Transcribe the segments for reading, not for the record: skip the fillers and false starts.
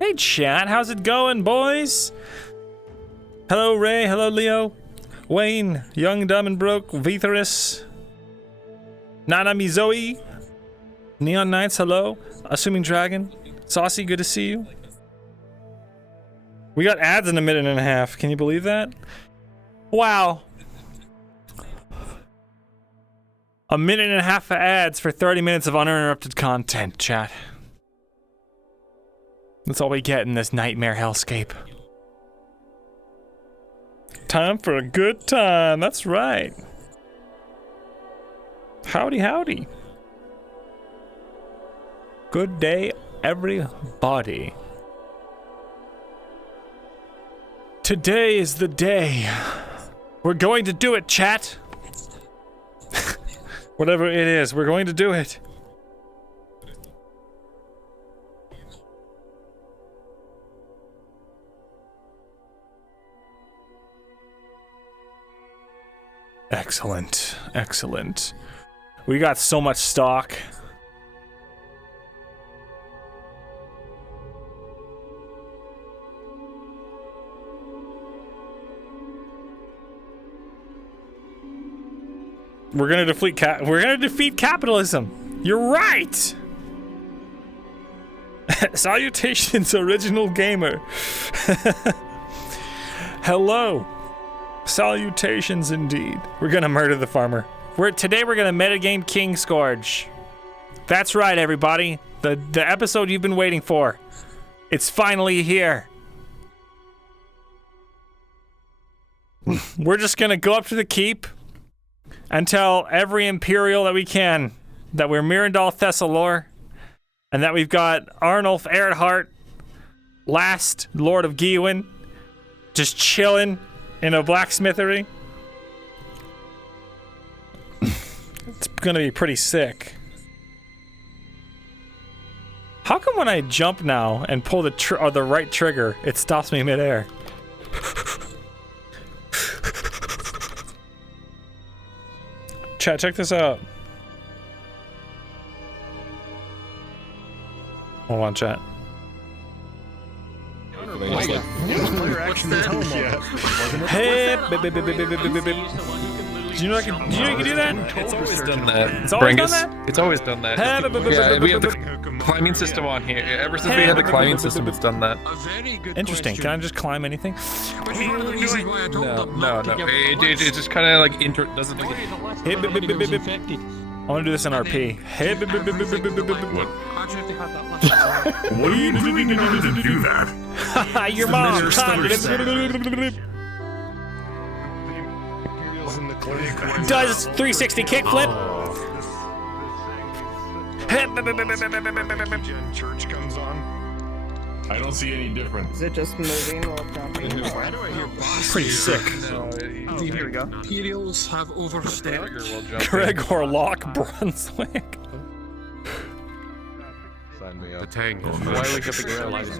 Hey chat, how's it going, boys? Hello Ray, hello Leo, Wayne, Young, Dumb and Broke, Vitherus, Nanami Zoe, Neon Knights, hello, Assuming Dragon, Saucy, good to see you. We got ads in a minute and a half, can you believe that? Wow. A minute and a half of ads for 30 minutes of uninterrupted content, chat. That's all we get in this nightmare hellscape. Time for a good time, that's right. Howdy, howdy. Good day, everybody. Today is the day. We're going to do it, chat. Whatever it is, we're going to do it. Excellent, excellent. We got so much stock. We're gonna defeat capitalism. You're right. Salutations, original gamer. Hello. Salutations indeed. We're gonna murder the farmer. Today we're gonna metagame King Scourge. That's right, everybody. The episode you've been waiting for. It's finally here. We're just gonna go up to the keep and tell every Imperial that we can that we're Myrindal Thesalor and that we've got Arnulf Erhard, last Lord of Gewin, just chilling in a blacksmithery. It's gonna be pretty sick. How come when I jump now and pull the right trigger, it stops me midair? Chat, check this out. Hold on, chat. Hey, do you know you can do that? It's always done that. It's always done that? It's always done that. Yeah, we have the climbing system on here. Ever since we had the climbing system, it's done that. Interesting. Can I just climb anything? No. It just kind of like doesn't like it. I want to do this in RP. Hey, what are you doing in order to do that? Your mom. Does 360 kickflip. Church comes on. I don't see any difference. Is it just moving while jumping? Pretty sick. Here we go. Imperials have overstayed. Gregor Locke, Brunswick. The tank.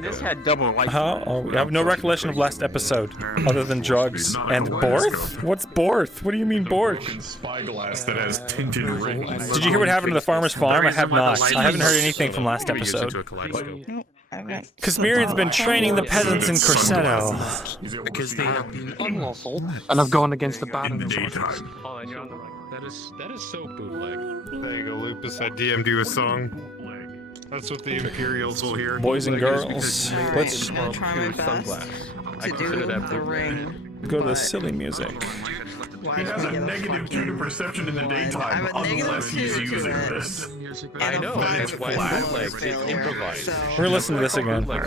This had double light. How? Oh, I have no recollection of last episode, other than drugs and Borth. What's Borth? What do you mean Borth? Spyglass that has tinted rings. Did you hear what happened to the farmer's farm? I have not. I haven't heard anything from last episode. Because Miriam's been training the peasants in Corsetto. Because they have been unlawful and have gone against the bad in the daytime. That is so bootleg. There you go, Lupus. I DM'd you a song. That's what the Imperials will hear. Boys and girls, let's I'm gonna try my best to do the ring. go to the silly music. He has a negative 2 to perception in the daytime unless he's using this. I know, that's why it's improvised. We're gonna listen to this again. I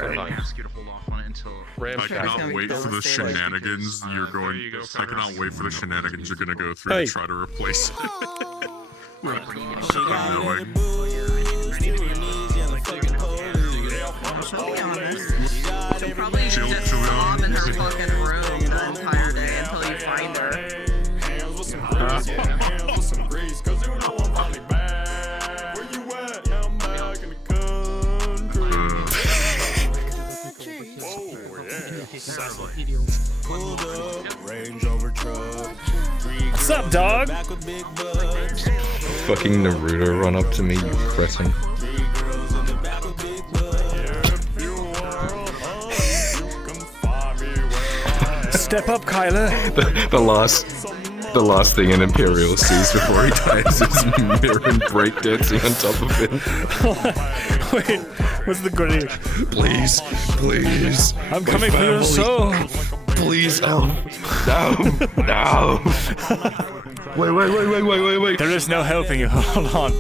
cannot wait for the shenanigans you're going. I cannot wait for the shenanigans you're gonna go through Hey. to try to replace it. She'll probably just sob in her fucking room the entire day until you find her. What's up, dog? fucking Naruto run up to me, you crescent. Step up, Kyler. The last thing an Imperial sees before he dies is Mirren breakdancing on top of him. Wait, what's the grenade? Please. I'm coming for your soul. Please, no. Wait. There is no helping you. Hold on.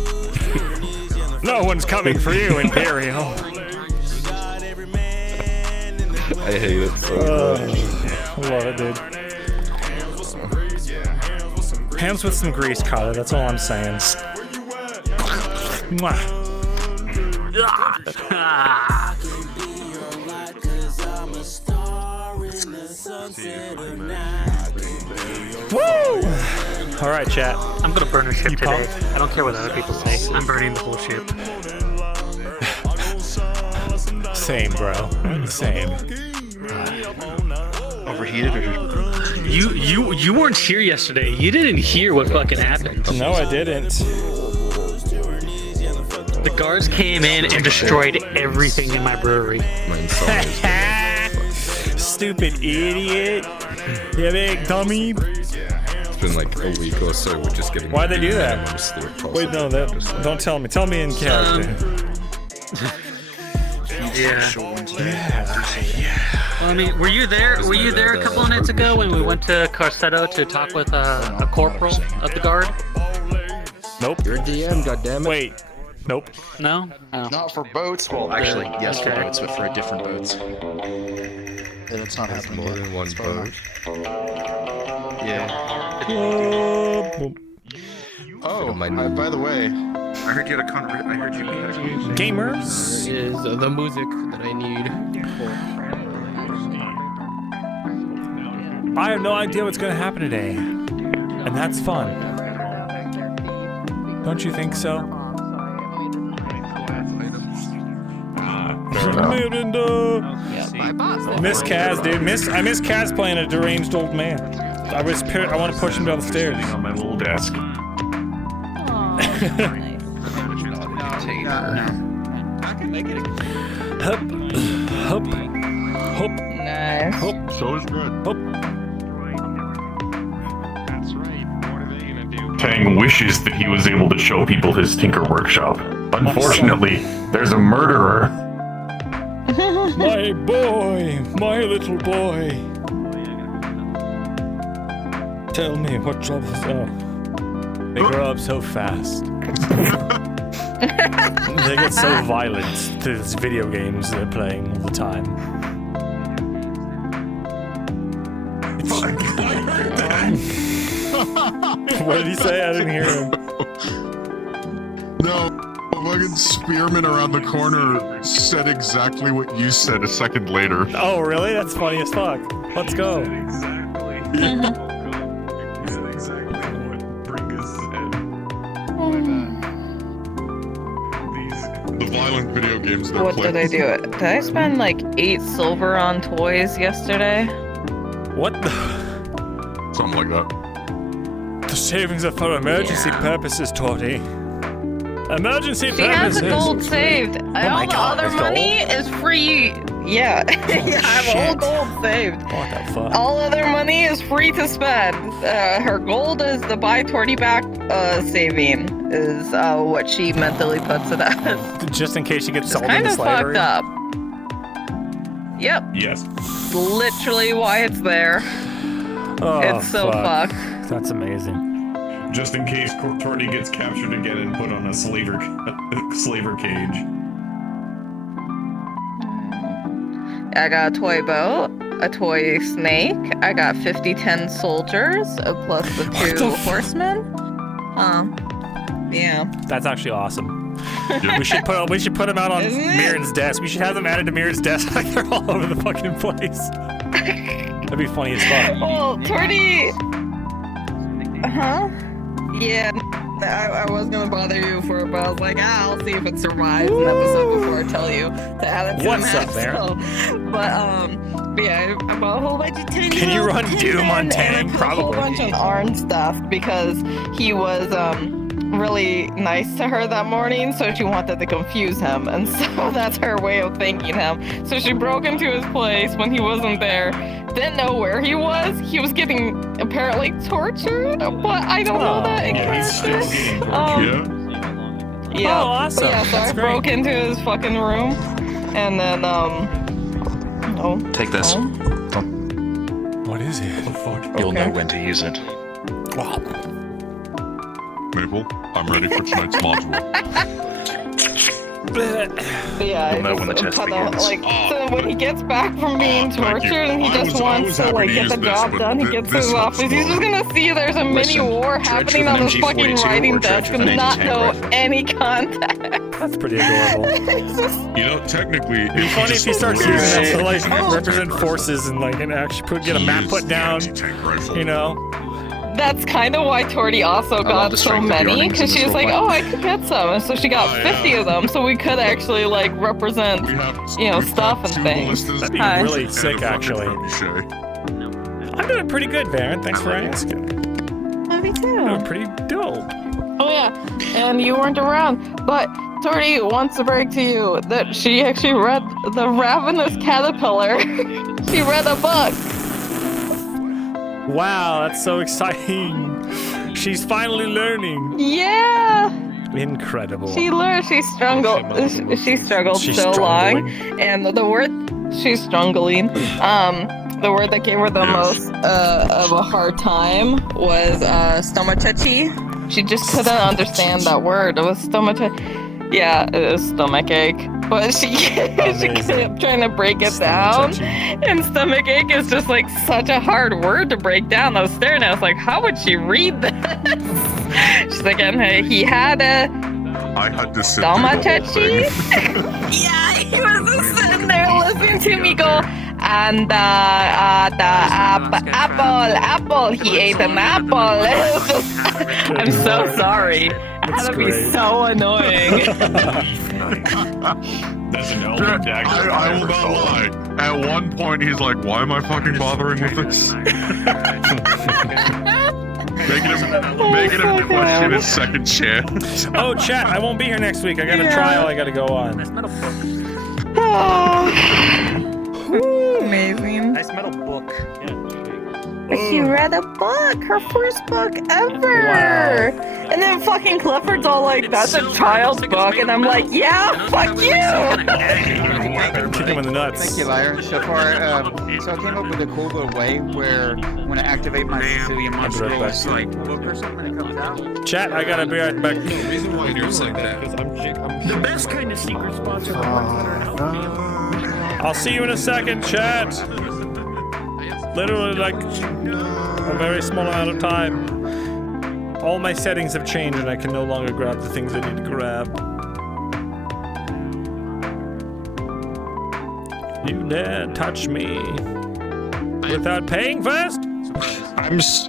No one's coming for you, Imperial. I hate it so much. I love it, dude. Hands with some grease, Kyler. That's all I'm saying. Mwah. Woo! All right, chat. I'm gonna burn a ship today. pumped? I don't care what other people say. I'm burning the whole ship. Same, bro. Same. Overheated or You weren't here yesterday. You didn't hear what fucking happened. No, I didn't. The guards came in and destroyed everything in my brewery. My insomnia is Stupid idiot. You big dummy. It's been like a week or so. We're just getting. Why'd they do that? that? Wait, no, don't tell me. Tell me in character. Yeah. Well, I mean, were you there? Were you there a couple of nights ago when we went to Carceto to talk with a corporal of the guard? Nope. You're a DM, goddammit. Wait. Nope. No. Oh. Not for boats. Well, actually, yes for Okay. boats, but for a different boats. Yeah, that's not happening More yet. than one It's going on. boat. Yeah. Oh, by the way, I heard you had a I heard you had a Gamers. Is the music that I need. I have no idea what's going to happen today. And that's fun. Don't you think so? Myrindal. Miss Kaz, dude. I miss Kaz playing a deranged old man. I want to push him down the stairs. On my little desk. Hup. Hup. Hup. Nice. Hup. So is good. Hup. That's right. What are they gonna do? Tang wishes that he was able to show people his Tinker Workshop. Unfortunately, there's a murderer. My boy. My little boy. Tell me what job is They grow up so fast. They get so violent to these video games they're playing all the time. What did he say? I didn't hear him. No, a fucking spearman around the corner said exactly what you said a second later. Oh, really? That's funny as fuck. Let's go. Exactly. He said exactly what Bringus said. The violent video games they're What playing. did I do? Did I spend like 8 silver on toys yesterday? What the? Something like that. The savings are for emergency purposes, Torty. Emergency She has purposes. the gold saved. my All the God, other there's money is free. Yeah. I have all shit. gold saved. What the fuck? All other money is free to spend. Her gold is the buy Torty back saving is what she mentally puts it as. Just in case you get sold Kind into of slavery. fucked up. Yep. Yes. Literally why it's there. Oh, It's so fuck. fucked. That's amazing. Just in case Torty gets captured again and put on a slaver cage. I got a toy boat, a toy snake. I got 50-10 soldiers, plus the What 2 the fuck? horsemen. Yeah. That's actually awesome. We should put them out on Isn't it? Mirren's desk. We should have them added to Mirren's desk like they're all over the fucking place. That'd be funny as fuck. Well, Torty. Yeah. I was gonna bother you for it, but I was like, I'll see if it survives an episode before I tell you to add it to What's the up, map. Aaron? But yeah, I bought a whole bunch of tiny. Can you run Doom on and I Tang? put a whole Probably. bunch on Arn stuff because he was really nice to her that morning, so she wanted to confuse him, and so that's her way of thanking him. So she broke into his place when he wasn't there, didn't know where he was. He was getting apparently tortured, but I don't know that in character. Yeah. Oh, awesome. Yeah, so That's I great. broke into his fucking room, and then Take this. What is it? You'll know when to use it. Maple, I'm ready for tonight's module. yeah, You'll know when the it's test kinda, begins. like, so when he gets back from being thank you. tortured and he I just was wants to happy like to get use the this, job but done, he gets to this his helps office. He's just more. gonna see there's a mini Listen, war dredge happening with on an his fucking MG42 writing or dredge desk with and an not anti-tank know rifle. any context. That's pretty adorable. You know, technically, It'd be funny if he starts using that to like represent forces and like and actually get a map put down. You know. That's kind of why Torty also love got the so strength of your many, earnings in because she this was like, roleplay. oh, I could get some, and so she got 50 of them, so we could actually like represent, you know, stuff and things. That'd be Hi. really sick, actually. I'm doing pretty good, Varen. Thanks for asking. Oh, me too. Doing pretty dope. Oh yeah, and you weren't around, but Torty wants to break to you that she actually read The Ravenous Caterpillar. She read a book. Wow, that's so exciting. She's finally learning. Yeah. Incredible. She learned. She struggled. She struggled She's so struggling. long, and the word she's struggling. The word that gave her the most of a hard time was stomachachi. She just couldn't understand that word. It was stomachachi. Yeah, it was stomach ache. But she kept trying to break it down. And stomach ache is just like such a hard word to break down. I was staring at it. I was like, how would she read this? She's like, and he had a I had to sit through the whole stomachachi. thing. Yeah, he was just sitting there listening to me go, and the apple. He ate an apple. I'm so sorry. It had to be great. so annoying. That's an Elven Dagger. I will not lie. At one point, he's like, why am I fucking bothering with this? Making him question his second chance. Oh, chat, I won't be here next week. I got a trial I gotta go on. Nice metal book. Amazing. Nice metal book. She read a book, her first book ever. Wow. And then fucking Clifford's all like, that's a child's book. And I'm like, yeah, fuck you. Kick him in the nuts. Thank you, Liar. So far, so I came up with a cool little way where when I activate my Sicilian monster right back. like book or something, it comes out. Chat, I gotta be right back. The reason why you do like that is The best kind of secret spots are the ones that are out. I'll see you in a second, chat. Literally like a very small amount of time. All my settings have changed and I can no longer grab the things I need to grab. You dare touch me without paying first?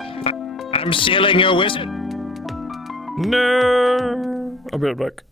I'm stealing your wizard. No. I'll be right back.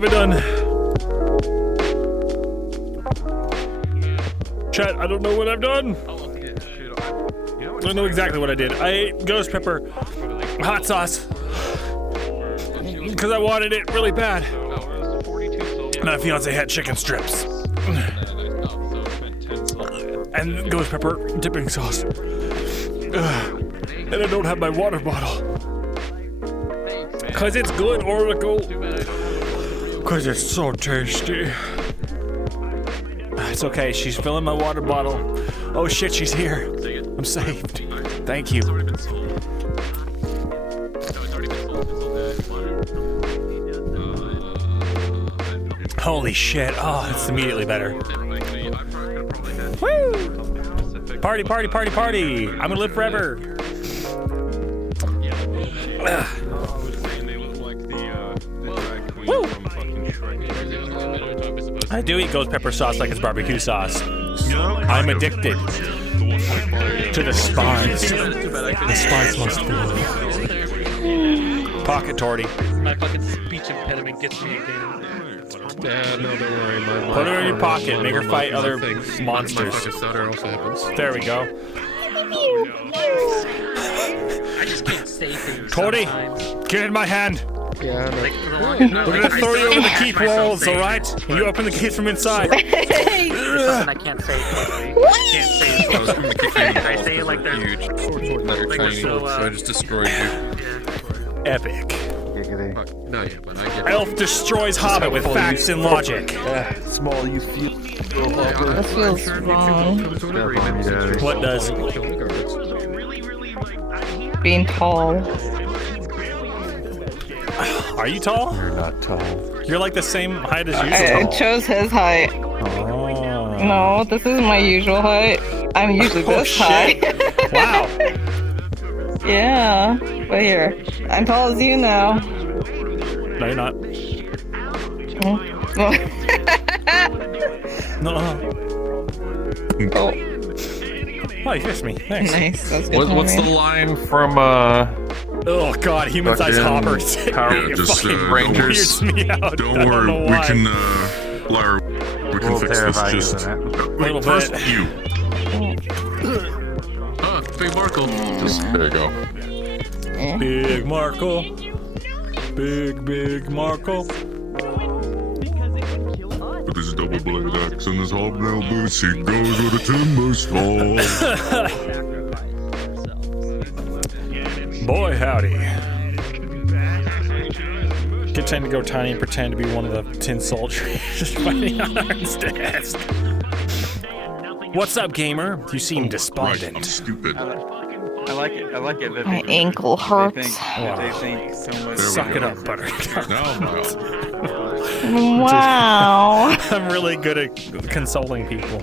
have I done? Chat, I don't know what I've done. I don't know exactly what I did. I ate ghost pepper, hot sauce, because I wanted it really bad. My fiance had chicken strips. And ghost pepper dipping sauce. And I don't have my water bottle. Cause it's good, Oracle. Cause it's so tasty. It's okay, she's filling my water bottle. Oh shit, she's here. I'm saved. Thank you. Holy shit. Oh, it's immediately better. Woo! Party, party, party, party! I'm gonna live forever. Woo! I do eat ghost pepper sauce like it's barbecue sauce. I'm addicted to the spice. The spice must flow. Pocket torty. My fucking speech impediment gets me again. Yeah, no, don't worry. Put her in your pocket. Make her fight other monsters. There we go. I just can't say things. Torty, sometimes. get in my hand. Yeah, I know. Like, for the longest time, We're gonna throw you over the keep myself walls, saying alright? things. You open the gates from inside. Something I can't say quickly. Can't say it quickly. I say it like they're huge. like we're so, So I just destroyed you. Epic. No, yeah, but I get Elf destroys Hobbit with facts and logic. Small, you feel. That feels wrong. What does? Being tall. Are you tall? You're not tall. You're like the same height as I usual. chose his height. Oh. No, this is my usual height. I'm usually Oh, this shit. high. Wow. Yeah. But here, I'm tall as you now. No, you're not. No. Oh, Oh, you kissed me. Thanks. nice. That's good. What's the homie. line from Oh god, human-sized Fucking- hoppers. Yeah, It just fucking Rangers. weirds me out. Don't I worry, know we why. can, Lara, we can fix this. Just Little wait, first bit. you. Big Markle? There you go. Big Markle. Big Markle. With his double blade axe and his hobnail boots, he goes where the timbers fall. Boy, howdy. Pretend to go tiny and pretend to be one of the tin soldiers just fighting on Iron's desk. What's up, gamer? You seem Right, I'm despondent. stupid. I like it. I like it. That My they- ankle They hurts. think so much. Suck it up, Buttercup. Now I'm out. Wow. I'm really good at consoling people,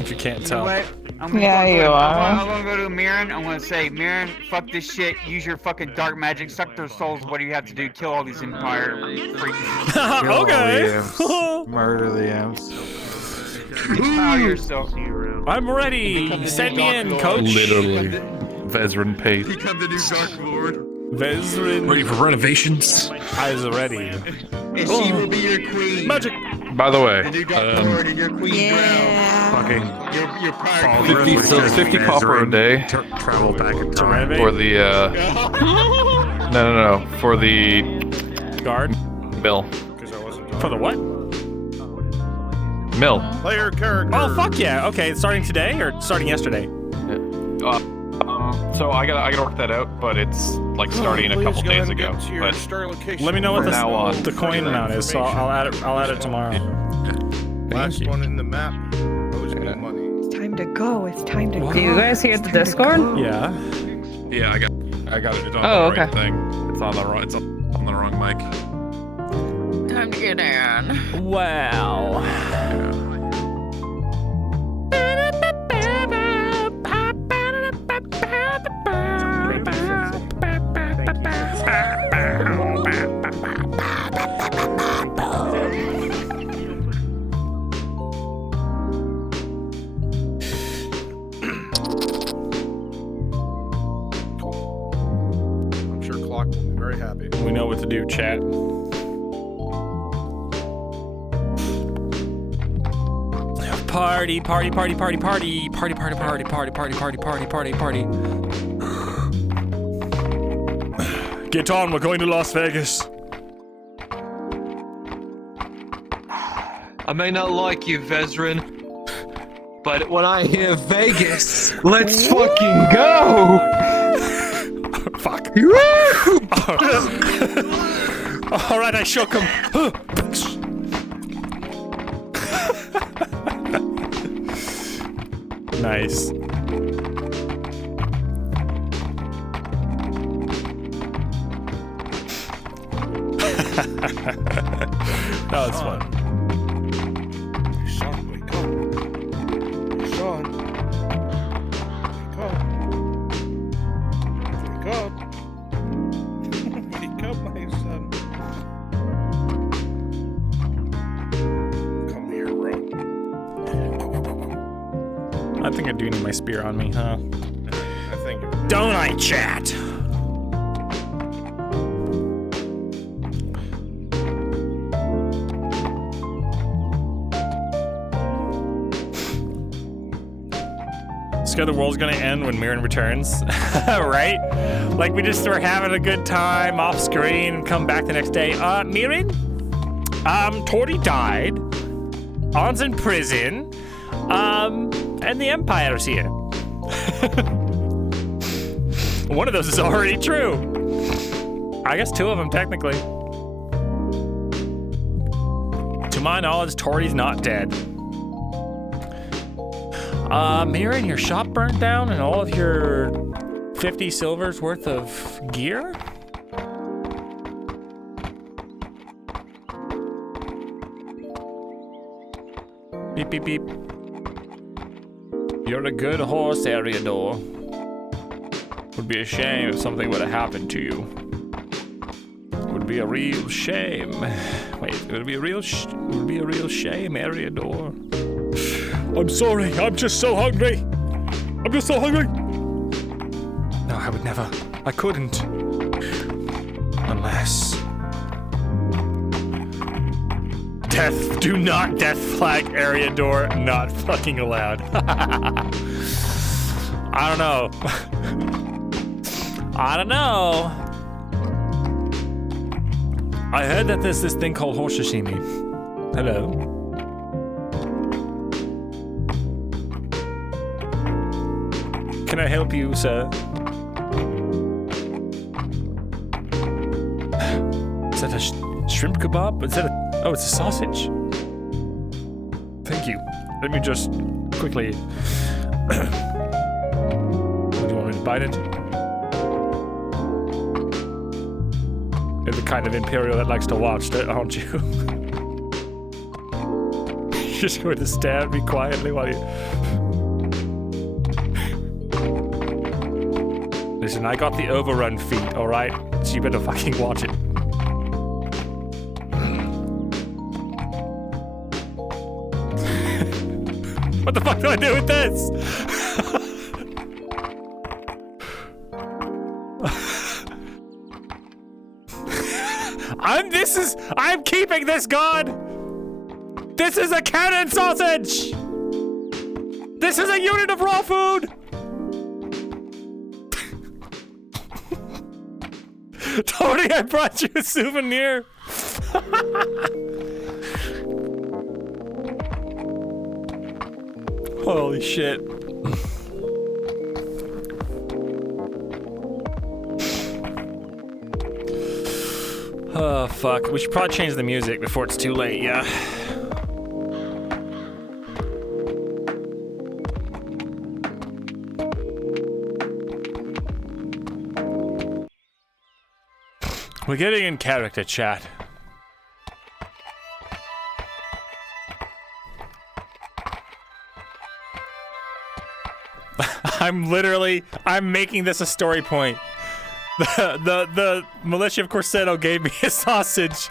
if you can't You know tell. what? I'm Yeah, you are. I'm gonna go to Mirren. I'm gonna say, Mirren, fuck this shit. Use your fucking dark magic. Suck their souls. What do you have to do? Kill all these Empire freaks. Okay. Murder the imps. Empower yourself. I'm ready. Send me in, coach. Literally. Vezran paid. Become the new Dark Lord. Vezrin. Ready for renovations? Eyes ready. And she will be your queen. Magic. By the way, The new Dark Lord and your queen fucking your power. 50, so 50 copper a day Travel back in To time. renovate. for the, no, for the Guard. mill. For the what? Mill. Player character. Oh, fuck yeah. Okay, it's starting today or starting yesterday? So I gotta work that out, but it's like starting a couple days ago. But Let me know what From now on. the coin amount is, so I'll add it tomorrow. Last one in the map owes me money. It's time to go. It's time to go. Do you guys hear the Discord? Yeah. yeah, I got it. It's on Oh, the right okay. thing. It's on the wrong. It's on the wrong mic. Time to get in. Wow. I'm sure Clock will be very happy. We know what to do, chat. Party, party, party, party, party, party, party, party, party, party, party, party, party, party. Get on, we're going to Las Vegas. I may not like you, Vezrin, but when I hear Vegas, let's fucking go! Fuck. Alright, I shook him. Nice. That was fun. Sean, wake up. Sean. Wake up. Wake up, my son. Come here, bro. I think I do need my spear on me, huh? I think. Don't I, chat? The world's gonna end when Myrin returns, right? Like we just were having a good time off screen and come back the next day. Myrin? Tori died. On's in prison. And the Empire's here. One of those is already true. I guess two of them, technically. To my knowledge, Tori's not dead. Myrin, your shop burnt down and all of your 50 silvers worth of gear? Beep, beep, beep. You're a good horse, Ariador. Would be a shame if something would have happened to you. Would be a real shame. Wait, it would be a real shame, Ariador. I'm sorry, I'm just so hungry. I'm just so hungry. No, I would never. I couldn't. Unless... Death, do not death flag Ariador, not fucking allowed. I don't know. I don't know. I heard that there's this thing called horse sashimi. Hello. Can I help you, sir? Is that a shrimp kebab? Is that a... Oh, it's a sausage. Thank you. Let me just quickly... Do you want me to bite it? You're the kind of Imperial that likes to watch, aren't you? You're just going to stare at me quietly while you... Listen, I got the overrun feat, alright? So you better fucking watch it. What the fuck do I do with this? I'm keeping this, God! This is a cannon sausage! This is a unit of raw food! Tony, I brought you a souvenir. Holy shit. Oh, fuck. We should probably change the music before it's too late, yeah. We're getting in character, chat. I'm making this a story point. The militia of Corsetto gave me a sausage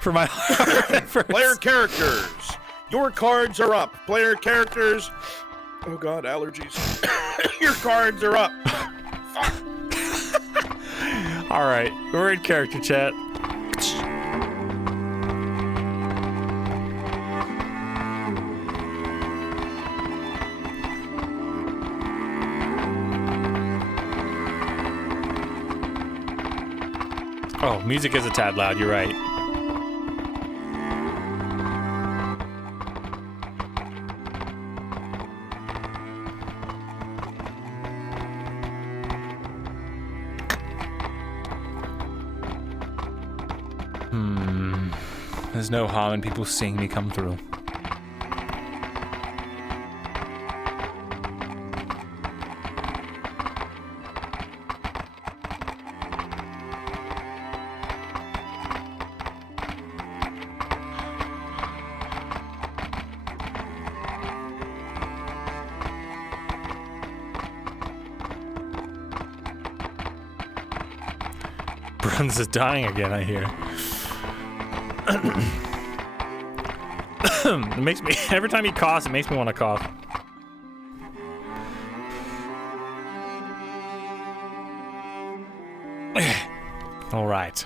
for my efforts. Player characters. Your cards are up. Player characters. Oh god, allergies. Your cards are up. Alright, we're in character, chat. Oh, music is a tad loud, you're right. There's no harm in people seeing me come through. Bruns is dying again, I hear. It makes me, every time he coughs, it makes me want to cough. All right.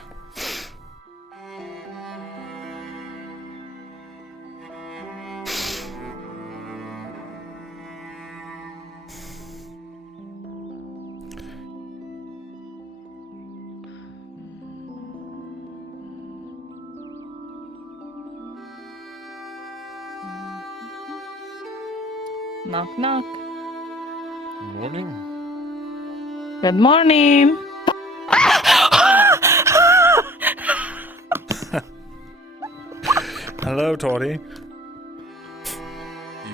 Knock, knock. Good morning. Good morning. Hello, Tori. You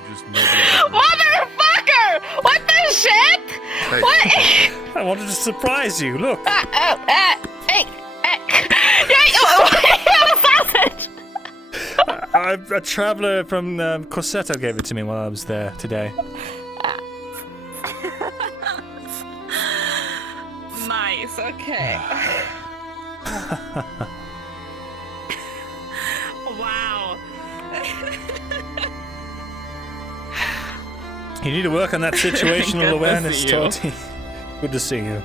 just Motherfucker! What the shit? Hey. What? I wanted to surprise you. Look. Hey, sausage. A traveler from Corsetto gave it to me while I was there today. Nice. Okay. Wow. You need to work on that situational awareness, see you. Tori. Good to see you.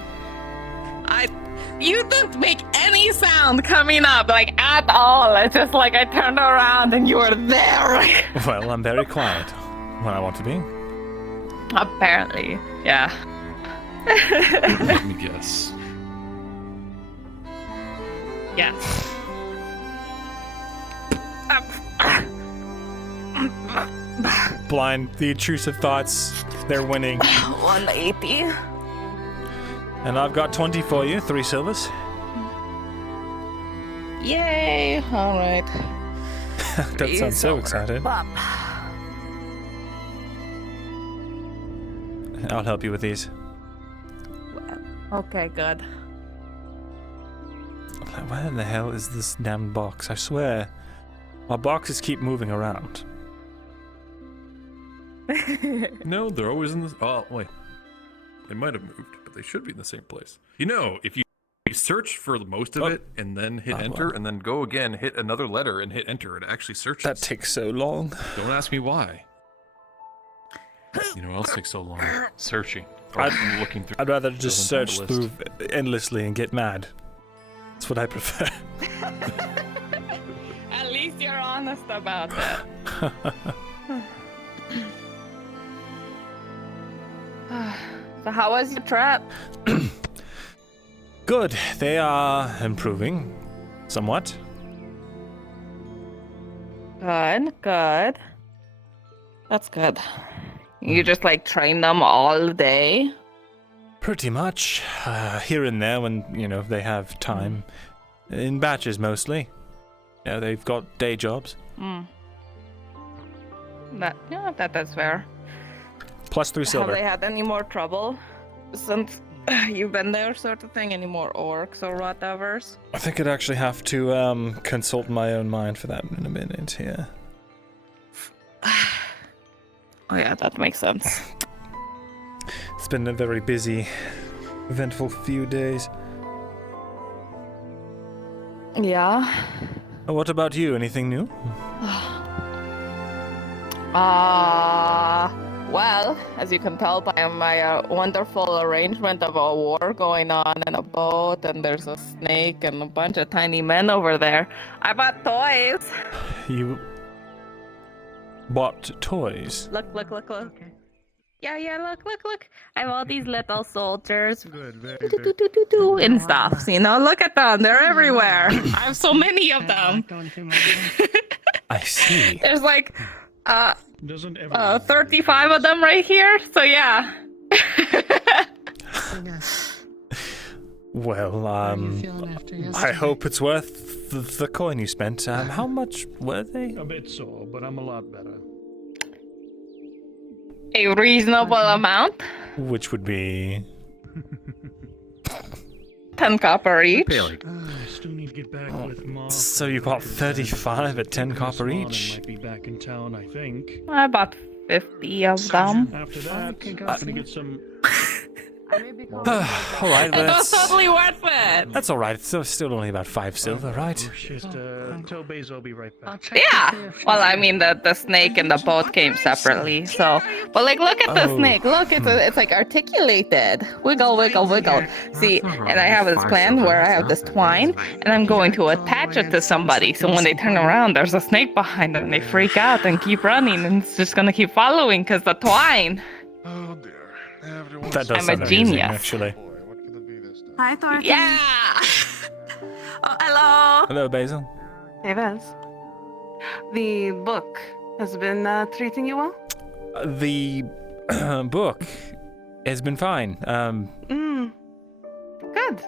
You didn't make any sound coming up, like, at all. It's just like I turned around and you were there. Well, I'm very quiet when I want to be. Apparently, yeah. Let me guess. Yes. Blind, the intrusive thoughts, they're winning. 180. And I've got 20 for you, 3 silvers. Yay! All right. That sounds so excited. I'll help you with these. Okay, good. Where in the hell is this damn box? I swear, my boxes keep moving around. No, they're always in the. Oh, wait. They might have moved, but they should be in the same place. You know, if you search for most of it and then hit enter and then go again, hit another letter and hit enter, it actually searches. That takes so long. Don't ask me why. You know what else takes so long? Searching. Or looking through. I'd rather just search through endlessly and get mad. That's what I prefer. At least you're honest about that. So how was your trip? Good. They are improving. Somewhat. Good, good. That's good. You just like train them all day? Pretty much. Here and there when, you know, they have time. In batches mostly. Yeah, they've got day jobs. That's fair. Plus 3 silver. Have they had any more trouble since you've been there, sort of thing? Any more orcs or whatevers? I think I'd actually have to consult my own mind for that in a minute here. Oh yeah, that makes sense. It's been a very busy, eventful few days. Yeah. What about you? Anything new? Well, as you can tell by my wonderful arrangement of a war going on in a boat, and there's a snake and a bunch of tiny men over there, I bought toys. You bought toys? Look. Okay. Yeah, look. I have all these little soldiers. And stuff. You know, look at them. They're everywhere. I have so many of them. I see. There's like 35 of them right here. So yeah. Well, I hope it's worth the coin you spent. How much were they? A bit sore, but I'm a lot better. A reasonable amount. Which would be 10 copper each. I still need to get back with Ma. So you bought 35 at 10 copper each? Might be back in town, I think. I bought 50 of them. After that, I'm gonna get some. Alright, It was totally worth it. That's alright. It's still only about 5 silver, right? Just tell Basil I'll be right back. Yeah. Well, I mean, the snake and the boat came separately. So, but like, look at the snake. Look, it's like articulated. Wiggle. See, and I have this plan where I have this twine, and I'm going to attach it to somebody. So when they turn around, there's a snake behind them. They freak out and keep running, and it's just gonna keep following because the twine. Oh dear. That does I'm sound a amazing, genius. actually. Hi, Thorfinn. Yeah. Oh, hello. Hello, Basil. Hey, Vez. The book has been treating you well? The book has been fine. Good.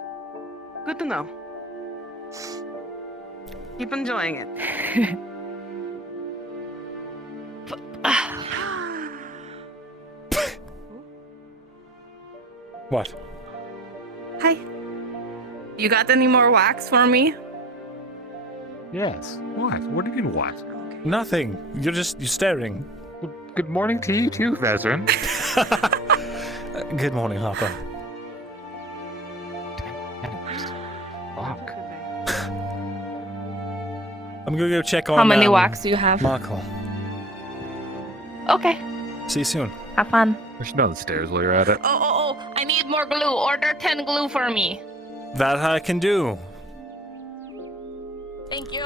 Good to know. Keep enjoying it. What? Hi. You got any more wax for me? Yes. What? What do you mean what? Nothing. You're staring. Well, good morning to you too, Vezrin. Good morning, Hopper. Fuck. I'm gonna go check on. How many wax do you have? Markle. Okay. See you soon. Have fun. We should know the stairs while you're at it. Oh, I need more glue. Order 10 glue for me. That I can do. Thank you.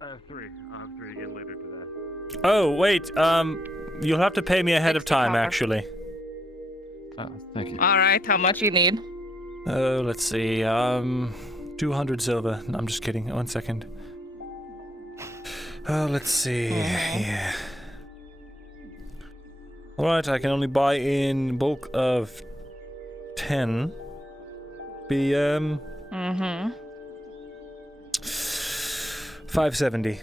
I have 3. I'll have 3 again later today. Oh, wait. You'll have to pay me ahead of time, actually. Oh, thank you. All right, how much you need? Oh, let's see. 200 silver. No, I'm just kidding. 1 second. Let's see. Yeah. Alright, I can only buy in bulk of 10. Be, 570.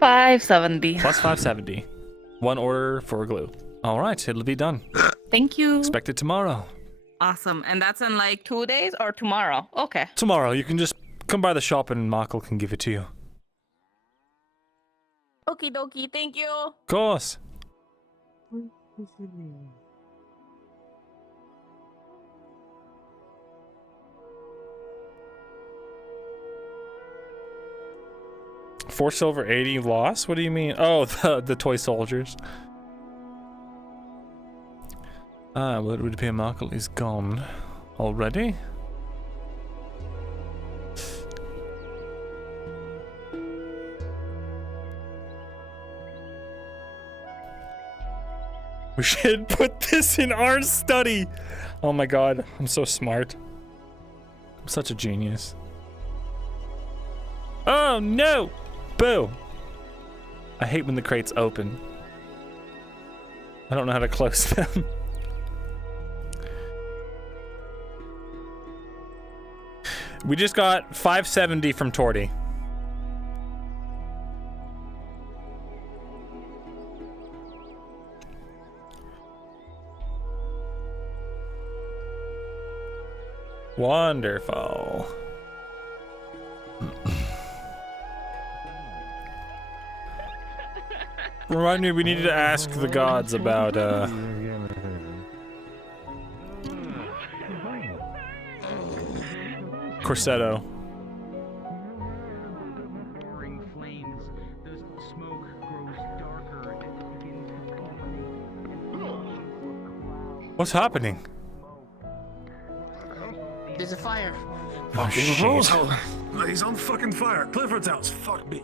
$570. Plus 570. 1 order for glue. Alright, it'll be done. Thank you. Expect it tomorrow. Awesome. And that's in like 2 days or tomorrow? Okay. Tomorrow. You can just come by the shop and Markle can give it to you. Okie dokie. Thank you. Of course. $4 silver, 80 loss? What do you mean? Oh, the toy soldiers. What would appear Markle is gone already. We should put this in our study. Oh my god, I'm so smart. I'm such a genius. Oh no! Boo! I hate when the crates open. I don't know how to close them. We just got 570 from Torty. Wonderful. Remind me, we needed to ask the gods about, Corsetto. What's happening? There's a fire. Oh, shit. He's on fucking fire. Clifford's house. Fuck me.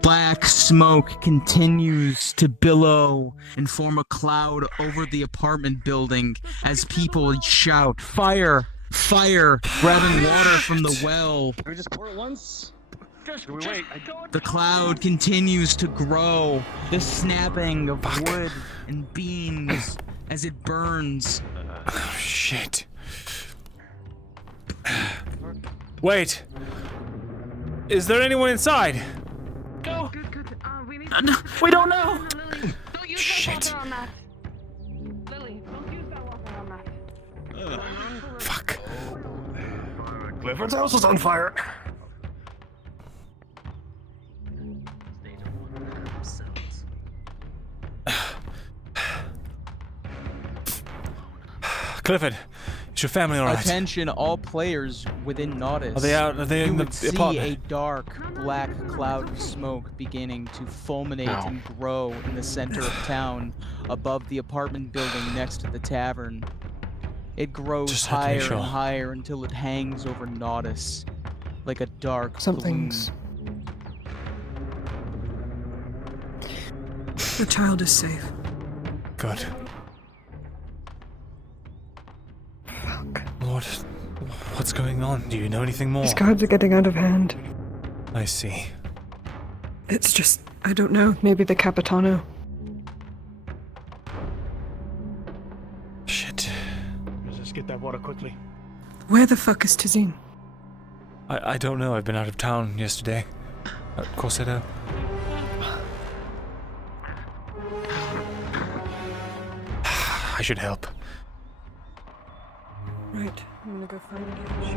Black smoke continues to billow and form a cloud over the apartment building as people shout, "Fire! Fire!" grabbing water from the well. Can we just pour it once? Wait. The cloud continues to grow, the snapping of wood and beams as it burns. Oh, shit. Wait. Is there anyone inside? Go. Good. We don't know. Don't use Shit. that water on that. Lily, don't use that water on that. Fuck. Clifford's house is on fire. Clifford, is your family alright? Attention, all players within Nautis. Are they out? Are they in the see apartment? a dark, black cloud of smoke beginning to fulminate and grow in the center of town, above the apartment building next to the tavern. It grows Just had to make higher sure. and higher until it hangs over Nautis, like a dark Something's- balloon. The child is safe. Good. What's going on? Do you know anything more? These cards are getting out of hand. I see. It's just, I don't know, maybe the Capitano. Shit. Let's just get that water quickly. Where the fuck is Tazine? I don't know. I've been out of town yesterday. At Corsetto. I should help. Right, I'm gonna go find Gage.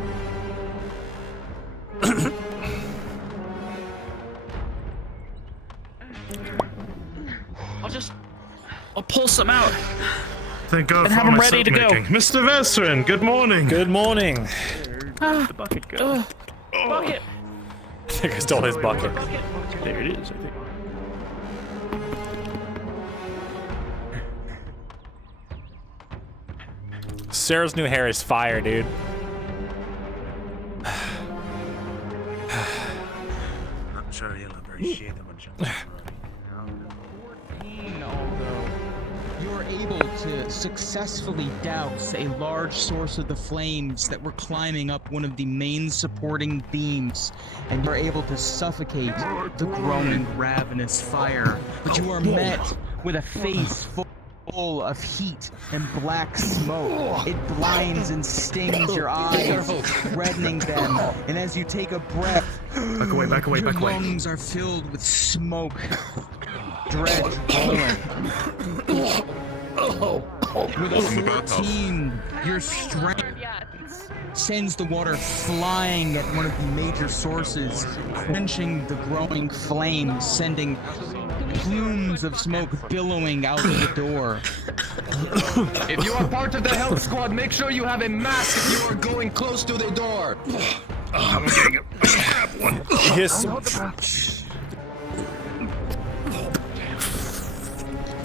I'll pull some out. Thank God And for have 'em my ready to go. soap making. Mr. Vesrin, good morning. Good morning. Where'd the bucket go? Bucket. I think I stole his bucket. There it is, I think. Sarah's new hair is fire, dude. Not sure you'll appreciate it much. 14, although you're able to successfully douse a large source of the flames that were climbing up one of the main supporting beams, and you're able to suffocate the growing ravenous fire. But you are met with a face full of heat and black smoke. It blinds and stings your eyes, reddening them, and as you take a breath, Back away. your lungs are filled with smoke. Dread rolling. With a 14, your strength sends the water flying at one of the major sources, quenching the growing flames, sending plumes of smoke billowing out of the door. If you are part of the health squad, make sure you have a mask if you are going close to the door. I'm getting a crap one. Yes.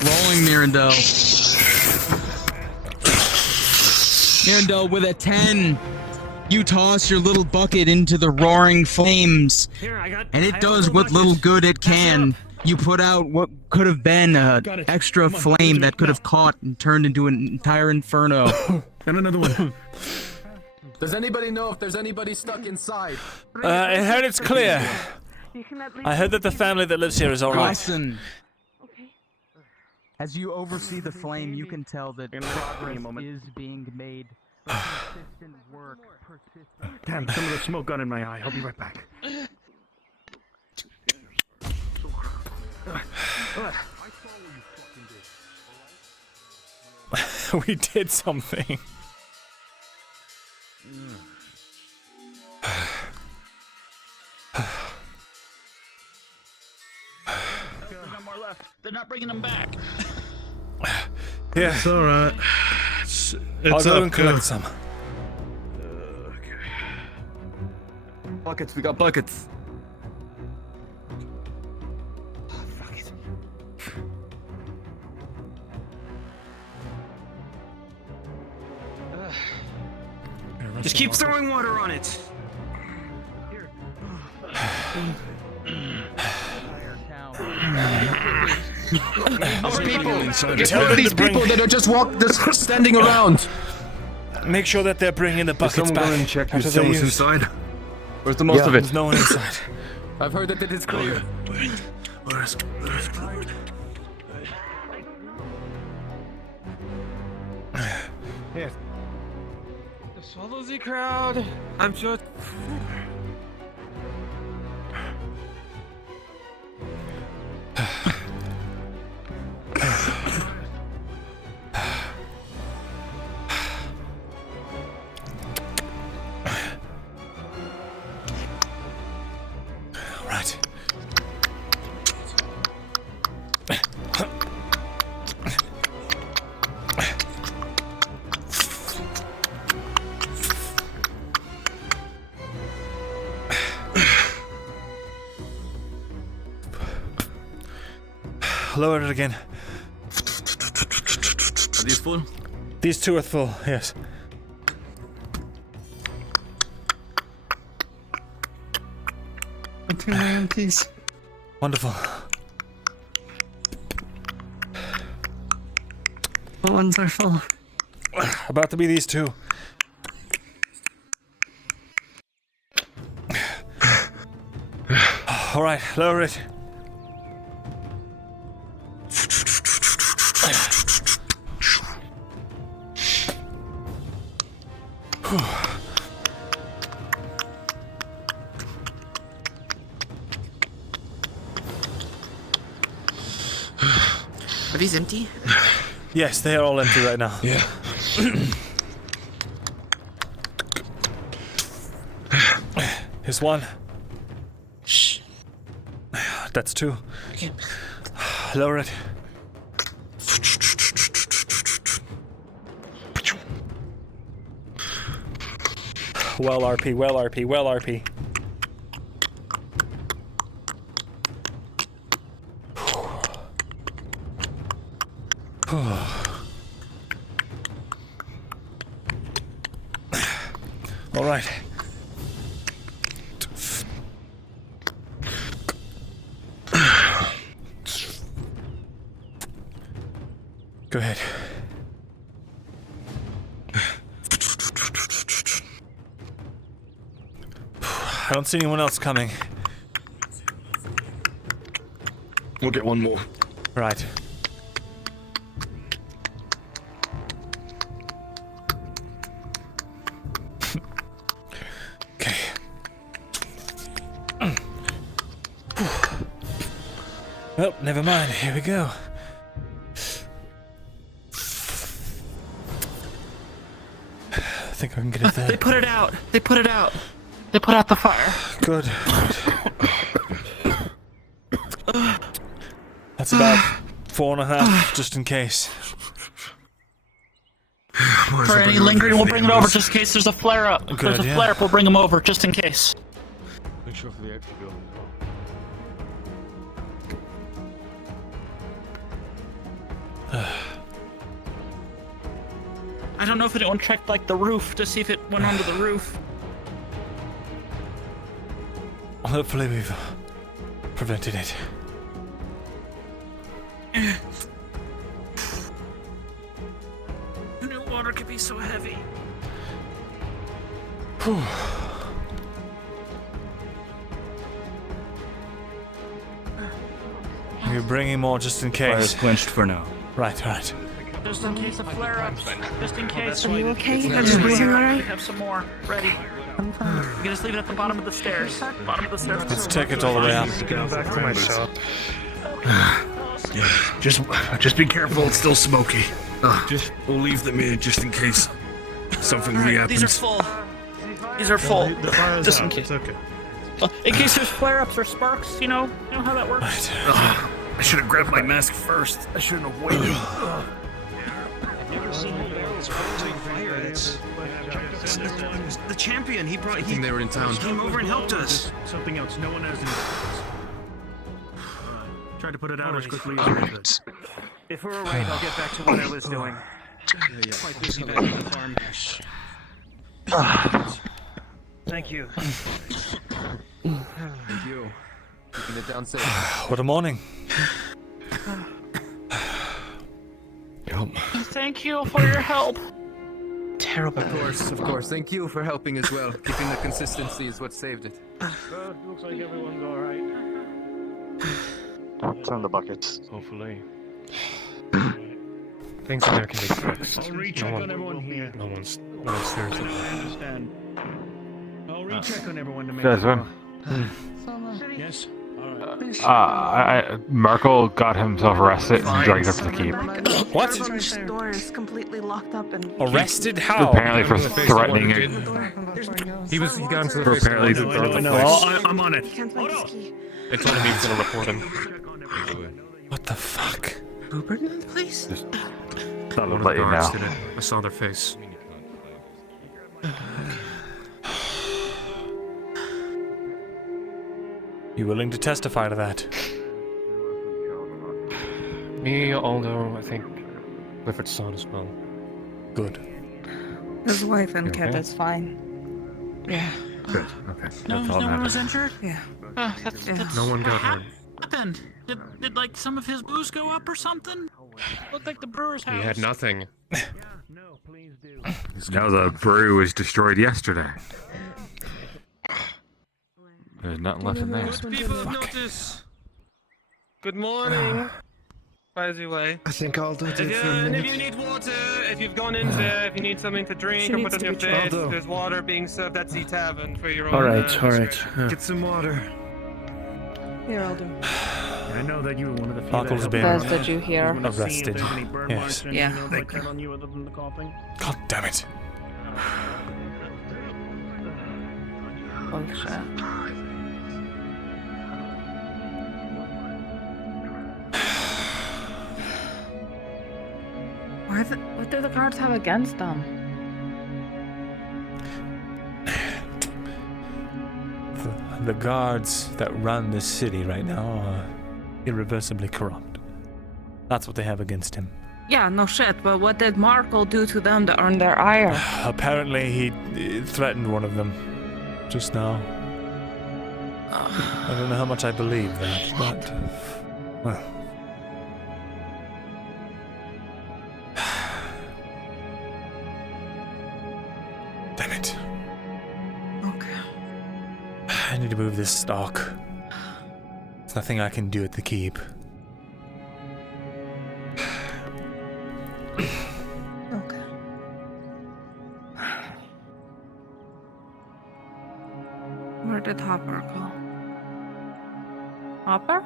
Rolling Myrindal. Myrindal with a 10. You toss your little bucket into the roaring flames, and it does what little good it can. You put out what could have been an extra flame that could have caught and turned into an entire inferno. And another one. Does anybody know if there's anybody stuck inside? I heard it's clear. I heard that the family that lives here is alright. Listen. As you oversee the flame, you can tell that progress is being made. Persistent work, persistent. Damn, some of the smoke got in my eye. I'll be right back. We did something. They're not bringing them back. Yeah. It's alright. It's I'll go up, and collect go. some. Buckets, we got buckets. Just keep throwing water on it. Get rid of these people that are just standing around. Make sure that they're bringing the buckets back. And check after who's they still use- inside. Where's the most of it? There's no one inside. I've heard that it is clear. Here. Just follow the crowd. I'm just. Right. Lower it again. Are these full? These two are full, yes. Two more empties. Wonderful. What ones are full? About to be these two. All right, lower it. Are these empty? Yes, they are all empty right now. Yeah. Here's one. Shh. That's two. Lower it. Well RP, well RP, well RP. All right. Go ahead. I don't see anyone else coming. We'll get one more. Right. Okay. Well, never mind. Here we go. I think I can get it there. They put it out. They put it out. They put out the fire. Good. That's about 4.5, just in case. For any lingering, we'll bring it over just in case there's a flare up. If there's a flare up, we'll bring them over just in case. Make sure for the extra bill. I don't know if anyone checked like the roof to see if it went onto the roof. Hopefully we've prevented it. Who knew water could be so heavy? Whew. You're bringing more just in case. Fire's quenched for now. Right, right. Just in case of flare-ups. Just in case. Are you okay? We Everything alright? have some more ready. I'm fine. You can just leave it at the bottom of the stairs. Bottom of the stairs. Let's take it all the way up. Going back to my shop. Just be careful. It's still smoky. We'll leave them in just in case something re-happens. These are full. These are full. The fire's Just out. in case. It's okay. In case there's flare-ups or sparks, you know how that works. I should have grabbed my mask first. I shouldn't have waited. The champion, he brought. I think they were in town. Came over and helped us. Something else. No one has any. Tried to put it out as quickly as I could. If we're alright, I'll get back to what I was doing. Quite busy back on the farm. Thank you. Thank you. Keeping it down safe. What a morning. Thank you for your help. Terrible. Of course. Thank you for helping as well. Keeping the consistency is what saved it. Well, looks like everyone's alright. Turn the buckets. Hopefully. Things in there can be fixed. I'll recheck on everyone here. No one's seriously. I understand. I'll recheck on everyone to make Desmond. Yes? Merkel got himself arrested and dragged up to the keep. What? The door is completely locked up and Arrested? How? Apparently for threatening it. He got into the For face. apparently I'm on it. They told him he was gonna report him. What the fuck? Uberton, please. I'll One of let the you guards know. did it. I saw their face. You willing to testify to that? Me, Aldo, I think Clifford's son as well. Good. His wife and kid okay? is fine. Yeah. Good. Okay. No, That's all no that one was matters. injured? Yeah. That's No one got what hurt. happened? Did like some of his booze go up or something? Looked like the brewer's house. He had nothing. No, the brewery was destroyed yesterday. There's nothing left in there. People of notice. Good morning. By the way. I think Aldo did for a And if minute. you need water, if you've gone in there, if you need something to drink She or needs put on to your be face, Aldo. there's water being served at the tavern for your own. Alright. discretion. Get some water. Here, I'll do. I know that you were one of the few Marco's that been helped Did you hear? everyone see if arrested. there's any burn Yes. marks or Yeah. anything else like that on you other than the coughing. God damn it. Oh shit. What do the guards have against them? The guards that run this city right now are irreversibly corrupt. That's what they have against him. Yeah, no shit, but what did Markle do to them to earn their ire? Apparently he threatened one of them just now. I don't know how much I believe that, but... Well... Damn it. Okay. I need to move this stock. There's nothing I can do at the keep. Okay. Where did Hopper go? Hopper?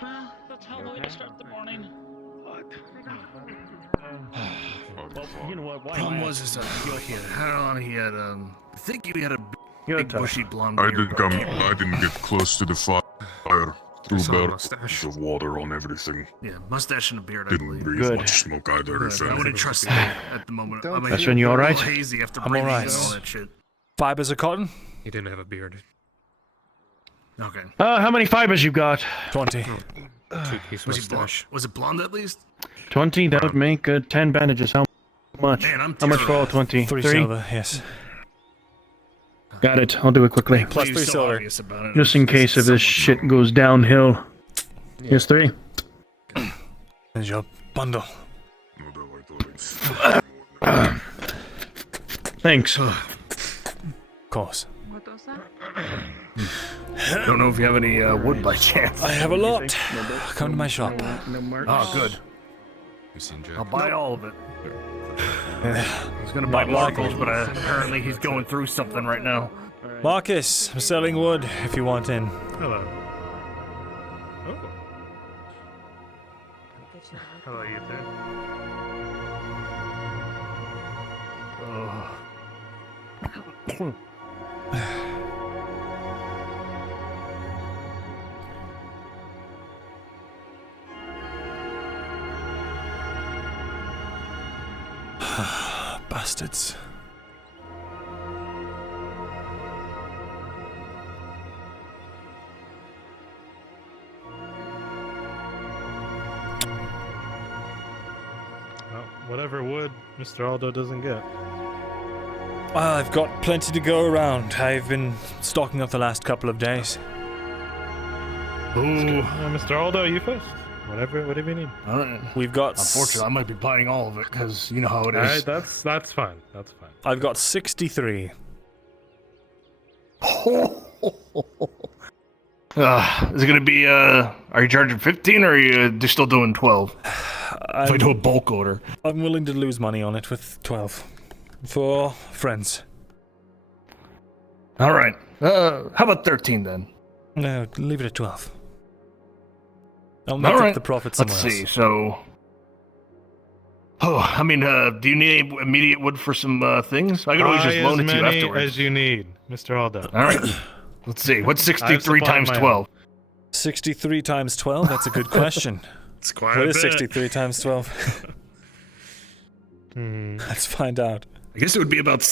Well, that's how way to start the morning. Well, you know what? Why Problem not? was is that he had on. He had I think he had a You're big tough. bushy blonde I beard. didn't get close to the fire. Threw Saw a barrels mustache. of water on everything. Yeah, mustache and a beard. I Didn't believe. breathe Good. much smoke either. Good. I wouldn't trust him at the moment. I mean, That's when you a all little right? hazy after I'm breathing all and right. all that shit. Fibers of cotton? He didn't have a beard. Okay. How many fibers you got? 20. Two-piece Was he blonde? mustache. Was it blonde at least? 20, that would make 10 bandages. How much? Man, I'm How much for all 20? 3 silver, yes. Got it. I'll do it quickly. Plus 3 so silver. obvious about it. Just in case if this shit goes downhill. Here's 3. There's your bundle. Thanks. Of course. What was that? Don't know if you have any wood by chance. I have a lot. Come to my shop. Oh, good. I'll buy all of it. He's gonna buy Not like Markles, it. but apparently he's going through something right now. Marcus, I'm selling wood if you want in. Hello. Oh. Hello, you two. Bastards. Well, whatever wood Mr. Aldo doesn't get? I've got plenty to go around. I've been stocking up the last couple of days. Ooh, Mr. Aldo, you first. Whatever you need. All right. We've got. Unfortunately, I might be buying all of it because you know how it is. Alright, that's fine. That's fine. I've got 63. Is it gonna be? Are you charging 15 or are you just still doing 12? If I do a bulk order, I'm willing to lose money on it with 12 for friends. All right. How about 13 then? No, leave it at 12. I'll make All up right. the profit somewhere Let's see. else. So, I mean, do you need immediate wood for some things? I could always just loan it to you afterwards. As you need, Mr. Aldo. All right. Let's see. What's 63 times 12? 63 times 12? That's a good question. It's quite What a is bit. 63 times 12? Let's find out. I guess it would be about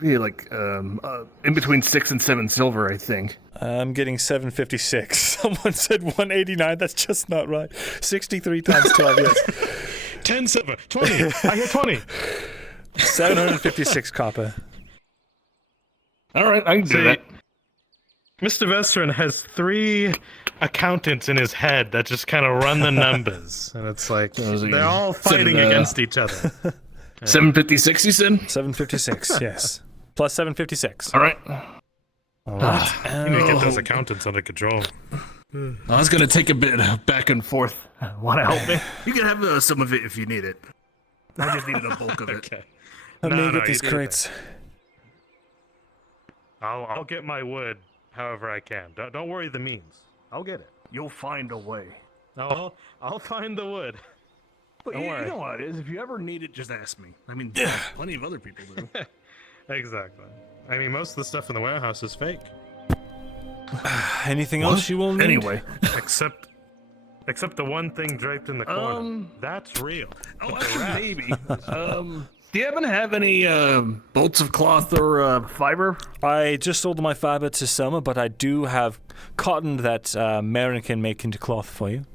in between 6 and 7 silver, I think. I'm getting 756. Someone said 189. That's just not right. 63 times 12, yes. 10 silver. 20. I get 20. 756 copper. All right, I can do that. Mr. Vestron has 3 accountants in his head that just kind of run the numbers. And it's like, they're all fighting against each other. 756, you said? 756, yes. Plus 756. All right. All right. You need to get those accountants under control. I was going to take a bit back and forth. Want to help me? You can have some of it if you need it. I just needed a bulk of it. Okay. Let me get you these do crates. I'll get my wood however I can. Don't worry the means. I'll get it. You'll find a way. I'll find the wood. But Don't worry. You know how it is. If you ever need it, just ask me. I mean, plenty of other people do. Exactly. I mean, most of the stuff in the warehouse is fake. Anything else you will need? Anyway. Except the one thing draped in the corner. That's real. Oh, actually, maybe. Do you happen to have any bolts of cloth or fiber? I just sold my fiber to Selma, but I do have cotton that Marin can make into cloth for you.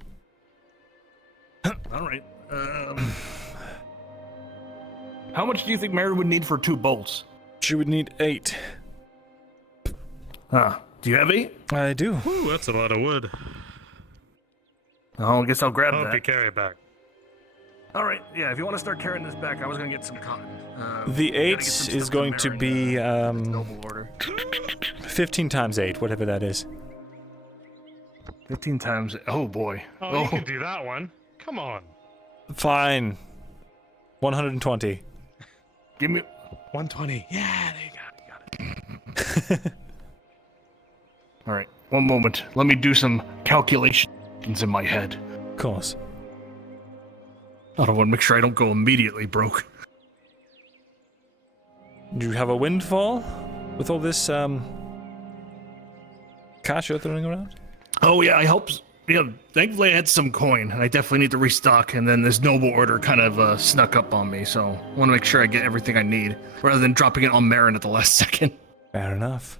All right. How much do you think Mary would need for 2 bolts? She would need 8. Do you have 8? I do. Ooh, that's a lot of wood. Oh, I guess I'll grab I'll that. be carry it back. All right, yeah, if you want to start carrying this back, I was going to get some cotton. The 8 is going to be noble order. 15 times 8, whatever that is. 15 times. Oh, boy. Oh, you can do that one. Come on. Fine. 120. Give me 120. Yeah, there you go. All right, one moment. Let me do some calculations in my head. Of course. I don't want to make sure I don't go immediately broke. Do you have a windfall with all this cash you're throwing around? Oh, yeah, I hope. Yeah, thankfully I had some coin, and I definitely need to restock, and then this noble order kind of snuck up on me, so I want to make sure I get everything I need, rather than dropping it on Marin at the last second. Fair enough.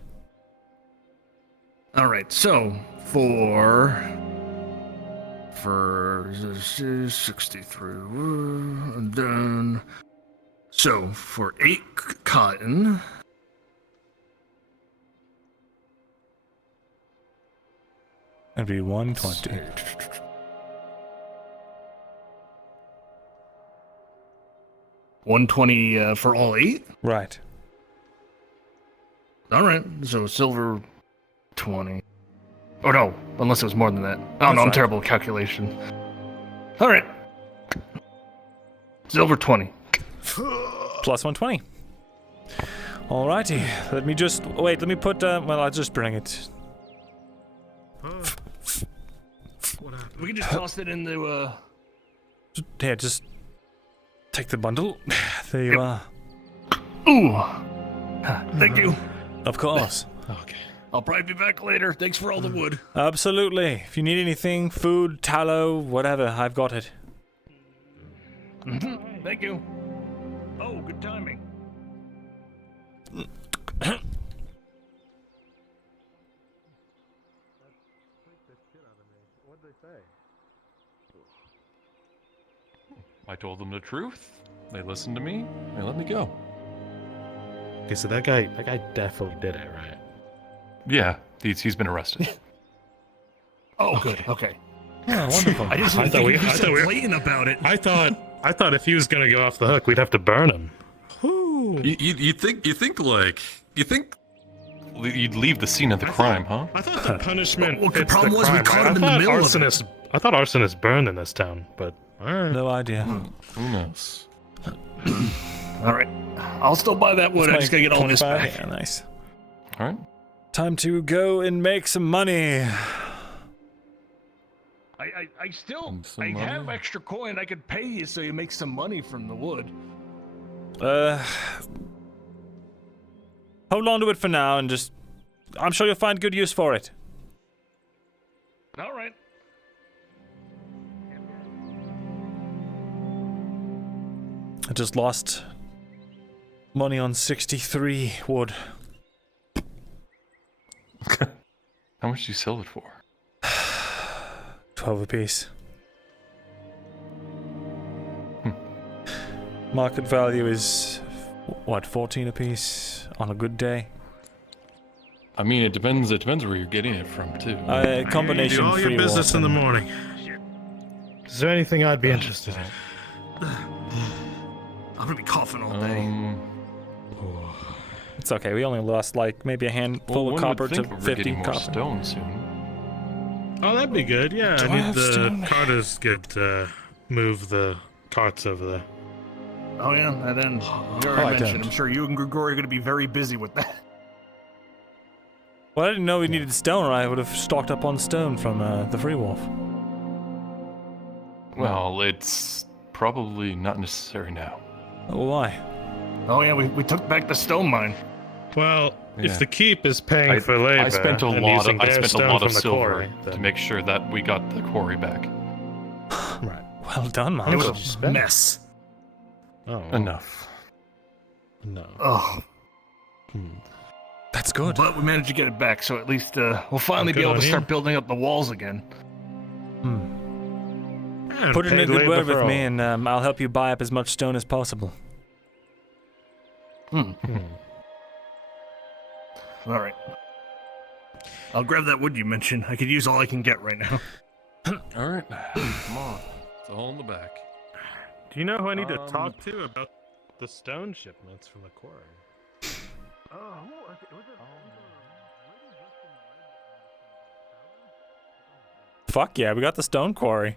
All right, so for 63, and then so for 8 cotton. That'd be 120. $120 for all 8? Right. All right, so silver 20. Oh no, unless it was more than that. Oh That's no, I'm right. terrible at calculation. All right, silver 20. Plus 120. Alrighty. Let me just wait. Let me put. Well, I'll just bring it. We can just toss it into. Here, just take the bundle. There you are. Ooh. Thank you. Of course. Okay. I'll probably be back later. Thanks for all the wood. Absolutely. If you need anything, food, tallow, whatever, I've got it. Thank you. Oh, good timing. I told them the truth. They listened to me. They let me go. Okay, so that guy definitely did it, right? Yeah, he's been arrested. Oh, good. Okay. Oh, wonderful. I just thought we were blatant about it. I thought if he was gonna go off the hook, we'd have to burn him. You think you'd leave the scene of the crime, huh? I thought the punishment. Well, the fits problem was we crime, caught right? him in the middle of it. I thought arsonists burned in this town, but alright. No idea. Who knows? All right. I'll still buy that wood. I just gotta get all this back. Yeah, nice. All right. Time to go and make some money. I still have extra coin. I could pay you so you make some money from the wood. Hold on to it for now and just... I'm sure you'll find good use for it. All right. I just lost money on 63 wood. How much do you sell it for? 12 apiece. Market value is, what, 14 apiece on a good day? I mean, it depends where you're getting it from, too. Combination Do all your free business wolf in the and- morning. Is there anything I'd be interested in? I'm gonna be coughing all day. It's okay, we only lost like maybe a handful of copper to 50 copper. Stone soon. Oh, that'd be good. Yeah, Do I I need have the stone? carters get move the carts over there. Oh yeah, that ends. You I already mentioned. don't. I'm sure you and Grigori are gonna be very busy with that. Well, I didn't know we needed stone, or I would have stocked up on stone from the free wolf. Well, it's probably not necessary now. Oh, why? Oh yeah, we took back the stone mine. Well, Yeah. if the keep is paying for labor, I spent a and lot using of their stone from the silver quarry, to then- make sure that we got the quarry back. Right. Well done, man. It was a mess. Oh. Enough. No. Oh. That's good. But we managed to get it back, so at least we'll finally Good be able on to you. start building up the walls again. Put in a paid good labor word for with all. me, and I'll help you buy up as much stone as possible. All right. I'll grab that wood you mentioned. I could use all I can get right now. All right, come on. It's all in the back. Do you know who I need to talk to about the stone shipments from the quarry? Fuck yeah, we got the stone quarry.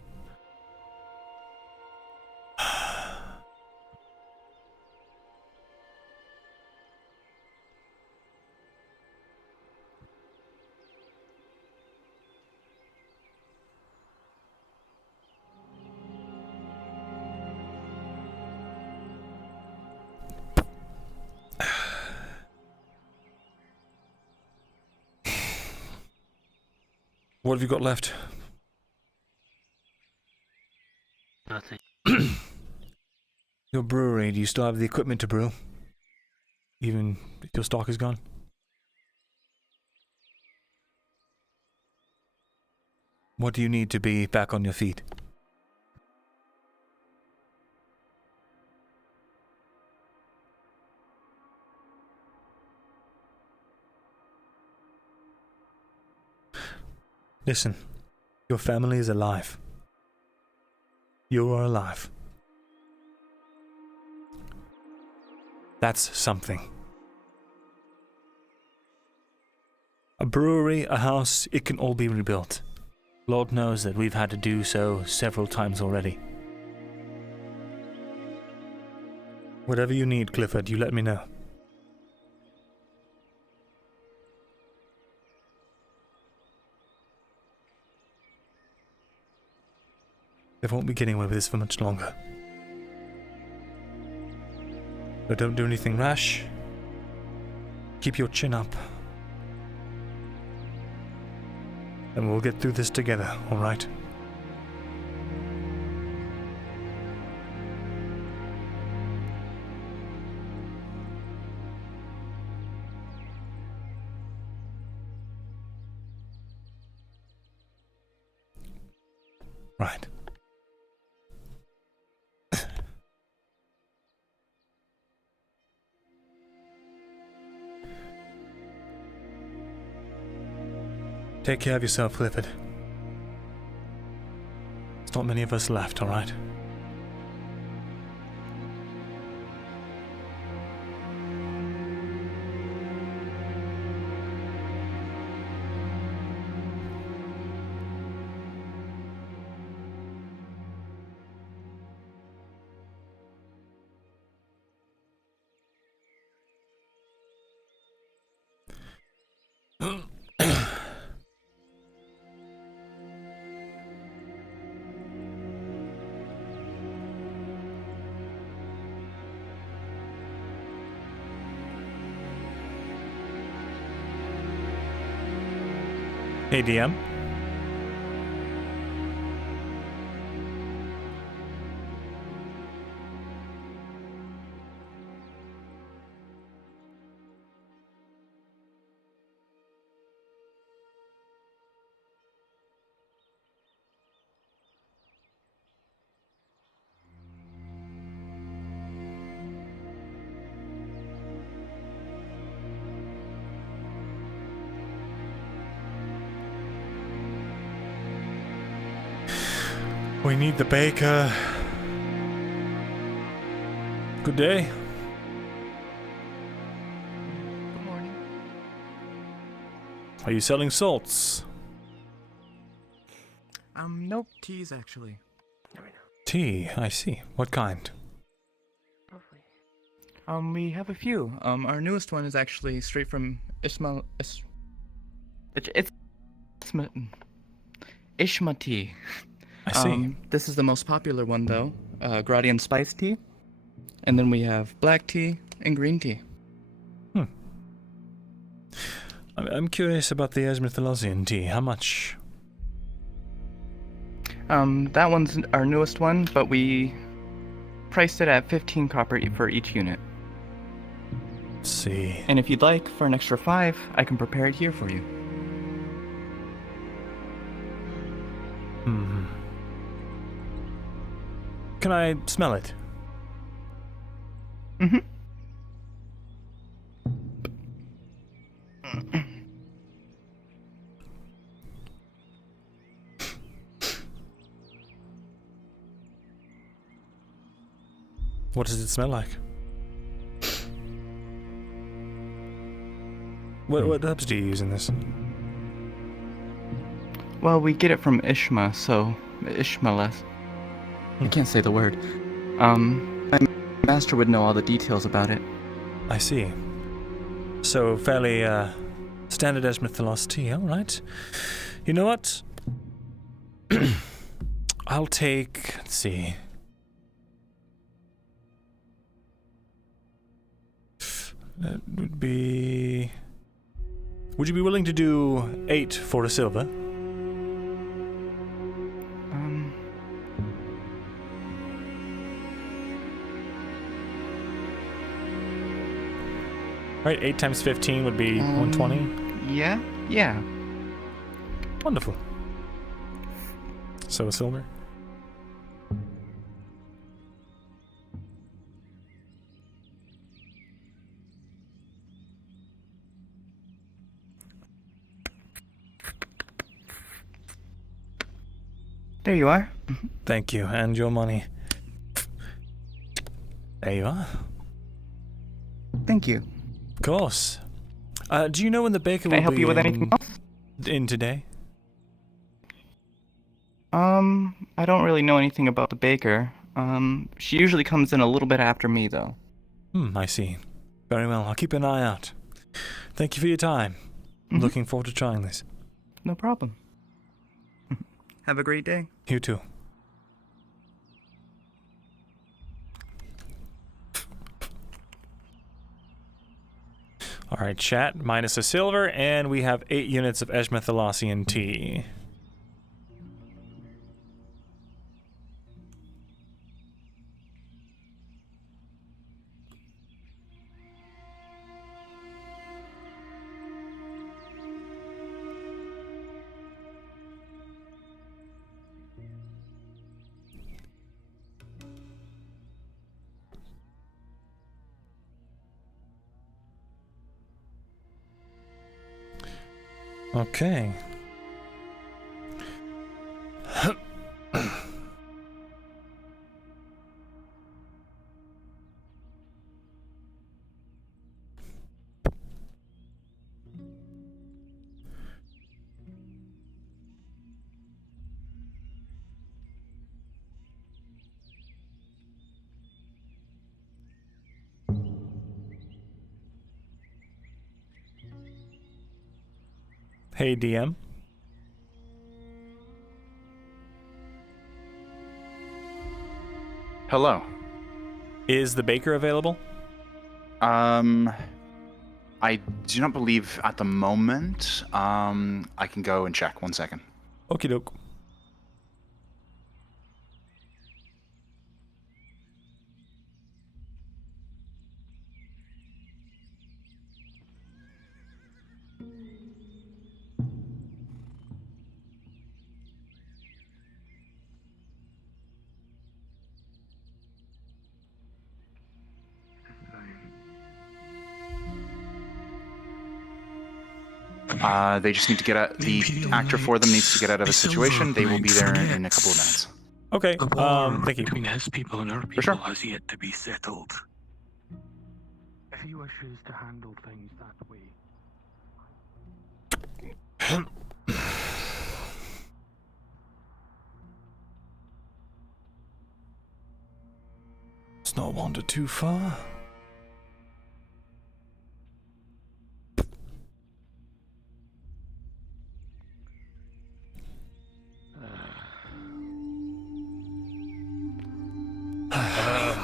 What have you got left? Nothing. Your brewery, do you still have the equipment to brew? Even if your stock is gone? What do you need to be back on your feet? Listen, your family is alive. You are alive. That's something. A brewery, a house, it can all be rebuilt. Lord knows that we've had to do so several times already. Whatever you need, Clifford, you let me know. They won't be getting away with this for much longer. But don't do anything rash. Keep your chin up. And we'll get through this together, alright? Right. Take care of yourself, Clifford. There's not many of us left, alright? Hey, DM. We need the baker. Good day. Good morning. Are you selling salts? Nope, teas actually. Tea, I see. What kind? We have a few. Our newest one is actually straight from Eshma. It's Eshma tea. I see. This is the most popular one though. Gradian spice tea, and then we have black tea and green tea. I'm curious about the Eshma Thalas tea. How much? That one's our newest one, but we priced it at 15 copper for each unit. Let's see. And if you'd like, for an extra 5, I can prepare it here for you. Can I smell it? Mm-hmm. What does it smell like? What herbs do you use in this? Well, we get it from Eshma, so Ishmaelis. I can't say the word. My master would know all the details about it. I see. So fairly standard Eshma Thalas tea, alright. You know what? I'll take, let's see. That would be... Would you be willing to do 8 for a silver? Right, 8 times 15 would be 120? Yeah. Wonderful. So a silver? There you are. Thank you, and your money. There you are. Thank you. Of course. Do you know when the baker Can will I help be you with anything else? in today? I don't really know anything about the baker. She usually comes in a little bit after me, though. I see. Very well, I'll keep an eye out. Thank you for your time. Looking forward to trying this. No problem. Have a great day. You too. Alright, chat, minus a silver, and we have 8 units of Eshma Thalas tea. Okay. Hey, DM. Hello. Is the baker available? I do not believe at the moment. I can go and check. 1 second. Okie doke. They just need to get out. The actor for them needs to get out of a situation. They will be there in a couple of minutes. Okay. Thank you. Between his people and our people has yet to be settled. If he wishes to handle things that way. Let's not wander too far.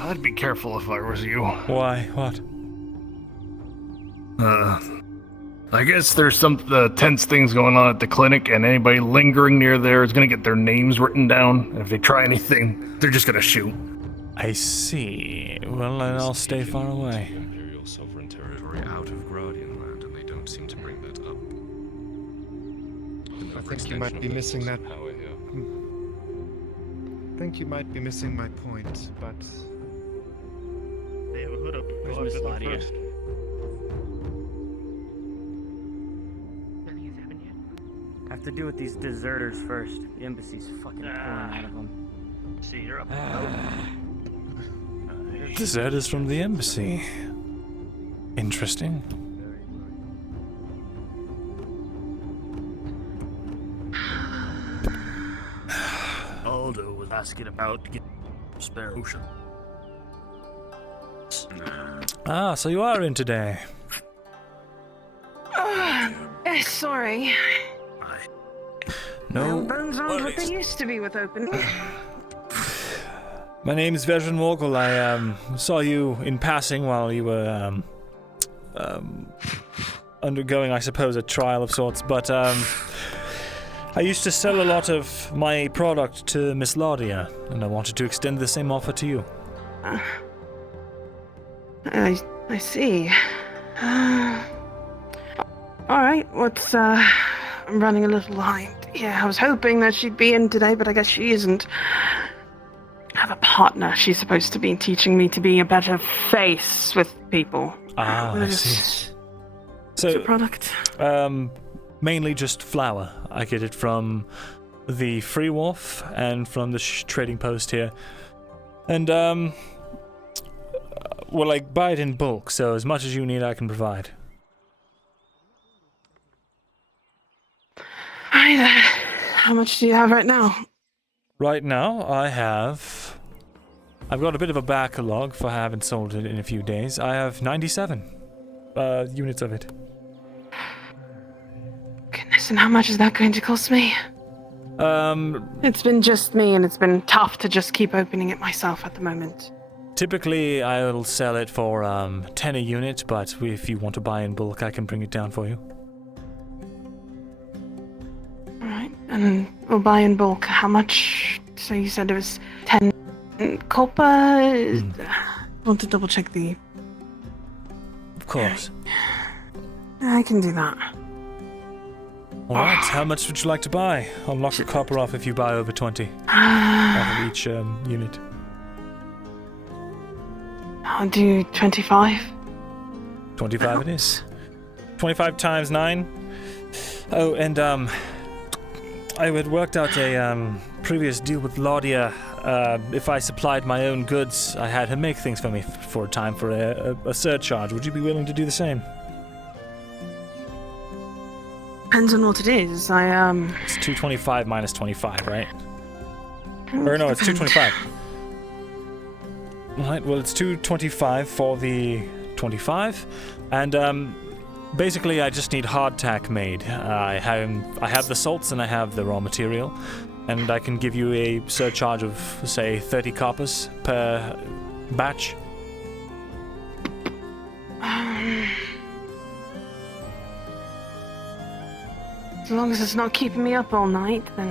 I'd be careful if I was you. Why? What? I guess there's some tense things going on at the clinic, and anybody lingering near there is gonna get their names written down. And if they try anything, they're just gonna shoot. I see. Well, then I'll stay far away. Imperial sovereign territory out of Guardian land, and they don't seem to bring that up. I think you might be missing that. I think you might be missing my point, but. They have a hood up. Where's Go Miss up Ladia? first. Have to deal with these deserters first. The embassy's fucking pouring out of them. See, you're up. Deserters from the embassy. Interesting. Aldo was asking about spare ocean. Ah, so you are in today. Sorry. No Bones aren't what worries. they used to be with opening. My name is Veteran Morgul. I saw you in passing while you were undergoing, I suppose, a trial of sorts. But I used to sell a lot of my product to Miss Ladia, and I wanted to extend the same offer to you. I see. All right. I'm running a little behind. Yeah, I was hoping that she'd be in today, but I guess she isn't. I have a partner. She's supposed to be teaching me to be a better face with people. Ah, I see. So, product? Mainly just flour. I get it from the Free Wharf and from the trading post here. And, well, I buy it in bulk, so as much as you need, I can provide. Hi there. How much do you have right now? Right now, I've got a bit of a backlog for I haven't sold it in a few days. I have 97 units of it. Goodness, and how much is that going to cost me? It's been just me, and it's been tough to just keep opening it myself at the moment. Typically, I'll sell it for 10 a unit, but if you want to buy in bulk, I can bring it down for you. Alright, and we'll buy in bulk. How much? So you said it was 10 copper? I want to double check the... Of course. I can do that. Alright, how much would you like to buy? I'll knock the copper off if you buy over 20 off of each unit. I'll do 25. 25 it is. 25 times 9. Oh, and I had worked out a previous deal with Laudia. If I supplied my own goods, I had her make things for me for a time for a surcharge. Would you be willing to do the same? Depends on what it is. It's 225 minus 25, right? Or no, it's 225. Right, well, it's 225 for the 25, and Basically, I just need hardtack made. I have the salts and I have the raw material, and I can give you a surcharge of, say, 30 coppers per batch. As long as it's not keeping me up all night, then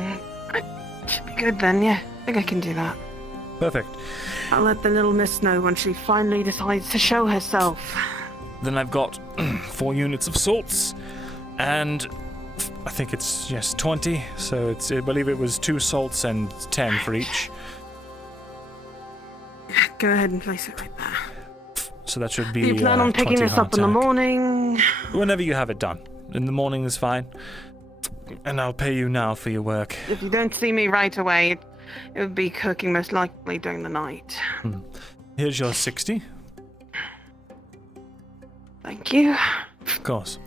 it should be good then, yeah. I think I can do that. Perfect. I'll let the little miss know when she finally decides to show herself. Then I've got 4 units of salts, and I think it's, yes, 20, so I believe it was 2 salts and 10 for each. Go ahead and place it right there. So that should be Do you plan on picking 20 this up in the hardtack. morning? Whenever you have it done. In the morning is fine. And I'll pay you now for your work. If you don't see me right away, it would be cooking most likely during the night. Here's your 60. Thank you. Of course.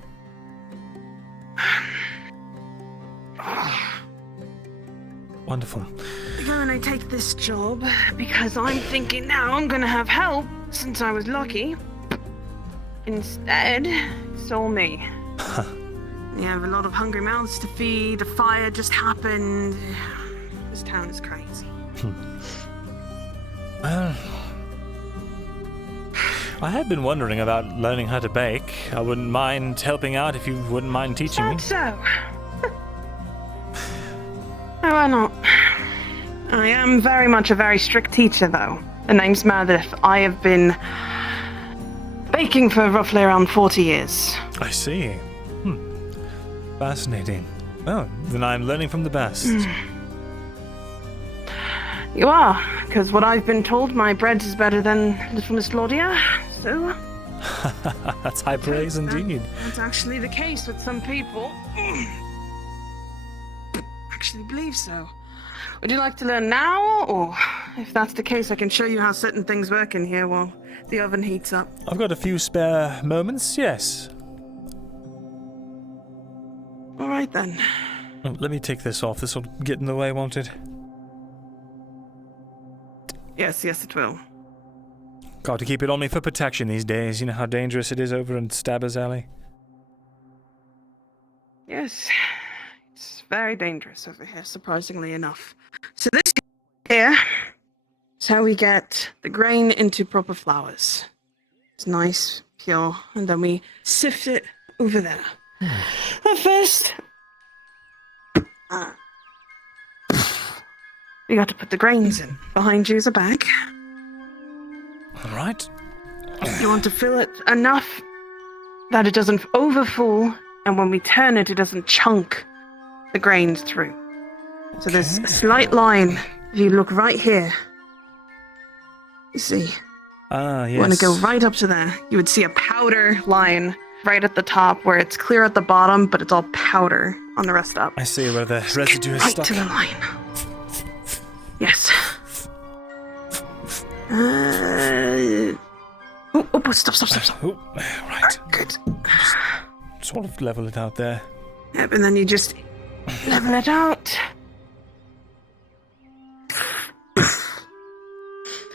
Wonderful. I'm gonna take this job because I'm thinking now I'm gonna have help since I was lucky. Instead, it's all me. You have a lot of hungry mouths to feed, a fire just happened. This town is crazy. Well, I had been wondering about learning how to bake. I wouldn't mind helping out if you wouldn't mind teaching me. So. Why not? I am very much a very strict teacher, though. The name's Meredith. I have been baking for roughly around 40 years. I see. Fascinating. Oh, then I'm learning from the best. You are, because what I've been told, my bread is better than little Miss Claudia, so... That's high praise indeed. That's actually the case with some people. Actually believe so. Would you like to learn now, or if that's the case, I can show you how certain things work in here while the oven heats up. I've got a few spare moments, yes. All right, then. Oh, let me take this off. This will get in the way, won't it? Yes, it will. Got to keep it on me for protection these days. You know how dangerous it is over in Stabber's Alley? Yes. It's very dangerous over here, surprisingly enough. So this here is how we get the grain into proper flours. It's nice, pure, and then we sift it over there. But first, we got to put the grains in. Behind you is a bag. All right. You want to fill it enough that it doesn't overfull, and when we turn it, it doesn't chunk the grains through. So there's a slight line. If you look right here, you see. Ah, yes. You want to go right up to there. You would see a powder line right at the top where it's clear at the bottom, but it's all powder on the rest up. I see where the residue is Right stuck. to the line. Yes. Stop. Oh, right. Good. Just sort of level it out there. Yep, and then you just level it out.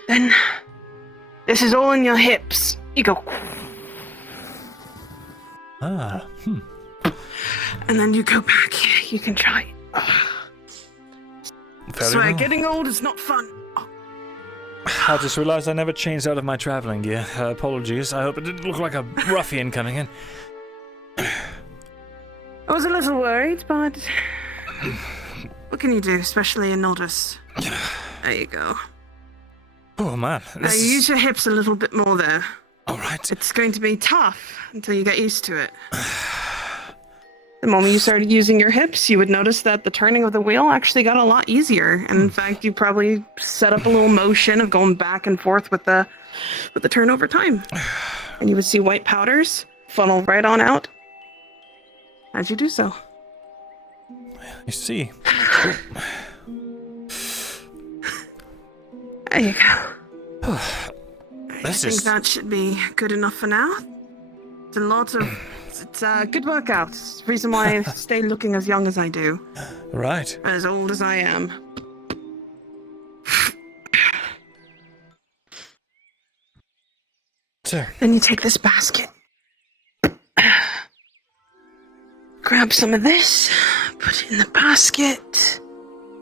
Then, this is all in your hips. You go. Ah, And then you go back. You can try. Very Swear, well. getting old is not fun. I just realized I never changed out of my traveling gear. Apologies. I hope it didn't look like a ruffian coming in. I was a little worried, but what can you do, especially in Nordis? There you go. Oh man. Now you use your hips a little bit more there. All right. It's going to be tough until you get used to it. The moment you started using your hips, you would notice that the turning of the wheel actually got a lot easier. And in fact, you probably set up a little motion of going back and forth with the turn over time. And you would see white powders funnel right on out as you do so. You see. There you go. I This think is that should be good enough for now. It's a lot of... It's a good workout. It's the reason why I stay looking as young as I do. right. As old as I am. So, Then you take this basket. grab some of this, put it in the basket,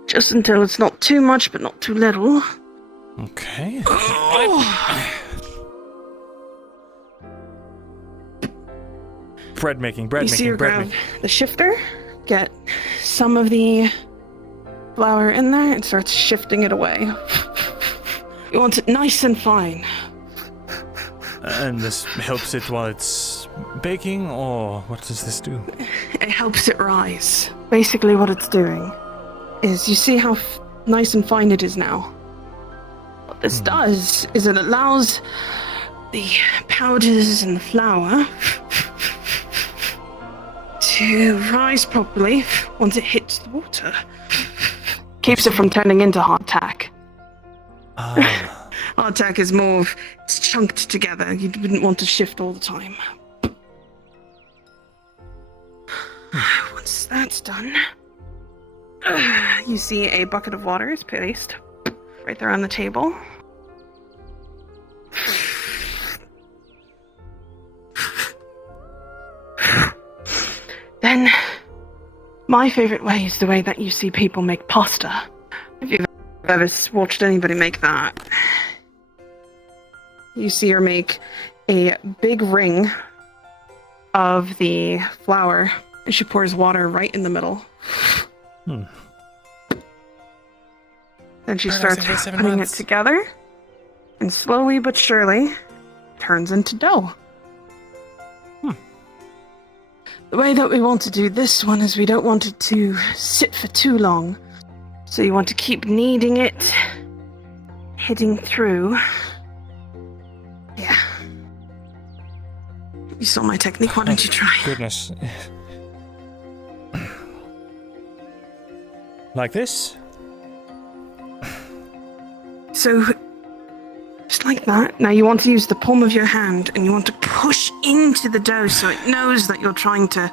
just until it's not too much, but not too little. Okay. Bread making. You see her grab the shifter, get some of the flour in there, and starts shifting it away. You want it nice and fine. And this helps it while it's baking, or what does this do? It helps it rise. Basically what it's doing is, you see how nice and fine it is now? What this does is it allows the powders and the flour to rise properly once it hits the water. Keeps it from turning into hardtack. Hardtack is more of, it's chunked together. You wouldn't want to shift all the time. Once that's done, you see a bucket of water is placed right there on the table. Then, my favorite way is the way that you see people make pasta. If you've ever watched anybody make that, you see her make a big ring of the flour, and she pours water right in the middle. Then she starts putting it together, and slowly but surely turns into dough. The way that we want to do this one is we don't want it to sit for too long. So you want to keep kneading it, hitting through. Yeah. You saw my technique, why don't you try? Goodness. Like this? So, just like that. Now you want to use the palm of your hand and you want to push into the dough so it knows that you're trying to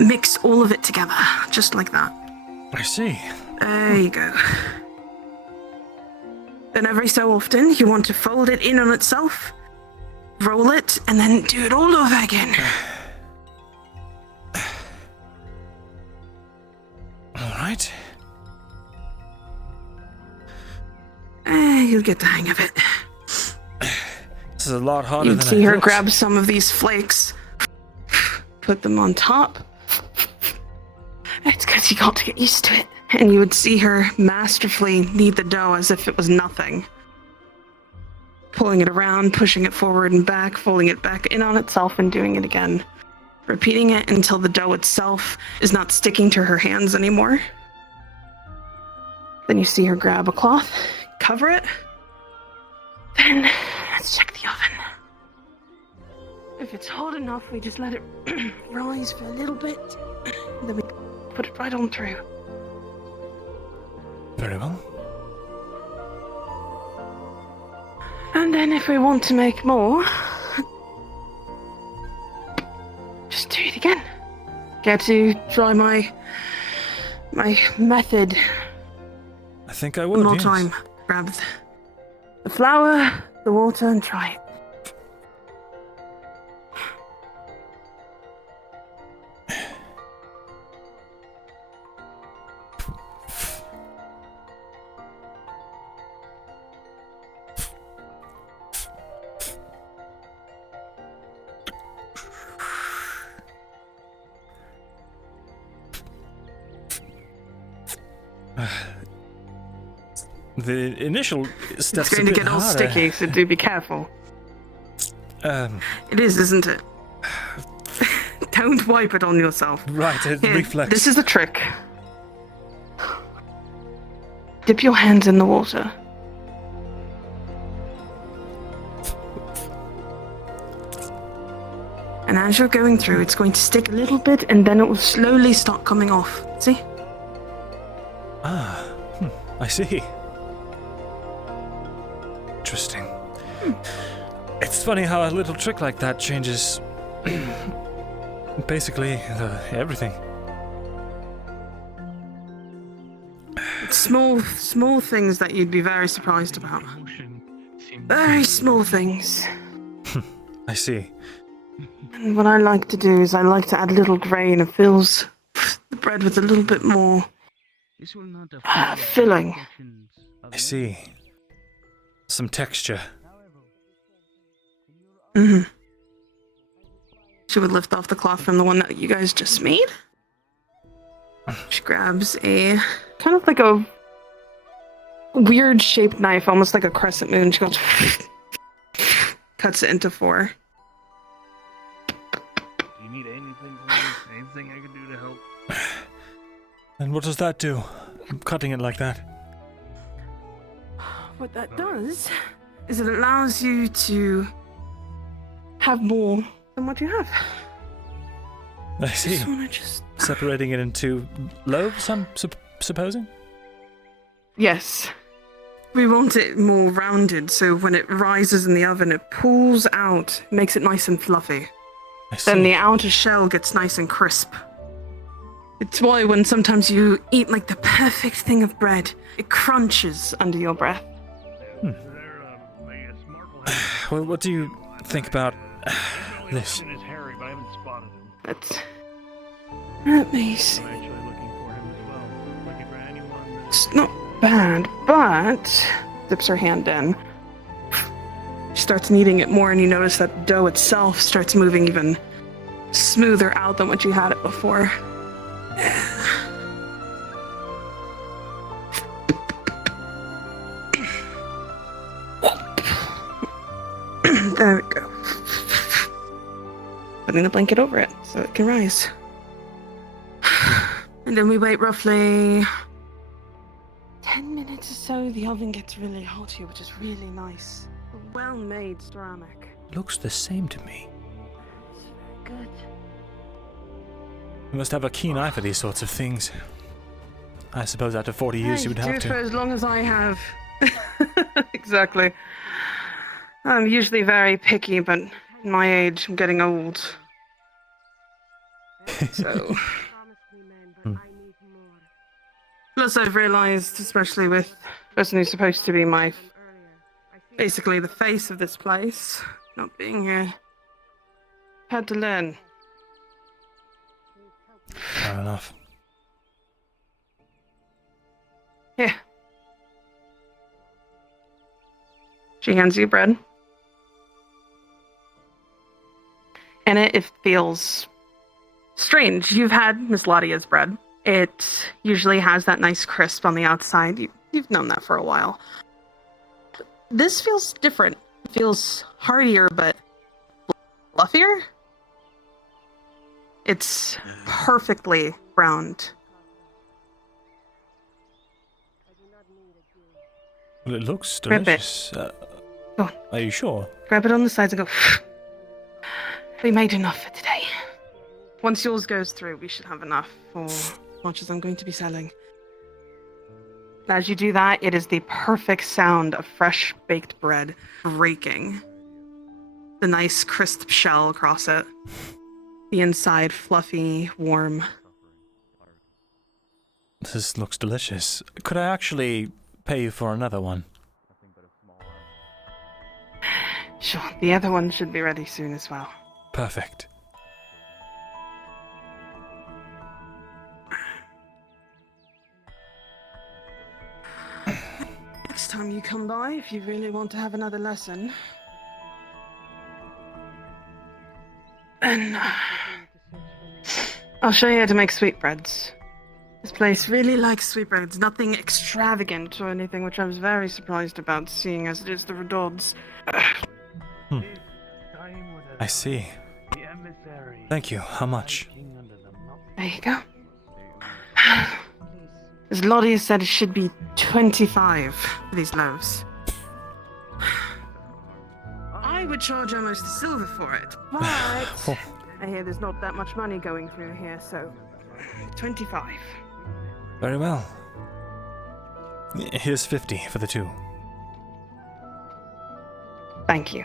mix all of it together. Just like that. I see. There you go. Then every so often you want to fold it in on itself, roll it, and then do it all over again. Alright. You'll get the hang of it. This is a lot harder You'd than see I her thought. grab some of these flakes, put them on top. It's because you got to get used to it. And you would see her masterfully knead the dough as if it was nothing. Pulling it around, pushing it forward and back, folding it back in on itself and doing it again. Repeating it until the dough itself is not sticking to her hands anymore. Then you see her grab a cloth, cover it. Then let's check the oven. If it's hot enough, we just let it rise for a little bit. Then we put it right on through. Very well. And then if we want to make more, just do it again. Get to try my method. I think I would, One more yes. time. Grab the flour, the water, and try it. The initial steps It's going to get all sticky, so do be careful. It is, isn't it? Don't wipe it on yourself. Right, it's Here, reflex. This is the trick. Dip your hands in the water. And as you're going through, it's going to stick a little bit, and then it will slowly start coming off. See? I see. Interesting. It's funny how a little trick like that changes basically everything. It's small things that you'd be very surprised about. Very small things. I see. And what I like to do is I like to add a little grain and fills the bread with a little bit more filling. I see. Some texture. Mm-hmm. She would lift off the cloth from the one that you guys just made. She grabs a kind of like a weird shaped knife, almost like a crescent moon. She goes, cuts it into 4. Do you need anything from me? Anything I can do to help? And what does that do? I'm cutting it like that. What that does is it allows you to have more than what you have. I see. Separating it into loaves, I'm supposing? Yes. We want it more rounded, so when it rises in the oven, it pulls out, makes it nice and fluffy. Then the outer shell gets nice and crisp. It's why when sometimes you eat like the perfect thing of bread, it crunches under your breath. Well, what do you think about this? Let me see. It's not bad, but dips her hand in. She starts kneading it more, and you notice that the dough itself starts moving even smoother out than what you had it before. There we go. Putting the blanket over it so it can rise. And then we wait roughly 10 minutes or so. The oven gets really hot here, which is really nice. A well-made ceramic. Looks the same to me. Good. You must have a keen eye for these sorts of things. I suppose after 40 years you would have do to. for as long as I have. Exactly. I'm usually very picky, but in my age, I'm getting old. So. Plus, I've realized, especially with the person who's supposed to be basically the face of this place, not being here, had to learn. Fair enough. Here. She hands you bread. And it feels strange. You've had Miss Latia's bread. It usually has that nice crisp on the outside. You've known that for a while. This feels different. It feels heartier, but fluffier. It's perfectly round. Well, it looks Grab it. delicious. Go on. Are you sure? Grab it on the sides and go. We made enough for today. Once yours goes through, we should have enough for as much as I'm going to be selling. As you do that, it is the perfect sound of fresh baked bread breaking. The nice crisp shell across it. The inside fluffy, warm. This looks delicious. Could I actually pay you for another one? Sure, the other one should be ready soon as well. Perfect. Next time you come by, if you really want to have another lesson. And I'll show you how to make sweetbreads. This place really likes sweetbreads. Nothing extravagant or anything, which I was very surprised about, seeing as it is the Redods. I see. Thank you. How much? There you go. As Lottie said, it should be 25 for these loaves. I would charge almost a silver for it, but I hear there's not that much money going through here, so 25. Very well. Here's 50 for the two. Thank you.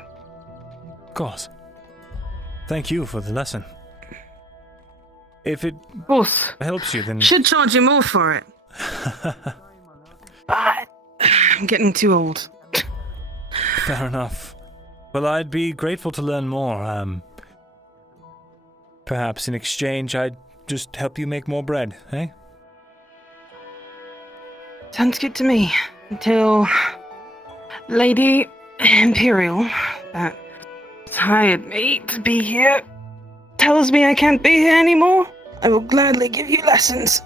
Of course. Thank you for the lesson. If it helps you, then... Should charge you more for it. But I'm getting too old. Fair enough. Well, I'd be grateful to learn more. Perhaps in exchange I'd just help you make more bread, eh? Sounds good to me. Until Lady Imperial, that hired me to be here, tells me I can't be here anymore, I will gladly give you lessons.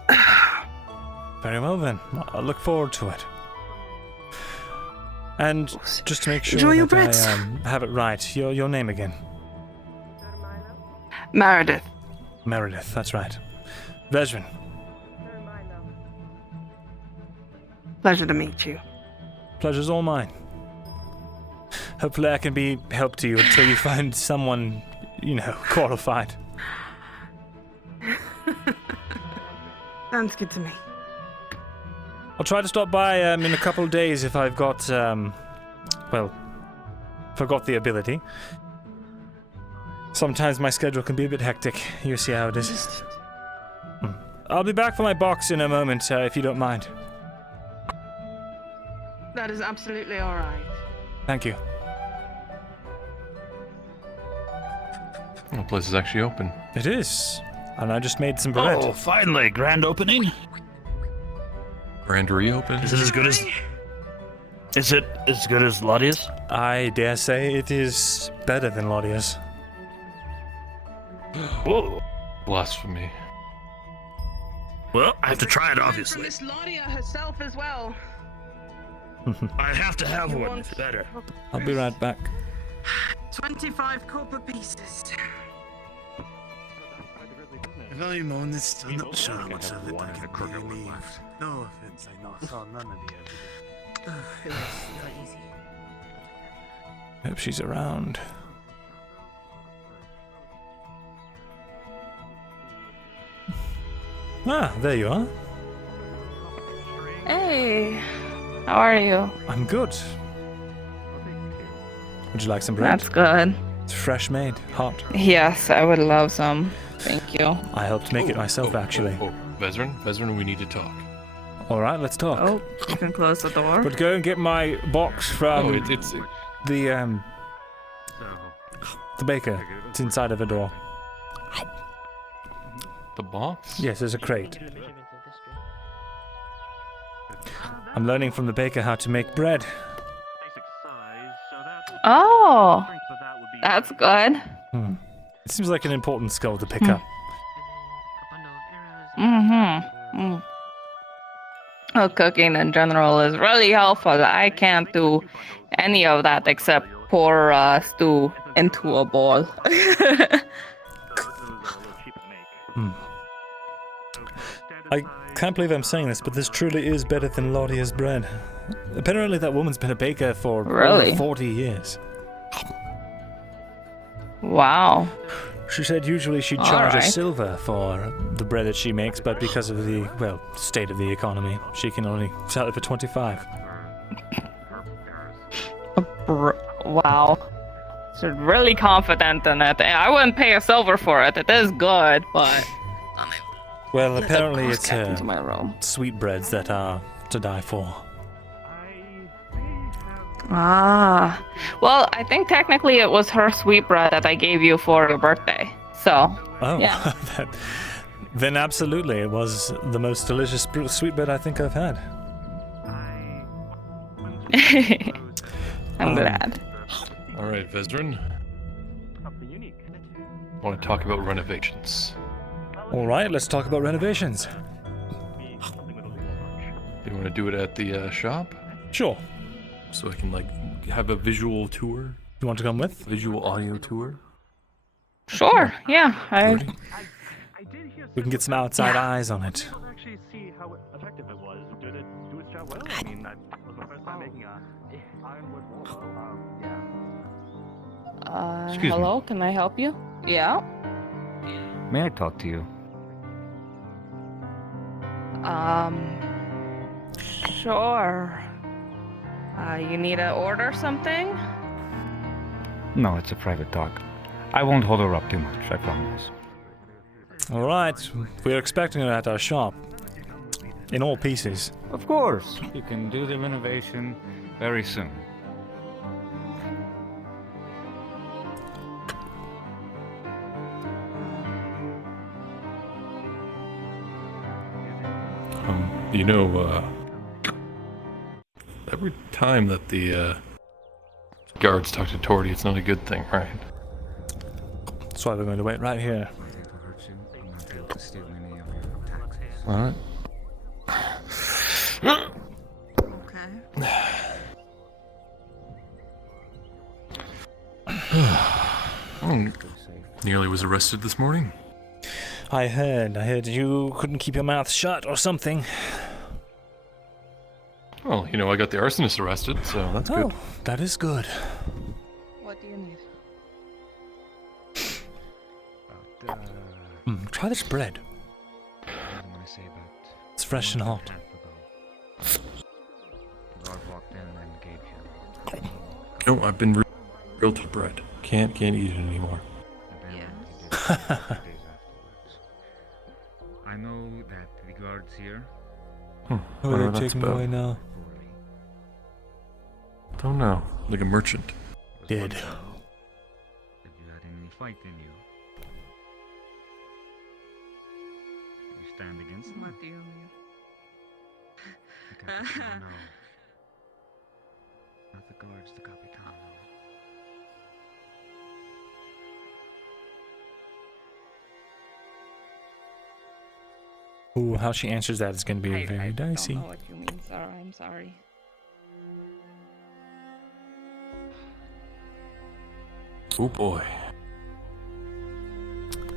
Very well then. I'll look forward to it. And just to make sure Enjoy your that breads. I have it right, your name again? Meredith. Meredith, that's right. Vezrin. Pleasure to meet you. Pleasure's all mine. Hopefully I can be help to you until you find someone, qualified. Sounds good to me. I'll try to stop by in a couple of days if I've got, forgot the ability. Sometimes my schedule can be a bit hectic. You see how it is. I'll be back for my box in a moment, if you don't mind. That is absolutely alright. Thank you. The place is actually open. It is. And I just made some bread. Oh, finally, grand opening. Grand reopen. Is it as good as? Is it as good as Lodia's? I dare say it is better than Lodia's. Whoa. Blasphemy. Well, I have to try it, obviously. Miss Laudia herself as well. I have to have one. It's better. I'll be right back. 25 copper pieces. If I'm honest, I'm not sure how much of it I can believe. No offense, I saw none of the evidence. It was not easy. Hope she's around. Ah, there you are. Hey, how are you? I'm good. Would you like some bread? That's good. It's fresh made, hot. Yes, I would love some. Thank you. I helped make it myself, actually. Vezrin, we need to talk. All right, let's talk. Oh, you can close the door. But go and get my box from the baker. It's inside of a door. The box? Yes, there's a crate. I'm learning from the baker how to make bread. Oh, that's good. It seems like an important skill to pick up. Well, cooking in general is really helpful. I can't do any of that except pour stew into a bowl. I can't believe I'm saying this, but this truly is better than Laudia's bread. Apparently that woman's been a baker for over 40 years. Wow. She said usually she'd charge a silver for the bread that she makes, but because of the, state of the economy, she can only sell it for 25. Wow. She's really confident in it. I wouldn't pay a silver for it. It is good, but... Well, apparently it's sweetbreads that are to die for. Ah. Well, I think technically it was her sweetbread that I gave you for your birthday. So, yeah. Then absolutely, it was the most delicious sweetbread I think I've had. I'm glad. All right, Vezrin. I want to talk about renovations. All right, let's talk about renovations. You want to do it at the shop? Sure. So I can have a visual tour. You want to come with? Visual audio tour. Sure. Yeah. We can get some outside eyes on it. Actually, see how effective it was. Did it do its job well? I mean, that was my first time making a ironwood wall. Yeah. Excuse me. Hello. Can I help you? Yeah. May I talk to you? Sure. You need to order something? No, it's a private talk. I won't hold her up too much, I promise. All right, we're expecting her at our shop. In all pieces. Of course. You can do the renovation very soon. You know, every time that the guards talk to Torty, it's not a good thing, right? That's why we're going to wait right here. Alright. Nearly was arrested this morning. I heard you couldn't keep your mouth shut or something. Well, you know, I got the arsonist arrested, so that's good. That is good. What do you need? Try this bread. It's fresh and hot. No, I've been grilled to bread. Can't eat it anymore. I know that the guards here. Who are they taking away now? Don't know. Like a merchant. Did. If you had any fight in you, you stand against them. What do you mean? The Capitano. Not the guards, the Capitano. Ooh, how she answers that is going to be very dicey. I don't know what you mean, sir. I'm sorry. Oh boy.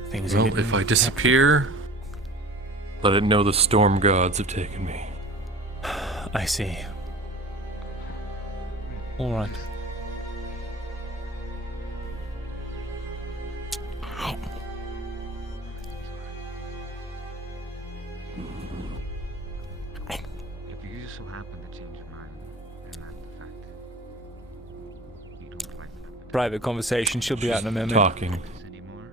Things well, if I disappear, let it know the storm gods have taken me. I see. All right. If you just so happen to change your mind, and that's the fact, you don't like that. Private conversation. She'll be out in a minute. Talking. Anymore,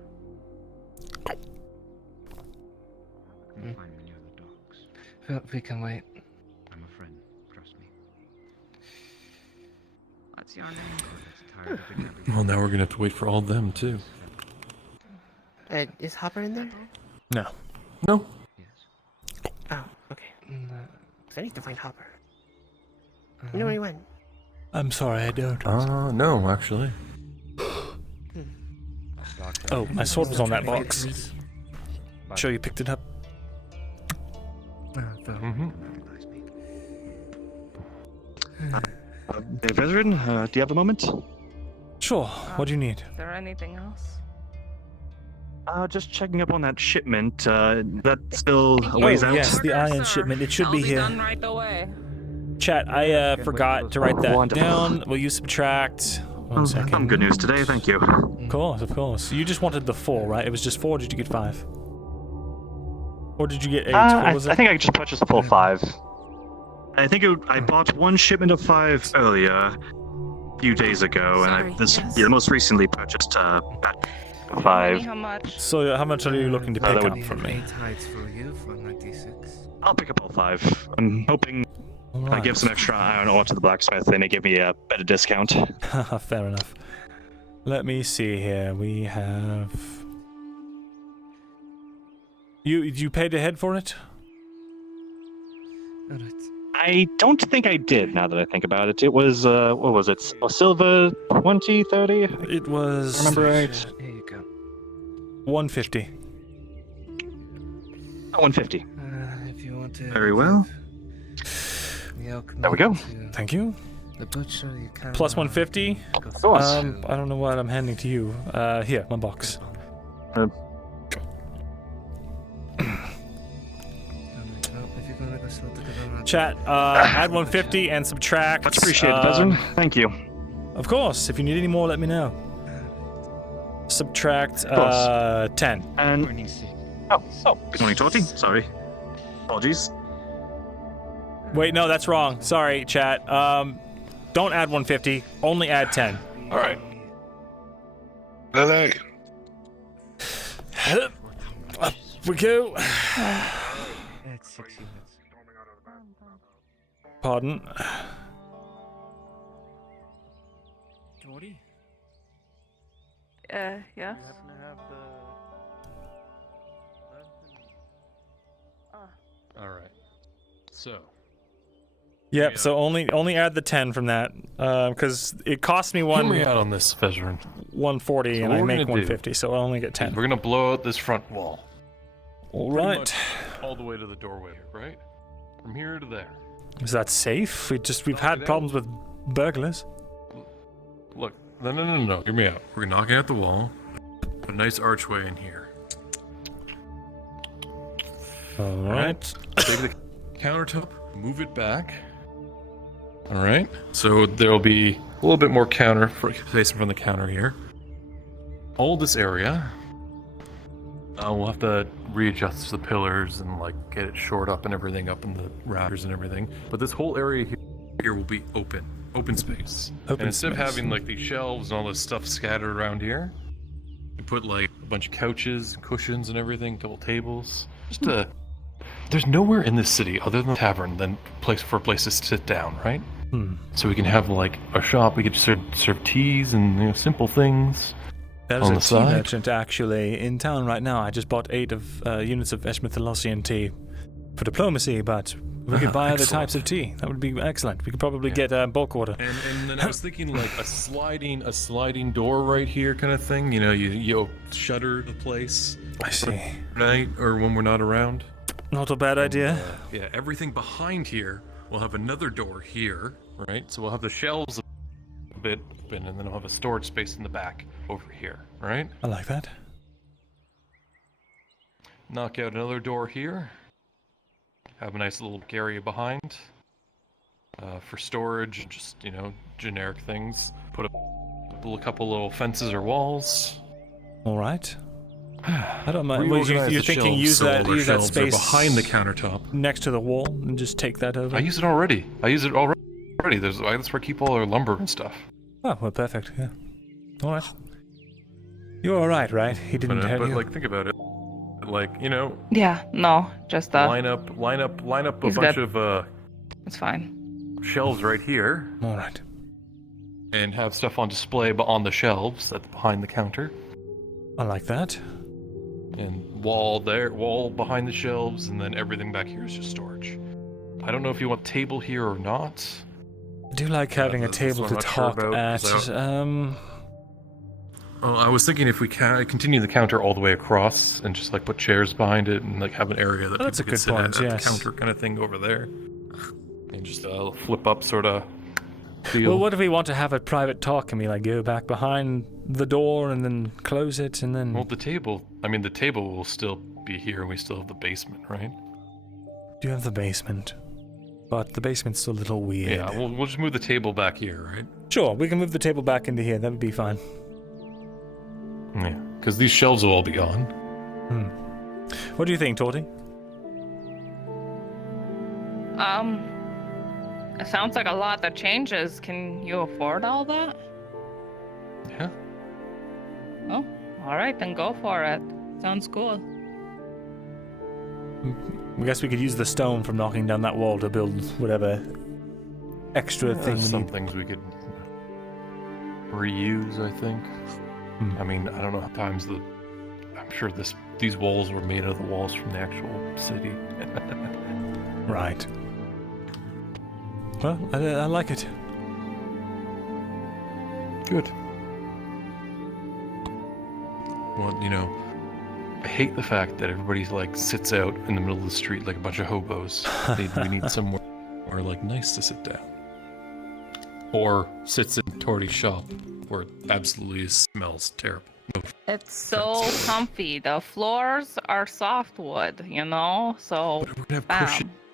you can find me near the docks. We can wait. I'm a friend, trust me. What's your name? Well, now we're gonna have to wait for all of them too. Is Hopper in there? No. No. Oh, okay. I need to find Hopper. You know where he went? I'm sorry, I don't. No, actually. Oh, my sword was on that box. Sure you picked it up. Veteran, do you have a moment? Sure. What do you need? Is there anything else? Just checking up on that shipment. That's still a ways out. Yes, the iron shipment. It should be here. Done right away. Chat, I forgot to write that down. Will you subtract? One second. Some good news today, thank you. Of course, of course. You just wanted the 4, right? It was just 4, or did you get 5? Or did you get 8? What was it? I think I just purchased the full 5. I think I bought one shipment of 5 earlier, a few days ago, and I most recently purchased 5. How much? So how much are you looking to pick up from me? I'll pick up all 5. I'm hoping I give some extra iron ore to the blacksmith. They may give me a better discount. Fair enough. Let me see here. We have. You paid ahead for it? I don't think I did, now that I think about it. It was, what was it? A silver 20, 30? It was... Remember right? Here you go. 150. 150. If you want to... Very well. There we go. Thank you. The butcher, you can... Plus 150? Of course. I don't know what I'm handing to you. Here, my box. Chat, add 150 and subtract. Much appreciated, Veteran. Thank you. Of course. If you need any more, let me know. Subtract 10. And good morning, Torty. Sorry. Apologies. Wait, no, that's wrong. Sorry, chat. Don't add 150. Only add 10. All right. Hello. Up we go. It's 6 units. Pardon. Jordy? Yes? All right. So. Yep. So only add the 10 from that, because it cost me one. Hear me out on this, Vezran. 140, So and what I we're make gonna 150, so I'll only get 10. We're gonna blow out this front wall. All Pretty right. much all the way to the doorway, right? From here to there. Is that safe? We've had problems with burglars. Look, no. Hear me out. We're knocking out the wall. Put a nice archway in here. All right. Take the countertop, move it back. All right. So there'll be a little bit more counter space from the counter here. All this area. We'll have to readjust the pillars and like get it shored up and everything up in the rafters and everything. But this whole area here will be open space. And instead of having like these shelves and all this stuff scattered around here, we put like a bunch of couches and cushions and everything, a couple tables. There's nowhere in this city other than the tavern than for places to sit down, right? So we can have like a shop. We could serve teas and simple things. There's on a the tea side. merchant actually in town right now. I just bought 8 units of Eshma Thalasian tea for diplomacy, but we could buy other types of tea. That would be excellent. We could probably get a bulk order. And then I was thinking like a sliding door right here kind of thing. You shutter the place. I see. Night or when we're not around. Not a bad idea. Yeah, everything behind here will have another door here, right? So we'll have the shelves a bit open, and then we'll have a storage space in the back over here, right? I like that. Knock out another door here. Have a nice little area behind for storage and just, generic things. Put a couple little fences or walls. All right. I don't mind. Reorganize You're the thinking shelves so all the use that shelves are space behind the countertop next to the wall and just take that over. I use it already. That's where I keep all our lumber and stuff. Oh, well, perfect. Yeah. All right. You're all right, right? He didn't tell but you. like, think about it. Like, Yeah, no, just line up a He's bunch good. of It's fine. shelves right here. All right. And have stuff on display, but on the shelves behind the counter. I like that. And wall behind the shelves, and then everything back here is just storage. I don't know if you want table here or not. I do like having a table to talk at. Well, I was thinking if we continue the counter all the way across and just like put chairs behind it and like have an area that That's a people good can sit point, at yes. the counter kind of thing over there. And just flip up sort of feel. Well, what if we want to have a private talk? Can we like go back behind the door and then close it and then? Well, the table will still be here and we still have the basement, right? Do you have the basement? But the basement's still a little weird. Yeah, we'll just move the table back here, right? Sure, we can move the table back into here. That would be fine. Yeah, because these shelves will all be gone. What do you think, Torty? It sounds like a lot that changes. Can you afford all that? Yeah. Oh, all right, then go for it. Sounds cool. I guess we could use the stone from knocking down that wall to build whatever extra thing we Some need. things we could reuse, I think. I mean, I don't know how times I'm sure these walls were made out of the walls from the actual city. Right. Well, I like it. Good. Well, I hate the fact that everybody's like sits out in the middle of the street like a bunch of hobos. We need somewhere like nice to sit down. Or sits in Torty's shop where it absolutely smells terrible. No. It's so comfy. The floors are softwood, so bam.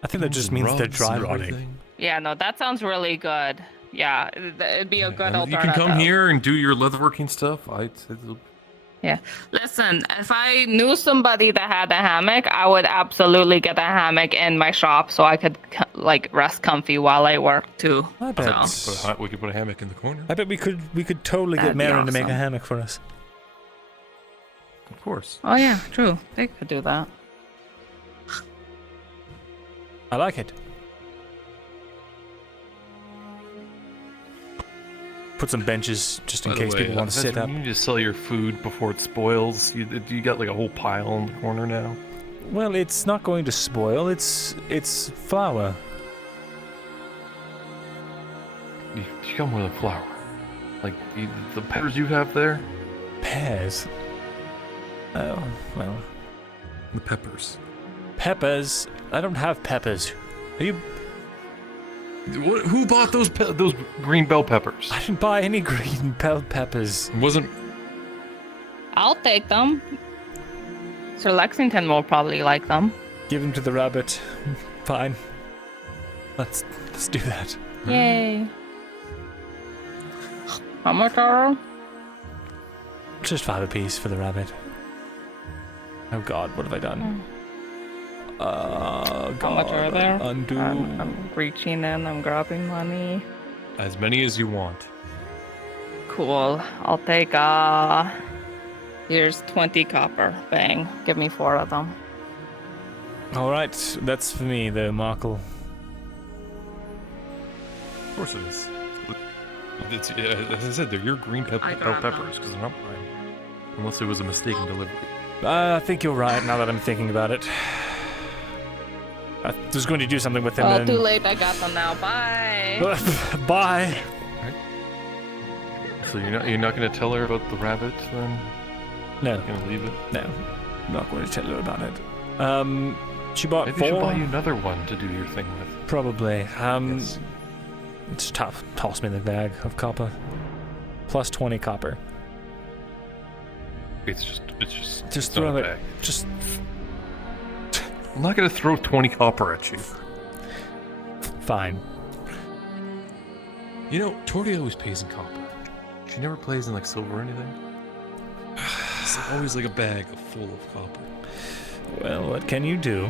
I think that just means they're dry rotting. Yeah, no, that sounds really good. Yeah, it'd be a good You alternative. can come here and do your leatherworking stuff. Yeah. Listen, if I knew somebody that had a hammock, I would absolutely get a hammock in my shop so I could rest comfy while I work too. I bet. We could put a hammock in the corner. I bet we could totally get That'd be Marin to make a awesome. hammock for us. Of course. Oh yeah, true. They could do that. I like it. Put some benches just in By the case way, people want to sit up. You need to sell your food before it spoils. You got like a whole pile in the corner now. Well, it's not going to spoil. It's flour. You got more than flour. Like the peppers you have there. Pears. Oh well. The peppers. Peppers. I don't have peppers. Are you? Who bought those green bell peppers? I didn't buy any green bell peppers. It wasn't. I'll take them. Sir Lexington will probably like them. Give them to the rabbit. Fine. Let's do that. Yay. How much are they? Just 5 apiece for the rabbit. Oh God, what have I done? God. How much are there? Undo. I'm reaching in. I'm grabbing money. As many as you want. Cool. I'll take here's 20 copper. Bang. Give me 4 of them. All right, that's for me, though, Markle. Of course it is. It's, as I said, they're your green bell peppers because they're not mine. Unless it was a mistaken delivery. I think you're right. Now that I'm thinking about it, I was going to do something with them. Oh, and... too late. I got them now. Bye. Bye. So you're not going to tell her about the rabbit then? No. You're going to leave it? No. I'm not going to tell her about it. She bought Maybe 4. she'll buy you another one to do your thing with. Probably. Yes. It's tough. Toss me the bag of copper. Plus 20 copper. It's just throw it. Just. I'm not gonna throw 20 copper at you. Fine. You know, Tori always pays in copper. She never plays in like silver or anything. It's always like a bag full of copper. Well, what can you do?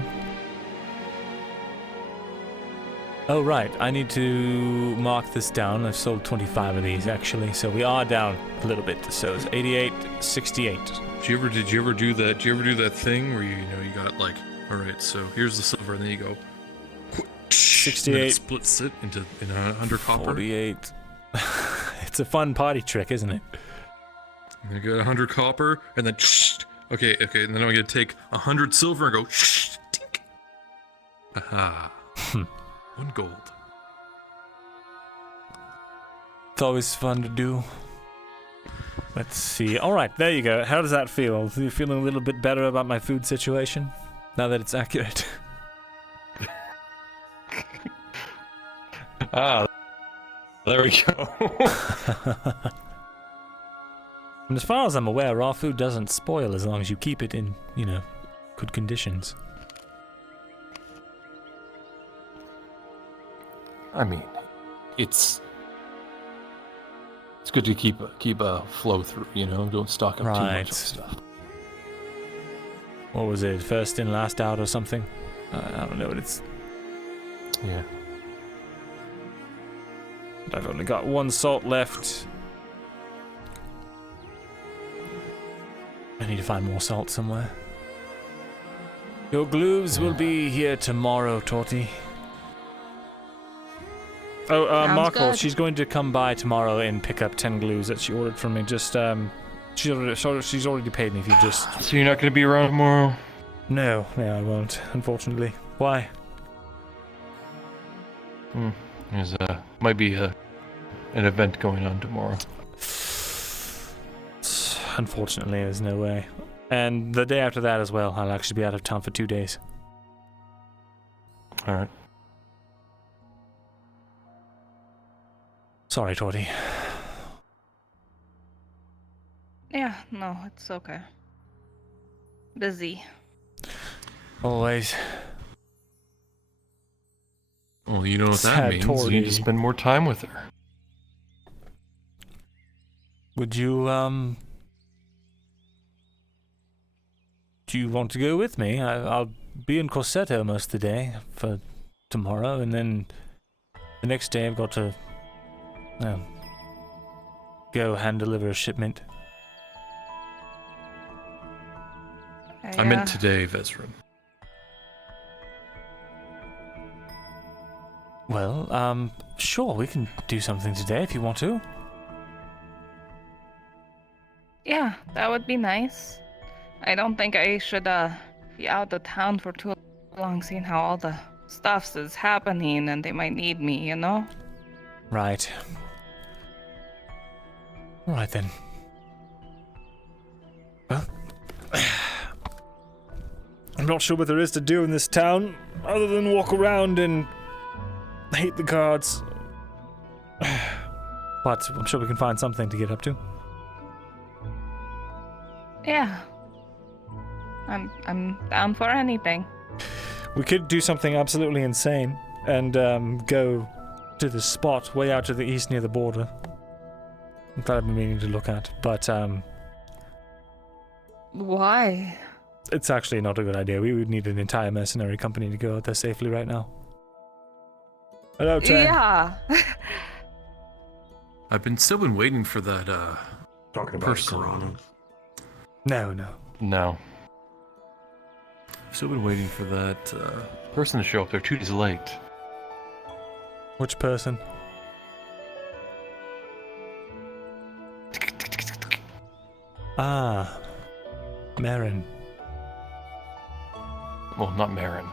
Oh, right. I need to mark this down. I've sold 25 of these, actually. So we are down a little bit. So it's 88, 68. Did you ever do that? Did you ever do that thing where you got like, all right, so here's the silver, and then you go 68. And it splits it into 100 copper. 48. It's a fun party trick, isn't it? And you got 100 copper, and then okay, and then I'm gonna take 100 silver and go tink. Aha. 1 gold. It's always fun to do. Let's see. All right, there you go. How does that feel? Are you feeling a little bit better about my food situation now that it's accurate? There we go. And as far as I'm aware, raw food doesn't spoil as long as you keep it in, good conditions. I mean, it's good to keep a flow through, don't stock up too much of stuff. What was it? First in, last out or something? I don't know what it's... Yeah. I've only got 1 salt left. I need to find more salt somewhere. Your glues will be here tomorrow, Torty. Oh, Markle, she's going to come by tomorrow and pick up 10 glues that she ordered from me. Just, she's already paid me if you just... So you're not going to be around tomorrow? No, I won't, unfortunately. Why? There's might be an event going on tomorrow. Unfortunately, there's no way. And the day after that as well, I'll actually be out of town for 2 days. Alright. Sorry, Torty. Yeah, no, it's okay. Busy. Always. Well, you know what that means. You need to spend more time with her. Would you, do you want to go with me? I'll be in Corsetto most of the day for tomorrow, and then the next day I've got to, go hand deliver a shipment. I meant today, Vezran. Well, sure, we can do something today if you want to. Yeah, that would be nice. I don't think I should be out of town for too long, seeing how all the stuff is happening and they might need me, you know? Right. Alright then. Well, I'm not sure what there is to do in this town other than walk around and hate the guards. But I'm sure we can find something to get up to. Yeah. I'm down for anything. We could do something absolutely insane and go to the spot way out to the east near the border that I've been meaning to look at, but Why? it's actually not a good idea. We would need an entire mercenary company to go out there safely right now. Hello, Trey. Yeah. I've still been waiting for that Talking about person. No. No. I've still been waiting for that Person to show up. They're 2 days late. Which person? Ah, Marin. Well, not Marin.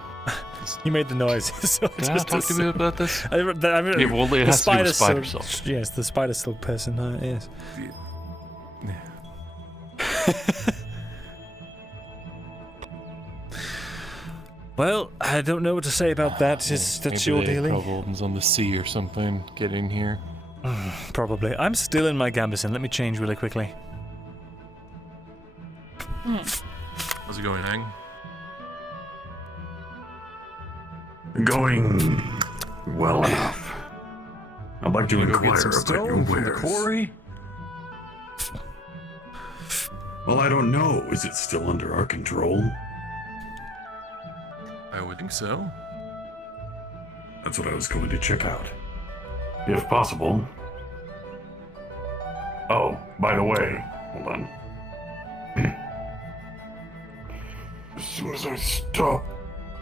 You made the noises. So Did I talk to you about this? Yeah, well, it has to do with spider silk. silk. Yes, the spider silk person. Yes. Well, I don't know what to say about that. That's your dealing. Problems on the sea or something. Get in here. Probably. I'm still in my gambeson. Let me change really quickly. How's it going, Hang? Going well enough. I'd like to Gonna go get inquire some about your stone from the wares. quarry? Well, I don't know. Is it still under our control? I would think so. That's what I was going to check out. If possible. Oh, by the way, hold on. As soon as I stop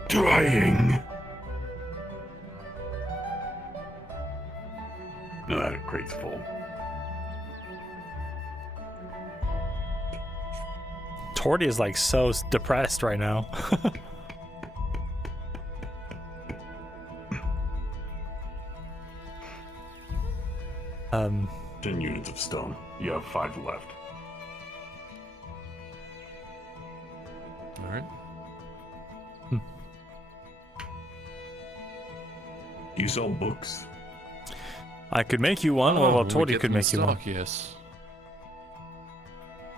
dying. No, that crate's full. Torty is like so depressed right now. 10 units of stone. You have 5 left. Alright. Do you sell books? I could make you one, or when we Torty get could them in make you one. stock, yes.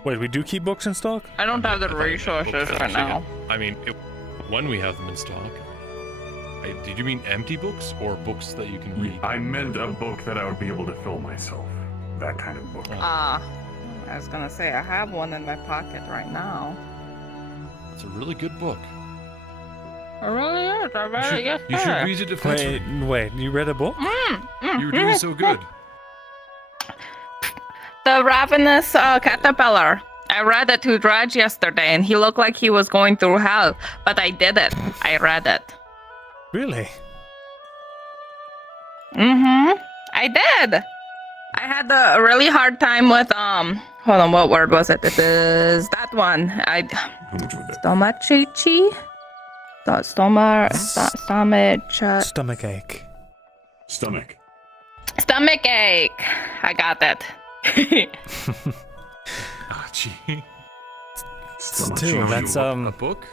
Wait, we do keep books in stock? I don't have the resources right now. I mean, when we have them in stock. Did you mean empty books or books that you can read? I meant a book that I would be able to fill myself. That kind of book. I was gonna say, I have one in my pocket right now. It's a really good book. It really is. I read it yesterday. You should read it if that's Wait, you read a book? You were doing so good. The Ravenous Caterpillar. I read it to Dredge yesterday, and he looked like he was going through hell. But I did it. I read it. Really? I did. I had a really hard time with hold on, what word was it? It is that one. Stomachichi? Stomach ache. Stomach ache. I got that. Ah, gee. Still, that's a book?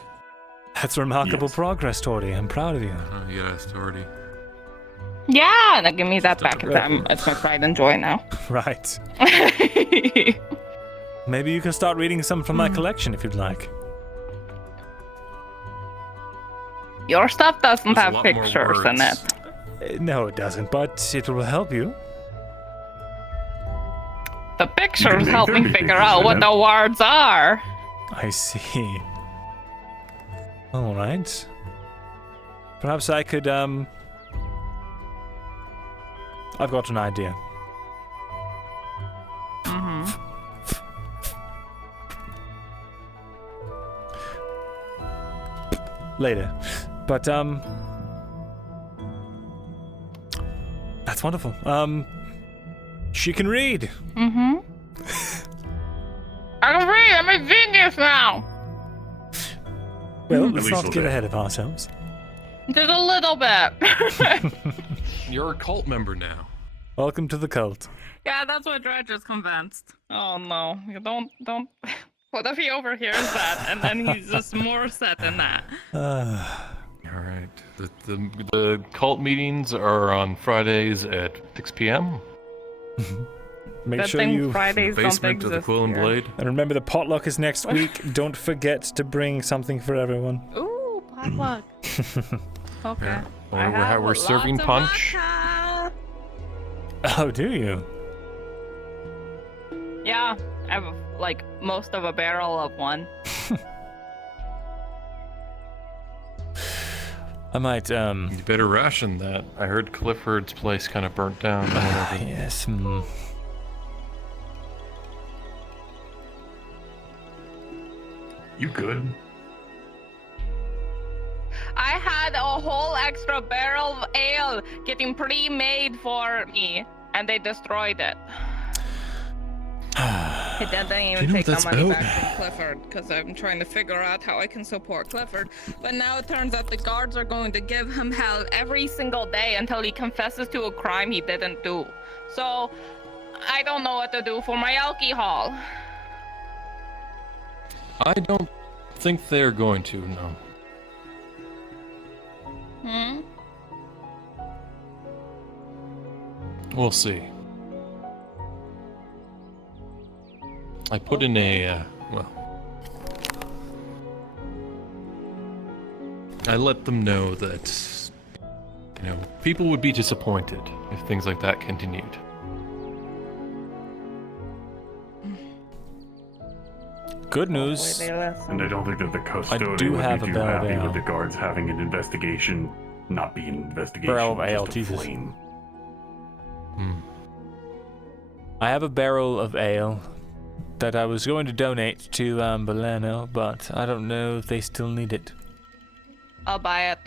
That's remarkable progress, Torty. I'm proud of you. Oh, yes, Torty. Yeah, now give me that back. It's my pride and joy now. Right. Maybe you can start reading some from my collection if you'd like. Your stuff doesn't There's a have lot more pictures in words. it. No, it doesn't, but it will help you. The pictures help me figure out what the words are. I see. All right. Perhaps I could, I've got an idea. Later. But, that's wonderful. She can read. I can read. I'm a genius now. Well, At let's least not we'll get do. ahead of ourselves. Just a little bit. You're a cult member now. Welcome to the cult. Yeah, that's what Dredge is convinced. Oh no, you don't. What if he overhears that and then he's just more set than that? All right. The cult meetings are on Fridays at 6 p.m. Make Good sure thing you Fridays don't Basement of the exist Quill and here. Blade. and remember the potluck is next week. Don't forget to bring something for everyone. Ooh, potluck. Okay. Yeah. I have We're serving lots of punch. vodka. Oh, do you? Yeah, I have like most of a barrel of one. I might, You better ration that. I heard Clifford's place kind of burnt down. yes. You good? I had a whole extra barrel of ale getting pre-made for me, and they destroyed it. It didn't even know take what my that's money about? back from Clifford, because I'm trying to figure out how I can support Clifford. But now it turns out the guards are going to give him hell every single day until he confesses to a crime he didn't do. So, I don't know what to do for my alcohol. I don't think they're going to, no. Hmm? We'll see. I put in a, I let them know that, people would be disappointed if things like that continued. Good news. And I don't think that the custodian do would have be a too barrel of happy ale. with the guards having an investigation not be an investigation, Barrel of ale, just a Jesus. flame. I have a barrel of ale that I was going to donate to Bolano, but I don't know if they still need it. I'll buy it.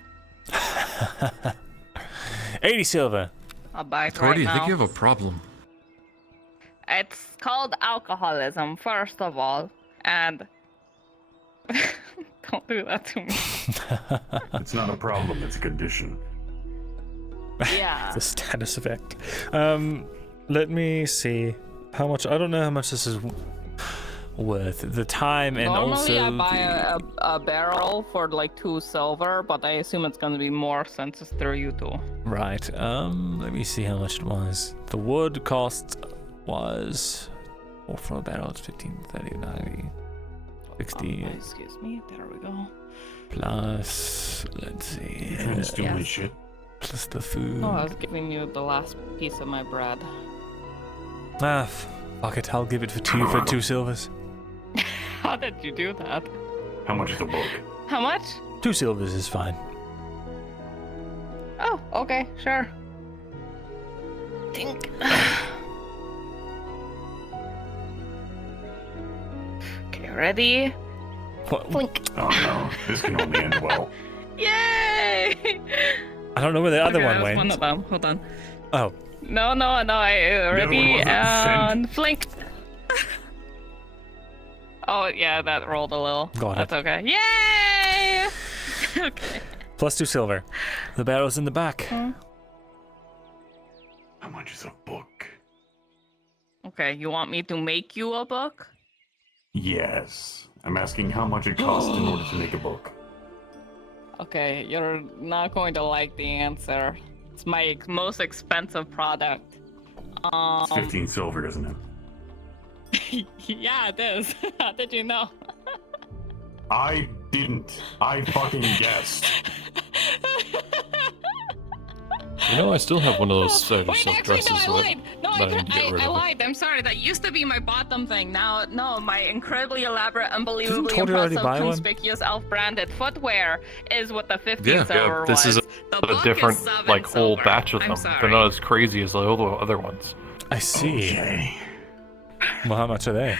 80 silver. I'll buy it Cordy, right I think now. you have a problem. It's called alcoholism, first of all, and don't do that to me. It's not a problem, it's a condition. Yeah. The status effect. Let me see how much. I don't know how much this is worth. The time and Normally also I buy a barrel for like 2 silver, but I assume it's gonna be more since it's through you two. Right. Let me see how much it was. The wood cost was for a barrel. It's 15, 30, 90, 60. Excuse me. There we go. Plus, let's see. Stealing shit. Plus the food. Oh, I was giving you the last piece of my bread. Fuck it. I'll give it for 2 silvers. How did you do that? How much is the book? How much? 2 silvers is fine. Oh, okay, sure. Think. Okay, ready? Blink. Oh no, this can only end well. Yay! I don't know where the other Okay, one that was went. one of them. Hold on. Oh. No, ready wasn't and flink. Oh yeah, that rolled a little. Got it. That's okay. Yay! Okay. Plus 2 silver. The barrel's in the back. How much is a book? Okay, you want me to make you a book? Yes. I'm asking how much it costs in order to make a book. Okay, you're not going to like the answer. It's my most expensive product. It's 15 silver, isn't it? Yeah, it is. How did you know? I didn't. I fucking guessed. I still have one of those silk Wait, actually, dresses no, I that, lied. No, that I need to get rid I of. lied. I'm sorry. That used to be my bottom thing. Now, no, my incredibly elaborate, Didn't unbelievably Cody already impressive, buy one? conspicuous elf-branded footwear is what the 15 Yeah, silver this was. is The a book different, is 7 like, whole silver. batch of I'm them. sorry. They're not as crazy as the other ones. I see. Okay. Well, how much are they?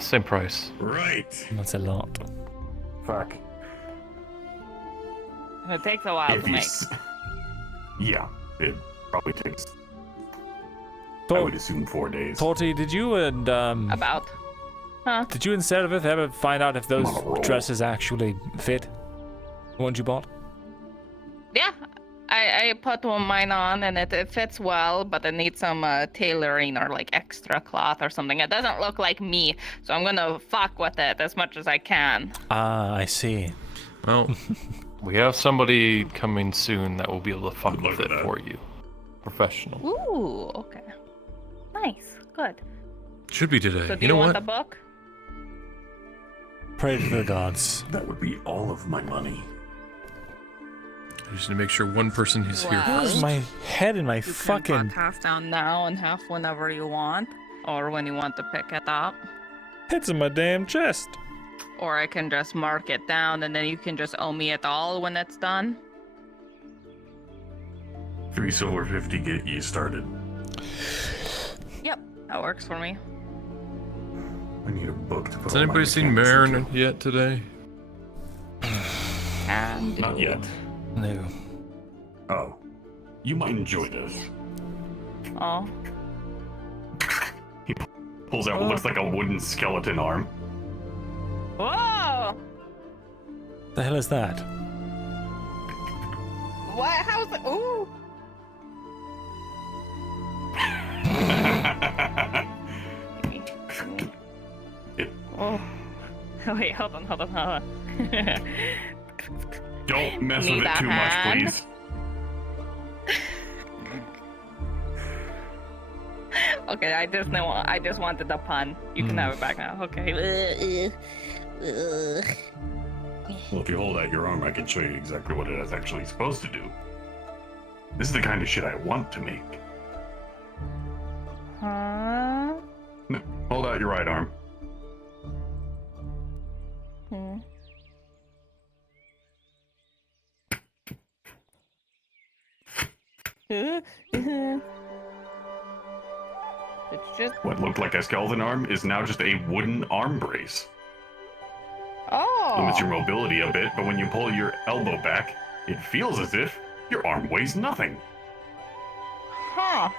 Same price. Right. That's a lot. Fuck. And it takes a while If to you make. Yeah, it probably takes, I So, would assume, 4 days. Torty, did you and About. Huh? Did you instead of it ever find out if those dresses actually fit? The ones you bought? Yeah, I put mine on and it fits well, but it needs some tailoring or like extra cloth or something. It doesn't look like me, so I'm gonna fuck with it as much as I can. Ah, I see. Well, we have somebody coming soon that will be able to fuck with it for you. Professional. Ooh, okay. Nice, good. Should be today. So do you know want what? the book? Pray to the gods. That would be all of my money. I just need to make sure one person is here Well, first. My head in my You can fucking... put half down now and half whenever you want, or when you want to pick it up. It's in my damn chest. Or I can just mark it down and then you can just owe me it all when it's done. 3 silver 50 get you started. Yep, that works for me. I need a book to put Has all my anybody seen mechanics Marin yet today? Not yet. No. Oh. You might enjoy this. Oh. He pulls out what looks like a wooden skeleton arm. Whoa! The hell is that? What? How's it? Ooh! Oh. Wait, hold on. Don't mess Need with it that too hand? much, please. Okay, I just wanted the pun. You can have it back now. Okay. Well, if you hold out your arm, I can show you exactly what it is actually supposed to do. This is the kind of shit I want to make. Huh? No, hold out your right arm. Hmm. It's just. What looked like a skeleton arm is now just a wooden arm brace. Oh. Limits your mobility a bit, but when you pull your elbow back, it feels as if your arm weighs nothing. Huh.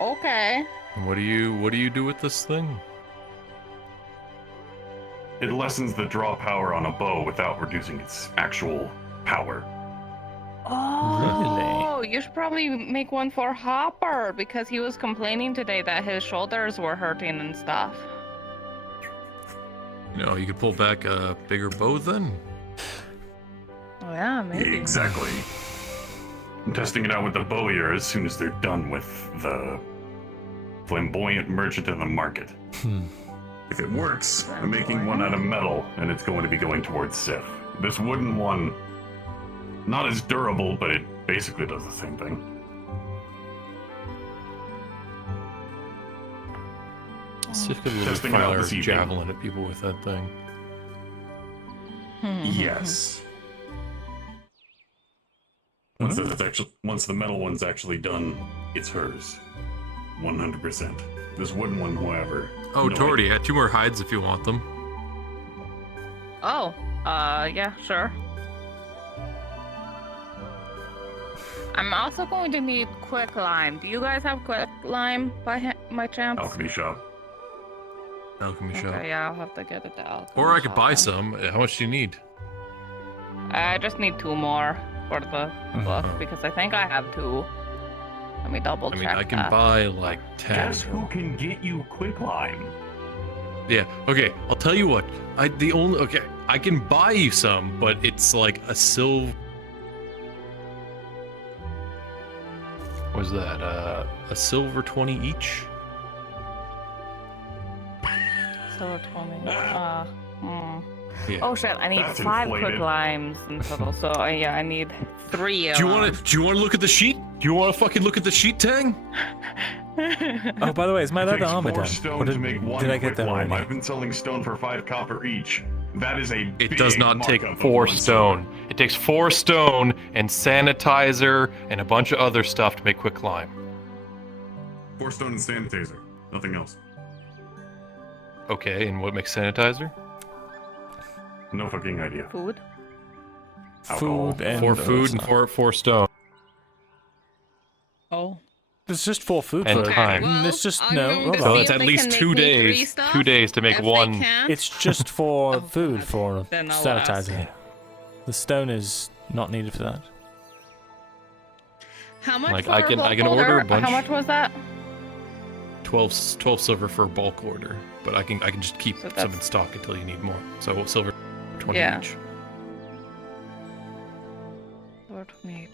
Okay. What do you do with this thing? It lessens the draw power on a bow without reducing its actual power. Oh, you should probably make one for Hopper because he was complaining today that his shoulders were hurting and stuff. You know, you could pull back a bigger bow then. Oh yeah, maybe. Exactly. I'm testing it out with the bowyer as soon as they're done with the flamboyant merchant in the market. If it works, I'm making one out of metal, and it's going to be going towards Sif. This wooden one, not as durable, but it basically does the same thing. Sif could literally Testing it out fire this a evening. javelin at people with that thing. Yes. Once the metal one's actually done, it's hers. 100%. This wooden one, however. Oh, no Torty, I had 2 more hides if you want them. Oh, yeah, sure. I'm also going to need quick lime. Do you guys have quick lime by chance? Alchemy shop. Alchemy shop. Okay, yeah, I'll have to get it to alchemy. Or I could shop buy then. some. How much do you need? I just need 2 more for the book because I think I have 2. Let me double check. I mean, I can that. buy like 10. Guess who can get you quicklime? Yeah. Okay. I'll tell you what. I can buy you some, but it's like a silver. Was that a silver 20 each? So 20. Yeah. Oh shit! I need That's 5 inflated. quick limes in total. So yeah, I need 3. Do you want to look at the sheet? Do you want to fucking look at the sheet, Tang? Oh, by the way, is my It leather takes armor 4 done? stone Or to make one did I get that quicklime. already? I've been selling stone for 5 copper each. That is a It big does not take markup of 4 1 stone. It takes 4 stone and sanitizer and a bunch of other stuff to make quick lime. 4 stone and sanitizer. Nothing else. Okay, and what makes sanitizer? No fucking idea. Food. Alcohol. Food and 4 food and 4 stone. Oh. It's just 4 food And for time. It's just I'm no. going to hold So on. it's at least 2 days. 2 days to make If they one. can't- It's just for food for Then I'll sanitizing. The stone is not needed for that. How much Like, for I a can- I bulk can order a order? bunch. How much was that? 12 silver for a bulk order, but I can just keep So some in stock until you need more. So silver, 20 Yeah. each. Lord meat.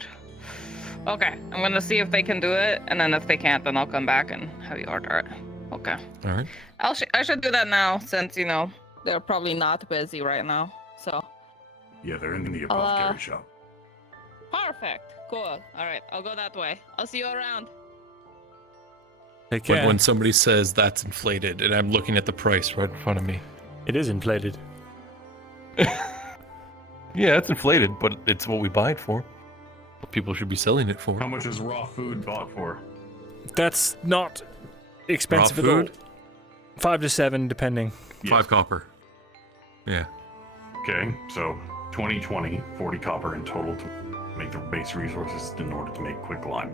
Okay, I'm gonna see if they can do it, and then if they can't, then I'll come back and have you order it. Okay. All right. I should do that now, since they're probably not busy right now. So. Yeah, they're in the I'll, apothecary shop. Perfect. Cool. All right, I'll go that way. I'll see you around. Take When, care. when somebody says that's inflated, and I'm looking at the price right in front of me. It is inflated. Yeah, it's inflated, but it's what we buy it for. What people should be selling it for. How much is raw food bought for? That's not expensive Raw at all. food? 5 to 7, depending. 5 copper. Yeah. Okay, so 20, 40 copper in total to make the base resources in order to make quick lime.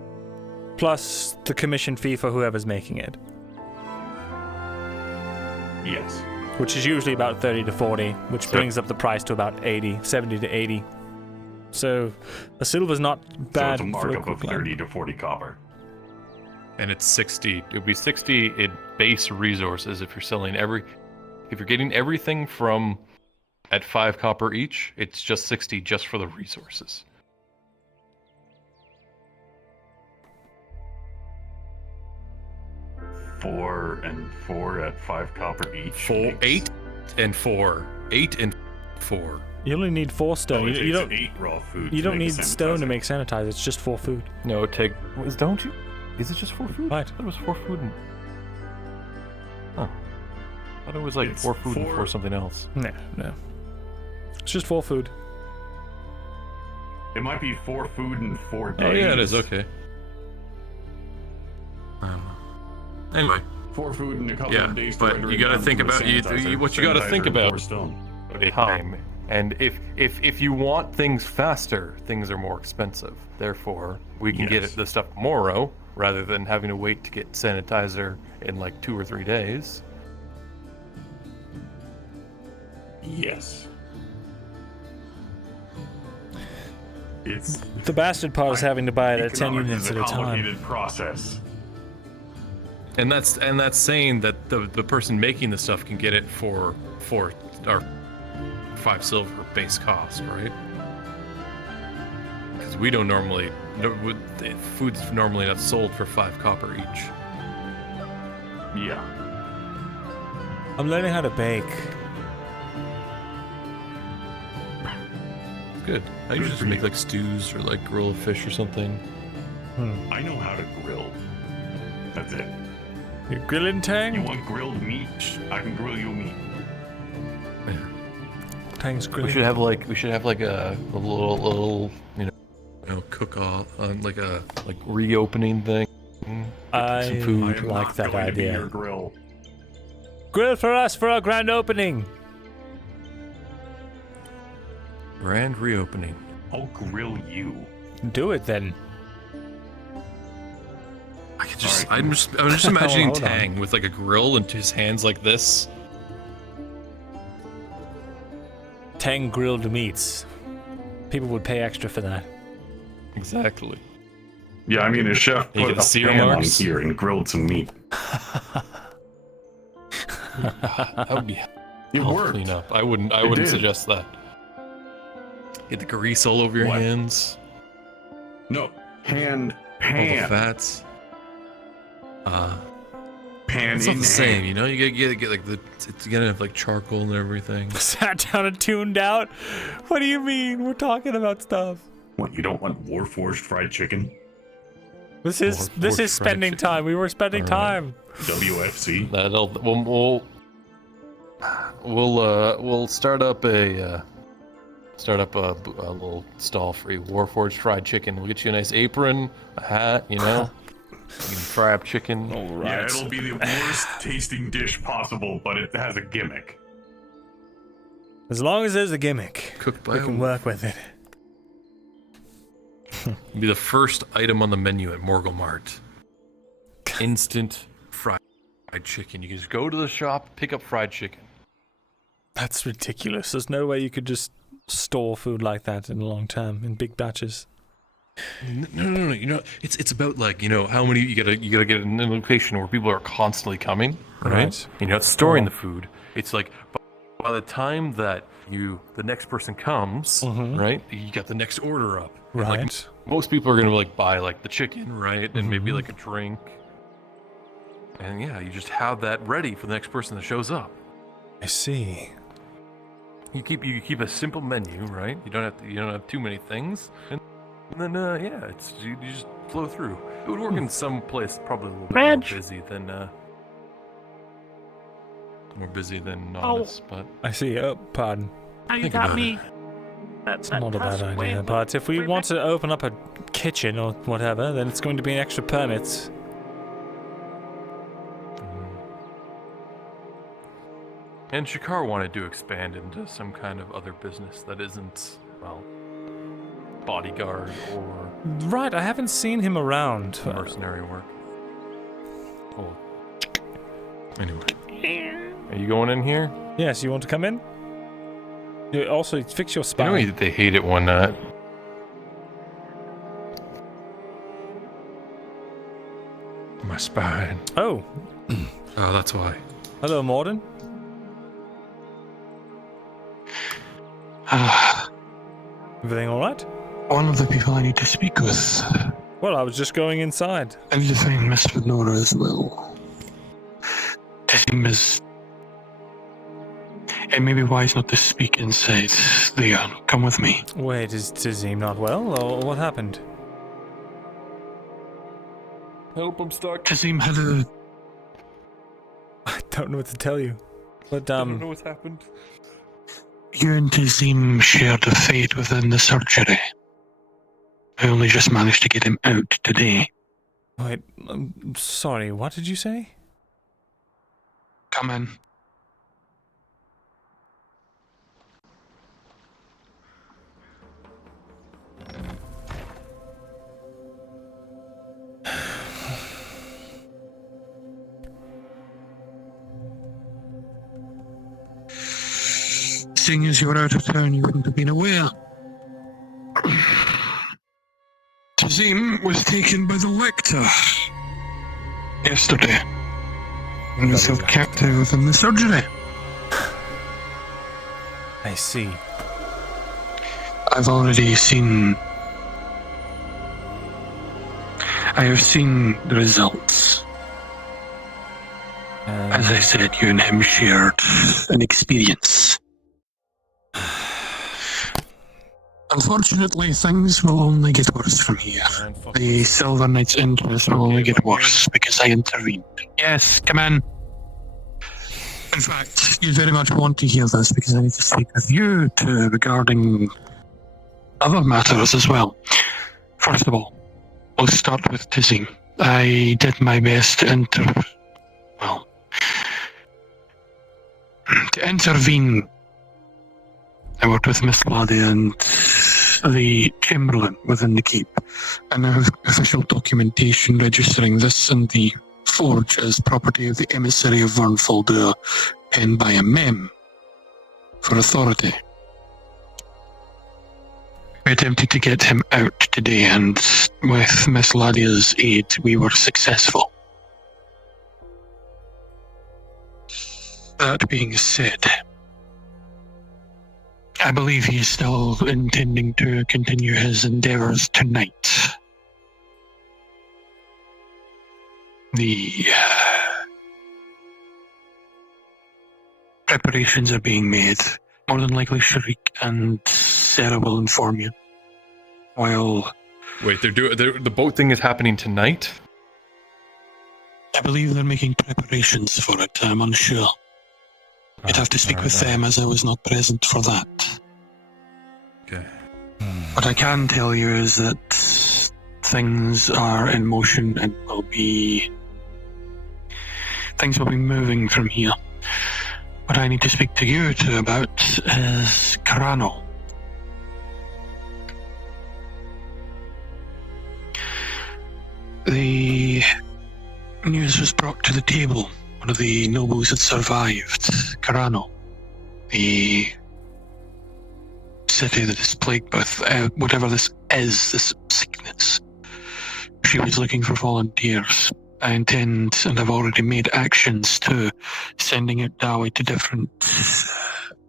Plus the commission fee for whoever's making it, Yes. which is usually about 30 to 40, which brings up the price to about 80, 70 to 80. So a silver's not So bad it's a for a markup of quick lime. 30 to 40 copper. And it's 60. It would be 60 in base resources if you're selling if you're getting everything from at 5 copper each, it's just 60 just for the resources. 4 and 4 at 5 copper each. 8 and 4. 8 and 4. You only need 4 stone. Oh, it you takes don't. 8 raw food. You to don't make need a stone to sanitizer. make sanitizer. It's just 4 food. No, don't you? Is it just 4 food? Right. I thought it was 4 food and... Huh. I thought it was like It's 4 food and 4 4 something else. No. It's just 4 food. It might be 4 food and 4 days. Oh yeah, it is, okay. Anyway. 4 food and a couple Yeah, of days to but render you it gotta down think to a about sanitizer. what you gotta Sanitizer think and about 4 stone. time. And if you want things faster, things are more expensive. Therefore, we can get the stuff tomorrow rather than having to wait to get sanitizer in like 2 or 3 days. Yes. It's The bastard part is having to buy it at 10 economics units is at a a time. complicated process. And that's saying that the person making the stuff can get it for our 5 silver base cost, right? Because we don't normally food's normally not sold for 5 copper each. Yeah. I'm learning how to bake. Good. I usually just make like stews or like grill a fish or something. I know how to grill. That's it. You're grilling Tang? You want grilled meat? I can grill you meat. Tang's grilling. We should have like a little cook off on like a reopening thing. I Some food. like that Going to be idea. your grill. Grill for us for our grand opening. Grand reopening. I'll grill you. Do it then. I could just I'm just imagining Hold on. Tang with like a grill and his hands like this. Tang grilled meats. People would pay extra for that. Exactly. Yeah, I mean, a chef You put get a sear pan on marks? here and grilled some meat. That would be It I'll worked. clean up. I wouldn't did. suggest that. Get the grease all over your What? hands. No, pan. All the fats. Pan It's not in the same, hand. you know. You gotta get like you gotta have like charcoal and everything. Sat down and tuned out? What do you mean? We're talking about stuff. What, you don't want Warforged fried chicken? This is spending time. We were spending time. WFC? We'll start up a little stall for you. Warforged fried chicken. We'll get you a nice apron, a hat, you know. You can fry up chicken. All Yeah, it'll be the worst tasting dish possible, but it has a gimmick. As long as there's a gimmick, Cooked by we can work with it. It'll be the first item on the menu at Morgul Mart. instant fried chicken. You can just go to the shop, pick up fried chicken. That's ridiculous. There's no way you could just store food like that in the long term in big batches. No. You know, it's about like, you know, how many you gotta get in a location where people are constantly coming, right? You know, it's storing the food. It's like by the time that the next person comes, right? You got the next order up. Right. Like, most people are gonna like buy like the chicken, right, and maybe like a drink, and yeah, you just have that ready for the next person that shows up. I see. You keep a simple menu, right? You don't have too many things, and then yeah, you just flow through. It would work in some place probably a little bit more busy than honest, but I see. Oh, pardon. Now you got me. It's not a bad idea, but if we want to open up a kitchen or whatever, then it's going to be an extra permit. And Shakar wanted to expand into some kind of other business that isn't, well, bodyguard or... Right, I haven't seen him around. Mercenary work. Oh. Anyway. Are you going in here? Yes, you want to come in? You also, fix your spine. You know they hate it when, my spine. Oh. Oh, that's why. Hello, Morden. Everything all right? One of the people I need to speak with. Well, I was just going inside. I need to find Mr. Nora as well. Tizim is... It may be wise not to speak inside. Leon, come with me. Wait, is Tizim not well, or what happened? Help, I'm stuck. Tizim had a... I don't know what to tell you. But, I don't know what's happened. You and Tizim shared a fate within the surgery. I only just managed to get him out today. Wait, I'm sorry, what did you say? Come in. Seeing as you were out of town, you wouldn't have been aware. Tizim was taken by the Lector yesterday and was held captive within the surgery. I see. I've already seen... I have seen the results. As I said, you and him shared an experience. Unfortunately, things will only get worse from here. The Silver Knight's interest will only get worse because I intervened. Yes, come in. In fact, you very much want to hear this because I need to speak with you too regarding other matters as well. First of all, we'll start with Tizim. I did my best to intervene. I worked with Miss Laddie and the Chamberlain within the keep, and I have official documentation registering this and the forge as property of the emissary of Vernfolder, penned by a mem for authority. We attempted to get him out today, and with Miss Laddie's aid, we were successful. That being said, I believe he's still intending to continue his endeavors tonight. The preparations are being made. More than likely, Sharik and Sarah will inform you. While... Wait, the boat thing is happening tonight? I believe they're making preparations for it. I'm unsure. You'd have to speak with them, as I was not present for that. Okay. What I can tell you is that things are in motion and things will be moving from here. What I need to speak to you two about is Carano. The News was brought to the table. One of the nobles had survived. Carano, the city that is plagued with whatever this is, this sickness. She was looking for volunteers. I intend, and I've already made actions to sending out Dawi to different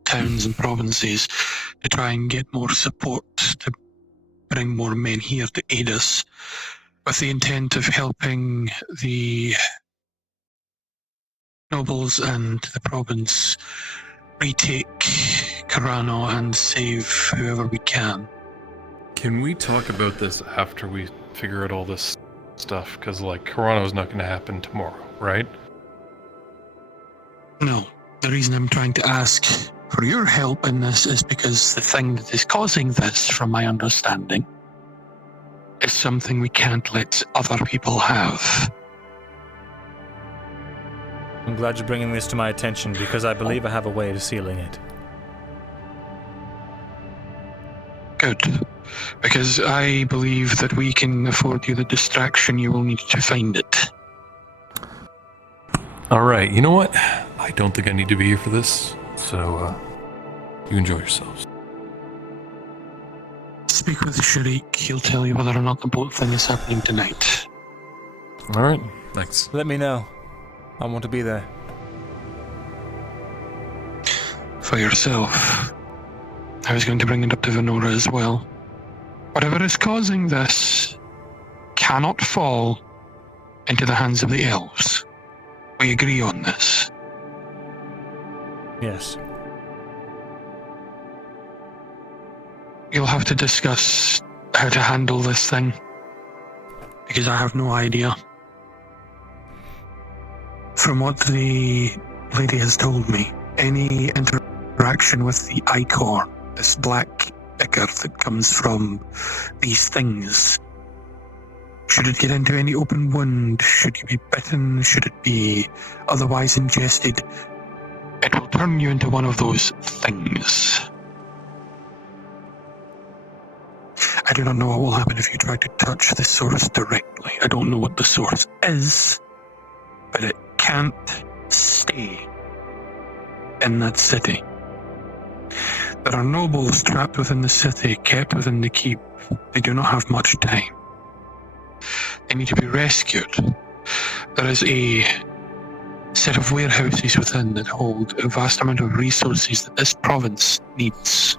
towns and provinces to try and get more support, to bring more men here to aid us, with the intent of helping the nobles and the province retake Carano and save whoever we can. Can we talk about this after we figure out all this stuff? Because, like, Carano's not going to happen tomorrow, right? No. The reason I'm trying to ask for your help in this is because the thing that is causing this, from my understanding, is something we can't let other people have. I'm glad you're bringing this to my attention, because I believe I have a way of sealing it. Good. Because I believe that we can afford you the distraction you will need to find it. Alright, you know what? I don't think I need to be here for this, so, you enjoy yourselves. Speak with Sharik. He'll tell you whether or not the boat thing is happening tonight. Alright, thanks. Let me know. I want to be there. For yourself. I was going to bring it up to Venora as well. Whatever is causing this cannot fall into the hands of the elves. We agree on this. Yes. You'll have to discuss how to handle this thing, because I have no idea. From what the lady has told me, any interaction with the ichor, this black ichor that comes from these things, should it get into any open wound, should you be bitten, should it be otherwise ingested, it will turn you into one of those things. I do not know what will happen if you try to touch the source directly. I don't know what the source is, but it can't stay in that city. There are nobles trapped within the city, kept within the keep. They do not have much time. They need to be rescued. There is a set of warehouses within that hold a vast amount of resources that this province needs.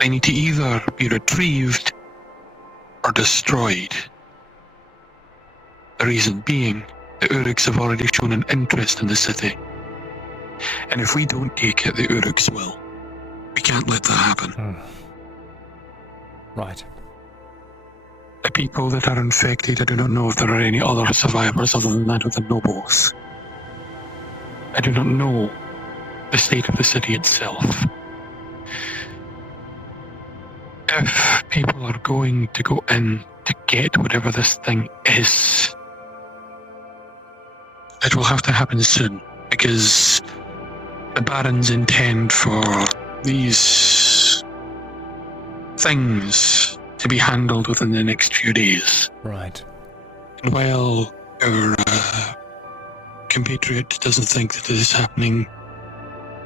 They need to either be retrieved or destroyed. The reason being, the Uruks have already shown an interest in the city. And if we don't take it, the Uruks will. We can't let that happen. Right. The people that are infected, I do not know if there are any other survivors other than that of the nobles. I do not know the state of the city itself. If people are going to go in to get whatever this thing is, it will have to happen soon, because the barons intend for these things to be handled within the next few days. Right. And while our compatriot doesn't think that this is happening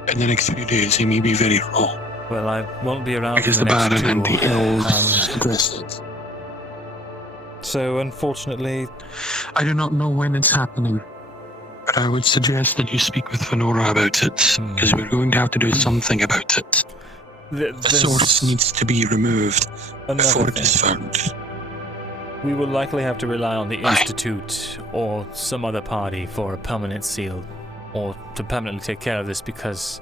in the next few days, he may be very wrong. Well, I won't be around because for the the next baron two, and the elves addressed it. So, unfortunately, I do not know when it's happening, but I would suggest that you speak with Venora about it, because we're going to have to do something about it. The source needs to be removed before it is found. We will likely have to rely on the Institute or some other party for a permanent seal, or to permanently take care of this, because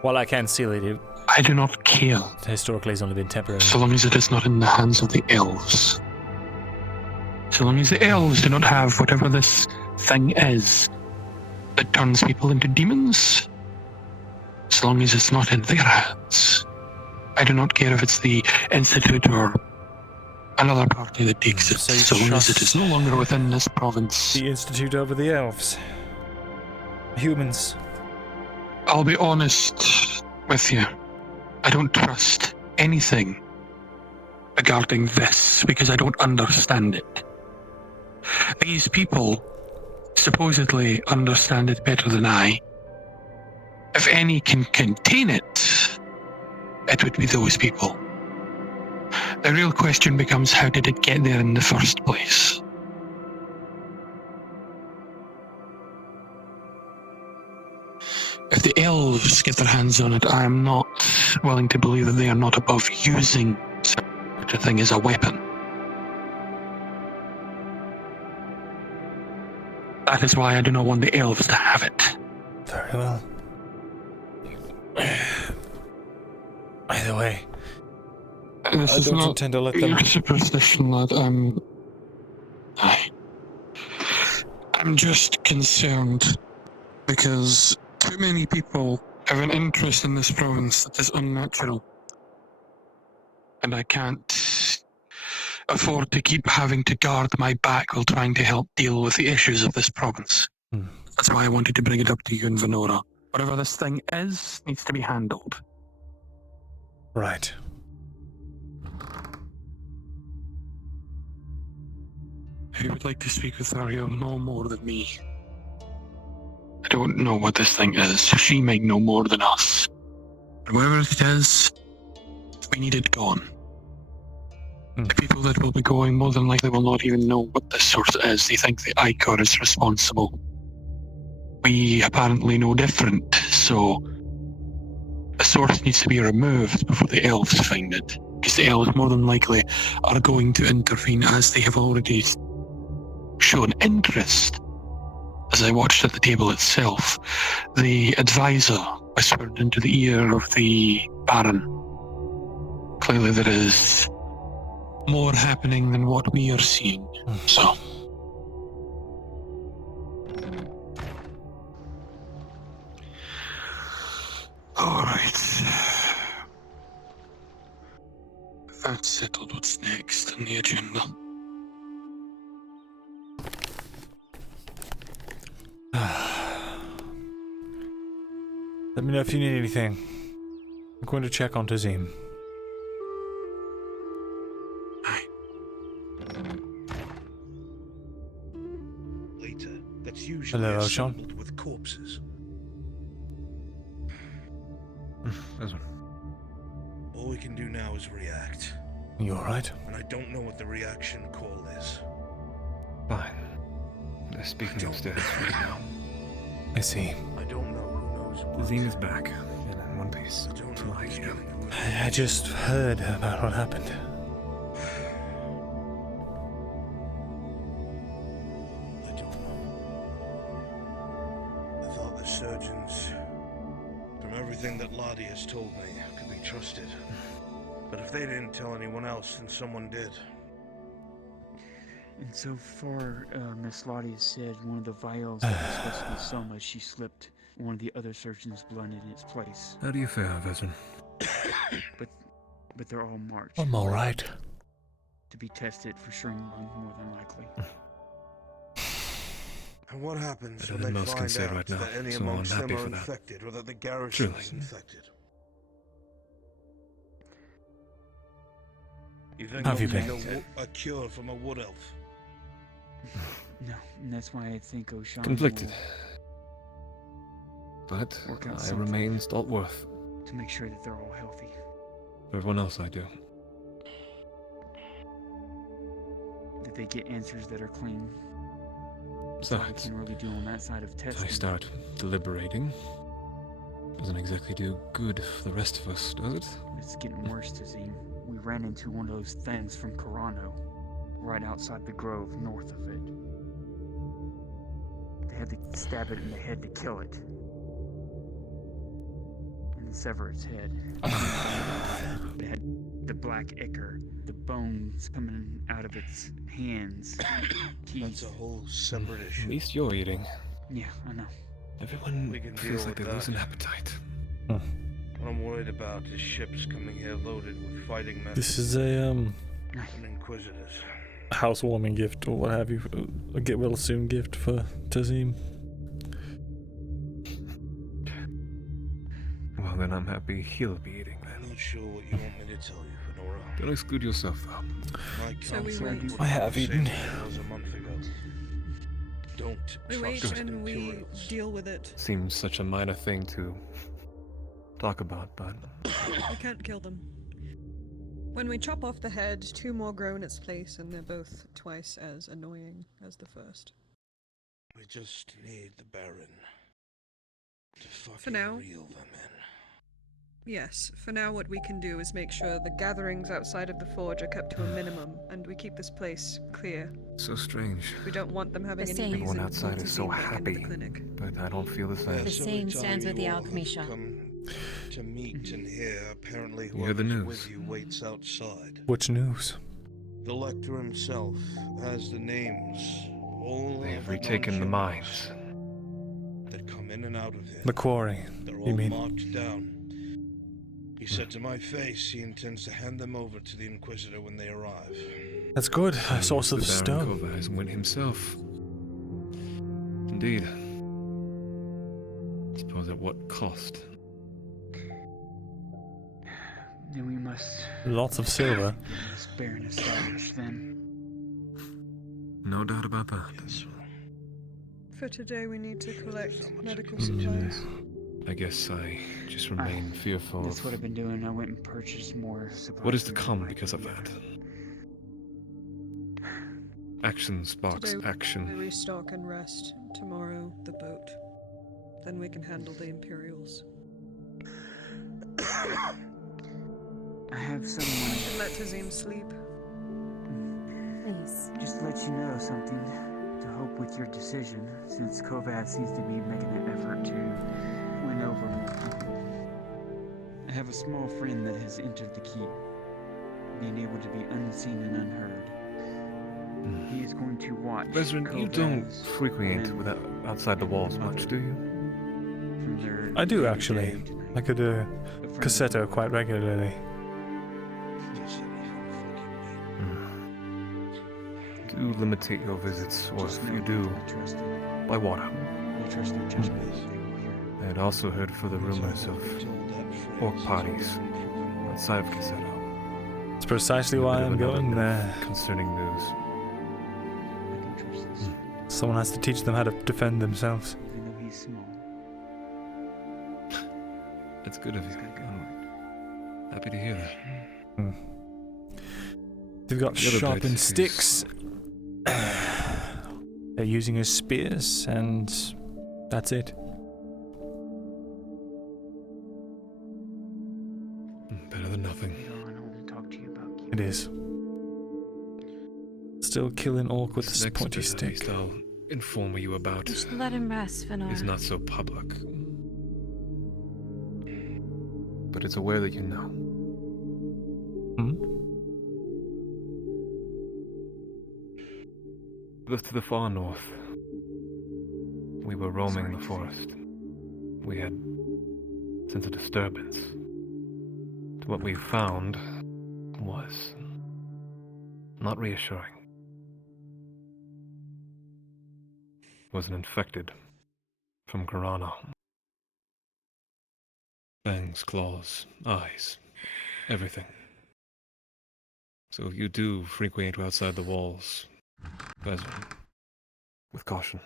while I can seal it, I do not care. Historically, it's only been temporary. So long as it is not in the hands of the elves. So long as the elves do not have whatever this thing is that turns people into demons. So long as it's not in their hands. I do not care if it's the Institute or another party that takes it, so long as it is no longer within this province. The Institute over the elves. Humans. I'll be honest with you. I don't trust anything regarding this because I don't understand it. These people supposedly understand it better than I. If any can contain it, it would be those people. The real question becomes, how did it get there in the first place? If the elves get their hands on it, I am not willing to believe that they are not above using such a thing as a weapon. That is why I do not want the elves to have it. Very well. Either way, This I is don't not intend to let them. your superstition, lad. I'm just concerned because too many people have an interest in this province that is unnatural, and I can't afford to keep having to guard my back while trying to help deal with the issues of this province. That's why I wanted to bring it up to you in Venora. Whatever this thing is, needs to be handled. Right. Who would like to speak with her? You'll know more than me. I don't know what this thing is. She might know more than us. But whatever it is, we need it gone. The people that will be going more than likely will not even know what this source is. They think the Icor is responsible. We apparently know different, so the source needs to be removed before the elves find it. Because the elves more than likely are going to intervene, as they have already shown interest. As I watched at the table itself, the advisor whispered into the ear of the Baron. Clearly there is more happening than what we are seeing. So. Alright. That's settled. What's next on the agenda? Let me know if you need anything. I'm going to check on Tazim. Later, that's usually Hello, assembled with corpses. All we can do now is react. You alright? And I don't know what the reaction call is. Fine. They're speaking upstairs right now. I see. I don't know who knows what. The Zine is back, and in one piece. I don't know who's getting away. I just heard about what happened. I don't know. I thought the surgeons, from everything that Lottie has told me, could be trusted. But if they didn't tell anyone else, then someone did. And so far, Miss Lottie has said one of the vials that was supposed to be Selma's, she slipped one of the other surgeons' blood in its place. How do you fare, Vezrin? But they're all marked. I'm alright. To be tested for Shringlung, more than likely. And what happens Better when than they most can find say out right now, that any so I'm amongst them happy are for that. infected, or that the garrison Truly. is infected? You think How have you they'll been? make a cure from a wood elf? No, and that's why I think O'Shawn Conflicted. will But work out I something remain Staltworth. to make sure that they're all healthy. For everyone else I do. That they get answers that are clean. So I can really do on that side of if testing. I start deliberating, doesn't exactly do good for the rest of us, does it? It's getting worse, Tazim. We ran into one of those things from Carano, right outside the grove north of it. They had to stab it in the head to kill it. And then sever its head. They had the black ichor, the bones coming out of its hands. That's a whole separate issue. At least you're eating. Yeah, I know. Everyone We can feels deal like they with lose that. an appetite. What I'm worried about is ships coming here loaded with fighting men. This is a and inquisitors. housewarming gift or what have you. A get well soon gift for Tazim. Well, then I'm happy he'll be eating then. not sure what you want me to tell you, Fenora. Don't exclude yourself, though. My So we counsel wait. would I have be the eaten. same as it was a month ago. Don't We wait trust and we Imperials. deal with it. Seems such a minor thing to talk about, but We can't kill them. When we chop off the head, 2 more grow in its place, and they're both twice as annoying as the first. We just need the Baron to fucking For now. reel them in. Yes, for now what we can do is make sure the gatherings outside of the forge are kept to a minimum, and we keep this place clear. So strange. We don't want them having The any same. reason everyone outside to is so beam back into the happy, clinic. but I don't feel the same. The same stands with the alchemy shop. To meet and hear, apparently You hear the whoever's news? with you waits outside. Which news? The Lector himself has the names of all They have the retaken the mines. that come in and out of here. The quarry, They're you all mean? marked down. He said to my face he intends to hand them over to the Inquisitor when they arrive. That's good. A source of the Baron stone. Kova went himself. Indeed. I suppose at what cost? Then we must. Lots of silver. get this Baron established then. No doubt about that. For today, we need to collect medical supplies. I guess I just remain fearful That's of what I've been doing. I went and purchased more supplies. what is to than come I because of could. that. Action sparks Today, we action. restock and rest. Tomorrow, the boat. Then we can handle the Imperials. I have someone. Let Tazim sleep. Please. Just to let you know something. To help with your decision, since Kovac seems to be making an effort to win over more people. I have a small friend that has entered the keep, being able to be unseen and unheard. He is going to watch. Vezrin, you don't Kovac's frequent men without outside the walls much, do you? from their I do day-to-day actually. tonight. I could Cassetto quite regularly. Do limitate your visits, or if you do, by water. I trust their judgment. I had also heard further rumors of orc parties outside of Cassetto. It's precisely why I'm going there. Concerning news. Someone has to teach them how to defend themselves. Even though he's small. That's good of you. I'm happy to hear that. They've got The other bit sharpened is- sticks. They're using as spears, and that's it. Better than nothing. It is. Still kill an orc with This a next pointy bit, at stick. least I'll inform you about. Just let him rest, Fenora. Is not so public. But it's aware that you know. Look to the far north. We were roaming the forest. We had sensed a disturbance. What we found was not reassuring. It was an infected from Karana. Fangs, claws, eyes, everything. So if you do frequent outside the walls, Vezrin, with caution.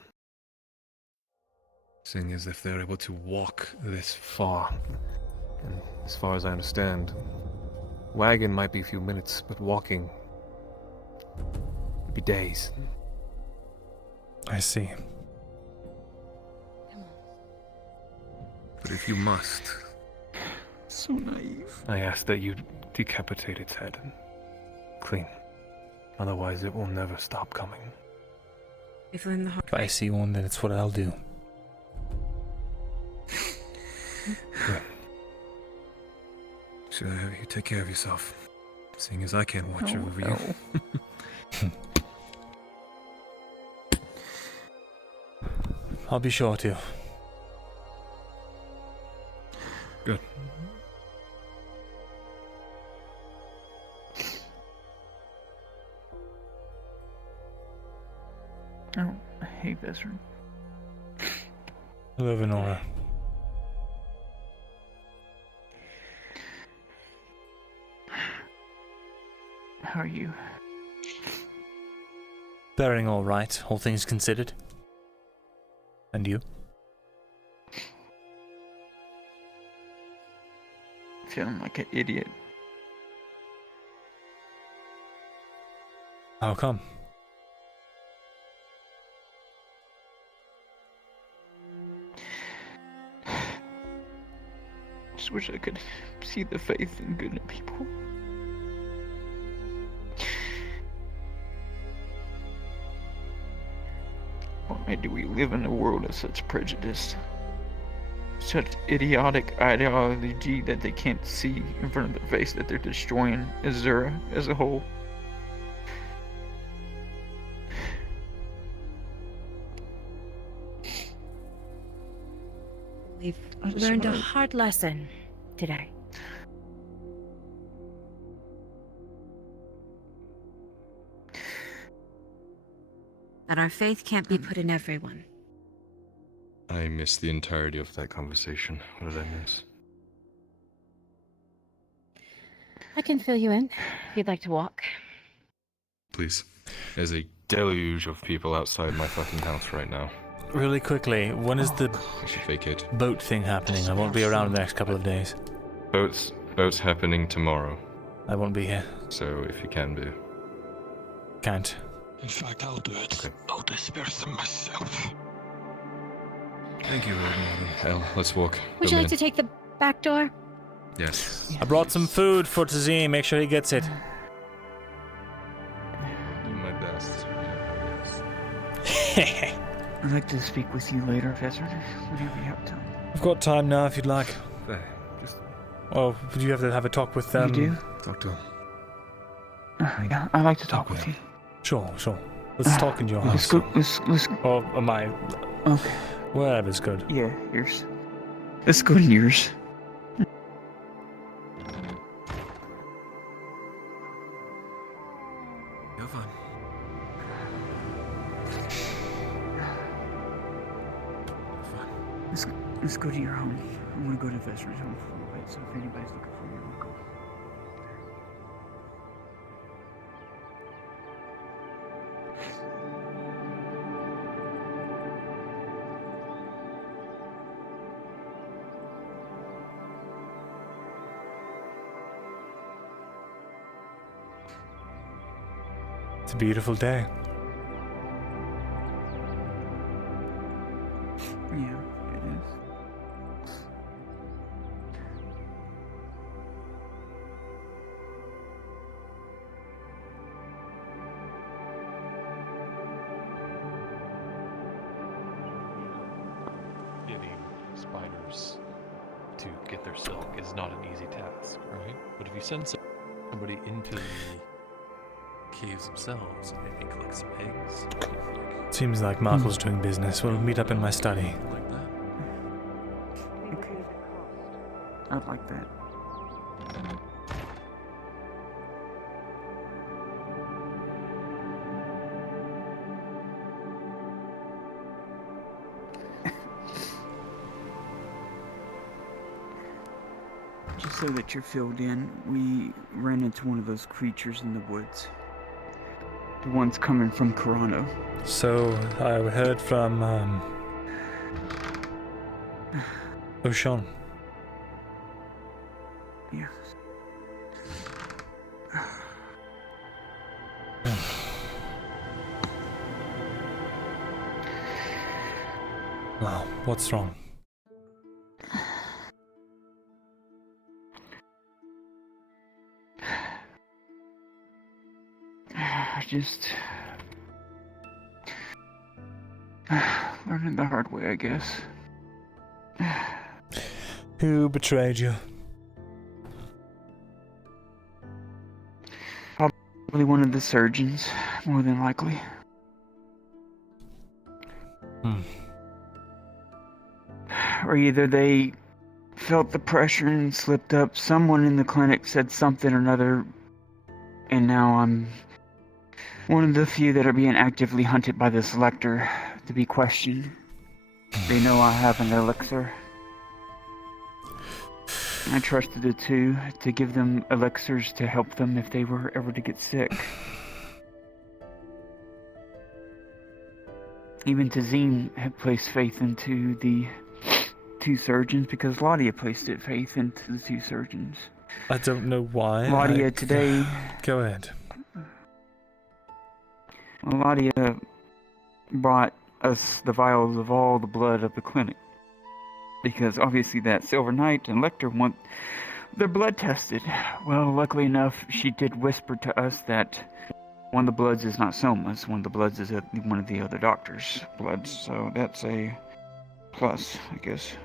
Seeing as if they're able to walk this Far. And as far as I understand, wagon might be a few minutes, but walking would be days. I see. But if you must, So naive. I ask that you decapitate its head. Clean. Otherwise it will never stop coming. If in the heart. If I see one, then it's what I'll do. good. Should I have you take care of yourself? Seeing as I can't watch Oh, over you. I'll be sure to. Good. Oh, hey, Vezrin. Hello, Venora. How are you? Bearing all right, all things considered. And you? Feeling like an idiot. How come? Just wish I could see the faith and good in people. Why do we live in a world of such prejudice? Such idiotic ideology that they can't see in front of their face that they're destroying Auzera as a whole. We've learned a hard lesson today. That our faith can't be put in everyone. I missed the entirety of that conversation. What did I miss? I can fill you in if you'd like to walk. Please. There's a deluge of people outside my fucking house right now. Really quickly, when is the I should vacate. boat thing happening? I won't be around in the next couple of days. Boat's happening tomorrow. I won't be here. So if you can do. Can't. In fact, I'll do it. Okay. I'll disperse them myself. Thank you, Hell, let's walk. Would you like to take the back door? Yes. I brought some food for Tazim. Make sure he gets it. Do my best. I'd like to speak with you later, Vezran, whenever you have time. I've got time now if you'd like. Just... Oh, would you have to have a talk with them? You do? Talk to him. Yeah, I'd like to talk with you. Sure. Let's talk in your house. Let's Or am I... Okay. Wherever's good. Yeah, yours. Let's go in yours. You're fine. Let's go to your home. I'm gonna go to Vezran's home for a little bit, so if anybody's looking for you, I'll go. It's a beautiful day. Yeah, it is. Getting spiders to get their silk is not an easy task, right? But if you send somebody into the caves themselves and maybe collect some eggs, Seems like Markle's doing business. We'll meet up in my study. like that. Okay. I'd like that. Just so that you're filled in, we ran into one of those creatures in the woods. The ones coming from Corano. So, I heard from, O'Shawn. Yes. Wow, what's wrong? Just learning the hard way, I guess. Who betrayed you? Probably one of the surgeons, more than likely. Or either they felt the pressure and slipped up. Someone in the clinic said something or another, and now I'm one of the few that are being actively hunted by the Selector to be questioned. They know I have an elixir. I trusted the two to give them elixirs to help them if they were ever to get sick. Even Tazine had placed faith into the two surgeons because Ladia placed faith into the two surgeons. I don't know why. Ladia today... Go ahead. Well, Ladia brought us the vials of all the blood of the clinic. Because obviously that Silver Knight and Lecter want their blood tested. Well, luckily enough, she did whisper to us that one of the bloods is not Soma's, one of the bloods is one of the other doctor's bloods, so that's a plus, I guess.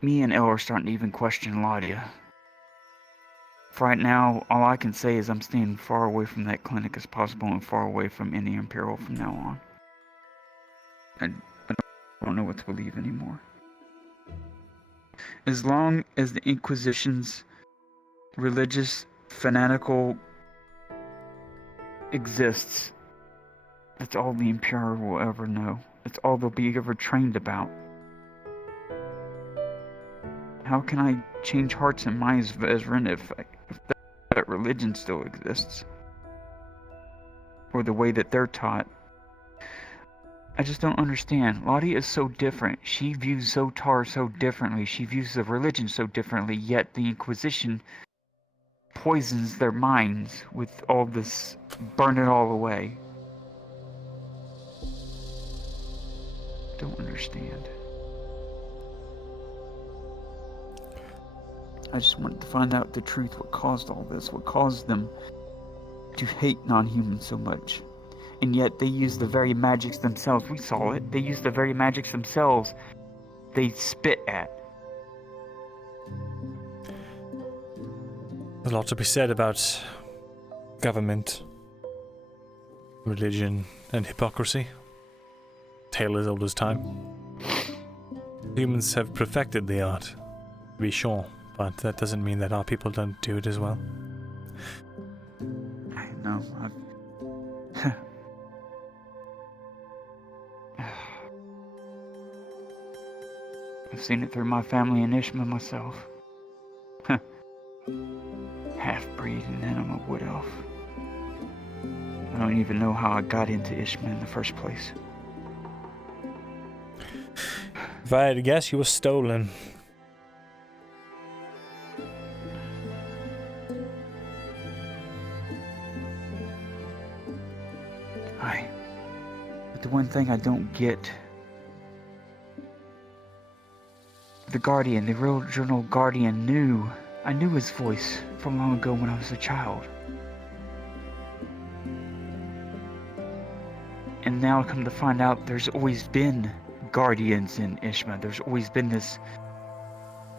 Me and Elle are starting to even question Ladia. For right now, all I can say is I'm staying far away from that clinic as possible and far away from any Imperial from now on. I don't know what to believe anymore. As long as the Inquisition's religious, fanatical exists, that's all the Imperial will ever know. That's all they'll be ever trained about. How can I change hearts and minds, Vezrin, if that religion still exists? Or the way that they're taught? I just don't understand. Ladia is so different. She views Zotar so differently. She views the religion so differently, yet the Inquisition poisons their minds with all this, burn it all away. Don't understand. I just wanted to find out the truth, what caused all this, what caused them to hate non-humans so much. And yet they use the very magics themselves. We saw it. They use the very magics themselves they spit at. There's a lot to be said about government, religion, and hypocrisy. Tale as old as time. Humans have perfected the art, to be sure, but that doesn't mean that our people don't do it as well. I know. I've seen it through my family and Eshma myself. Half-breed and then I'm a wood elf. I don't even know how I got into Eshma in the first place. If I had to guess, you were stolen. But the one thing I don't get... The Guardian, the original Guardian knew. I knew his voice from long ago when I was a child. And now I come to find out there's always been Guardians in Eshma. There's always been this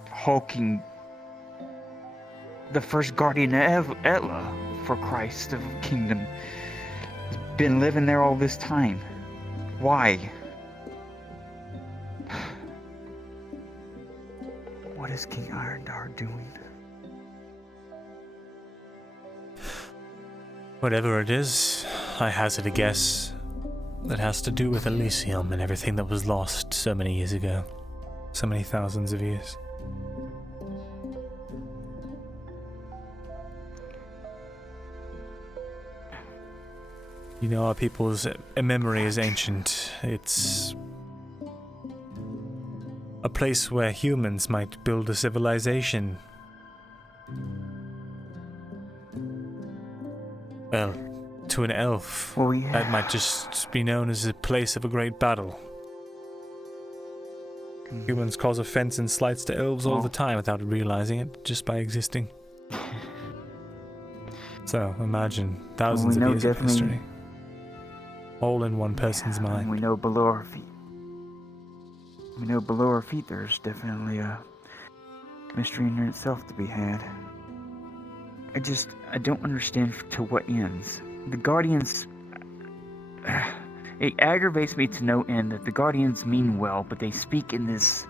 hulking... The first Guardian of Etla, for Christ of Kingdom, has been living there all this time. Why? What is King Irondar doing? Whatever it is, I hazard a guess that has to do with Elysium and everything that was lost so many years ago. So many thousands of years. You know, our people's memory is ancient. It's a place where humans might build a civilization. Well, to an elf, that might just be known as a place of a great battle. Humans cause offense and slights to elves all the time without realizing it, just by existing. So, imagine thousands of years of history. All in one person's mind. We know below our feet. We know below our feet there's definitely a mystery in itself to be had. I don't understand to what ends. The Guardians... It aggravates me to no end that the Guardians mean well, but they speak in this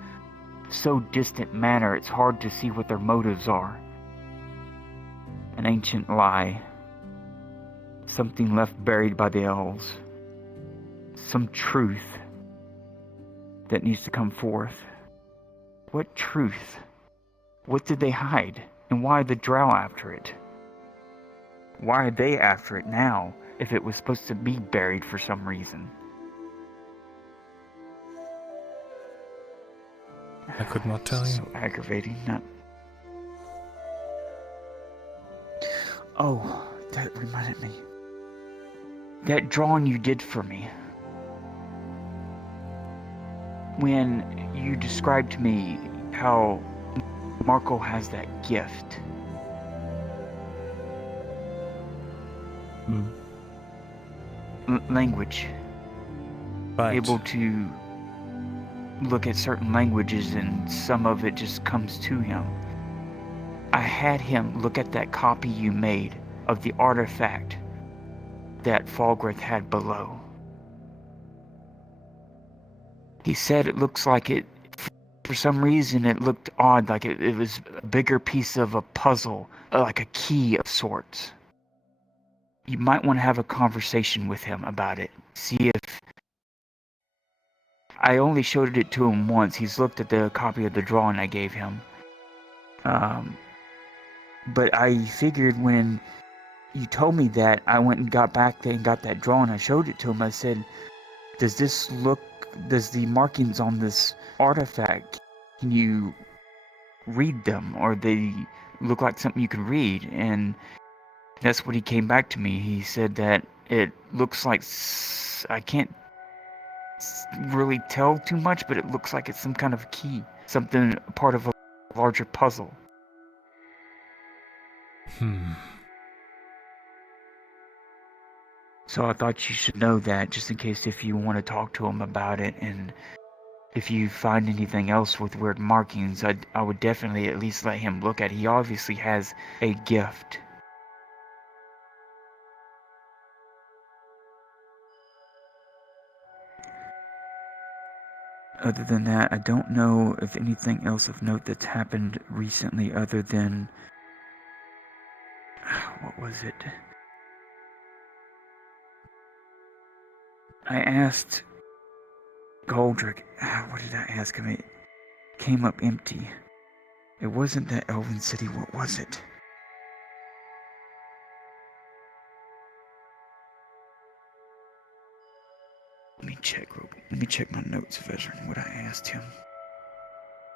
so distant manner it's hard to see what their motives are. An ancient lie. Something left buried by the elves. Some truth. that needs to come forth. What truth? What did they hide? And why the drow after it? Why are they after it now, if it was supposed to be buried for some reason? I could not tell you. So aggravating. Not. Oh, that reminded me. That drawing you did for me. When you described to me how Marco has that gift. Language. Right. Able to look at certain languages and some of it just comes to him. I had him look at that copy you made of the artifact that Falgrith had below. He said it looks like it, for some reason it looked odd, like it was a bigger piece of a puzzle, like a key of sorts. You might want to have a conversation with him about it. See if... I only showed it to him once. He's looked at the copy of the drawing I gave him. But I figured when you told me that, I went and got back there and got that drawing. I showed it to him. I said, does the markings on this artifact, can you read them? Or they look like something you can read? And that's what he came back to me. He said that it looks like, I can't really tell too much, but it looks like it's some kind of key. Something, part of a larger puzzle. So I thought you should know that, just in case if you want to talk to him about it, and if you find anything else with weird markings, I would definitely at least let him look at it. He obviously has a gift. Other than that, I don't know if anything else of note that's happened recently other than... What was it? I asked Goldrick... What did I ask him? It came up empty. It wasn't that Elven City. What was it? Let me check my notes, Vezran, what I asked him.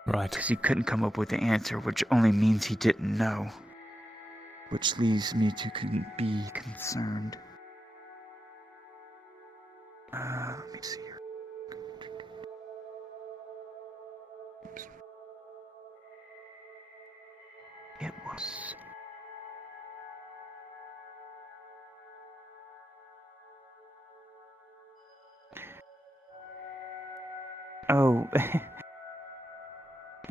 Right. Because he couldn't come up with the answer, which only means he didn't know. Which leaves me to be concerned. Let me see here. Oops. It was... Oh,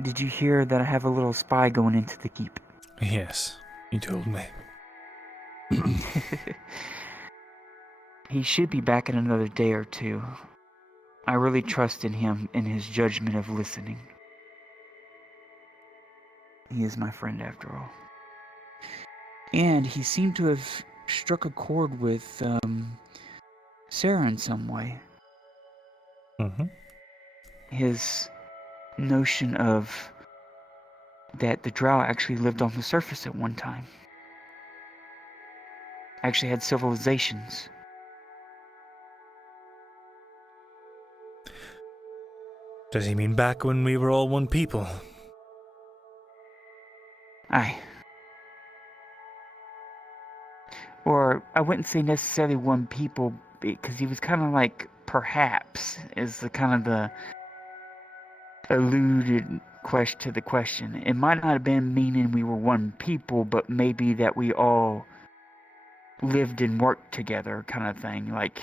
did you hear that I have a little spy going into the keep? Yes, you told me. He should be back in another day or two. I really trust in him in his judgment of listening. He is my friend after all. And he seemed to have struck a chord with Sarah in some way. Mm-hmm. His notion of that the drow actually lived on the surface at one time. Actually had civilizations. Does he mean back when we were all one people? Aye. Or I wouldn't say necessarily one people, because he was kind of like perhaps is the kind of the alluded to the question. It might not have been meaning we were one people, but maybe that we all lived and worked together kind of thing. Like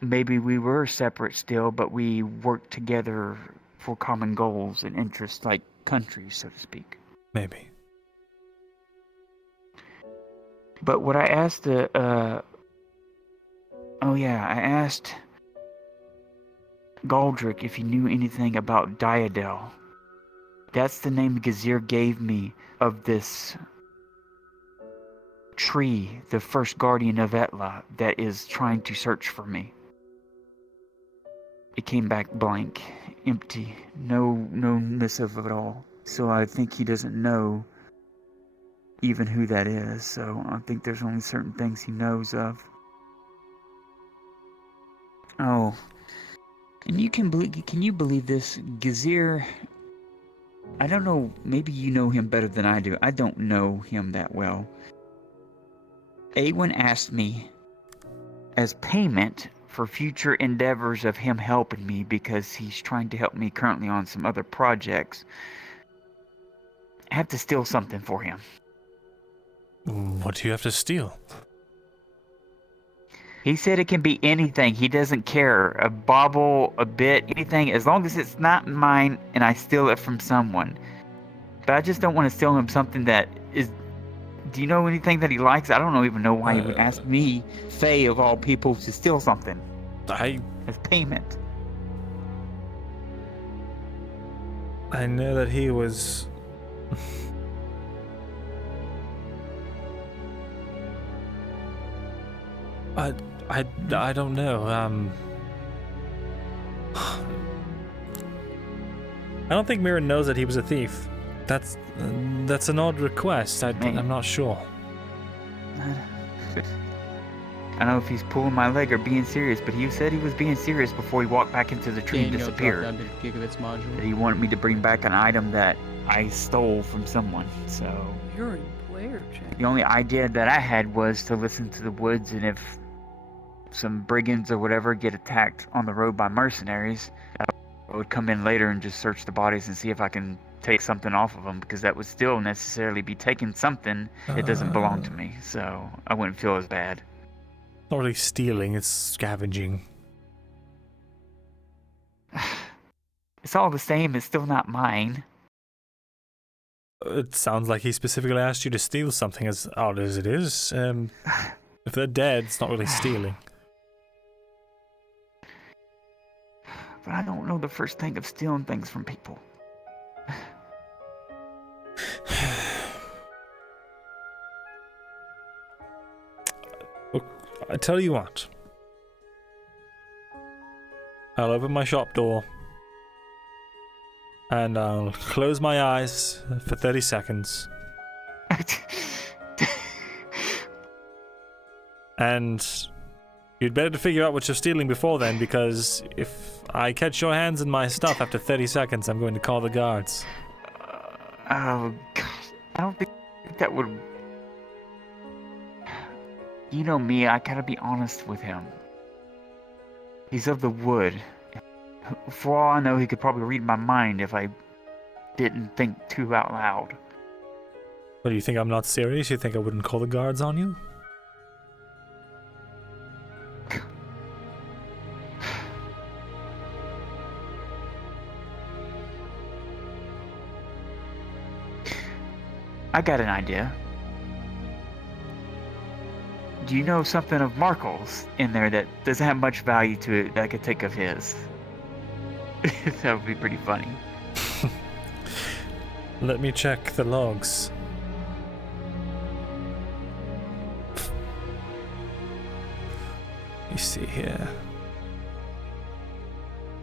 maybe we were separate still, but we worked together for common goals and interests, like countries, so to speak. Maybe. But what I asked I asked Goldrick if he knew anything about Diadel. That's the name Gazir gave me of this tree, the first guardian of Etla, that is trying to search for me. it came back blank, empty, no missive at all. So I think he doesn't know even who that is. So I think there's only certain things he knows of. Oh, and can you believe this? Gazir, I don't know, maybe you know him better than I do. I don't know him that well. A1 asked me as payment for future endeavors of him helping me because he's trying to help me currently on some other projects. I have to steal something for him. What do you have to steal? He said it can be anything. He doesn't care. A bauble, a bit, anything, as long as it's not mine and I steal it from someone. But I just don't want to steal him something that is... Do you know anything that he likes? I don't even know why he would ask me, Faye of all people, to steal something. As payment. I know that he was... I don't know. I don't think Mira knows that he was a thief. That's an odd request. I'm not sure. I don't know if he's pulling my leg or being serious, but he said he was being serious before he walked back into the tree and disappeared. That he wanted me to bring back an item that I stole from someone. So You're in player chat. the only idea that I had was to listen to the woods, and if some brigands or whatever get attacked on the road by mercenaries, I would come in later and just search the bodies and see if I can take something off of them, because that would still necessarily be taking something that doesn't belong to me, so I wouldn't feel as bad. Not really stealing, it's scavenging. It's all the same, it's still not mine. It sounds like he specifically asked you to steal something, as odd as it is. If they're dead, it's not really stealing. But I don't know the first thing of stealing things from people. Look, I tell you what. I'll open my shop door. And I'll close my eyes for 30 seconds. And you'd better figure out what you're stealing before then, because if I catch your hands in my stuff after 30 seconds, I'm going to call the guards. Oh, God. I don't think that would... You know me, I gotta be honest with him. He's of the wood. For all I know, he could probably read my mind if I didn't think too out loud. What, do you think I'm not serious? You think I wouldn't call the guards on you? I got an idea. Do you know something of Markle's in there that doesn't have much value to it that I could take of his? That would be pretty funny. Let me check the logs. Let me see here.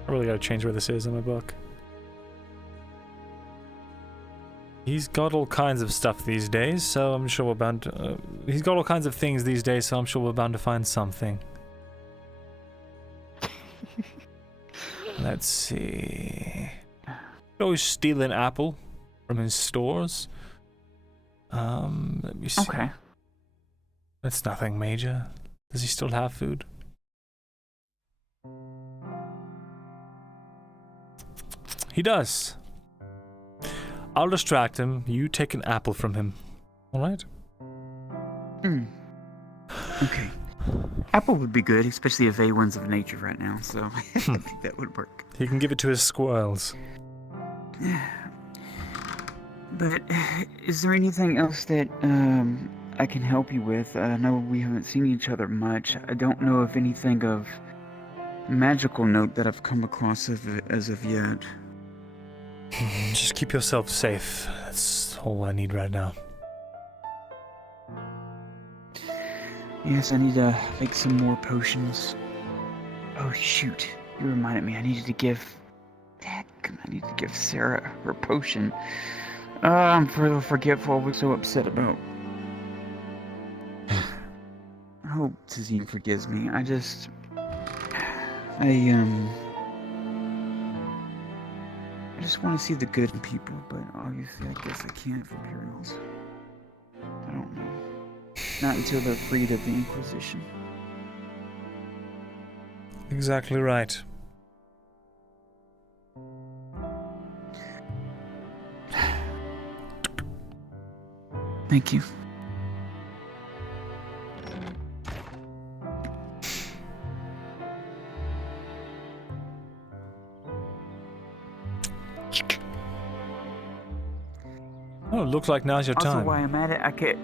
I really gotta change where this is in my book. He's got all kinds of stuff these days, so I'm sure we're bound to... he's got all kinds of things these days, so I'm sure we're bound to find something. Let's see... Always steal an apple from his stores. Let me see. Okay. That's nothing major. Does he still have food? He does. I'll distract him. You take an apple from him. Alright? Okay. Apple would be good, especially if A1's of nature right now, so I think that would work. He can give it to his squirrels. But is there anything else that I can help you with? I know we haven't seen each other much. I don't know of anything of magical note that I've come across as of yet. Just keep yourself safe. That's all I need right now. Yes, I need to make some more potions. Oh, shoot. You reminded me. I needed to give Sarah her potion. I'm further forgetful. I was so upset about. I hope Tazine forgives me. I just want to see the good in people, but obviously I guess I can't for Imperials. I don't know. Not until they're freed of the Inquisition. Exactly right. Thank you. Oh, looks like now's your Also, time. while I'm at it, I could.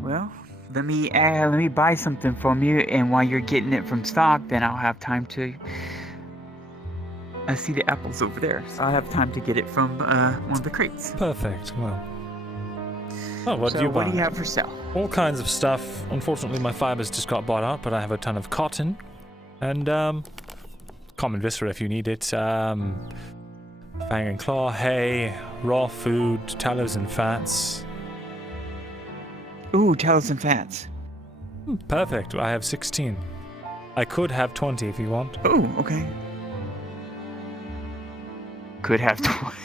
Well, let me buy something from you, and while you're getting it from stock, then I'll have time to. I see the apples over there, so I'll have time to get it from one of the crates. Perfect. Well. Oh, what do you buy? What do you have for sale? All kinds of stuff. Unfortunately, my fibers just got bought out, but I have a ton of cotton and common viscera if you need it. Fang and claw, hay, raw food, tallows and fats. Ooh, tallows and fats. Perfect. I have 16. I could have 20 if you want. Ooh, okay. Could have 20.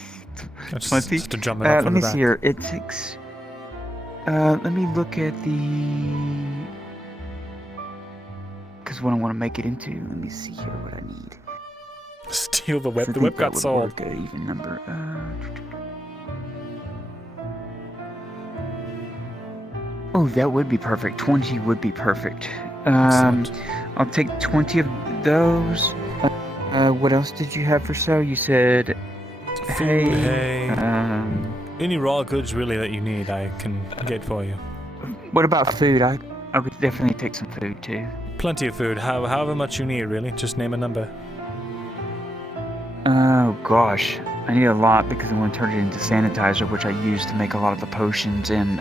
Just to jump it up let me see here. It takes. Let me look at the. Because what I want to make it into. Let me see here what I need. Steal the whip. The whip got sold. Work at an even number. Oh, that would be perfect. 20 would be perfect. I'll take 20 of those. What else did you have for sale? You said hay. Any raw goods really that you need, I can get for you. What about food? I would definitely take some food too. Plenty of food. However much you need, really. Just name a number. Oh gosh, I need a lot because I want to turn it into sanitizer, which I use to make a lot of the potions and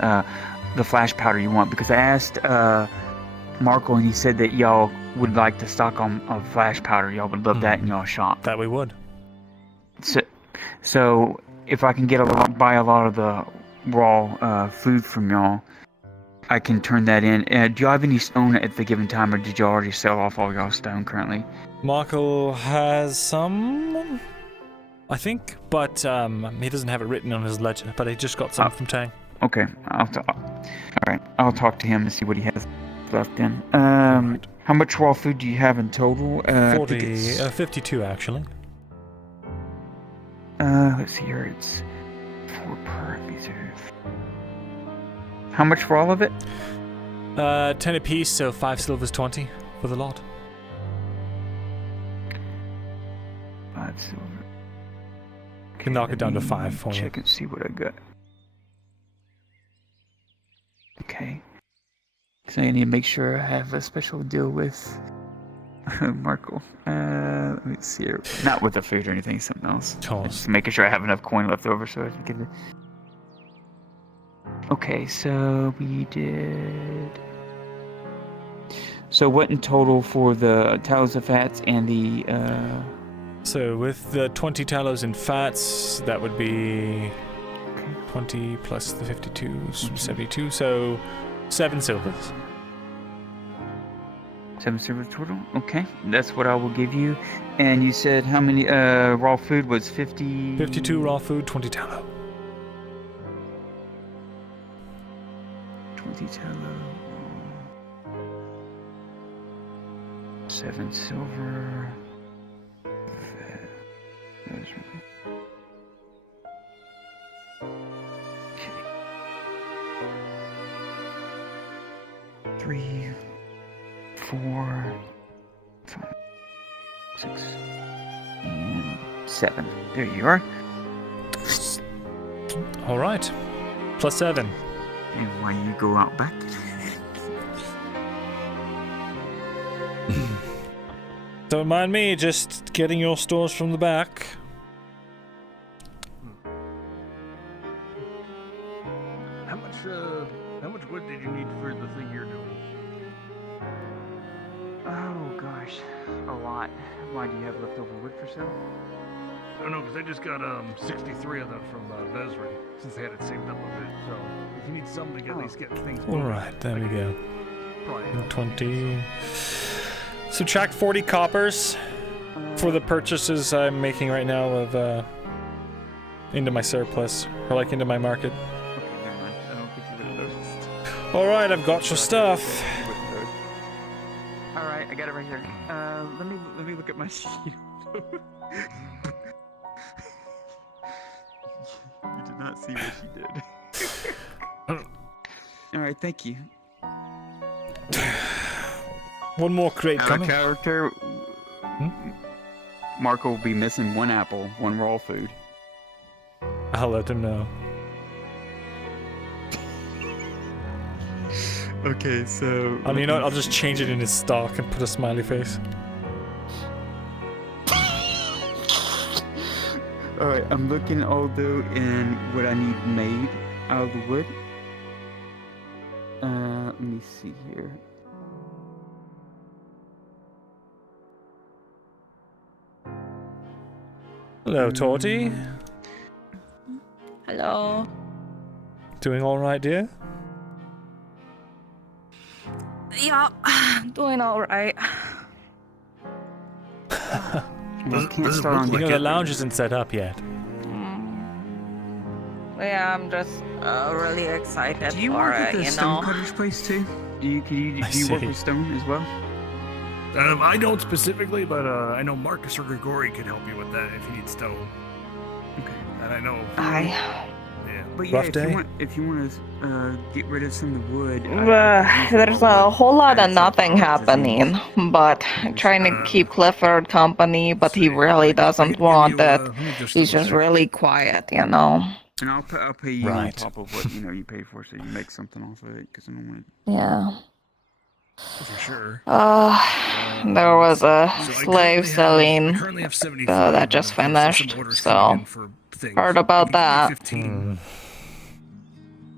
the flash powder you want. Because I asked Marco and he said that y'all would like to stock on flash powder. Y'all would love that in y'all shop. That we would. So if I can buy a lot of the raw food from y'all, I can turn that in. Do y'all have any stone at the given time, or did you already sell off all y'all stone currently? Marco has some, I think, but he doesn't have it written on his ledger. But he just got some from Tang. Okay, all right. I'll talk to him and see what he has left in. How much raw food do you have in total? 52 actually. Let's see here. It's 4 per reserve. How much for all of it? 10 apiece, so 5 silvers, 20 for the lot. 5 silver. You can knock it down to 5 for me. Check and see what I got. Okay. So I need to make sure I have a special deal with Marco. Let me see here. Not with the food or anything, something else. Just making sure I have enough coin left over so I can get it. Okay, so we did. So what in total for the tallows and fats and the? So with the 20 tallows and fats, that would be 20 plus the 52, 72. So 7 silvers. 7 silver total. Okay, that's what I will give you. And you said how many raw food was 50? 52 raw food, 20 tallow. 20 tallow. 7 silver. Okay. 3, 4, 5, 6, and 7. There you are. All right. Plus 7. And why you go out back? Don't mind me, just getting your stores from the back. How much wood did you need for the thing you're doing? Oh gosh, a lot. Why do you have leftover wood for sale? I don't know, because I just got 63 of them from Vezrin, since they had it saved up a bit. So if you need some to at least get things moving. Alright, there we go. Probably 20. Subtract 40 coppers for the purchases I'm making right now of into my surplus, or like into my market. Okay, never mind. I don't think you would have noticed. Alright, I've got your stuff. Alright, I got it right here. Let me look at my sheet. You did not see what she did. Alright, thank you. One more crate coming. Character. Marco will be missing 1 apple, 1 raw food. I'll let him know. Okay, so. I mean, you know what? I'll just change it in his stock and put a smiley face. Alright, I'm looking although in what I need made out of the wood. Let me see here. Hello, Torty. Hello. Doing alright, dear? Yeah, doing alright. The lounge isn't set up yet. Yeah, I'm just really excited Do you for work at it, the you stone know. cutter's place too? Do you work with stone as well? I don't specifically, but I know Marcus or Grigori could help you with that if you need stone. Okay. And I know. Aye. Yeah. But yeah, if you want to get rid of some of the wood. There's a whole lot of nothing happening, but trying to keep Clifford company, but he really doesn't want it. He's just really quiet, you know. And I'll pay you on Right. top of what you pay for, so you make something off of it. Because I don't want Yeah. For sure. There was a So slave selling currently have 75 that just finished, some orders so coming in for things. heard about that. 15.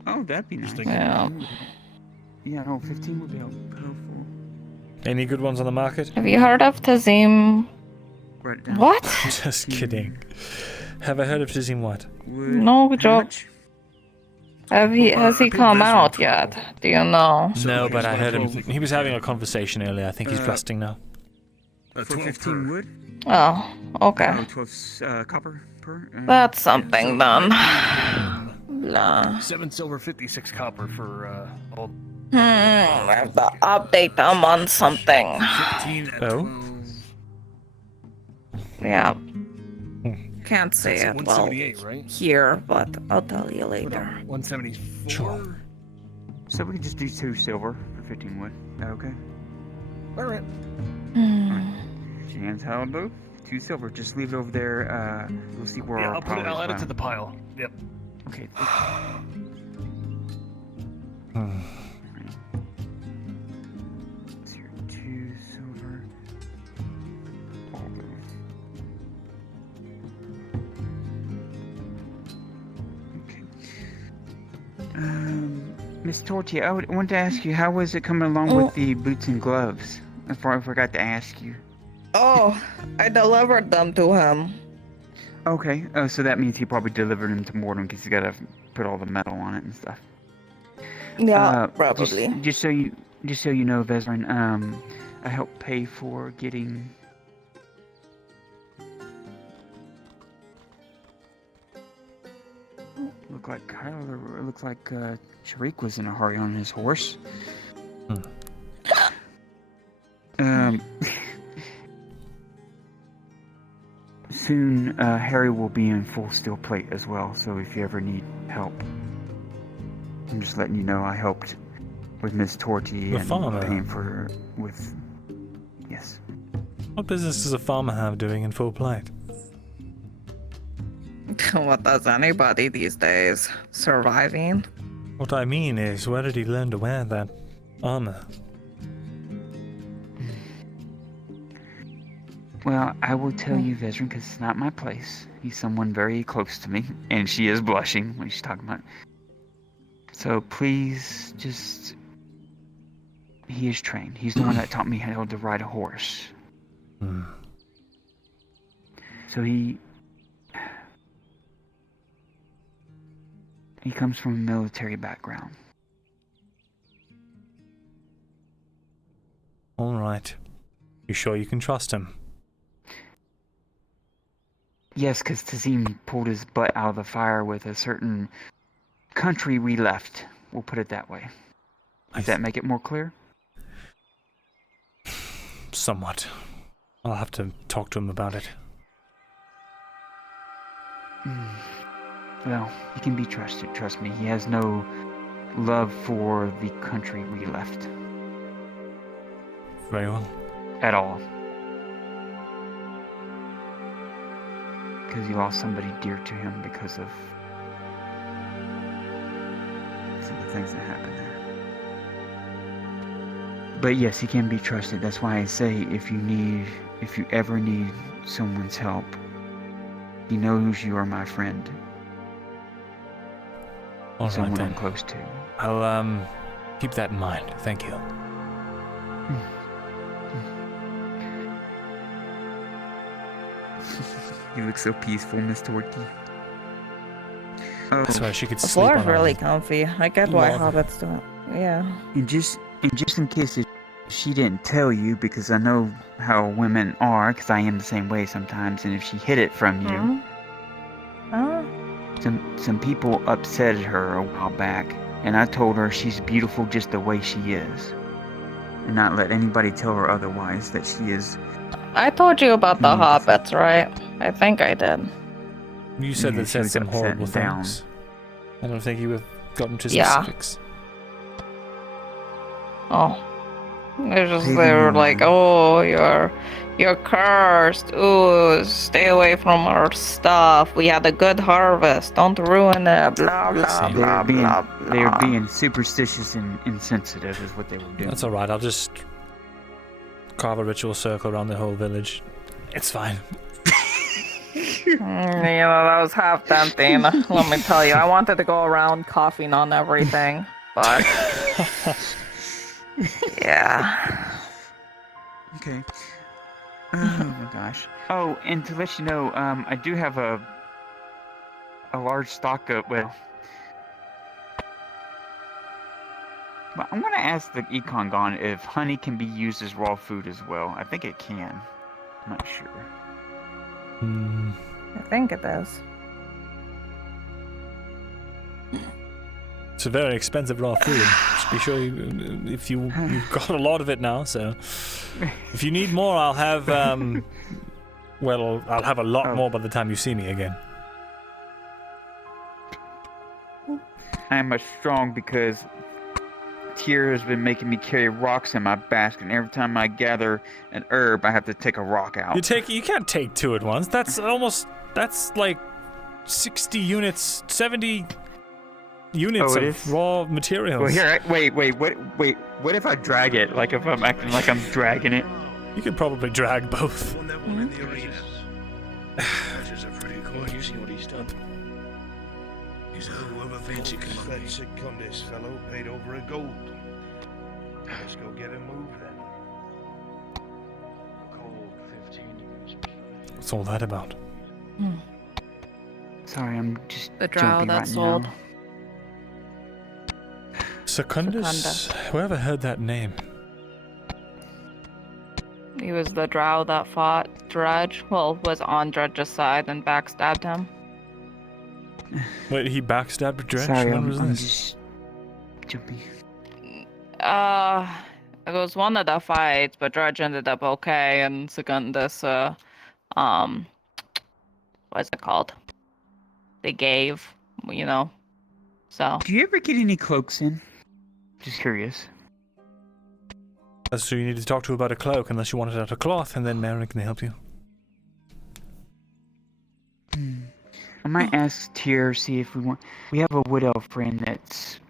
Oh, that'd be nice. Yeah. Yeah, no, 15 would be helpful. Any good ones on the market? Have you heard of Tazim? Write it down. What? Just kidding. Have I heard of Tizim what? No joke. Has he come out yet? Do you know? No, but I heard him. He was having a conversation earlier. I think he's resting now. For 15 wood? Oh, okay. 12 copper per? That's something then. Blah. 7 silver, 56 copper for all. I have to update them on something. 15 at 12. Yeah. Can't say That's it well 178, right? here, but I'll tell you later. 174. Sure. So we can just do 2 silver for 15 wood. Okay. Alright. Jan's Halibu, 2 silver. Just leave it over there. We'll see where Yeah, our pile I'll is add it to found. the pile. Yep. Okay. Let's see here. 2 silver. Okay. Miss Torty, I wanted to ask you, how was it coming along with the boots and gloves? I forgot to ask you. Oh, I delivered them to him. Okay. Oh, so that means he probably delivered them to Mortem because he's got to put all the metal on it and stuff. Yeah, probably. Just so you know, Vezrin, I helped pay for getting. Looks like Sharik was in a hurry on his horse. Soon, Harry will be in full steel plate as well, so if you ever need help, I'm just letting you know I helped with Miss Torty The and farmer. paying for with. Yes. What business does a farmer have doing in full plate? What does anybody these days? Surviving? What I mean is, where did he learn to wear that armor? Well, I will tell you, Vezrin, because it's not my place. He's someone very close to me, and she is blushing when she's talking about it. So please, just... He is trained. He's the one that taught me how to ride a horse. So he comes from a military background. All right. You sure you can trust him? Yes, because Tazim pulled his butt out of the fire with a certain country we left. We'll put it that way. Does that make it more clear? Somewhat. I'll have to talk to him about it. Well, he can be trusted, trust me. He has no love for the country we left. Very well. At all. Because he lost somebody dear to him because of some of the things that happened there. But yes, he can be trusted. That's why I say if you ever need someone's help, he knows you are my friend. All right, someone then. I'm close to. I'll keep that in mind. Thank you. You look so peaceful, Miss Torty. Oh, I swear she could The sleep floor is on really a comfy. I get why log. hobbits do it. Yeah. And just in case she didn't tell you, because I know how women are, because I am the same way sometimes, and if she hid it from you, some people upset her a while back, and I told her she's beautiful just the way she is, and not let anybody tell her otherwise, that she is. I told you about the hobbits, right? I think I did. You said Yeah, that she said was some upset horrible and down. things. I don't think you have gotten to Yeah. specifics. Oh. They're just, Hey, they were man. like, oh, you're cursed. Ooh, stay away from our stuff. We had a good harvest. Don't ruin it. Blah, blah, blah, blah, blah. They were being superstitious and insensitive, is what they were doing. That's alright, I'll just carve a ritual circle around the whole village. It's fine. You know, that was half tempting. Let me tell you, I wanted to go around coughing on everything, but yeah. Okay. Oh my gosh. Oh, and to let you know, I do have a large stock of, well, but I'm gonna ask the Econ Gon if honey can be used as raw food as well. I think it can. I'm not sure. I think it is. It's a very expensive raw food. Just be sure you've got a lot of it now, so if you need more, I'll have well, I'll have a lot more by the time you see me again. I am strong because Tyr has been making me carry rocks in my basket, and every time I gather an herb, I have to take a rock out. You can't take two at once. That's like 60 units, 70 units of raw materials. Well, here, wait. What if I drag it? Like if I'm acting like I'm dragging it? You could probably drag both. Won that one in the arena. That's just a pretty coin. You see what he's done? He's a whoever fancy commodity. That Secundus fellow paid over a gold. Let's go get him moved then. Cold 15 years. What's all that about? Sorry, I'm just The drow jumpy that right sold. now. Secundus? Whoever heard that name? He was the drow that fought Dredge. Well, was on Dredge's side and backstabbed him. Wait, he backstabbed Dredge? Sorry, When was I'm this? just jumpy. It was one of the fights, but Dredge ended up okay, and Secundus, what's it called? They gave, you know, so. Do you ever get any cloaks in? Just curious. That's who you need to talk to about a cloak, unless you want it out of cloth, and then Marin can help you. I might ask Tyr, see if we have a wood elf friend that's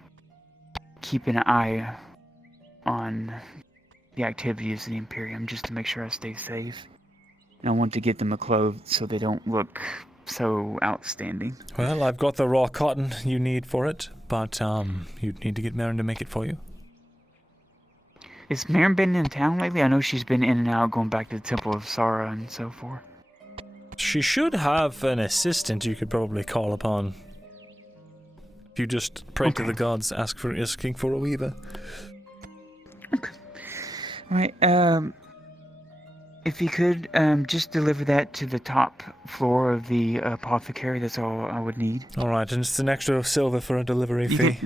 keeping an eye on the activities of the Imperium, just to make sure I stay safe. And I want to get them a clothes so they don't look so outstanding. Well, I've got the raw cotton you need for it, but you'd need to get Marin to make it for you. Has Marin been in town lately? I know she's been in and out, going back to the Temple of Sara and so forth. She should have an assistant you could probably call upon. If you just pray to the gods, asking for a weaver. Right. If you could, just deliver that to the top floor of the apothecary. That's all I would need. All right, and it's an extra silver for a delivery fee.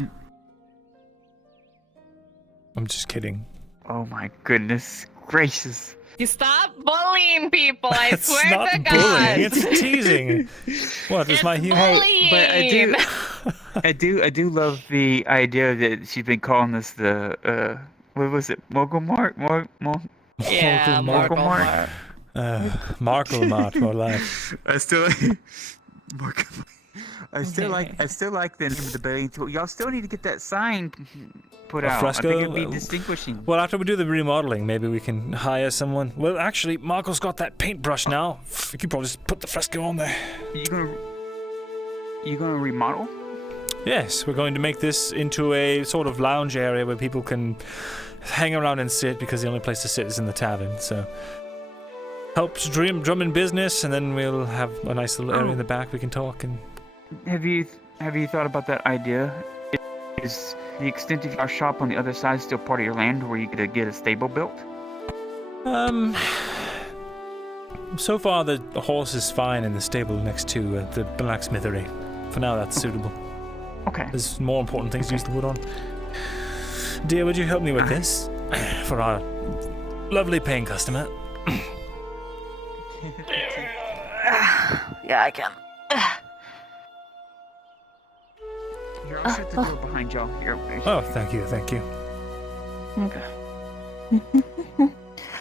I'm just kidding. Oh my goodness gracious! You stop bullying people. I It's swear not to bullying, God. it's teasing. What is my humor? Bullying. But I do love the idea that she's been calling us the what was it, Mogul Mart? Yeah, Mogul Mart. Markle Mart for life. I still like the name of the building. Y'all still need to get that sign put A out. fresco? I think it'd be distinguishing. Well, after we do the remodeling, maybe we can hire someone. Well, actually, Marco's got that paintbrush now. We could probably just put the fresco on there. You gonna remodel? Yes, we're going to make this into a sort of lounge area where people can hang around and sit, because the only place to sit is in the tavern. So helps drum in business, and then we'll have a nice little area in the back we can talk. And Have you thought about that idea? Is the extent of your shop on the other side still part of your land, where you could get a stable built? So far the horse is fine in the stable next to the blacksmithery. For now, that's suitable. Okay. There's more important things to use the wood on. Dear, would you help me with this for our lovely paying customer? Yeah, I can. Here, I'll shut the door behind y'all. Here. Oh, thank you. Okay.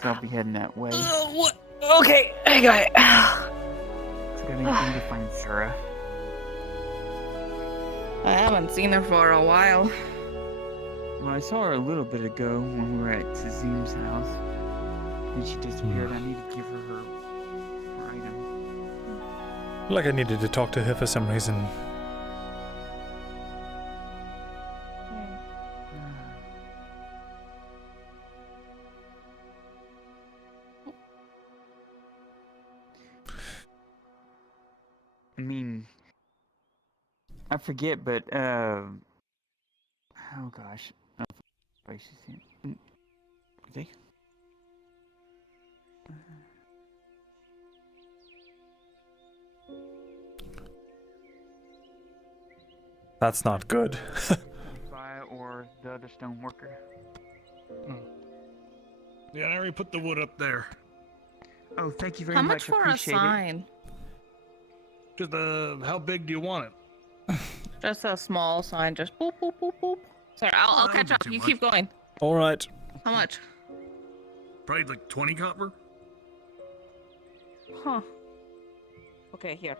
I'll be heading that way. Okay, I got it. It's got anything to find Sarah. I haven't seen her for a while. Well, I saw her a little bit ago when we were at Tazim's house. Then she disappeared. I need to give her her item. Like I needed to talk to her for some reason. I mean, I forget, but oh gosh, they. That's not good. Or the other stone worker. Yeah, I already put the wood up there. Oh, thank you very How much. much for a Appreciate it. sign? Just how big do you want it? Just a small sign, just boop, boop, boop, boop. Sorry, I'll catch up. You keep going. All right. How much? Probably like 20 copper. Huh. Okay, here.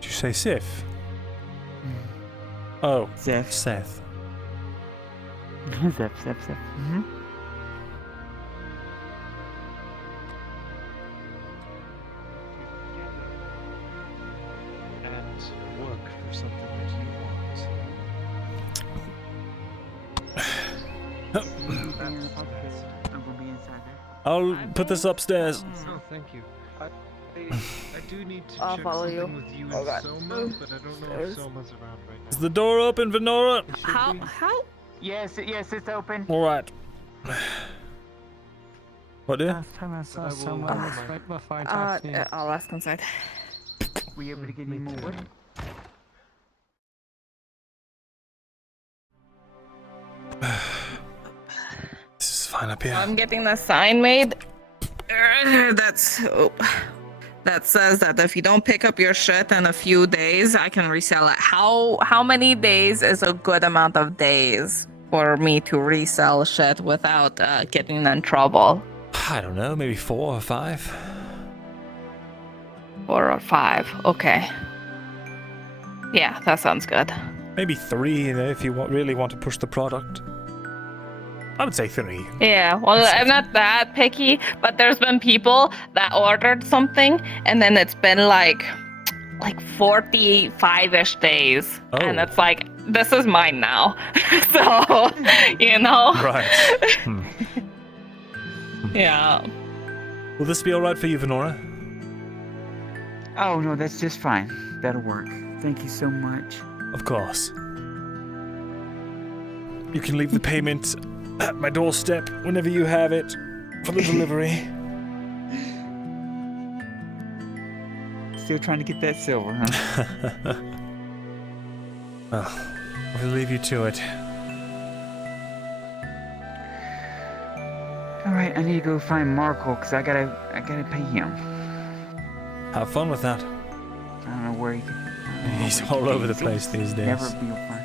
Did you say Sif? Oh, Seth. Seth. Seth. Mm-hmm. At work for something that you want. I'll put this upstairs. Oh, thank you. I do need to I'll check follow something you. with you Oh, and God. Soma, but I don't know if Soma's around right now. Is the door open, Venora? How? Yes, it's open. All right. What, dear? Last time I saw Soma was right before I talked to you. I'll ask inside. Were you able to get any more wood? This is fine up here. I'm getting the sign made. That says that if you don't pick up your shit in a few days, I can resell it. How many days is a good amount of days for me to resell shit without getting in trouble? I don't know, maybe 4 or 5. 4 or 5. Okay. Yeah, that sounds good. Maybe 3, if you really want to push the product. I would say 3. Yeah, well, I'm not that picky, but there's been people that ordered something and then it's been like 45-ish days. Oh. And it's like, this is mine now. So, you know? Right. Yeah. Will this be alright for you, Venora? Oh, no, that's just fine. That'll work. Thank you so much. Of course. You can leave the payment at my doorstep whenever you have it for the delivery. Still trying to get that silver, huh? Well, we'll leave you to it. Alright, I need to go find Markle, because I gotta pay him. Have fun with that. I don't know where he can... He's all over the place these days. Never be fun.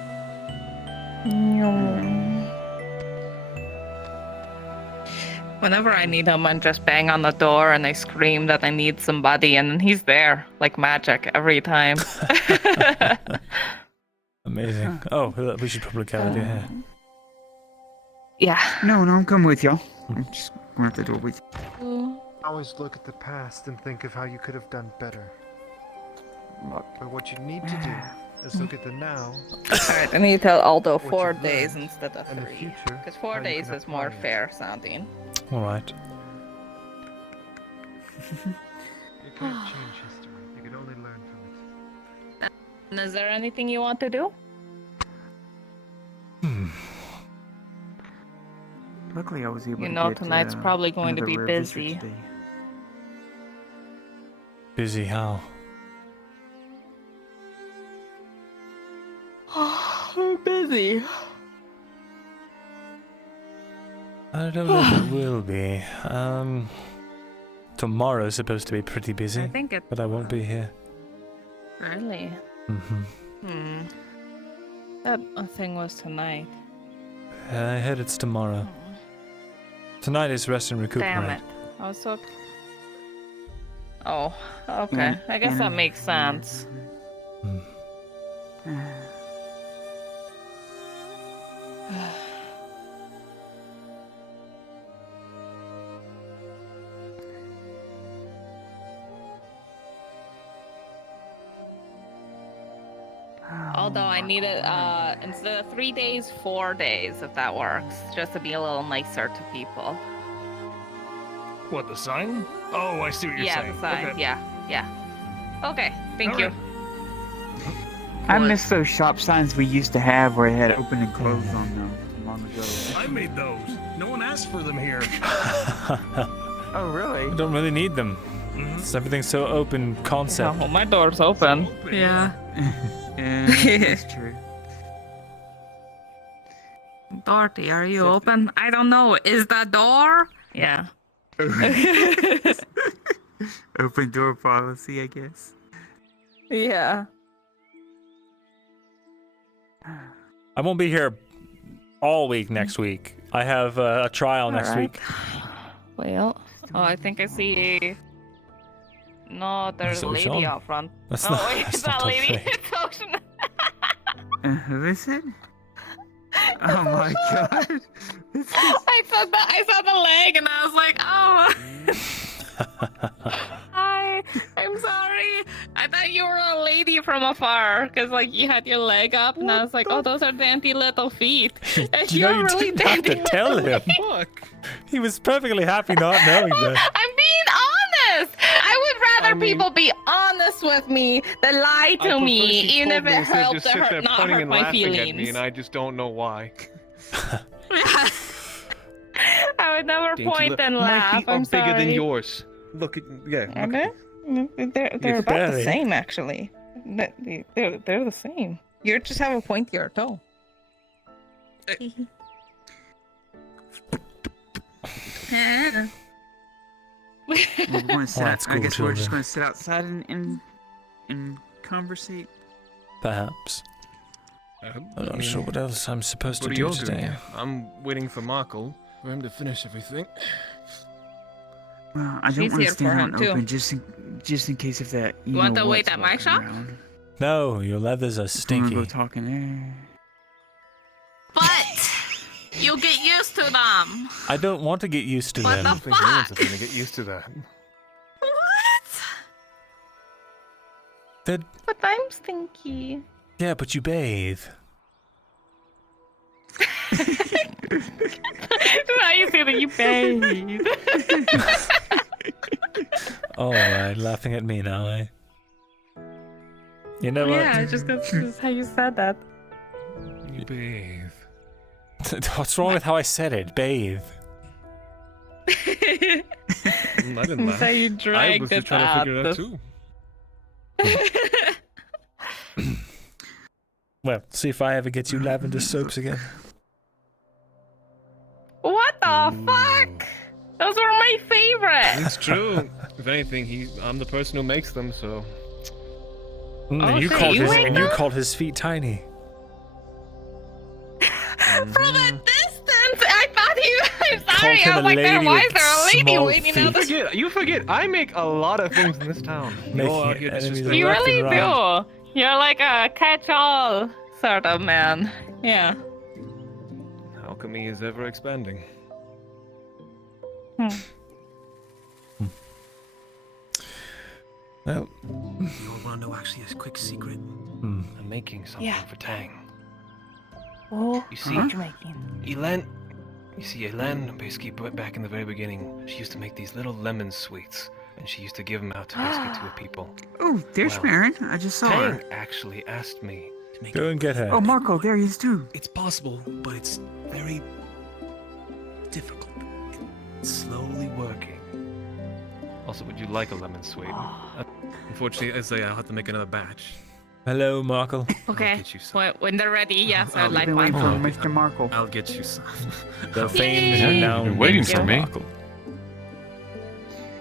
Whenever I need him, I just bang on the door and I scream that I need somebody, and then he's there like magic every time. Amazing. Oh, we should probably carry you here. Yeah. No, I'm coming with y'all. I'm just going out the door with you. Always look at the past and think of how you could have done better. But what you need to do is look at the now. Alright, I need to tell Aldo what 4 you've days learned, instead of and the 3. future, Because how 4 you days can is more apply it. fair sounding. Alright. You can't change history. You can only learn from it. And is there anything you want to do? Luckily, I was able You to know, get, tonight's probably going to another be rare visitor busy. today. Busy how? I'm busy. I don't know if it will be. Tomorrow's supposed to be pretty busy. I think it- But I won't be here. Really? Mm-hmm. That thing was tonight. I heard it's tomorrow. Tonight is rest and recuperate. Damn it. I was so... Oh, okay. I guess that makes sense. Although I need it, instead of 3 days, 4 days, if that works. Just to be a little nicer to people. What, the sign? Oh, I see what you're Yeah, saying. the sign. Okay. Yeah. Okay, thank you. I miss those shop signs we used to have where it had open and closed on them long ago. I made those. No one asked for them here. Oh, really? I don't really need them. Everything's so open concept. Well, my door's open. Yeah. That's true. Dorothy, are you open? I don't know. Is the door? Yeah. Open door policy, I guess. Yeah. I won't be here all week next week. I have a trial next Alright. week. Well, I think I see. No, there's a lady Ocean? out front. That's oh, not- wait, that's it's not not a lady. okay. It's Ocean. Who is it? Oh my god. I saw the leg and I was like, oh. Hi, I'm sorry. I thought you were a lady from afar because like you had your leg up and I was like, oh, those are dainty little feet. And You know, you're you really didn't have dainty to tell little him. feet. Fuck. He was perfectly happy not knowing that. I'm being honest. I would rather people be honest with me than lie to me, even if it helps to hurt, not pointing hurt and my laughing feelings. at me, and I just don't know why. I would never Dainty point and laugh. My feet I'm are bigger sorry. than yours. Look at Are they? They're about fairy. the same, actually. They're the same. You just have a pointier toe. We're going to sit Alright, I guess school we're just children. going to sit outside and conversate. Perhaps. I'm not sure what else I'm supposed to What are do you today. doing? I'm waiting for Markle, for him to finish everything. Well, I don't She's want to here stand for out him, in too. open just in case of that. You want know to wait what's at my walking shop? around. No, your leathers are Go stinky. talk in there. But you get used to them. I don't want to get used to What them. the I don't think anyone's ever gonna get used to that. They're... But I'm stinky. Yeah, but you bathe. Now you say that you bathe. Alright, laughing at me now, eh? You know what? Yeah, just how you said that. You bathe. What's wrong with how I said it? Bathe. I didn't laugh. So you I was dragged just it trying to out. figure it out too. Well, see if I ever get you lavender soaps again. What the fuck? Those were my favorite. It's true. If anything, I'm the person who makes them, so. And you called his feet tiny. From a distance, I thought I'm sorry. him I a was like, lady why is with there a lady small waiting out the You forget. I make a lot of things in this town. Making Go out here enemies disrespecting- You left really and right. do. You're like a catch-all sort of man. Yeah. Alchemy is ever expanding. Well, You all want to know actually a quick secret? I'm making something for Tang. Oh, You see, what you making? Elan, basically back in the very beginning, she used to make these little lemon sweets, and she used to give them out to basically to her people. Oh, there's Well, Marin. I just saw Tang her. actually asked me. Go and get her. Oh, Marco, there he is too. It's possible, but it's very difficult. It's slowly working. Also, would you like a lemon sweet? Unfortunately, I'll have to make another batch. Hello, Markle. Okay. When they're ready, yes, I'd like Been one. waiting for Mr. Marco. I'll get you some. The famed You're renowned waiting Mr. for me. Markle.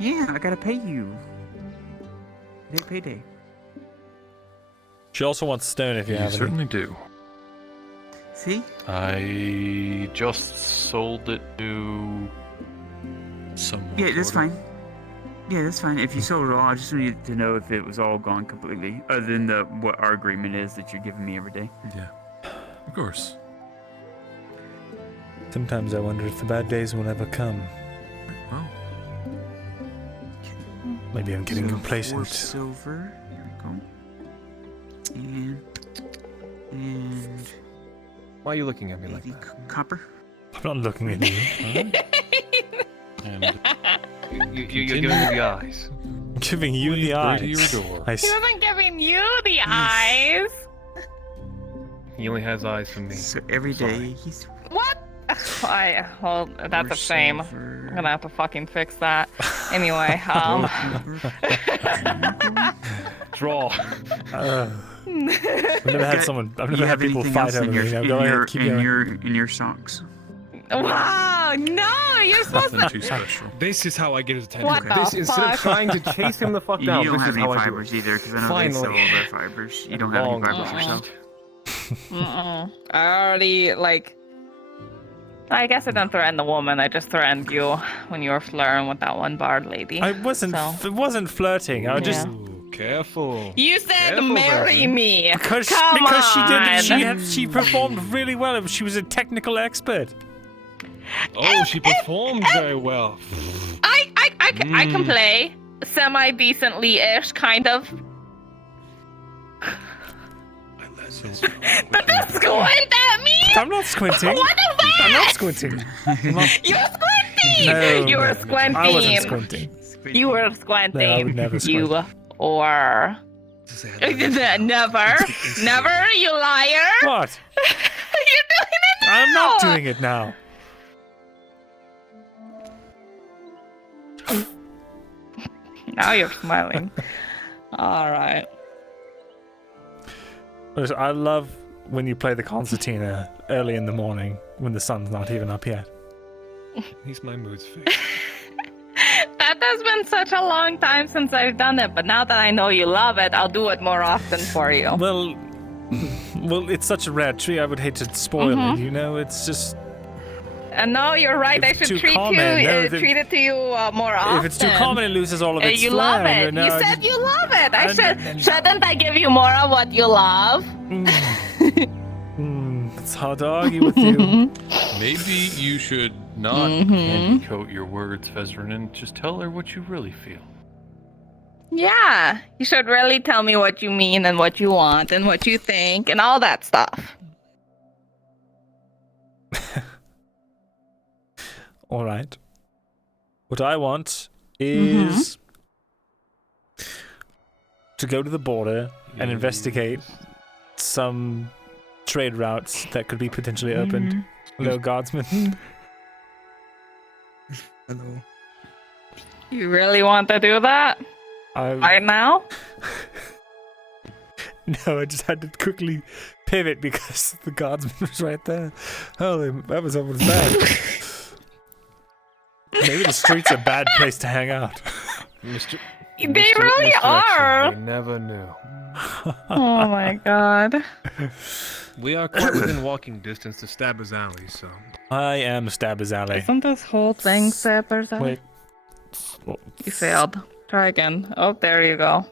Yeah, I gotta pay you. Payday. She also wants stone if you You have any. certainly do. See? I just sold it to someone. Yeah, that's fine. Yeah, that's fine. If you sold it all, I just needed to know if it was all gone completely, other than what our agreement is that you're giving me every day. Yeah, of course. Sometimes I wonder if the bad days will ever come. Well, Maybe I'm getting So, complacent. 4 silver. Here we go. And Why are you looking at me like that? copper. I'm not looking at you. And you're giving me the eyes. I'm giving you the Right to your eyes. door. He wasn't giving you the eyes. He only has eyes for me. So every day he's What? Well, that's a shame. I'm gonna have to fucking fix that. Anyway, Draw. I've never had someone. I've Do never you had have people anything fight else over in your me. Now go ahead, keep going. in your socks? Wow, no, you're supposed to. nothing too special. This is how I get his attention. What the Instead of fuck? trying to chase him the fuck You down, don't this have is any how I do fibers it. either, because I know they sell all Finally. their fibers. You don't have any Long fibers gone. yourself. I already I guess I didn't threaten the woman. I just threatened you when you were flirting with that one bard lady. I wasn't. So. It wasn't flirting. I was just. Ooh, careful. You said Careful, marry Bevan. me. Because Come she on. did. She performed really well. She was a technical expert. Oh, she performed very well. I can play semi decently ish, kind of. But don't squint at me. I'm not squinting. What the fuck? I'm not squinting. I'm not- You're squinting. No, you were no, squinting. I wasn't squinting. You were squinting. No, I would never You squint. or never, never, you liar. What? You're doing it now. I'm not doing it now. Now you're smiling. All right. Listen, I love when you play the concertina early in the morning when the sun's not even up yet. He's my mood fix. That has been such a long time since I've done it, but now that I know you love it, I'll do it more often for you. Well, it's such a rare tree. I would hate to spoil it. You know, it's just. No, you're right. I should treat it to you more often. If it's too common, it loses all of its You flair. love it. No, you said you love it. Shouldn't I give you more of what you love? It's hard to argue with you. Maybe you should not candy coat your words, Vezrin, and just tell her what you really feel. Yeah, you should really tell me what you mean and what you want and what you think and all that stuff. All right. What I want is to go to the border and investigate some trade routes that could be potentially opened. Hello, guardsman. Hello. You really want to do that? Right now? No, I just had to quickly pivot because the guardsman was right there. Holy, that was almost bad. Maybe the street's a bad place to hang out. They really are. We never knew. Oh my god. We are quite within walking distance to Stabber's Alley, so. I am Stabber's Alley. Isn't this whole thing Stabber's Alley? Wait. You failed. Try again. Oh, there you go.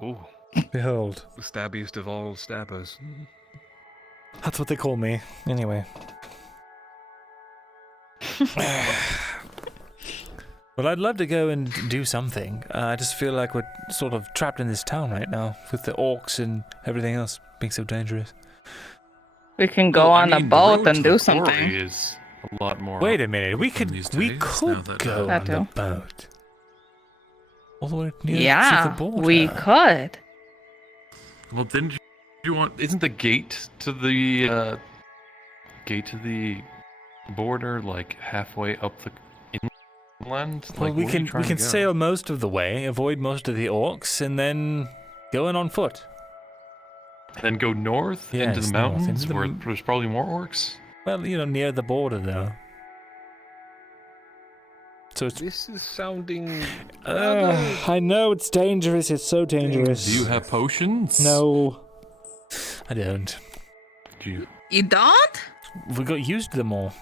Oh. Behold. The stabbiest of all stabbers. That's what they call me. Anyway. Well, I'd love to go and do something. I just feel like we're sort of trapped in this town right now, with the orcs and everything else being so dangerous. We can go on a boat and do something. Is a lot more. Wait a minute, we could go on the boat. All the way near to the border. We could. Well, didn't you want? Isn't the gate to the border like halfway up the inland? Well, Like, we where are you can trying to go? sail most of the way, avoid most of the orcs, and then go in on foot. And then go north into Yes, the north, mountains into the where there's probably more orcs. Well, near the border though. So it's... This is sounding. I know it's dangerous. It's so dangerous. Do you have potions? No, I don't. Do You don't? We used them all.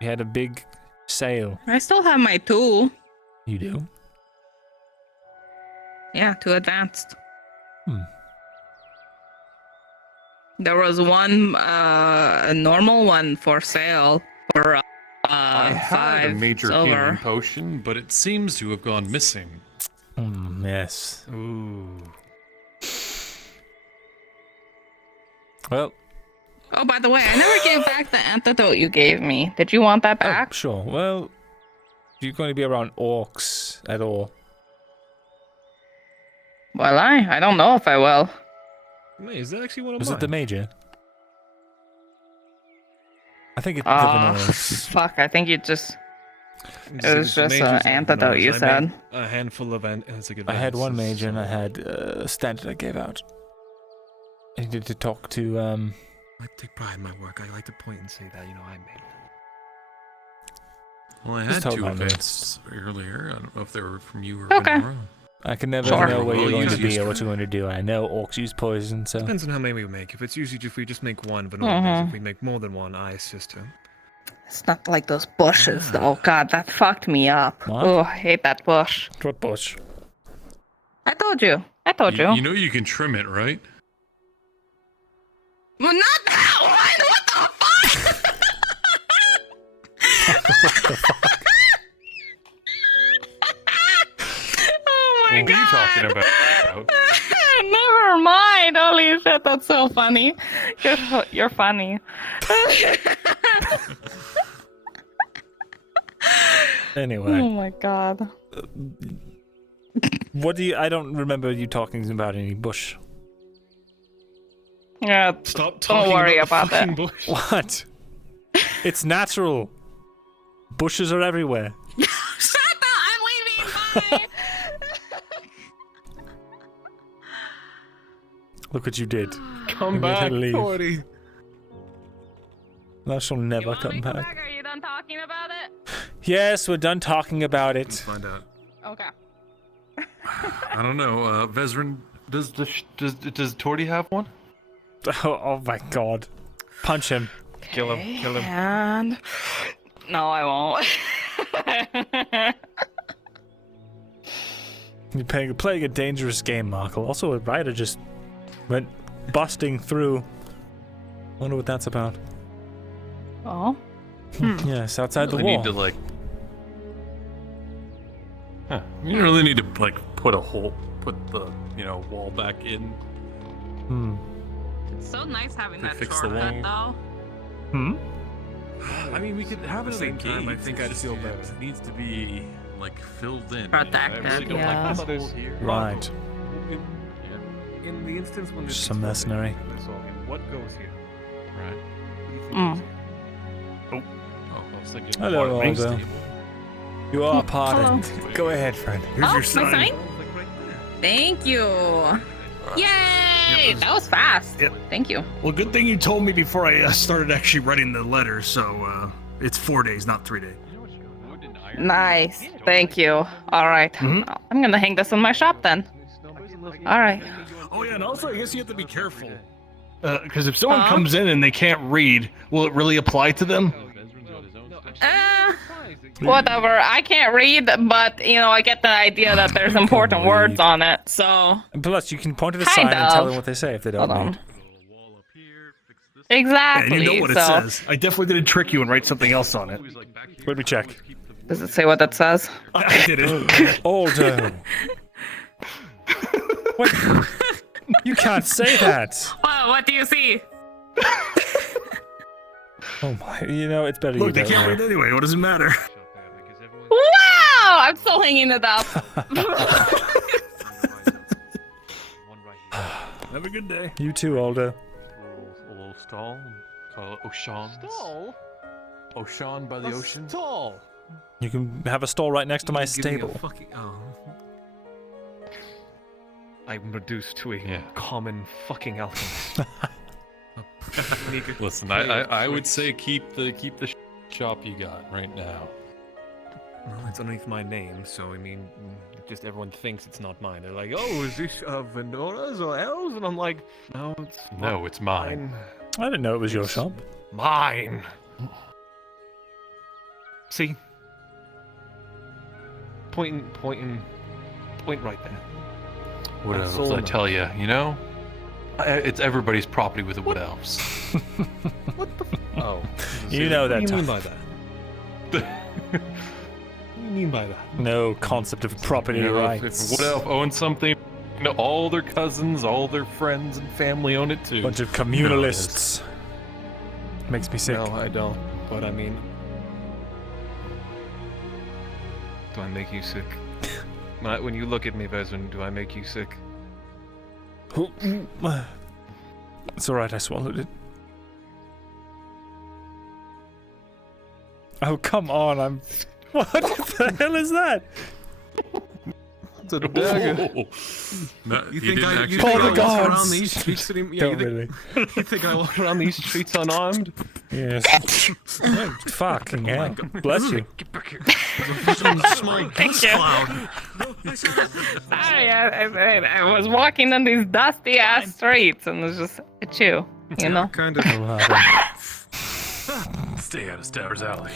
We had a big sale. I still have my 2. You do? Yeah, 2 advanced. There was one, a normal one for sale for I had 5 a major silver. healing potion, but it seems to have gone missing. Yes. Ooh. Well. Oh, by the way, I never gave back the antidote you gave me. Did you want that back? Sure. Well, you're going to be around orcs at all. Well, I don't know if I will. Wait, is that actually one of Was mine? it the major? I think it's the vanillas. Fuck, I think you just... It was just an an antidote you said. A handful of that's a good. I had one major and I had a standard I gave out. I needed to talk to I take pride in my work. I like to point and say that, I made it. Well, I Just had told 2 my events earlier. I don't know if they were from you or Okay. from Ron. I can never Sure. know where you're Well, going to use be or what you're going to do. I know orcs use poison, so... Depends on how many we make. If it's usually if we just make one vanilla base, Mhm. if we make more than one, I assist him. It's not like those bushes, though. God, that fucked me up. What? Oh, I hate that bush. What bush? I told you. You know you can trim it, right? Well, not that one! What the fuck? Oh my What are you talking about? Never mind. Holy shit, that's so funny. You're funny. Anyway. Oh my god. What do you... I don't remember you talking about any bush. Yeah, Stop don't worry about it. Bush. What? It's natural. Bushes are everywhere. Shut up! I'm leaving. Bye. Look what you did. Come You made her back, leave. Cody. I shall never come back. Are you done talking about it? Yes, we're done talking about it. Let's find out. Okay. I don't know. Vezrin, does Torty have one? Oh my god. Punch him. Kill him. Kill him. And no, I won't. You're playing a dangerous game, Markle. Also, a rider just went busting through. Wonder what that's about. Oh. Yes, outside the You wall. need to like. Huh. You really need to like put the wall back in. It's so nice having To that fix the shortcut, wall. though. I mean, we could have it at the same time. I think I'd feel better. It needs to be like filled in. Protected, I really don't yeah. like this hole here. Right. In the instance when this Some mercenary. what goes here? Right. Oh, I was thinking Hello, more wings Aldo. table. You are pardoned. Go ahead, friend. Here's your sign. My sign? Thank you. Yay! That was fast. Yep. Thank you. Well, good thing you told me before I started actually writing the letter, so it's 4 days, not 3 days. Nice. Thank you. All right. I'm gonna hang this in my shop then. All right. Oh yeah, and also I guess you have to be careful. Because if someone comes in and they can't read, will it really apply to them? Whatever. I can't read, but I get the idea that there's important words on it. So. And plus, you can point to the Kind sign and tell of. them what they say if they don't Hold on. read. Exactly. And you know what it so. says. I definitely didn't trick you and write something else on it. Let me check. Does it say what it says? I did it. Aldo. What? You can't say that. Wow, what do you see? Oh my! It's better. Look, you they don't can't know. read anyway. What does it matter? Wow! I'm still hanging it up. Have a good day. You too, Aldo. A little stall. Call it Ocean. Stall? Ocean by the ocean. Stall. You can have a stall right next to my Give me a stable. I'm reduced to a common fucking alchemist. Listen, I would say keep the shop you got right now. Well, it's underneath my name, so I mean, just everyone thinks it's not mine. They're like, "Oh, is this Vendora's or Elves?" And I'm like, "No, it's mine." I didn't know it was your shop. Mine. See? Point right there. Wood That's elves, all I now. tell you, it's everybody's property with the wood elves. Oh. You know that. What do you mean Tom. by that? What do you mean by that? No concept of property If rights. wood elf owns something, all their cousins, all their friends and family own it too. Bunch of communalists. Makes me sick. No, I don't. But I mean, do I make you sick? When you look at me, Vezran, do I make you sick? It's alright, I swallowed it. Oh, come on, I'm... What the hell is that? It's a dagger. No, You he think didn't I actually walk throw it. around these streets anymore? Don't really. You think I walk around these streets unarmed? Yes. Oh, fucking hell. Bless you. Get back here. Small Thank you. cloud. Sorry, I was walking on these dusty ass streets and it was just a chew, Kind of. Stay out of Stabbers Alley.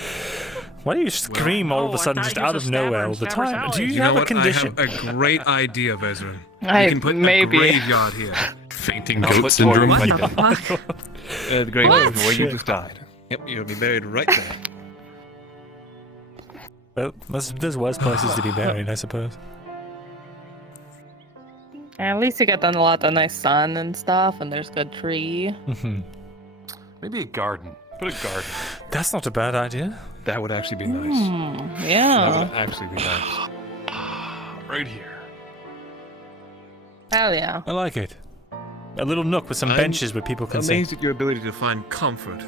Why do you scream all of a sudden just out of nowhere all the time? Do you, You know have a what? condition? I have a great idea, Vezran. I- We can put maybe. a graveyard here. Fainting I'll goat put syndrome. Tori What the fuck? The grave What? where you Shit. just died. Yep, you'll be buried right there. Well, there's worse places to be buried, I suppose. At least you get a lot of nice sun and stuff, and there's good tree. Maybe a garden. Put a garden. That's not a bad idea. That would actually be nice. That Yeah. would actually be nice. Right here. Hell yeah. I like it. A little nook with some I'm benches where people can sit. Amazed at your ability to find comfort.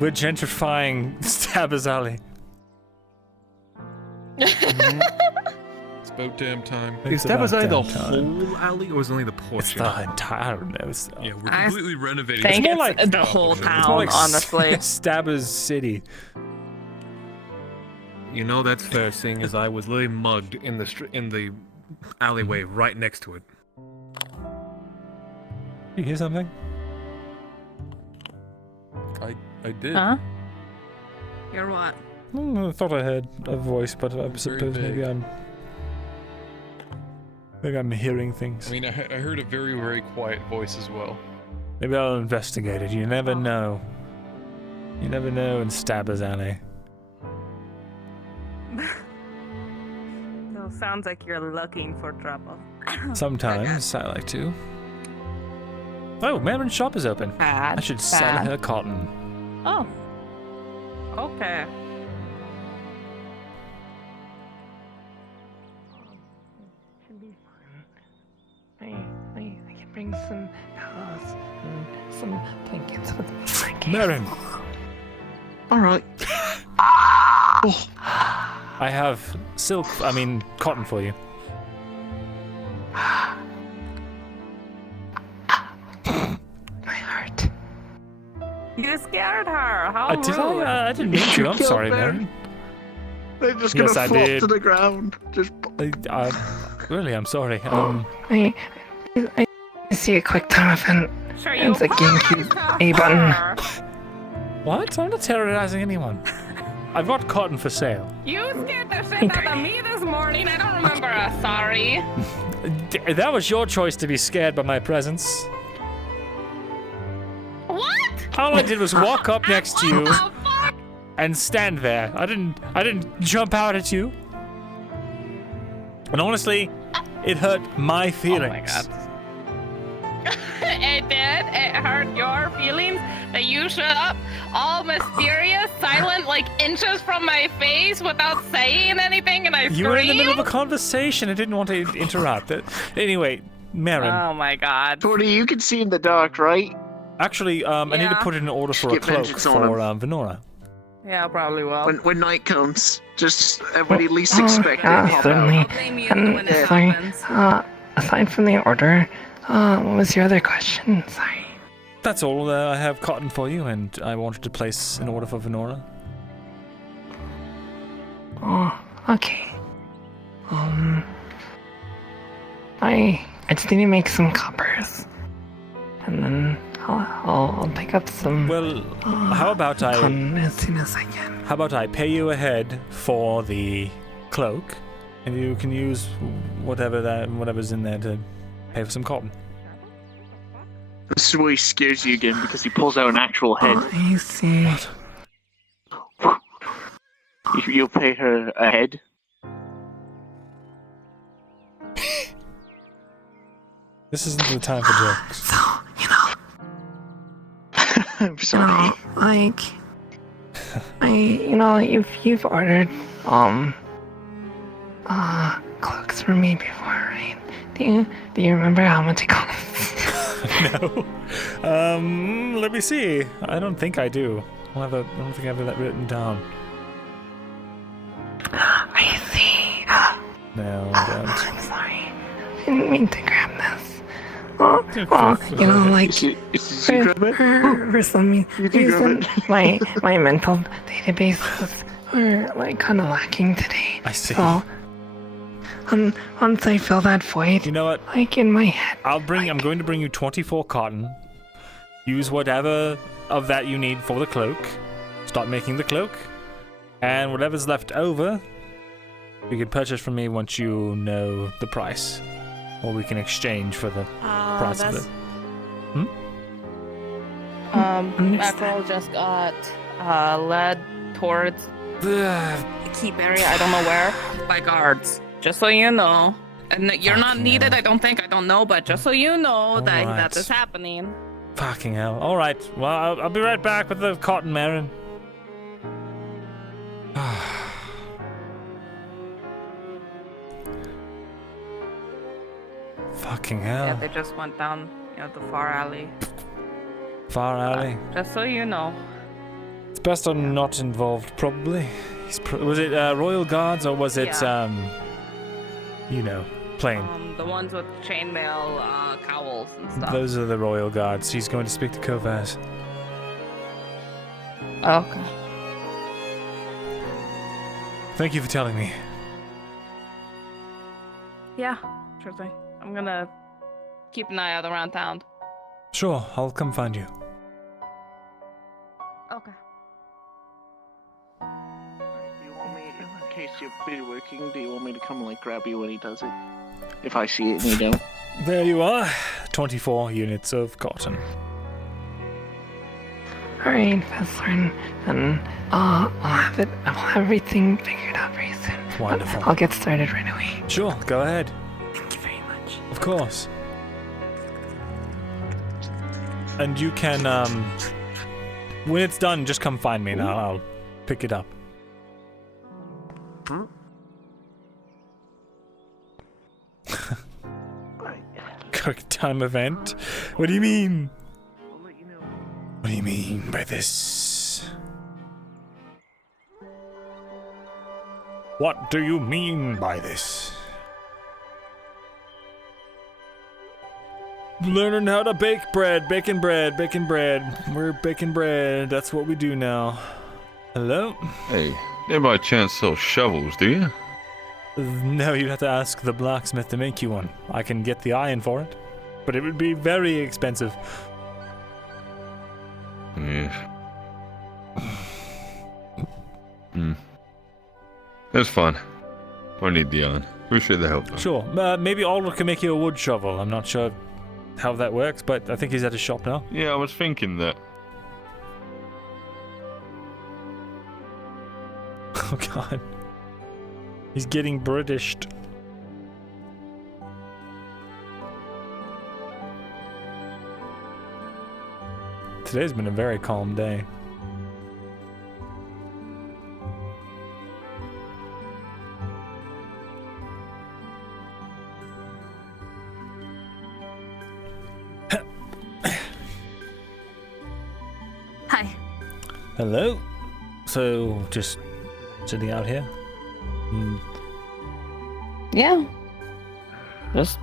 We're gentrifying Stabbers Alley. It's about damn time. It's Is Stabbers Alley about the damn whole alley, or is it only the It's portion? the entire... I don't know. It's, Yeah, we're I completely renovating. think more it's like- the whole it's more town, like honestly. Stabbers City. You know that's fair, seeing as I was literally mugged in the alleyway right next to it. You hear something? I did. Huh? You're what? I thought I heard a voice, but I suppose maybe I'm hearing things. I mean, I heard a very, very quiet voice as well. Maybe I'll investigate it. You never know. You never know in Stabber's Alley. No, sounds like you're looking for trouble. Sometimes I like to. Oh, Marin's shop is open. I should sell her cotton. Oh. Okay. Should be fun. I can bring some pillows and some blankets with me. Marin! Alright. I have cotton for you. My heart. You scared her. How rude. I didn't mean to. I'm sorry, Marin. They're just Yes, gonna I flop did. to the ground. Just. Really, I'm sorry. I see a quick time event. Sure, And the GameCube A button. What? I'm not terrorizing anyone. I've got cotton for sale. You scared the shit out of me this morning. I don't remember. Sorry. That was your choice to be scared by my presence. What? All I did was walk up next to you and stand there. I didn't jump out at you. And honestly, it hurt my feelings. Oh my god. It did? It hurt your feelings that you showed up all mysterious, silent, like inches from my face without saying anything, and I screamed? You were in the middle of a conversation. I didn't want to interrupt it. Anyway, Marin. Oh my god. Tori, you can see in the dark, right? Actually, I need to put in an order for a Get cloak vengeance for on Venora. Yeah, probably will. When night comes, just everybody least expect it. I'll Certainly. blame you And when it sorry, happens. aside from the order, what was your other question? Sorry. That's all. I have cotton for you, and I wanted to place an order for Venora. Oh, okay. I just need to make some coppers, and then I'll pick up some. Well, how about cotton as soon as I can. How about I pay you ahead for the cloak, and you can use whatever's in there to pay for some cotton. This is where he scares you again because he pulls out an actual head. Oh, I see. You'll pay her a head? This isn't the time for jokes. So, I'm sorry. You've ordered, cloaks for me before, right? Do you remember how much it costs? No. Let me see. I don't think I do. I don't think I have that written down. I see. No, I don't. I'm sorry. I didn't mean to grab this. Well, for some reason, my mental databases are kind of lacking today. I see. So, once I fill that void, you know what? In my head, I'm going to bring you 24 cotton. Use whatever of that you need for the cloak. Start making the cloak, and whatever's left over, you can purchase from me once you know the price. Or we can exchange for the price of it. Mackerel just got led towards the keep area, I don't know where, by guards. Just so you know. And you're not needed, I don't know, but just so you know that is happening. Fucking hell. Alright, well, I'll be right back with the cotton, Marin. Fucking hell. Yeah, they just went down, the far alley. Far alley? Just so you know. It's best I'm not involved, probably. Was it Royal Guards, or was it, plain? The ones with chainmail cowls and stuff. Those are the Royal Guards. He's going to speak to Kovaz. Okay. Thank you for telling me. Yeah, sure thing. I'm gonna keep an eye out around town. Sure, I'll come find you. your beard working? Do you want me to come and like grab you when he does it? If I see it and you don't. There you are. 24 units of cotton. Alright, Veslin, then I'll have everything figured out very soon. Wonderful. I'll get started right away. Sure, go ahead. Thank you very much. Of course. And you can, when it's done, just come find me and I'll pick it up. Quick time event? What do you mean? What do you mean by this? What do you mean by this? Learning how to bake bread, baking bread. We're baking bread. That's what we do now. Hello? Hey, they by chance sell shovels, do you? No, you'd have to ask the blacksmith to make you one. I can get the iron for it, but it would be very expensive. Yes. That's fine. I need the iron. Appreciate the help, though. Sure. Maybe Ulrich can make you a wood shovel. I'm not sure how that works, but I think he's at his shop now. Yeah, I was thinking that. Oh god. He's getting Britished. Today's been a very calm day. Hi. Hello. So, just sitting out here? Yeah. Just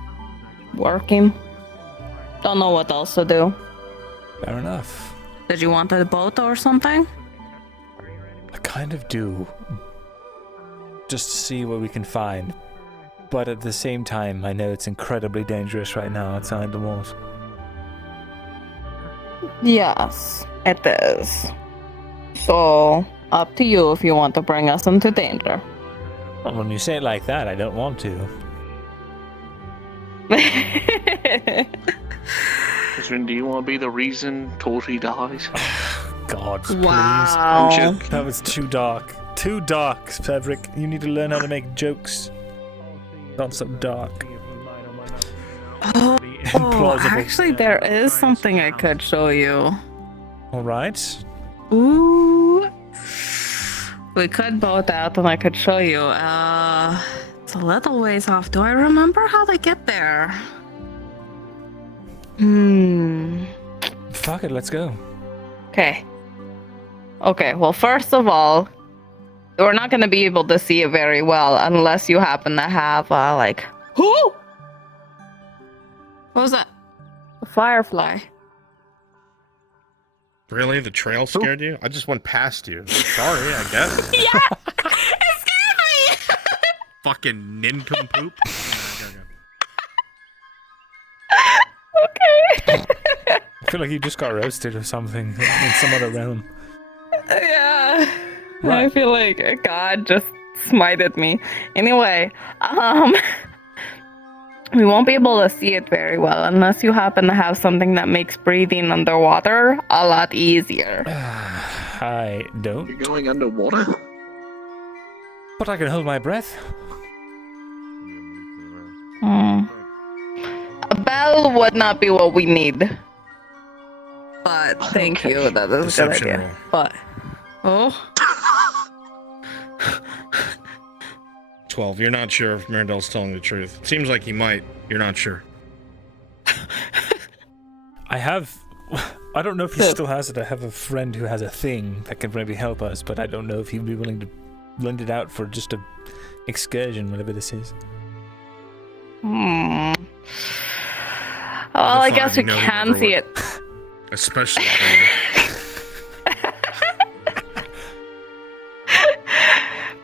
working. Don't know what else to do. Fair enough. Did you want a boat or something? I kind of do. Just to see what we can find. But at the same time, I know it's incredibly dangerous right now outside the walls. Yes, it is. So, up to you if you want to bring us into danger. Well, when you say it like that, I don't want to. Do you want to be the reason Torty dies? God, please. Wow. That was too dark. Too dark, Cedric. You need to learn how to make jokes. Not so dark. Oh, actually, there is something I could show you. Alright. Ooh. We could boat out and I could show you. It's a little ways off. Do I remember how to get there? Fuck it, let's go. Okay. Okay, well, first of all, we're not going to be able to see it very well unless you happen to have, like... Who? What was that? A firefly. Really? The trail scared you? I just went past you. Sorry, I guess. Yeah! It scared me! Fucking nincompoop. Okay. I feel like you just got roasted or something in some other realm. Yeah. Right. I feel like God just smited me. Anyway, we won't be able to see it very well unless you happen to have something that makes breathing underwater a lot easier. I don't. You're going underwater? But I can hold my breath. A bell would not be what we need. But thank you, that is Deception a good idea. roll. But, oh. 12. You're not sure if Myrindal's telling the truth. Seems like he might. You're not sure. I don't know if he still has it. I have a friend who has a thing that can maybe help us, but I don't know if he'd be willing to lend it out for just a excursion, whatever this is. Well, I guess we can see it. Especially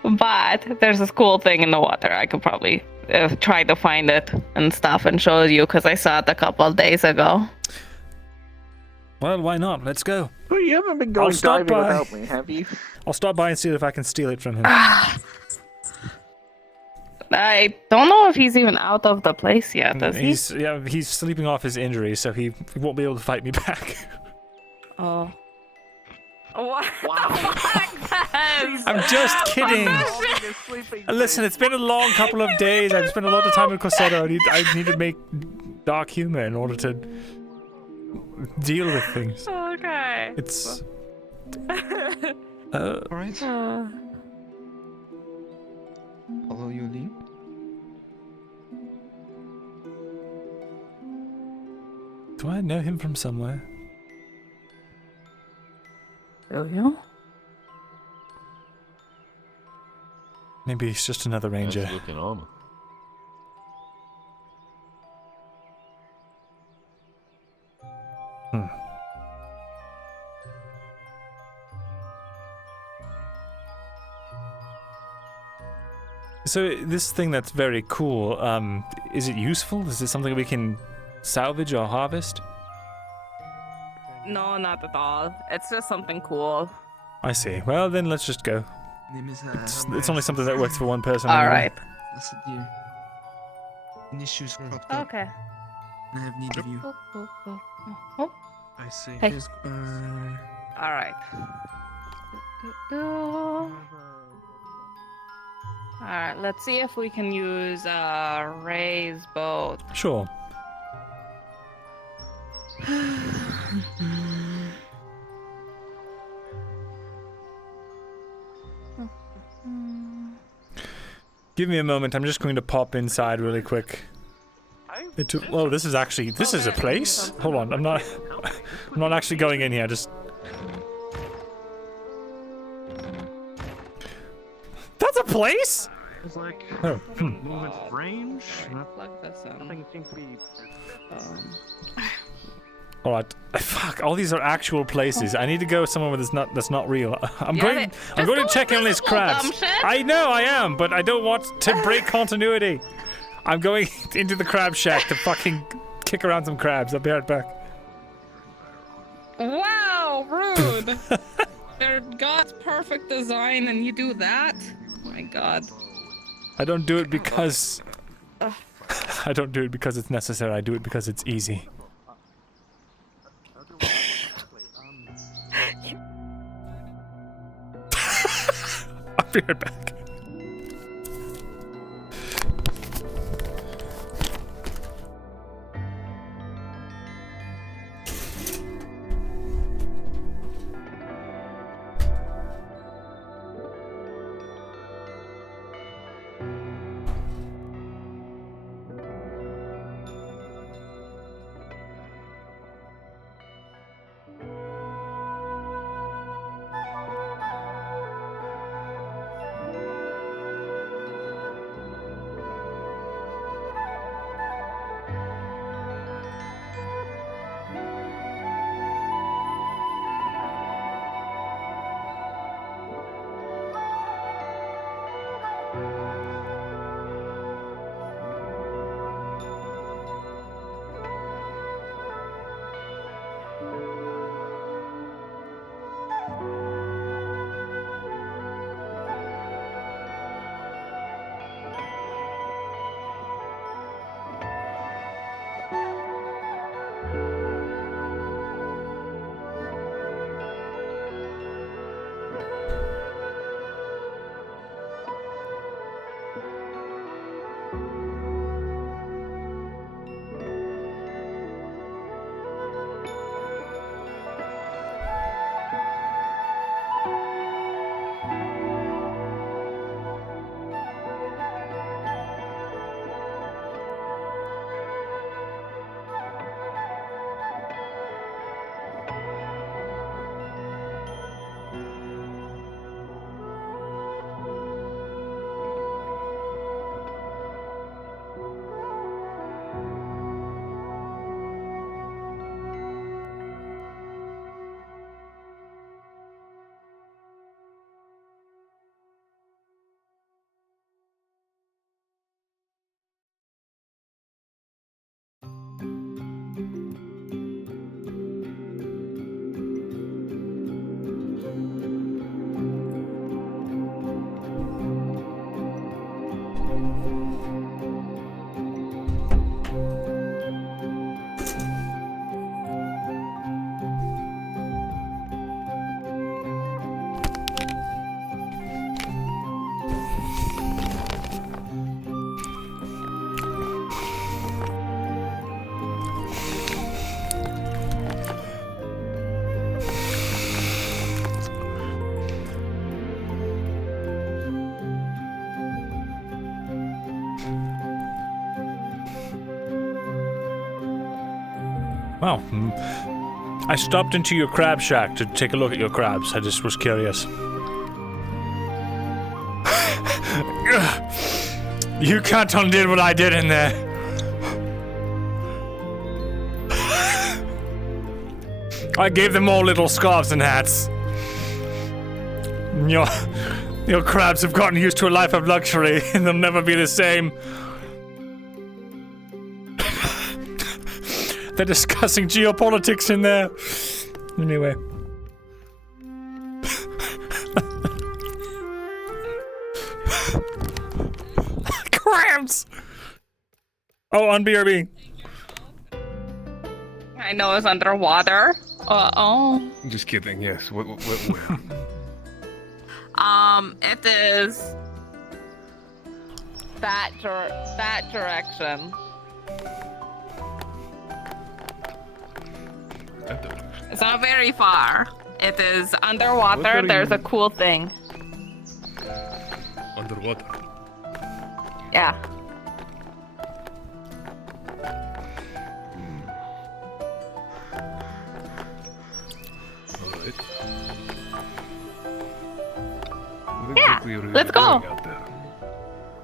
But there's this cool thing in the water. I could probably try to find it and stuff and show you because I saw it a couple of days ago. Well, why not? Let's go. Well, you haven't been going diving without me, have you? I'll stop by and see if I can steal it from him. I don't know if he's even out of the place yet, is he? He's sleeping off his injury, so he won't be able to fight me back. Oh. What? I'm just kidding. Listen, it's been a long couple of days. I've spent a lot of time in Corsetto. I need to make dark humor in order to deal with things. Okay. It's. Alright. Follow you, Lee. Do I know him from somewhere? Do you? Maybe he's just another ranger. Nice looking armor. So this thing that's very cool, is it useful? Is it something we can salvage or harvest? No, not at all. It's just something cool. I see. Well, then let's just go. Name is, It's only something that works for one person. All anyway. right. That's a deer. An issue's cropped up. Okay. And I have need of you. Oh. I see. Hey. Here's, All right. All right. Let's see if we can use Ray's boat. Sure. Give me a moment. I'm just going to pop inside really quick. Oh, this is a place. Hold on. I'm not actually going in here. Just. That's a place. It's like Oh. movement range. Plug this in. Nothing seems to be. All right. Fuck. All these are actual places. I need to go somewhere that's not real. I'm going to check in on these crabs. I know I am, but I don't want to break continuity. I'm going into the crab shack to fucking kick around some crabs. I'll be right back. Wow, rude. They're God's perfect design, and you do that? Oh my God. I don't do it because it's necessary. I do it because it's easy. I'll be right back. Well, I stopped into your crab shack to take a look at your crabs. I just was curious. You can't undo what I did in there. I gave them all little scarves and hats. Your crabs have gotten used to a life of luxury, and they'll never be the same. They're discussing geopolitics in there. Anyway. Crabs! Oh, on BRB. I know it's underwater. Oh. Just kidding. Yes. Where? It is that direction. It's not very far. It is underwater. There's a cool thing. Underwater. Yeah. Alright. Yeah, let's go.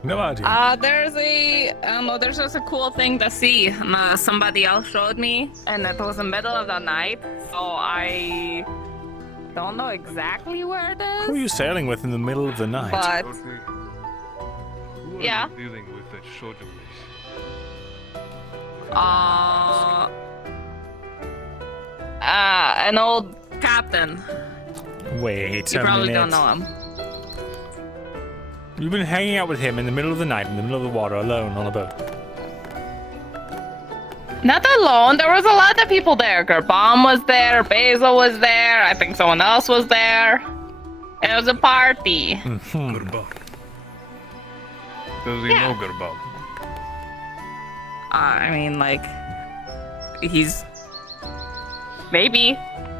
No idea. There's just a cool thing to see. Somebody else showed me, and it was the middle of the night, so I don't know exactly where it is. Who are you sailing with in the middle of the night? But yeah. Dealing with that short an old captain. Wait You a probably minute. don't know him. You've been hanging out with him in the middle of the night, in the middle of the water, alone on a boat. Not alone. There was a lot of people there. Gerbam was there. Basil was there. I think someone else was there. It was a party. Gerbam. Does he know Gerbam? I mean, like, he's maybe.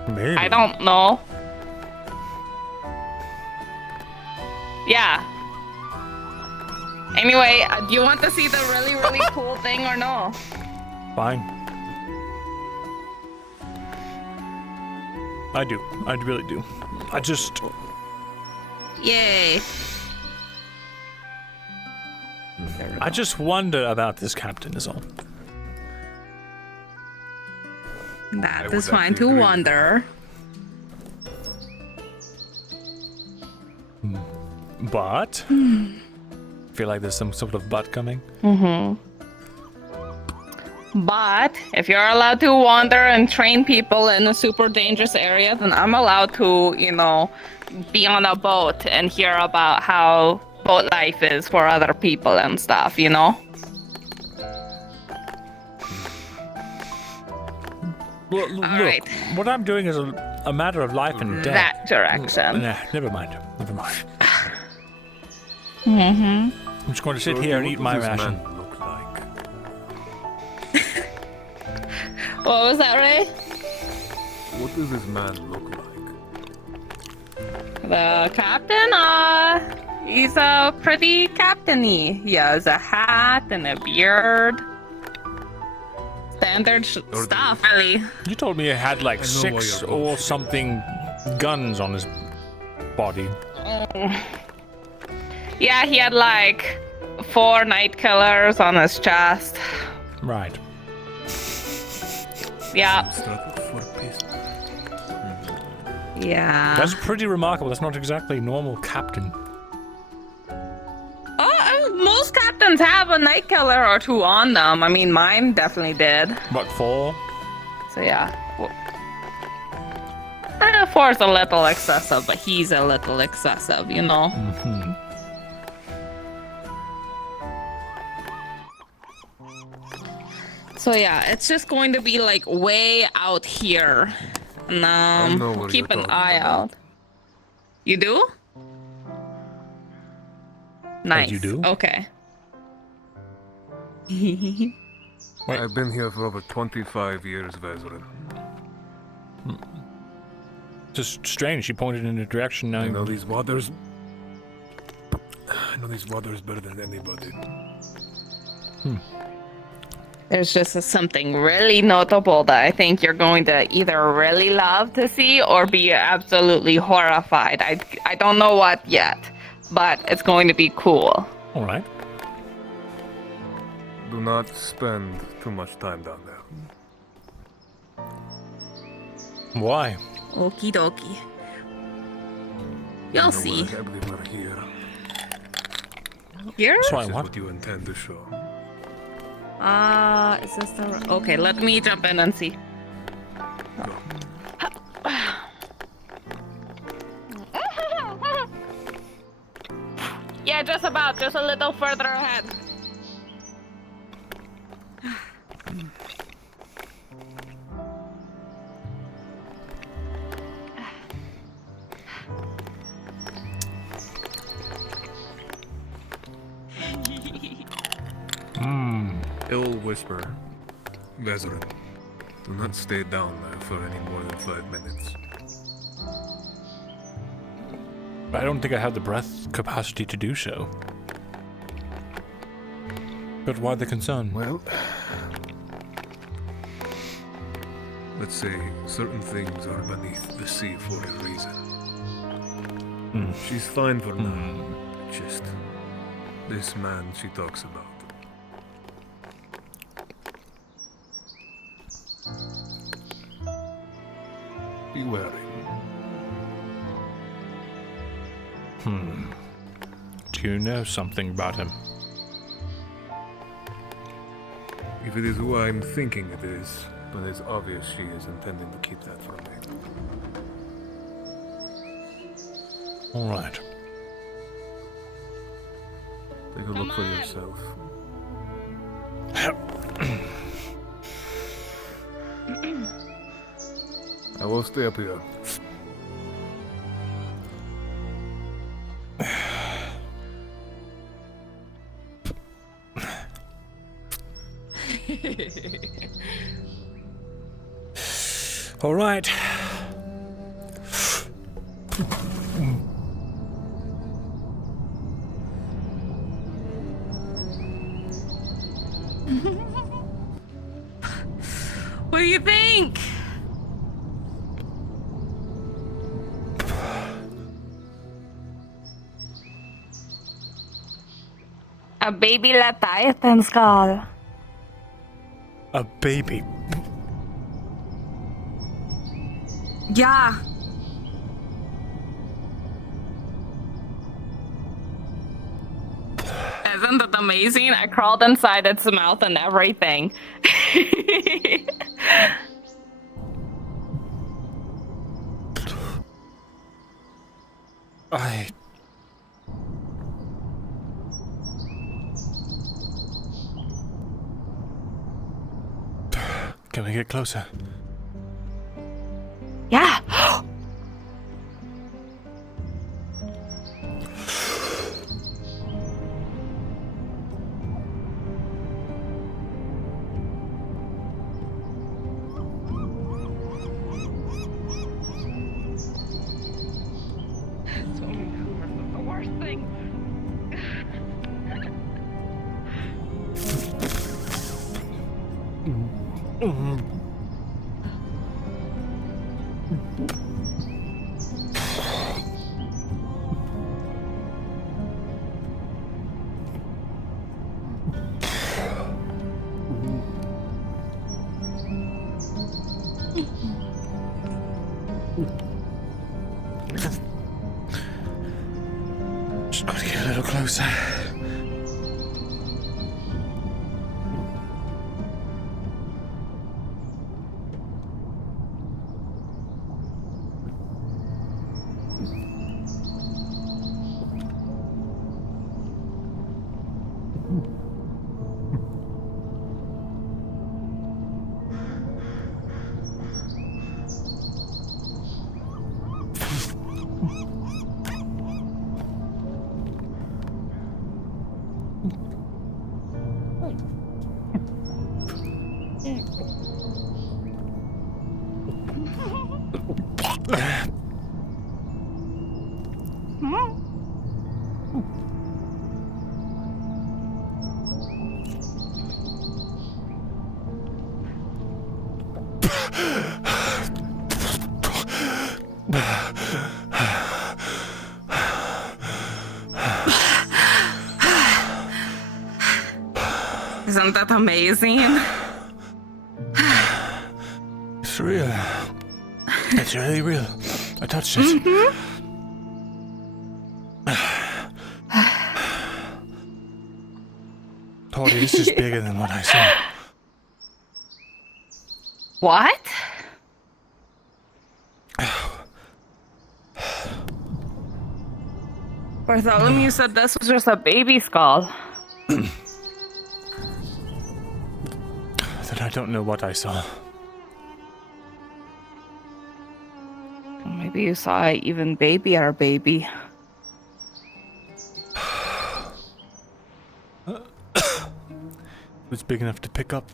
Maybe. I don't know. Yeah. Anyway, do you want to see the really, really cool thing or no? Fine. I do. I really do. I just... Yay. I just wonder about this captain is all. That is fine to wonder. But... feel like there's some sort of but coming. But if you're allowed to wander and train people in a super dangerous area, then I'm allowed to, be on a boat and hear about how boat life is for other people and stuff, Look, right. What I'm doing is a matter of life and death. That direction. Nah, never mind. Mm-hmm. I'm just going to sit here and eat my ration. What was that, Ray? What does this man look like? The captain, he's a pretty captain-y. He has a hat and a beard. Standard stuff, really. You told me he had like 6 or something guns on his body. Yeah, he had like 4 night killers on his chest. Right. Yeah. Yeah. That's pretty remarkable. That's not exactly a normal captain. Most captains have a night killer or 2 on them. I mean, mine definitely did. What, 4? So yeah. 4 is a little excessive, but he's a little excessive, Mm-hmm. So yeah, it's just going to be like way out here. And keep an eye out. You do? Nice. You do? Okay. I've been here for over 25 years, Vezrin. Just strange. She pointed in a direction now. I know these waters. I know these waters better than anybody. There's just something really notable that I think you're going to either really love to see or be absolutely horrified. I don't know what yet, but it's going to be cool. All right. Do not spend too much time down there. Why? Okie dokie. You'll see. I believe we're here. Here? This is what you intend to show. Is this the... Okay, let me jump in and see. Yeah, just about. Just a little further ahead. Ill whisper. Veteran, do not stay down there for any more than 5 minutes. I don't think I have the breath capacity to do so. But why the concern? Well, let's say certain things are beneath the sea for a reason. She's fine for now. Just this man she talks about. Be wary. Do you know something about him? If it is who I'm thinking it is, then it's obvious she is intending to keep that from me. All right. Take a look for yourself. I will stay up here. All right. What do you think? A baby Leviathan skull. A baby. Yeah. Isn't it amazing? I crawled inside its mouth and everything. Can we get closer? Yeah. The worst thing. Just gotta get a little closer. Isn't that amazing? It's real. It's really real. I touched it. Tori, this is bigger than what I saw. What? Bartholomew said this was just a baby skull. Then I don't know what I saw. Maybe you saw an even babier baby. It was big enough to pick up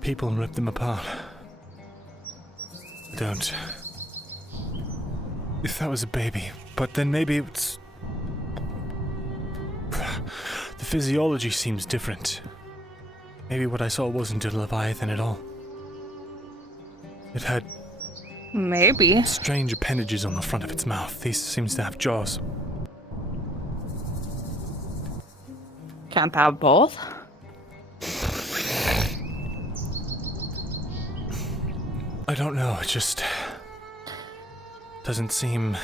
people and rip them apart. I don't. If that was a baby, but then maybe it's. The physiology seems different. Maybe what I saw wasn't a Leviathan at all. It had maybe strange appendages on the front of its mouth. These seems to have jaws. Can't have both. I don't know, it just doesn't seem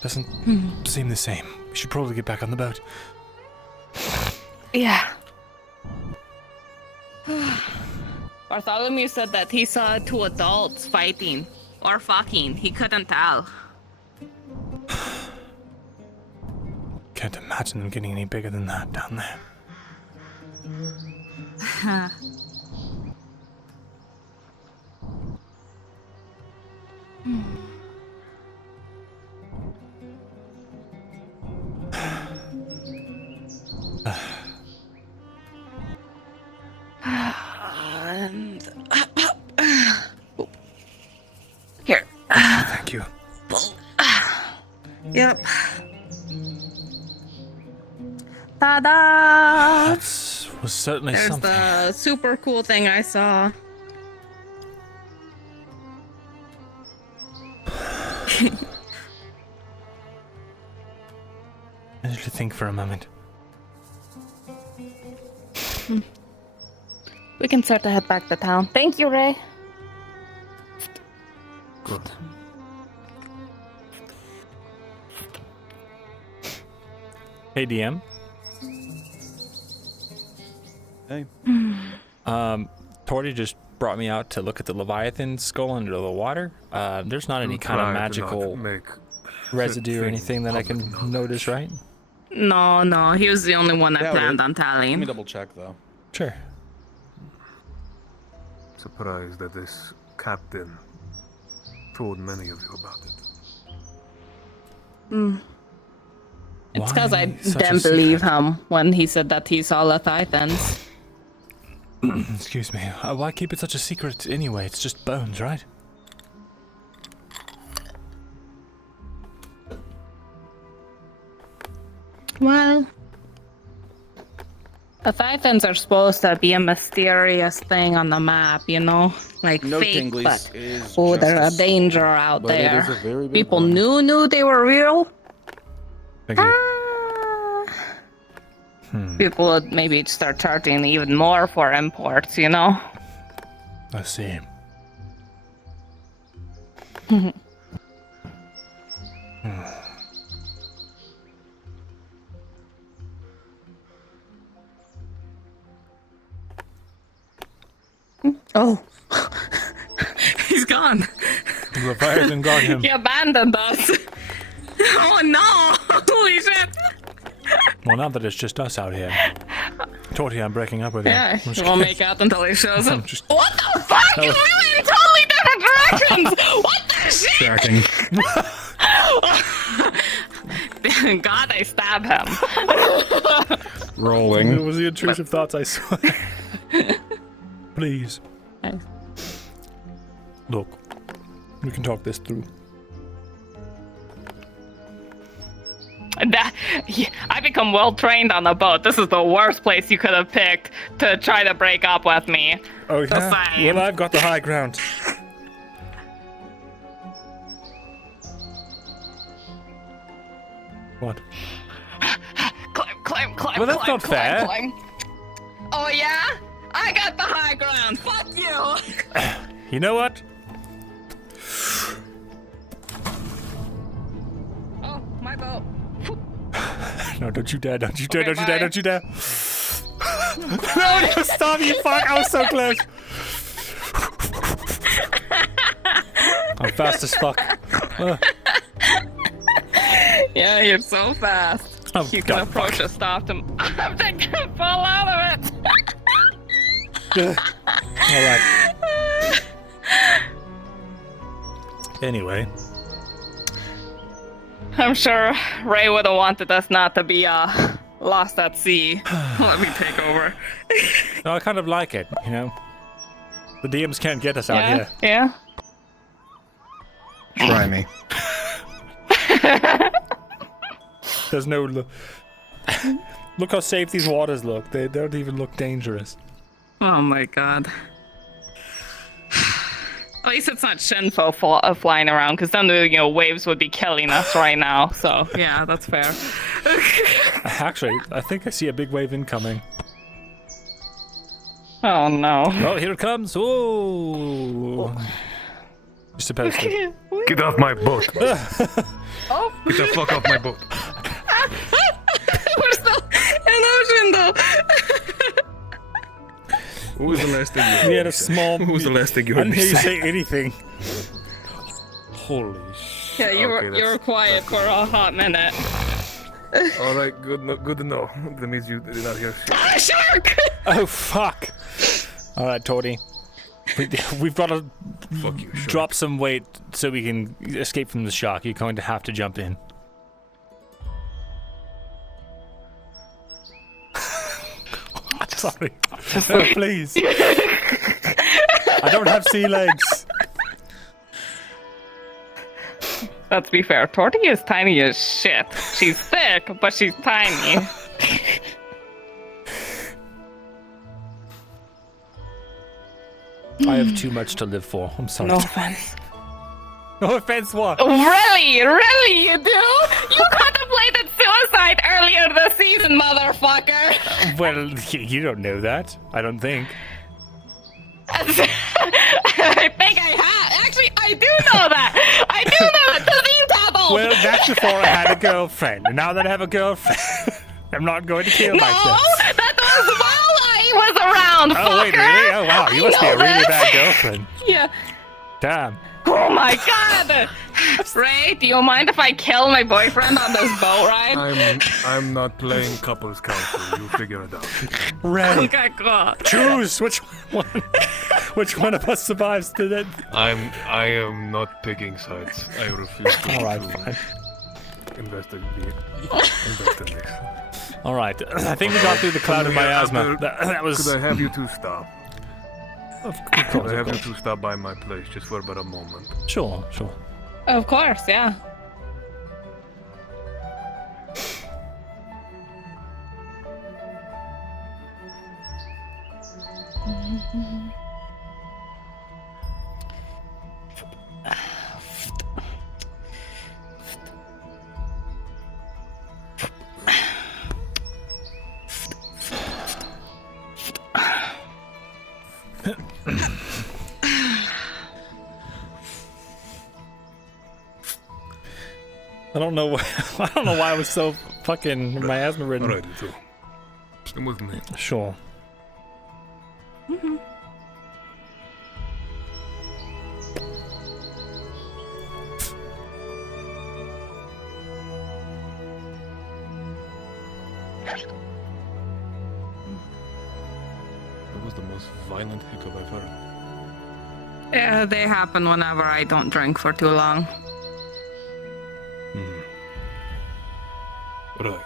the same. We should probably get back on the boat. Yeah. Bartholomew said that he saw two adults fighting or fucking. He couldn't tell. Can't imagine them getting any bigger than that down there. And here. Thank you. Yep. Ta-da! That was certainly There's something. the super cool thing I saw. I need to think for a moment. We can start to head back to town. Thank you, Ray. Good. Hey, DM. Hey. Torty just brought me out to look at the Leviathan skull under the water. There's not any kind of magical residue or anything that I can notice, right? No, he was the only one that planned on telling. Let me double check though. Sure. Surprised that this captain told many of you about it. It's because I Why such a didn't believe him when he said that he saw Leviathans. Excuse me. Why keep it such a secret anyway? It's just bones, right? Well, Leviathans are supposed to be a mysterious thing on the map, you know? Like No fake, tinglies but is they're a justice. danger out But it there. is a very big People one. knew they were real. Thank you. People would maybe start charging even more for imports, you know? I see. Oh. He's gone. Leviathan got him. He abandoned us. Oh no! Holy shit! Well, now that it's just us out here. Torty, I'm breaking up with you. Yeah, I'm he just won't kidding. make out until he shows up. I'm just- What the fuck? That You was- went in totally different directions! What the shit? Tracking. God, I stab him. Rolling. It was the intrusive thoughts I saw. Please. Nice. Look, we can talk this through. I become well trained on a boat. This is the worst place you could have picked to try to break up with me. Oh Just yeah. saying. Well, I've got the high ground. What? Climb. Well, that's not fair. Climb. Oh yeah? I got the high ground. Fuck you. You know what? Oh, my boat. No, don't you dare, don't you dare, Okay, don't you dare, bye. don't you dare. No, stop, you fuck, I was so close. I'm fast as fuck. Yeah, you're so fast. Oh, You can God, approach fuck. it, stop them. I'm thinking to fall out of it. Alright. Anyway. I'm sure Ray would have wanted us not to be lost at sea. Let me take over. No, I kind of like it, you know? The DMs can't get us out Yeah, here. yeah. Try me. There's no... Look how safe these waters look. They don't even look dangerous. Oh my god. At least it's not Shinfo flying around, because then the waves would be killing us right now. So yeah, that's fair. Actually, I think I see a big wave incoming. Oh no. Oh, here it comes. Whoa. You're supposed to. Get off my boat. Oh. Get the fuck off my boat. We're still in ocean though. What was the last thing you heard? We had a small... What was the last thing you I heard didn't me hear you say? say anything. Holy shit. Yeah, you Okay, were quiet for a hot minute. All right, good to know. That means you did not hear shit. Ah, shark! Oh, fuck. Alright, Torty. We've got to Fuck you, shark. drop some weight so we can escape from the shark. You're going to have to jump in. Sorry. No, please. I don't have sea legs. Let's be fair, Torty is tiny as shit. She's thick, but she's tiny. I have too much to live for. I'm sorry. No offense. No offense, what? Really? Really, you do? You contemplated suicide earlier this season, motherfucker! Well, you don't know that. I don't think. I think I have. Actually, I do know that! I do know that! Tazine Tabo! Well, that's before I had a girlfriend. And now that I have a girlfriend, I'm not going to kill myself. No! That was while I was around, Oh, wait, fucker! really? Oh, wow. You must be a really bad girlfriend. Yeah. Damn. Oh my god! Ray, do you mind if I kill my boyfriend on this boat ride? I'm not playing couples counsel. You figure it out. Ray, Okay, cool. choose which one. Which one of us survives to that? I am not picking sides. I refuse to, All right, fine. investigate. All right. I think we got through the cloud of miasma. That was. Could I have you two stop? Of Could course. I have you two stop by my place just for about a moment? Sure, sure. Of course, yeah. I don't know. I don't know why I was so fucking miasma ridden. Alright, you two. Come with me. Sure. That was the most violent hiccup I've heard. Yeah, they happen whenever I don't drink for too long. Right.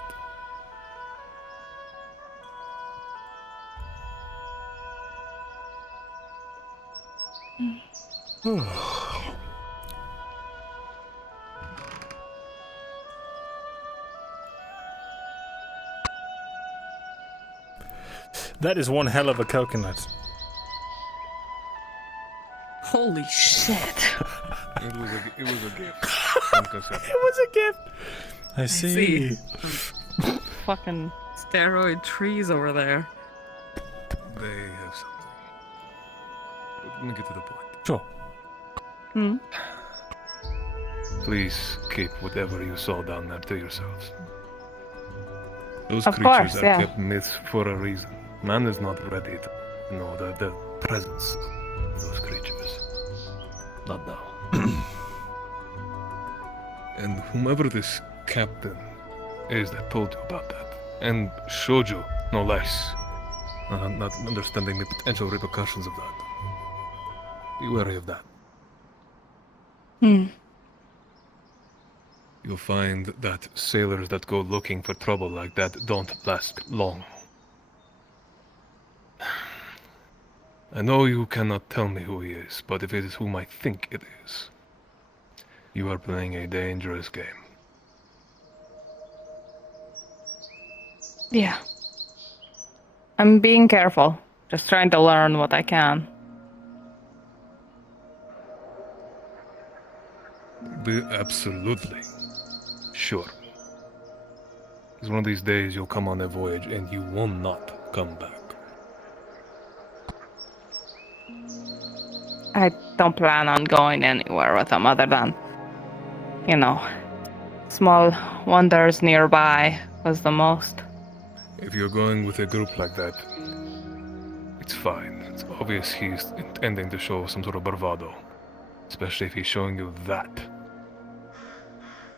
That is one hell of a coconut. Holy shit. It was a gift. It was a gift. I see. Fucking steroid trees over there. They have something. But let me get to the point. Sure. Hmm. Please keep whatever you saw down there to yourselves. Those Of creatures course, are yeah. kept myths for a reason. Man is not ready to know the presence of those creatures. Not now. And whomever this captain is that told you about that, and showed you, no less, not understanding the potential repercussions of that. Be wary of that. Hmm. You'll find that sailors that go looking for trouble like that don't last long. I know you cannot tell me who he is, but if it is whom I think it is, you are playing a dangerous game. Yeah. I'm being careful. Just trying to learn what I can. Be absolutely sure. Because one of these days you'll come on a voyage and you will not come back. I don't plan on going anywhere with them other than, small wonders nearby was the most. If you're going with a group like that, it's fine. It's obvious he's intending to show some sort of bravado. Especially if he's showing you that.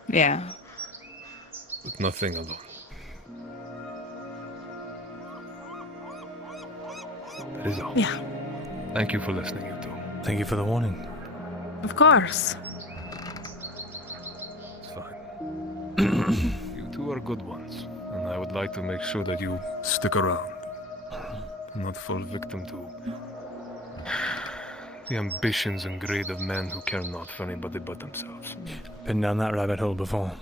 Yeah. But nothing alone. That is all. Yeah. Thank you for listening, you two. Thank you for the warning. Of course. It's fine. You two are good ones, and I would like to make sure that you stick around. And not fall victim to the ambitions and greed of men who care not for anybody but themselves. Been down that rabbit hole before.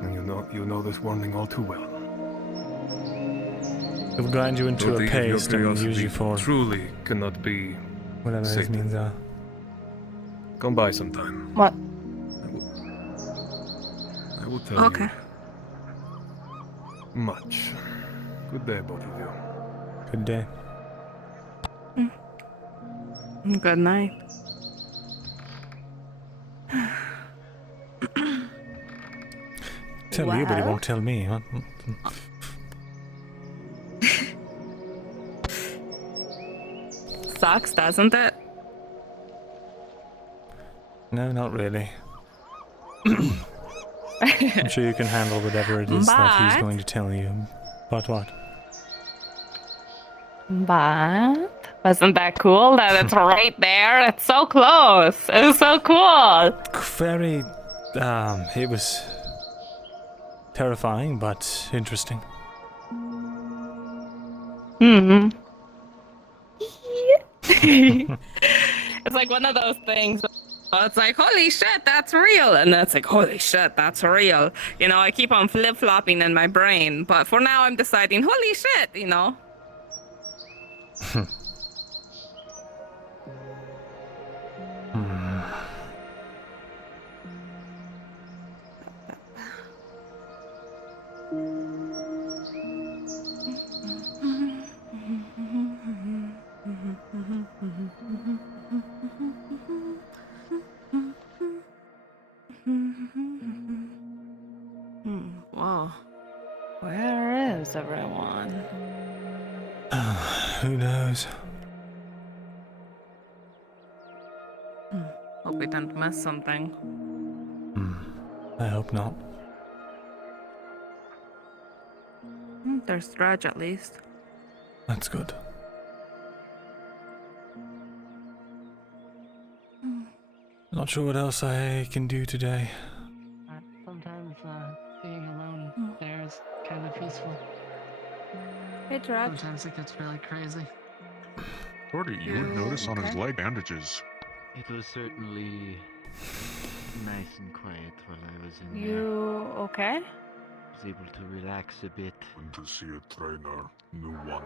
And you know this warning all too well. It'll grind you into a paste and use you for truly cannot be whatever his Satan. means are. Come by sometime. What? I will tell Okay. you much. Good day, both of you. Good day. Good night. Tell you, but he won't tell me. What? Sucks, doesn't it? No, not really. I'm sure you can handle whatever it is that he's But- going to tell you. But what? But wasn't that cool that it's right there? It's so close. It's so cool. Very, it was terrifying, but interesting. Mm-hmm. It's like one of those things. It's like, holy shit, that's real. And that's like, holy shit, that's real. I keep on flip-flopping in my brain. But for now, I'm deciding, holy shit, Wow. Where is everyone? Who knows? Hope we didn't miss something. I hope not. There's Dredge at least. That's good. Not sure what else I can do today. Sometimes being alone there is kind of peaceful. Hey, Dredge. Sometimes it gets really crazy. Shorty, you would notice on his leg bandages. It was certainly nice and quiet while I was in there. You okay? able to relax a bit. Went to see a trainer, new one.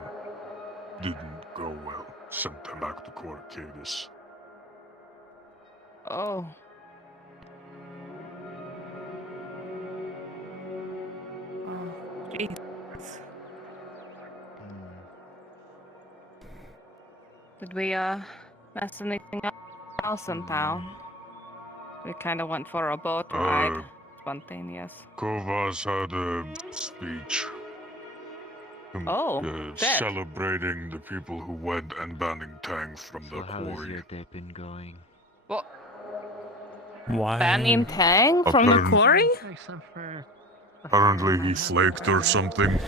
Didn't go well. Sent him back to Corcadis. Oh. Oh, jeez. Did we mess anything up else in town? We kind of went for a boat ride. Spontaneous. Kovas had a speech. Dead. Celebrating the people who went and banning Tang from the How's quarry. your day been going? What? Why? Banning Tang from the quarry? Apparently he flaked or something.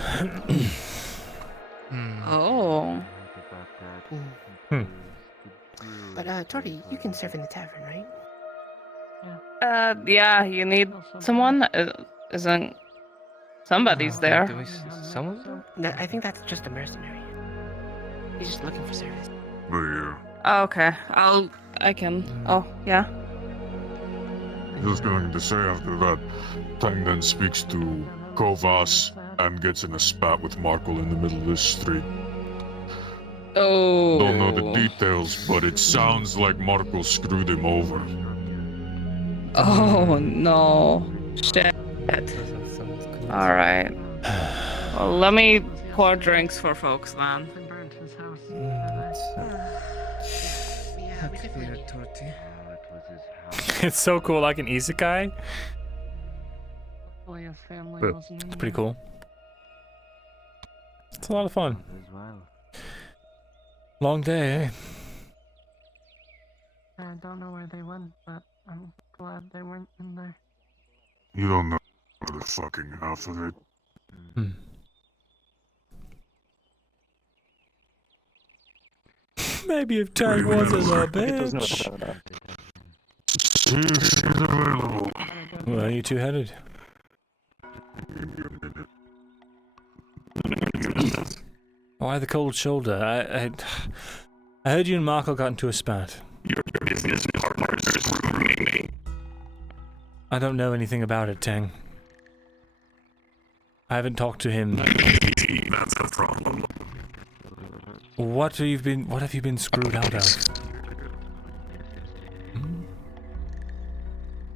Oh. But, Tori, you can serve in the tavern, right? Yeah, you need someone? Isn't somebody's there? Someone? No, I think that's just a mercenary. He's just looking for service. But yeah. Oh, okay. I can. Oh, yeah. Just going to say after that, Tang then speaks to Kovas and gets in a spat with Markle in the middle of the street. Oh. Don't know the details, but it sounds like Markle screwed him over. Oh, no. Shit. Alright. Well, let me pour drinks for folks then. It's so cool, like an isekai. It's pretty cool. It's a lot of fun. Long day, eh? I don't know where they went, but I'm glad they weren't in there. You don't know the fucking half of it. Maybe if Tang wasn't a bitch. Where are you two headed? Why the cold shoulder? I heard you and Marco got into a spat. Your business partners is grooming me. I don't know anything about it, Tang. I haven't talked to him. That's a problem. What have you been screwed out of?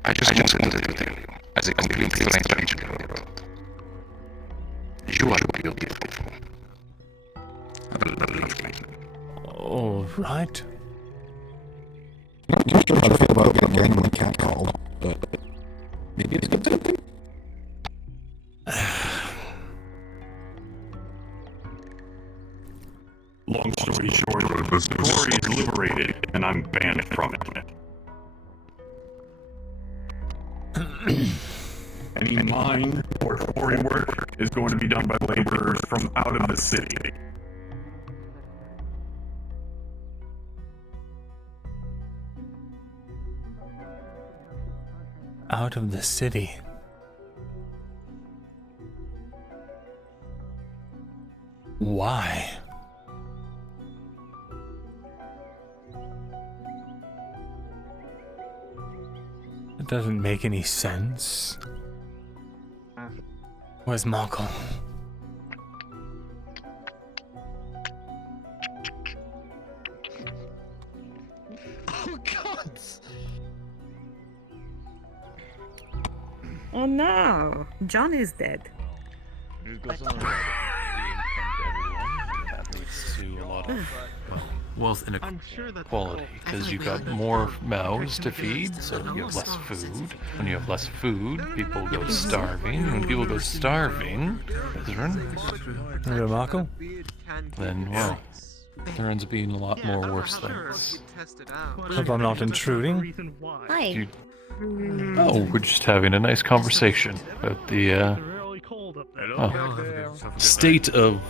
I just wanted to live with you as a complete stranger. You are beautiful. All right. I'm not sure how to feel about getting my cat called, but maybe it's good something. Long story short, the quarry is liberated and I'm banned from it. Any mine or quarry work is going to be done by laborers from out of the city. Out of the city. Why? It doesn't make any sense. Where's Markle? Oh God! Oh no, John is dead. That leads to a lot of wealth inequality, because you've got more mouths to feed, so you have less food. When you have less food, people go starving. When people go starving, Markle? Then, well, there ends up being a lot more worse things. Hope I'm not intruding. Hi. Oh, we're just having a nice conversation about the state of,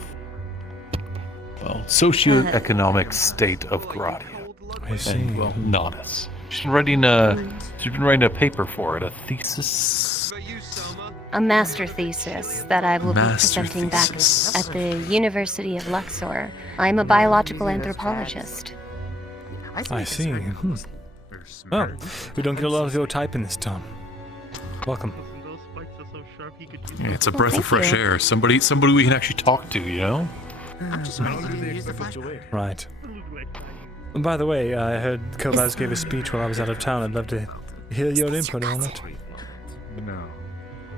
socioeconomic state of Gradia. I see. And, well, Nodus. She's been writing a paper for it, a thesis. A master thesis that I will be presenting back at the University of Luxor. I'm a biological anthropologist. I see. Well, we don't get a lot of your type in this town. Welcome. Those spikes are so sharp he could Yeah, it's a Well, breath of thank fresh you. air. Somebody we can actually talk to, you know? Right. And by the way, I heard Kovaz gave a speech while I was out of town. I'd love to hear your input on it. No.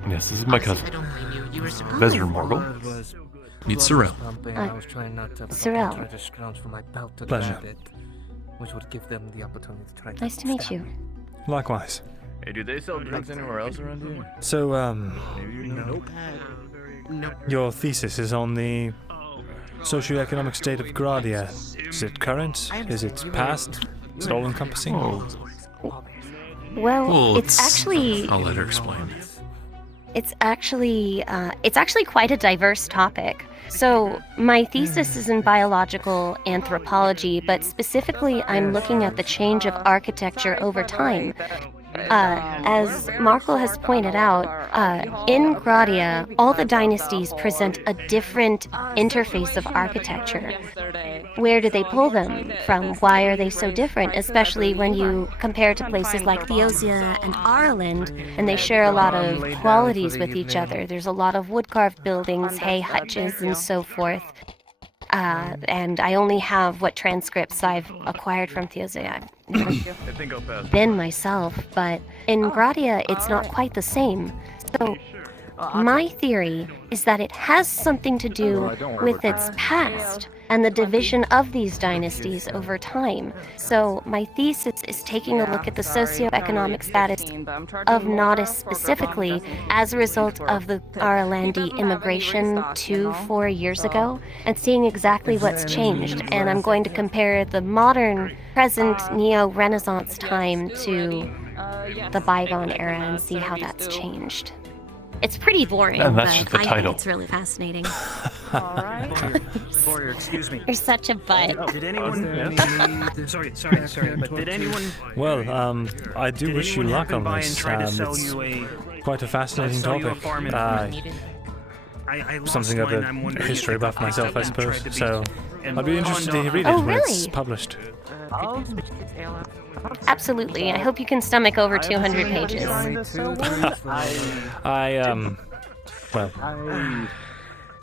Yes, this is my cousin. Vezir Morgul. Meet Sorrel. Sorrel. Pleasure. Which would give them the opportunity to try to Nice to meet you. Likewise. Hey, do they sell drugs anywhere else around here? So, Nope. your thesis is on the socioeconomic state of Gradia. Is it current? Is it past? Is it all-encompassing? Well, it's actually I'll let her explain. it's actually quite a diverse topic. So my thesis is in biological anthropology, but specifically I'm looking at the change of architecture over time. As Markle has pointed out, in Gradia, all the dynasties present a different interface of architecture. Where do they pull them from? Why are they so different? Especially when you compare to places like Auzera and Ireland, and they share a lot of qualities with each other. There's a lot of wood-carved buildings, hay hutches, and so forth. And I only have what transcripts I've acquired from Auzera. I've been myself, but in Gradia, it's not quite the same. So my theory is that it has something to do with its past and the division of these dynasties over time. So my thesis is taking a look at the socioeconomic status of Nodus specifically as a result of the Aralandi immigration 4 years ago and seeing exactly what's changed. And I'm going to compare the modern, present Neo-Renaissance time to the bygone era and see how that's changed. It's pretty boring, And but that's just the I title. think it's really fascinating. Warrior, excuse me. You're such a butt. Did anyone? Sorry, but did anyone? Well, I do Did wish you anyone luck happen on by this. and try to sell It's you a? quite a fascinating sell you a topic. farm information? I lost Something of mine, a I'm wondering history if buff I myself, I tried suppose. to be- So and I'd be interested to read it Oh, when it's really? published. Absolutely. I hope you can stomach over 200 pages. Well,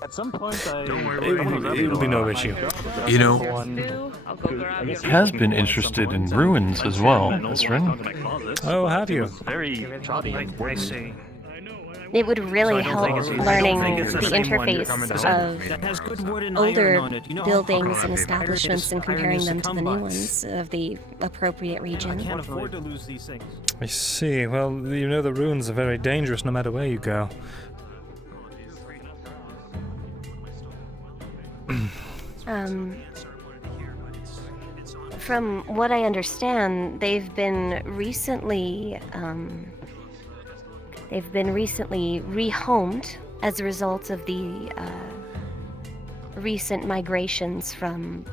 At some point, it will be no issue. You know, has been interested in ruins as well, Esrin. Oh, have you? I see. It would really So I don't help think it's- learning I don't think it's the the same one. interface That has good wood and of iron older on it. You know, buildings and iron is- establishments and iron comparing is them to the come new by. ones of the appropriate region. can't afford to lose these things. I see. Well, you know the ruins are very dangerous no matter where you go. From what I understand, they've been recently rehomed as a result of the recent migrations from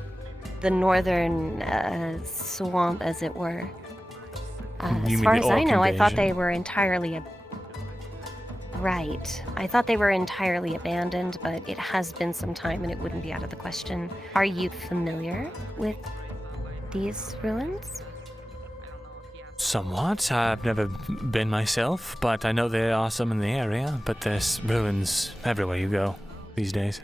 the northern swamp, as it were. As far as I know, I thought they were entirely right. I thought they were entirely abandoned, but it has been some time and it wouldn't be out of the question. Are you familiar with these ruins? Somewhat. I've never been myself, but I know there are some in the area, but there's ruins everywhere you go these days.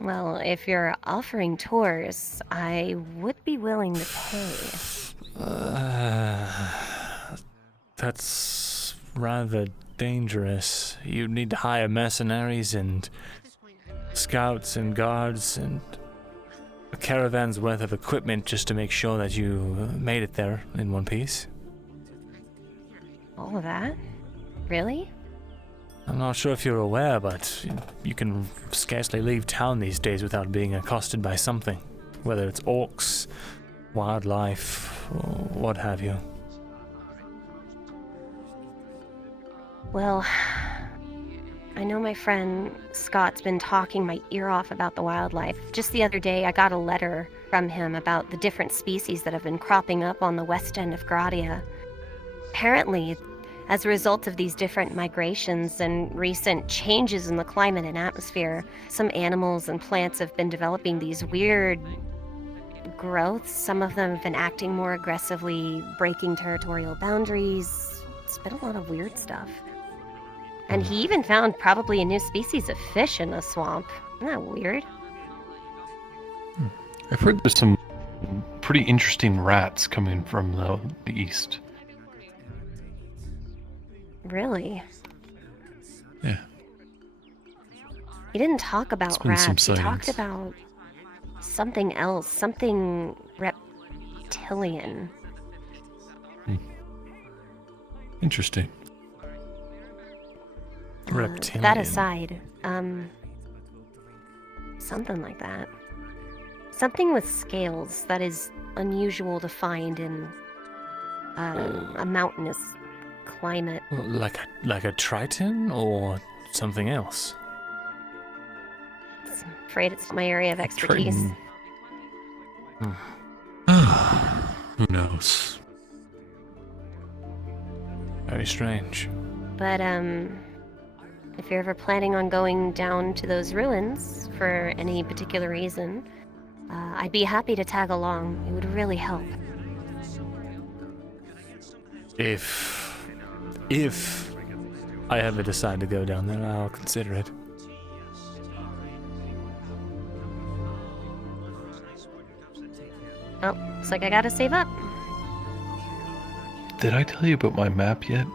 Well, if you're offering tours, I would be willing to pay. That's rather dangerous. You need to hire mercenaries and scouts and guards and a caravan's worth of equipment just to make sure that you made it there in one piece. All of that? Really? I'm not sure if you're aware, but you can scarcely leave town these days without being accosted by something, whether it's orcs, wildlife, or what have you. Well, I know my friend Scott's been talking my ear off about the wildlife. Just the other day, I got a letter from him about the different species that have been cropping up on the west end of Gradia. Apparently, as a result of these different migrations and recent changes in the climate and atmosphere, some animals and plants have been developing these weird growths. Some of them have been acting more aggressively, breaking territorial boundaries. It's been a lot of weird stuff. And he even found probably a new species of fish in the swamp. Isn't that weird? I've heard there's some pretty interesting rats coming from the east. Really? Yeah. He didn't talk about been some rats. He talked sightings. about something else, something reptilian. Interesting. Reptilian. That aside, something like that. Something with scales that is unusual to find in a mountainous climate. Like a triton or something else? I'm afraid it's my area of expertise. Who knows? Very strange. But if you're ever planning on going down to those ruins for any particular reason, I'd be happy to tag along. It would really help. If I ever decide to go down there, I'll consider it. Oh, looks like I gotta save up. Did I tell you about my map yet?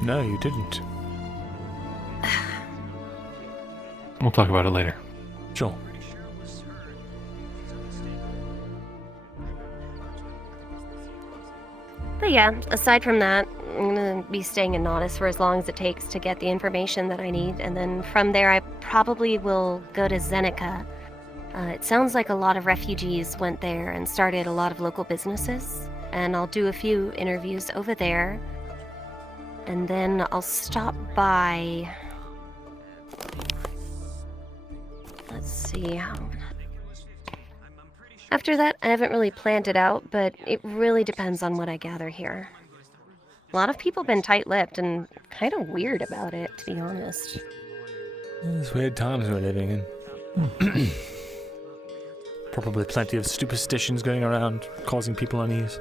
No, you didn't. We'll talk about it later. Sure. But yeah, aside from that, I'm gonna be staying in Nodus for as long as it takes to get the information that I need, and then from there I probably will go to Zeneca. It sounds like a lot of refugees went there and started a lot of local businesses, and I'll do a few interviews over there, and then I'll stop by... Let's see how... After that, I haven't really planned it out, but it really depends on what I gather here. A lot of people have been tight-lipped and kind of weird about it, to be honest. These weird times we're living in. Probably plenty of superstitions going around, causing people unease.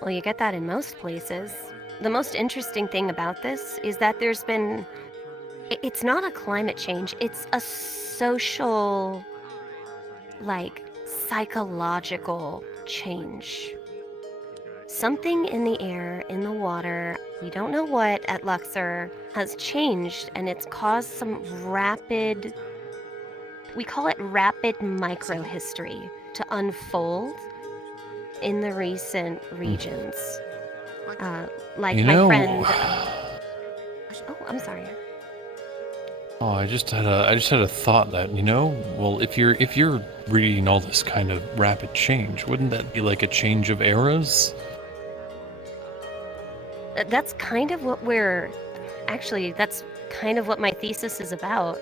Well, you get that in most places. The most interesting thing about this is that there's been... It's not a climate change, it's a social... psychological change. Something in the air, in the water, we don't know what at Luxor, has changed, and it's caused some rapid... We call it rapid microhistory to unfold in the recent regions. Like my friend... Oh, I'm sorry. Oh, I just had a thought that, well, if you're reading all this kind of rapid change, wouldn't that be like a change of eras? That's kind of what we're... Actually, that's kind of what my thesis is about.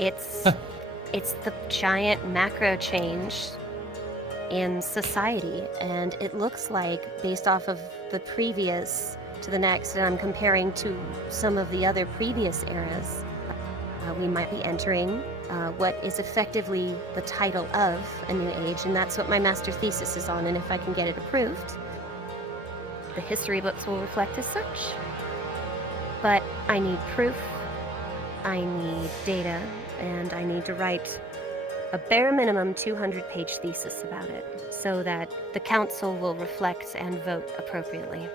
It's the giant macro change in society, and it looks like, based off of the previous to the next, and I'm comparing to some of the other previous eras, we might be entering what is effectively the title of a new age, and that's what my master thesis is on, and if I can get it approved, the history books will reflect as such. But I need proof, I need data, and I need to write a bare minimum 200-page thesis about it, so that the council will reflect and vote appropriately.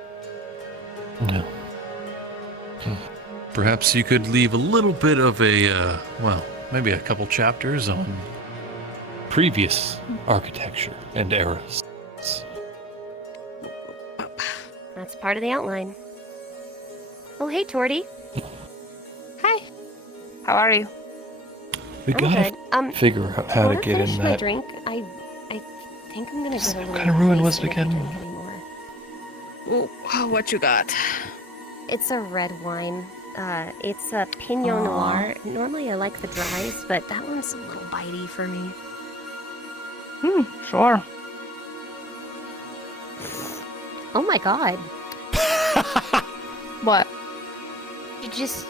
Yeah. Perhaps you could leave a little bit of a, maybe a couple chapters on previous architecture and eras. That's part of the outline. Oh, hey, Torty. Hi. How are you? We I'm gotta good. figure out how to get finish in my that. drink. I think I'm gonna get a little... What kind of ruin was it again? What you got? It's a red wine. It's a Pinot Noir. Normally I like the dries, but that one's a little bitey for me. Sure. Oh my god. What? You just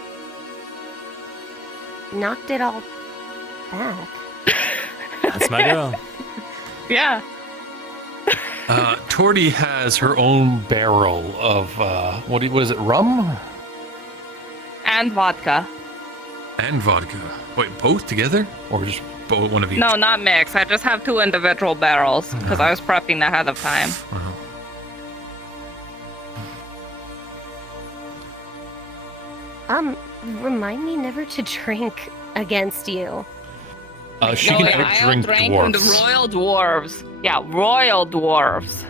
knocked it all back. That's my girl. Yeah. Torty has her own barrel of what is it? Rum And vodka. and vodka. Wait, both together, or just both, one of each? No, not mix. I just have 2 individual barrels because I was prepping ahead of time. Remind me never to drink against you. She can outdrink From dwarves. the royal dwarves. Yeah, royal dwarves.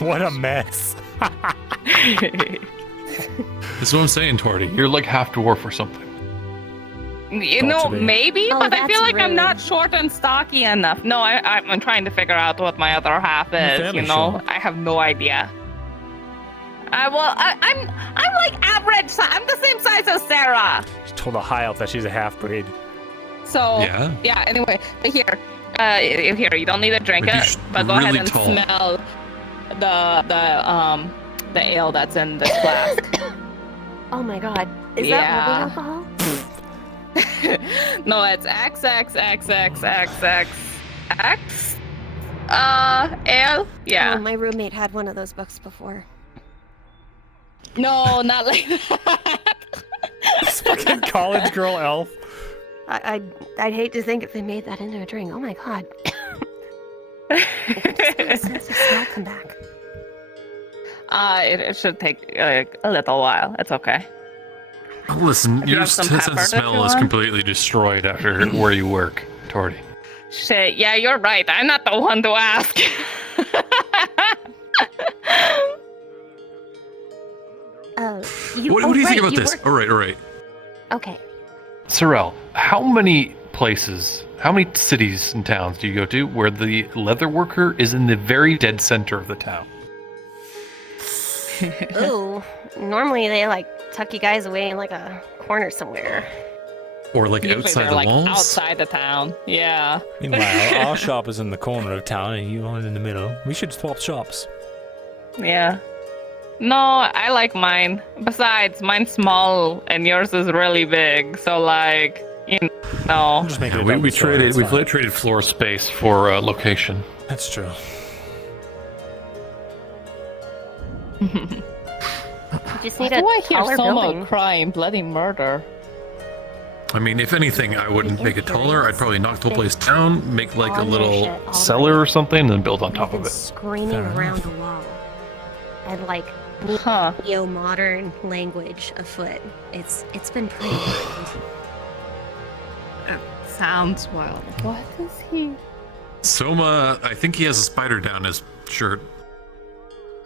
What a mess. That's what I'm saying, Torty. You're like half dwarf or something. You know, maybe, Oh, but I feel that's like I'm not short and stocky enough. No, I'm trying to figure out what my other half is. fairly You know, short. I have no idea. I'm like average. I'm the same size as Sarah. She told a high elf that she's a half-breed. So Yeah. Anyway, but here, you don't need to drink Maybe it, she's but go ahead really and tall. smell the ale that's in this flask. Oh my god. Is that rubbing alcohol? No, it's XXXXXXX. Ale. Yeah. Oh, my roommate had one of those books before. No, not like that. This fucking college girl elf. I'd hate to think if they made that into a drink. Oh my god. The sense of smell come back. It should take a little while. It's okay. Listen, You your have some sense pepper of that smell you is want? completely destroyed after where you work, Torty. Shit, yeah, you're right. I'm not the one to ask. What do you think about this? All right. Okay. Sorrel, how many places, how many cities and towns do you go to where the leather worker is in the very dead center of the town? Ooh. Normally they like tuck you guys away in like a corner somewhere. Or like Usually outside they're the like walls? outside the town. Yeah. Meanwhile, our shop is in the corner of town and you are in the middle. We should swap shops. Yeah. No, I like mine. Besides, mine's small and yours is really big. So like, you know. Yeah, we traded floor space for location. That's true. You just Why need do a I hear taller so building. much crime, bloody murder? I mean, if anything, I wouldn't make it taller. I'd probably knock the whole place down, make like a All your little shit, all cellar or something, and then build on top of it. Screaming around the wall. And like neo-modern language afoot. It's been pretty wild. Sounds wild. What is he? Soma, I think he has a spider down his shirt.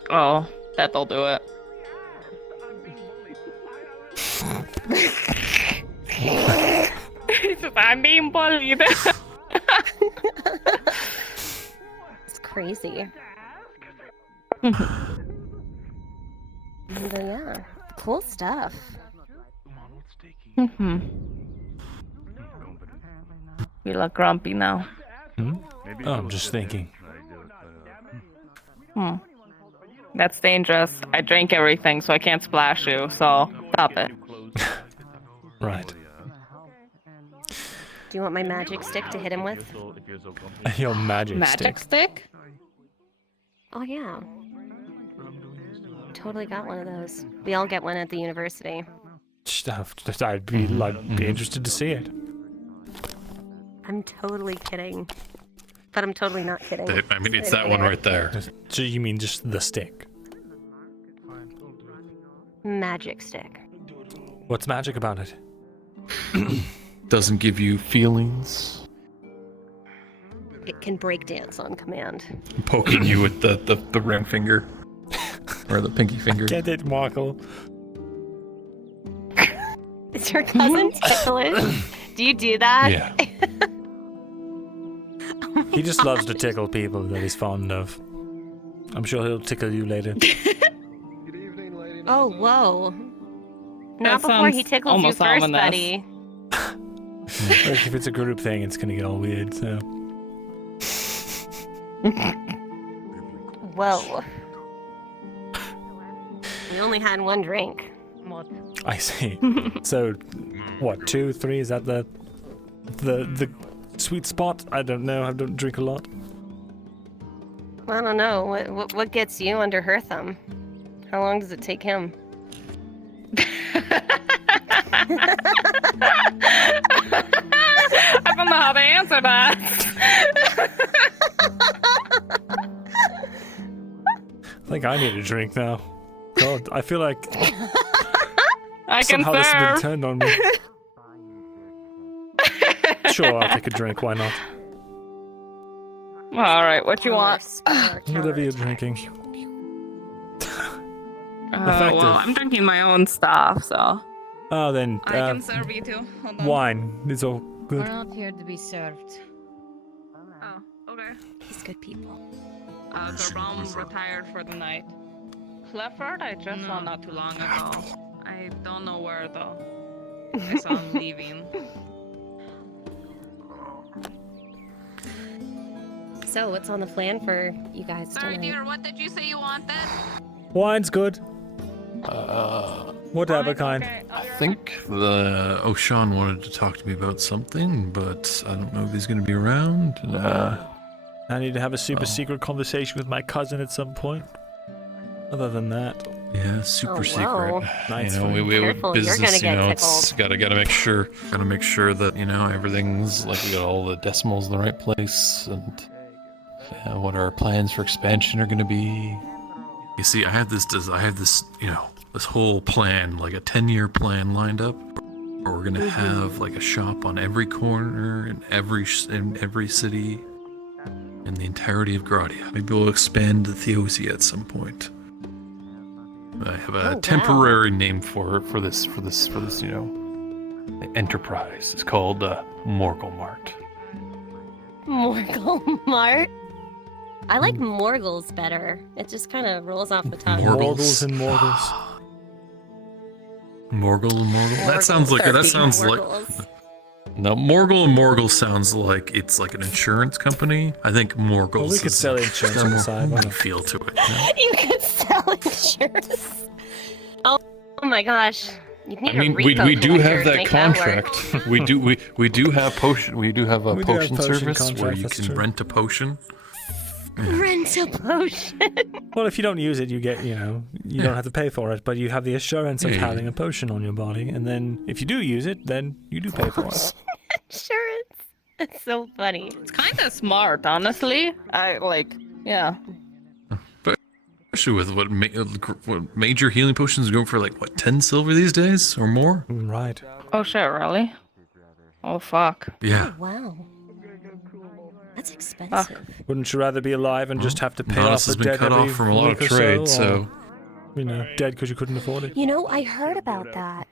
Oh, that'll do it. I'm being bullied. It's crazy. But yeah, cool stuff. You look grumpy now. Oh, I'm just thinking. That's dangerous. I drink everything, so I can't splash you, so stop it. Right. Do you want my magic stick to hit him with? Your magic stick? Oh yeah. Totally got one of those. We all get one at the university. Stuff. I'd be interested to see it. I'm totally kidding. But I'm totally not kidding. I mean, it's that one right there. So you mean just the stick? Magic stick. What's magic about it? Doesn't give you feelings. It can break dance on command. Poking you with the ring finger. Or the pinky finger. Get it, Markle. Is your cousin ticklish? Do you do that? Yeah. He just loves to tickle people that he's fond of. I'm sure he'll tickle you later. Oh, whoa. That Not before he sounds tickles you almost first, ominous. buddy. If it's a group thing, it's gonna get all weird, so. Whoa. We only had one drink. I see. So, what, 2, 3? Is that the sweet spot? I don't know. I don't drink a lot. I don't know. What gets you under her thumb? How long does it take him? I don't know how to answer that. I think I need a drink now. God, I feel like I can somehow this has been serve. turned on me. Sure, I'll take a drink. Why not? All right, what you want? Whatever you're drinking. Well, I'm drinking my own stuff, so. Oh, then. I can serve you too. Hold on. Wine is all good. We're not here to be served. Oh, okay. He's good people. Garbaum retired for the night. Clifford, I just saw not too long ago. I don't know where though. I saw him leaving. So, what's on the plan for you guys Sorry, tonight? dear, what did you say you wanted? Wine's good. Whatever kind. I think the O'Shawn wanted to talk to me about something, but I don't know if he's going to be around. I need to have a super secret conversation with my cousin at some point. Other than that. Yeah, super wow. secret. Nice. You know, we Careful, you're business. gonna You know, get it's gotta make sure that everything's like we got all the decimals in the right place, and what our plans for expansion are gonna be. You see, I have this, this whole plan, like a 10-year plan lined up, where we're gonna have like a shop on every corner in every city, in the entirety of Gradia. Maybe we'll expand to Theosia at some point. I have a temporary name for this, enterprise. It's called Morgul Mart. Morgul Mart? I like Morgles better. It just kind of rolls off the tongue. Morgles and Morgles. Morgul and Morgul. That sounds like No, Morgul and Morgul sounds like it's like an insurance company. I think Morgul. Well, we could sell insurance on the side. Why not? Feel to it. You could sell insurance. Oh my gosh. You need I mean, we do have that contract. we do have potion. We do have a potion service contract, where you that's can true. rent a potion. Rent a potion. Well, if you don't use it, you get, you don't have to pay for it, but you have the assurance of having a potion on your body, and then if you do use it, then you do pay for it. Insurance. That's so funny. It's kind of smart, honestly. Yeah. But especially with what major healing potions go for, 10 silver these days or more. Right. Oh shit, really? Oh fuck. Yeah. Oh, wow. That's expensive. Wouldn't you rather be alive and just have to pay Nodus off has a been debt cut every off from a lot of week or trade, so? Dead because you couldn't afford it. You know, I heard about that.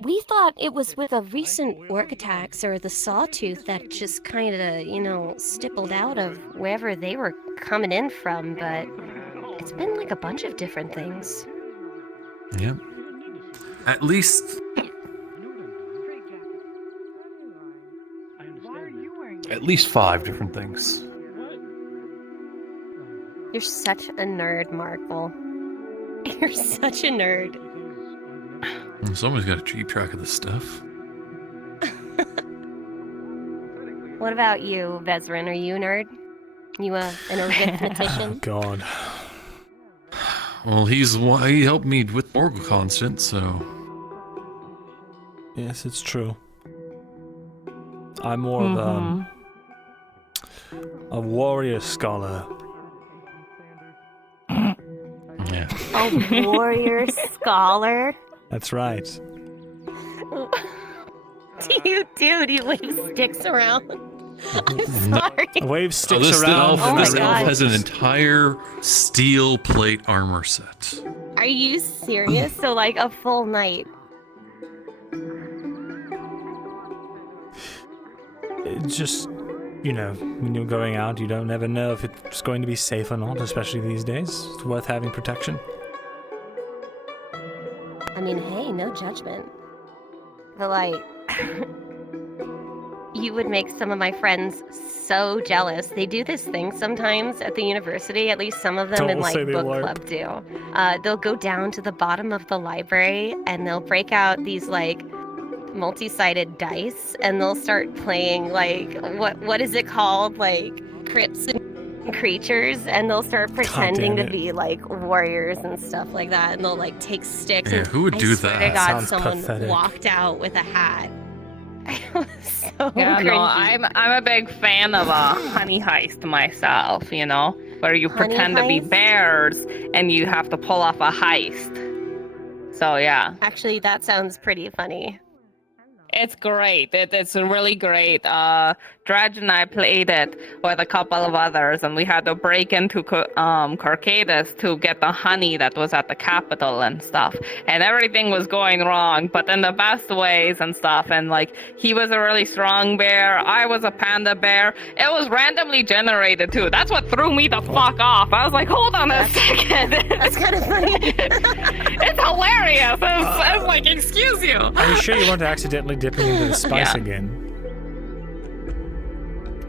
We thought it was with a recent orc attacks or the sawtooth that just kind of, stippled out of wherever they were coming in from, but it's been like a bunch of different things. Yep. At least 5 different things. You're such a nerd, Markle. You're such a nerd. Someone's got to keep track of this stuff. What about you, Vezrin? Are you a nerd? You an arithmetician? Oh, God. Well, he helped me with Morgul Constant, so... Yes, it's true. I'm more of a warrior scholar. Yeah. A warrior scholar? That's right. Do you wave sticks around? I'm sorry. Wave sticks this around. Elf has an entire steel plate armor set. Are you serious? So like a full night? It's just, when you're going out, you don't ever know if it's going to be safe or not, especially these days. It's worth having protection. I mean, hey, no judgment. But you would make some of my friends so jealous. They do this thing sometimes at the university, at least some of them in book club do. They'll go down to the bottom of the library and they'll break out these multi-sided dice and they'll start playing what is it called? Crips and creatures, and they'll start pretending to it. be like warriors and stuff like that, and they'll like take sticks. Yeah, and who would do I swear that? to God, Sounds someone pathetic. walked out with a hat. It was so Yeah, no, cringy. I'm a big fan of a honey heist myself, you know, where you Honey pretend to be heist? bears and you have to pull off a heist. So yeah, Actually, that sounds pretty funny. it's great. It's really great. Dredge and I played it with a couple of others, and we had to break into Carcadus to get the honey that was at the capital and stuff. And everything was going wrong, but in the best ways and stuff. And like, he was a really strong bear. I was a panda bear. It was randomly generated too. That's what threw me the fuck off. I was like, hold on a second. That's kind of funny. It's hilarious. It's like, excuse you. Are you sure you weren't accidentally dipping into the spice again?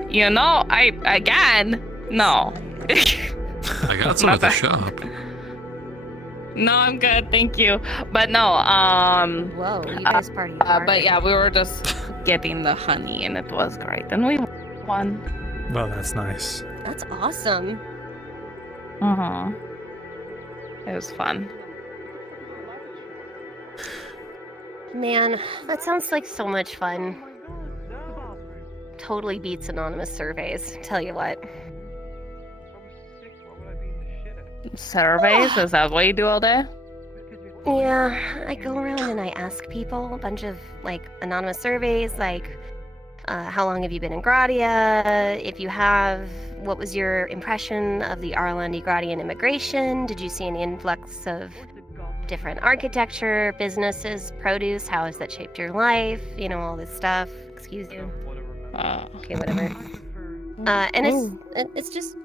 You know, no. I got some at the shop. No, I'm good, thank you. But no, Whoa, you guys party hard. but yeah, we were just getting the honey, and it was great, and we won. Well, that's nice. That's awesome. It was fun. Man, that sounds like so much fun. Totally beats anonymous surveys, tell you what. Surveys? Is that what you do all day? Yeah, I go around and I ask people a bunch of like anonymous surveys, like how long have you been in Gradia? If you have, what was your impression of the Arlandi Gradian immigration? Did you see an influx of different architecture, businesses, produce? How has that shaped your life? You know, all this stuff. Excuse you. Okay, whatever. And it's just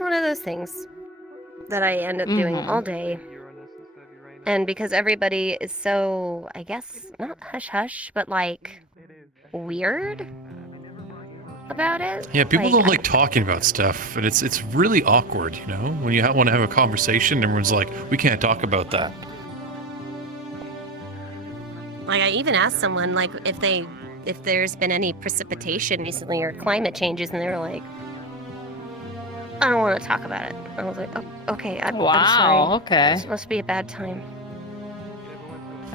one of those things that I end up doing all day. And because everybody is so, I guess, not hush-hush, but like weird about it. Yeah, people don't like talking about stuff, and it's really awkward, you know? When you want to have a conversation, everyone's like, we can't talk about that. Like, I even asked someone, like, if there's been any precipitation recently or climate changes, and they were like, I don't want to talk about it. I was like, oh, okay, I'm sorry. Okay. It's supposed to be a bad time.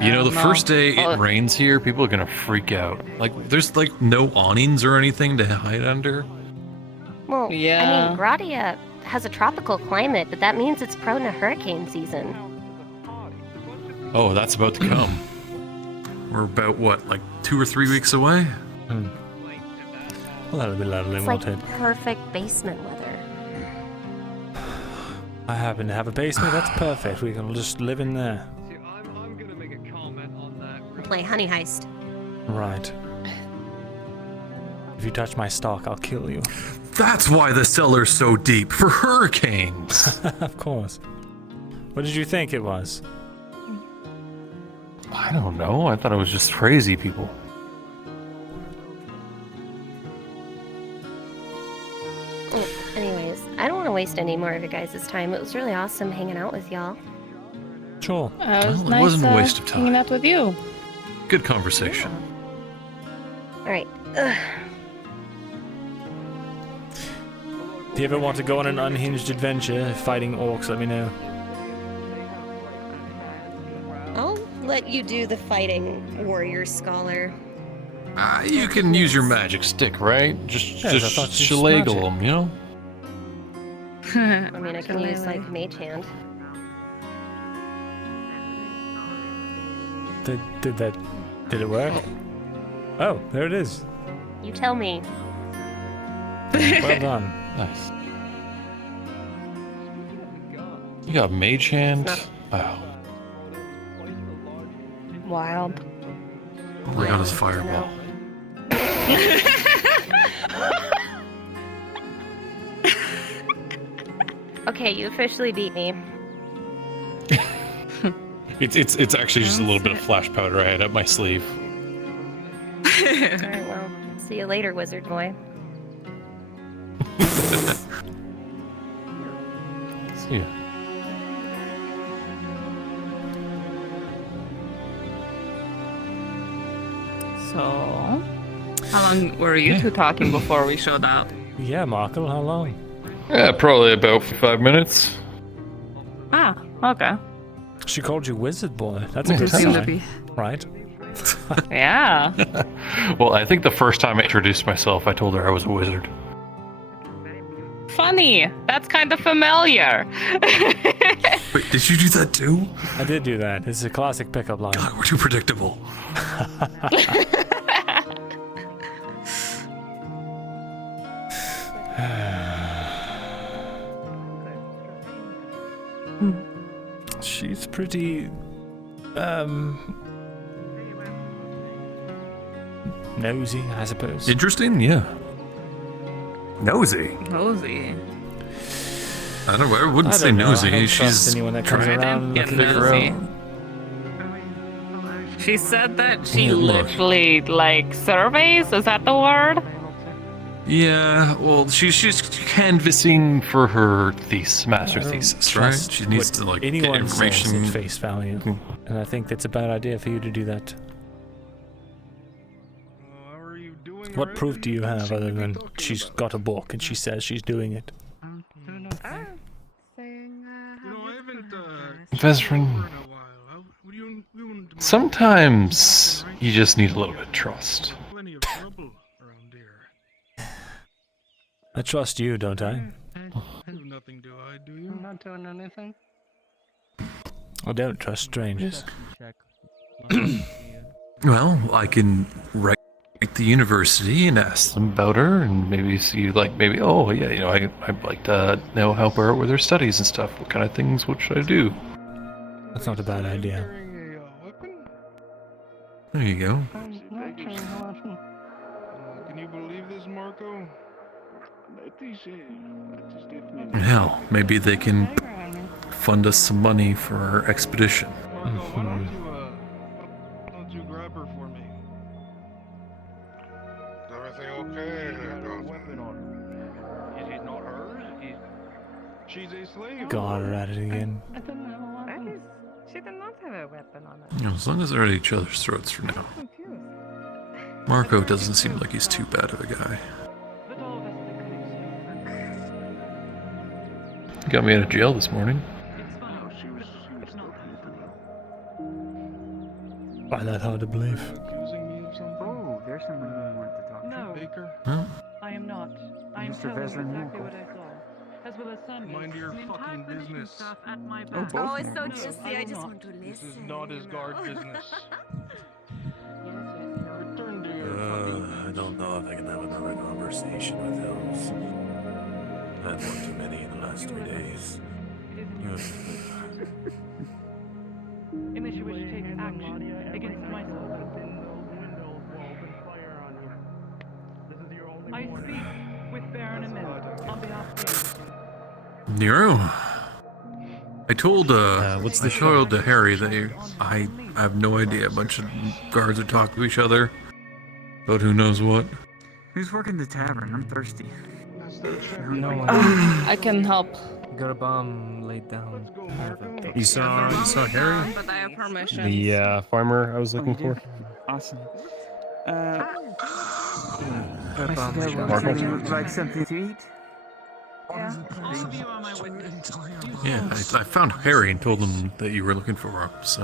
You know, the first day it rains here, people are gonna freak out. Like, there's like no awnings or anything to hide under. Well, yeah. I mean, Gradia has a tropical climate, but that means it's prone to hurricane season. Oh, that's about to come. We're about, what, like 2 or 3 weeks away? Well, that'll be lovely, It's won't like it? perfect basement weather. I happen to have a basement. That's perfect. We can just live in there. Play Honey Heist. Right. If you touch my stock, I'll kill you. That's why the cellar's so deep, for hurricanes. Of course. What did you think it was? I don't know. I thought it was just crazy people. Anyways, I don't want to waste any more of your guys' time. It was really awesome hanging out with y'all. Sure. It was Well, it nice wasn't a waste of time. hanging out with you. Good conversation. Alright. If you ever want to go on an unhinged adventure fighting orcs, let me know. I'll let you do the fighting, warrior scholar. You can use your magic stick, right? Just Yes, I thought you shalagle magic. them, you know? I mean, I can use, like, mage hand. Did it work? Oh, there it is. You tell me. Well done. Nice. You got mage hand. Wow. Wild. Oh, I got his fireball. Okay, you officially beat me. It's actually just a little bit of flash powder I had up my sleeve. Alright, well, see you later, wizard boy. See ya. So, how long were you two talking before we showed up? Yeah, Markle, how long? Yeah, probably about 5 minutes. Ah, okay. She called you wizard boy. That's a Yeah, good seemed to sign, be. right? Yeah. Well, I think the first time I introduced myself, I told her I was a wizard. Funny. That's kind of familiar. Wait, did you do that too? I did do that. It's a classic pickup line. God, we're too predictable. She's pretty, nosy, I suppose. Interesting, yeah. Nosy. Nosy. I don't know. I wouldn't say don't know. I nosy. don't trust She's anyone that comes trying around to looking figure nosy. out. She said that she Yeah, look. literally, like, surveys? Is that the word? Yeah, well, she's canvassing for her master I don't thesis, right? trust She needs what to like get anyone says information. at face value, and I think that's a bad idea for you to do that. What proof do you have other than she's got a book and she says she's doing it? Vezrin, sometimes you just need a little bit of trust. I trust you, don't I? Nothing do I, do you? I'm not doing anything. I don't trust strangers. Well, I can write the university and ask them about her, and maybe see maybe oh yeah, I'd like to help her out with her studies and stuff. What kind of things what should I do? That's not a bad idea. There you go. Can you believe this, Marco? Hell, maybe they can fund us some money for our expedition. Why don't you grab her for me? Is everything okay? Is it not hers? She's a slave. Got her at it again. I didn't have a weapon. She did not have a weapon on her. As long as they're at each other's throats for now. Marco doesn't seem like he's too bad of a guy. Got me out of jail this morning. Find that hard to believe. Oh, there's someone who wanted to talk to. No, Baker? Huh? I am not. I am Mr. telling you Vezrin exactly Morkel. what I saw. As well as some Mind your fucking business. Oh, it's so Morgels. juicy. I just want to This listen. is not his guard business. Return to your I don't know if I can have another conversation with those. I've had one too many in the last 3 days. Unless you wish to take action against myself. I speak with Baron Amend on behalf of you. Nero, I told what's the I told to Harry that I have no idea. A bunch of guards are talking to each other about who knows what. Who's working the tavern? I'm thirsty. No one. I can help. Got a bomb laid down. You saw Harry? But I have permission. The farmer I was looking for? Awesome. Marco? Would you like something to eat? Yeah, I found Harry and told him that you were looking for him. So.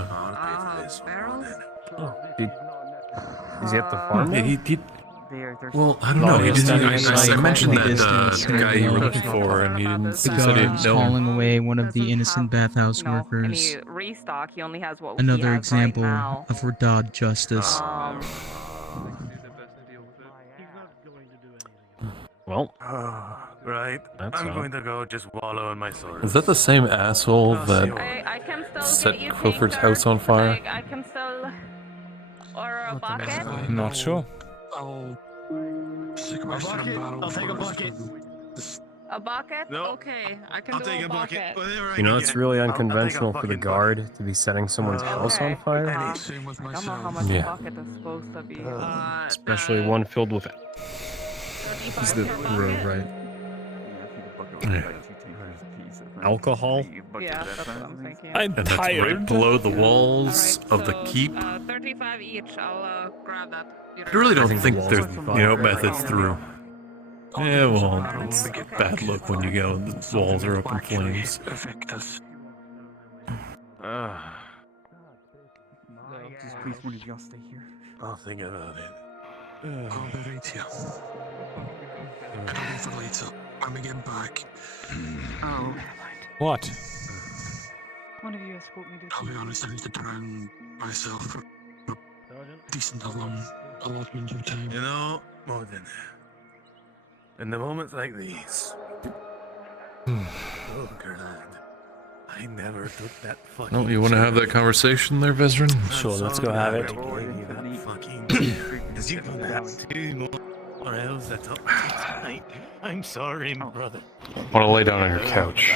Is he at the farm? Well, I don't know. He didn't. I mentioned that guy you were looking for, and he didn't. He said he didn't know him. Calling away one of the innocent bathhouse workers. Restock, he only has what Another he has example right now. of Radad justice. Well, right. That's I'm odd. going to go just wallow in my sword. Is that the same asshole that I can still set get you Clifford's tinctures. house on fire? Like, I can still... Or a bucket? I'm not sure. I'll take my bucket? battle I'll take a first. bucket. A bucket? No. Okay, I can I'll do take a a bucket. bucket. Whatever I You know, can it's get. really I'll take a unconventional for the fucking guard to be setting someone's house on fire. Same with I don't know how much Yeah. a bucket is supposed to be. Especially one filled with... Is the road, right? Alcohol? Yeah, that's what I'm thinking. I'm And that's right tired. below the walls of the keep. 35 each, I'll grab that. I really don't think walls there's would be fine. methods through. Yeah, well, it's a bad look when you go and the walls are up in flames. Just please, one of y'all stay here. I'll think about it. I'll be right here. Can't wait for later. When we get back. Oh. What? One of you escort me to. I'll be honest, I need to drown myself for a decent allotment of time. You know, Modin, in the moments like these, oh, Gerland, I never took that fucking. Oh, you want to have that conversation there, Vezran? Sure, let's go have it. Because you don't have two more elves that talk tonight. I'm sorry, my brother. I want to lay down on your couch.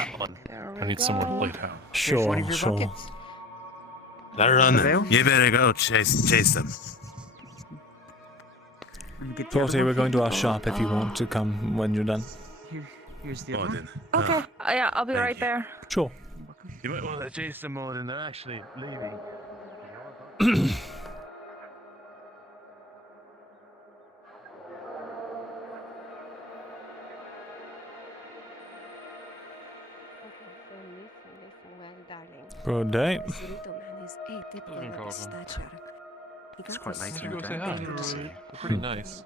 I need somewhere to lay down. Sure, sure. They're running. You better go chase them. Forte, we're going to our shop if you want to come when you're done. Here's the other one. Okay. Yeah, I'll be right there. Sure. You might want to chase them more than they're actually leaving. Good day. It's quite nice to go say hi. They're pretty nice.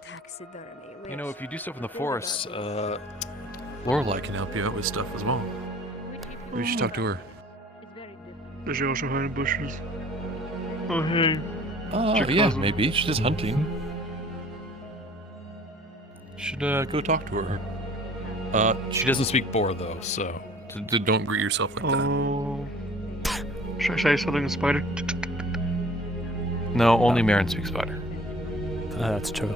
You know, if you do stuff in the forest, Lorelei can help you out with stuff as well. We should talk to her. Does she also hide in bushes? Oh, hey. Oh, yeah, maybe. She's just hunting. Should go talk to her. She doesn't speak Boar, though, so don't greet yourself like that. Should I say something in Spider? No, only Marin speaks Spider. That's true.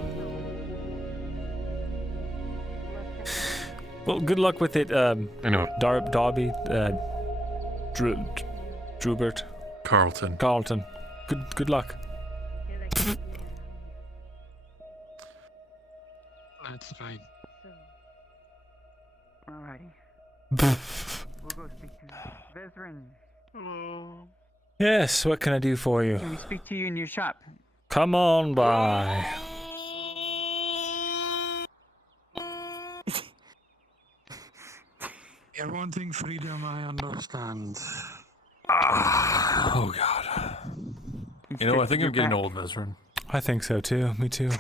Well, good luck with it, I know. Darby, Drubert. Carlton. Good luck. That's fine. Alrighty. We'll go speak to Vezran. Hello. Yes, what can I do for you? Can we speak to you in your shop? Come on by. You're wanting freedom, I understand. Oh God. You know, I think I'm getting old, Vezran. I think so too. Me too.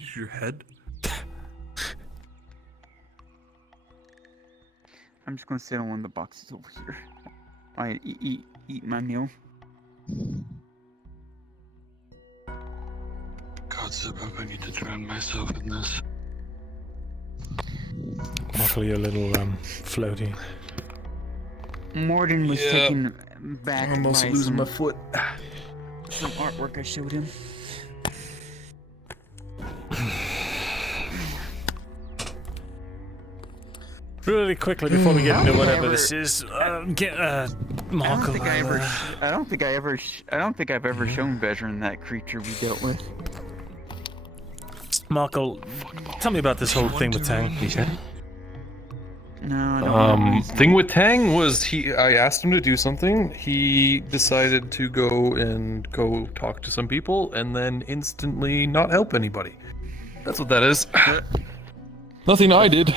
Is your head? I'm just gonna sit on one of the boxes over here. I eat my meal. God, I need to drown myself in this. Luckily, a little floaty. Morden was taken back. I'm also by losing some, my foot. Some artwork I showed him. Really quickly before we get into whatever this is, get Marco. I don't think I've ever shown Vezran that creature we dealt with. Marco, tell me about this whole thing with Tang. No, I don't thing with Tang was I asked him to do something. He decided to go talk to some people and then instantly not help anybody. That's what that is. Nothing I did.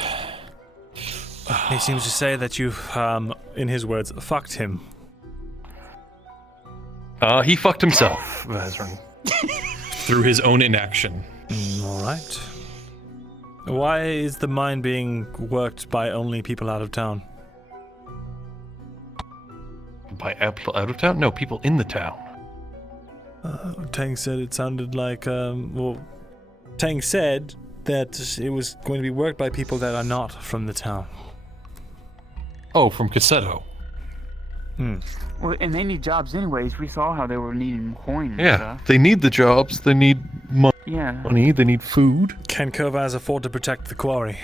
He seems to say that you, in his words, fucked him. He fucked himself, Vezran. Through his own inaction. Alright. Why is the mine being worked by only people out of town? By people out of town? No, people in the town. Tang said it sounded like, Tang said that it was going to be worked by people that are not from the town. Oh, from Cassetto. Well, and they need jobs anyways. We saw how they were needing coins. Yeah, they need the jobs. They need money. Yeah. They need food. Can Kovaz afford to protect the quarry?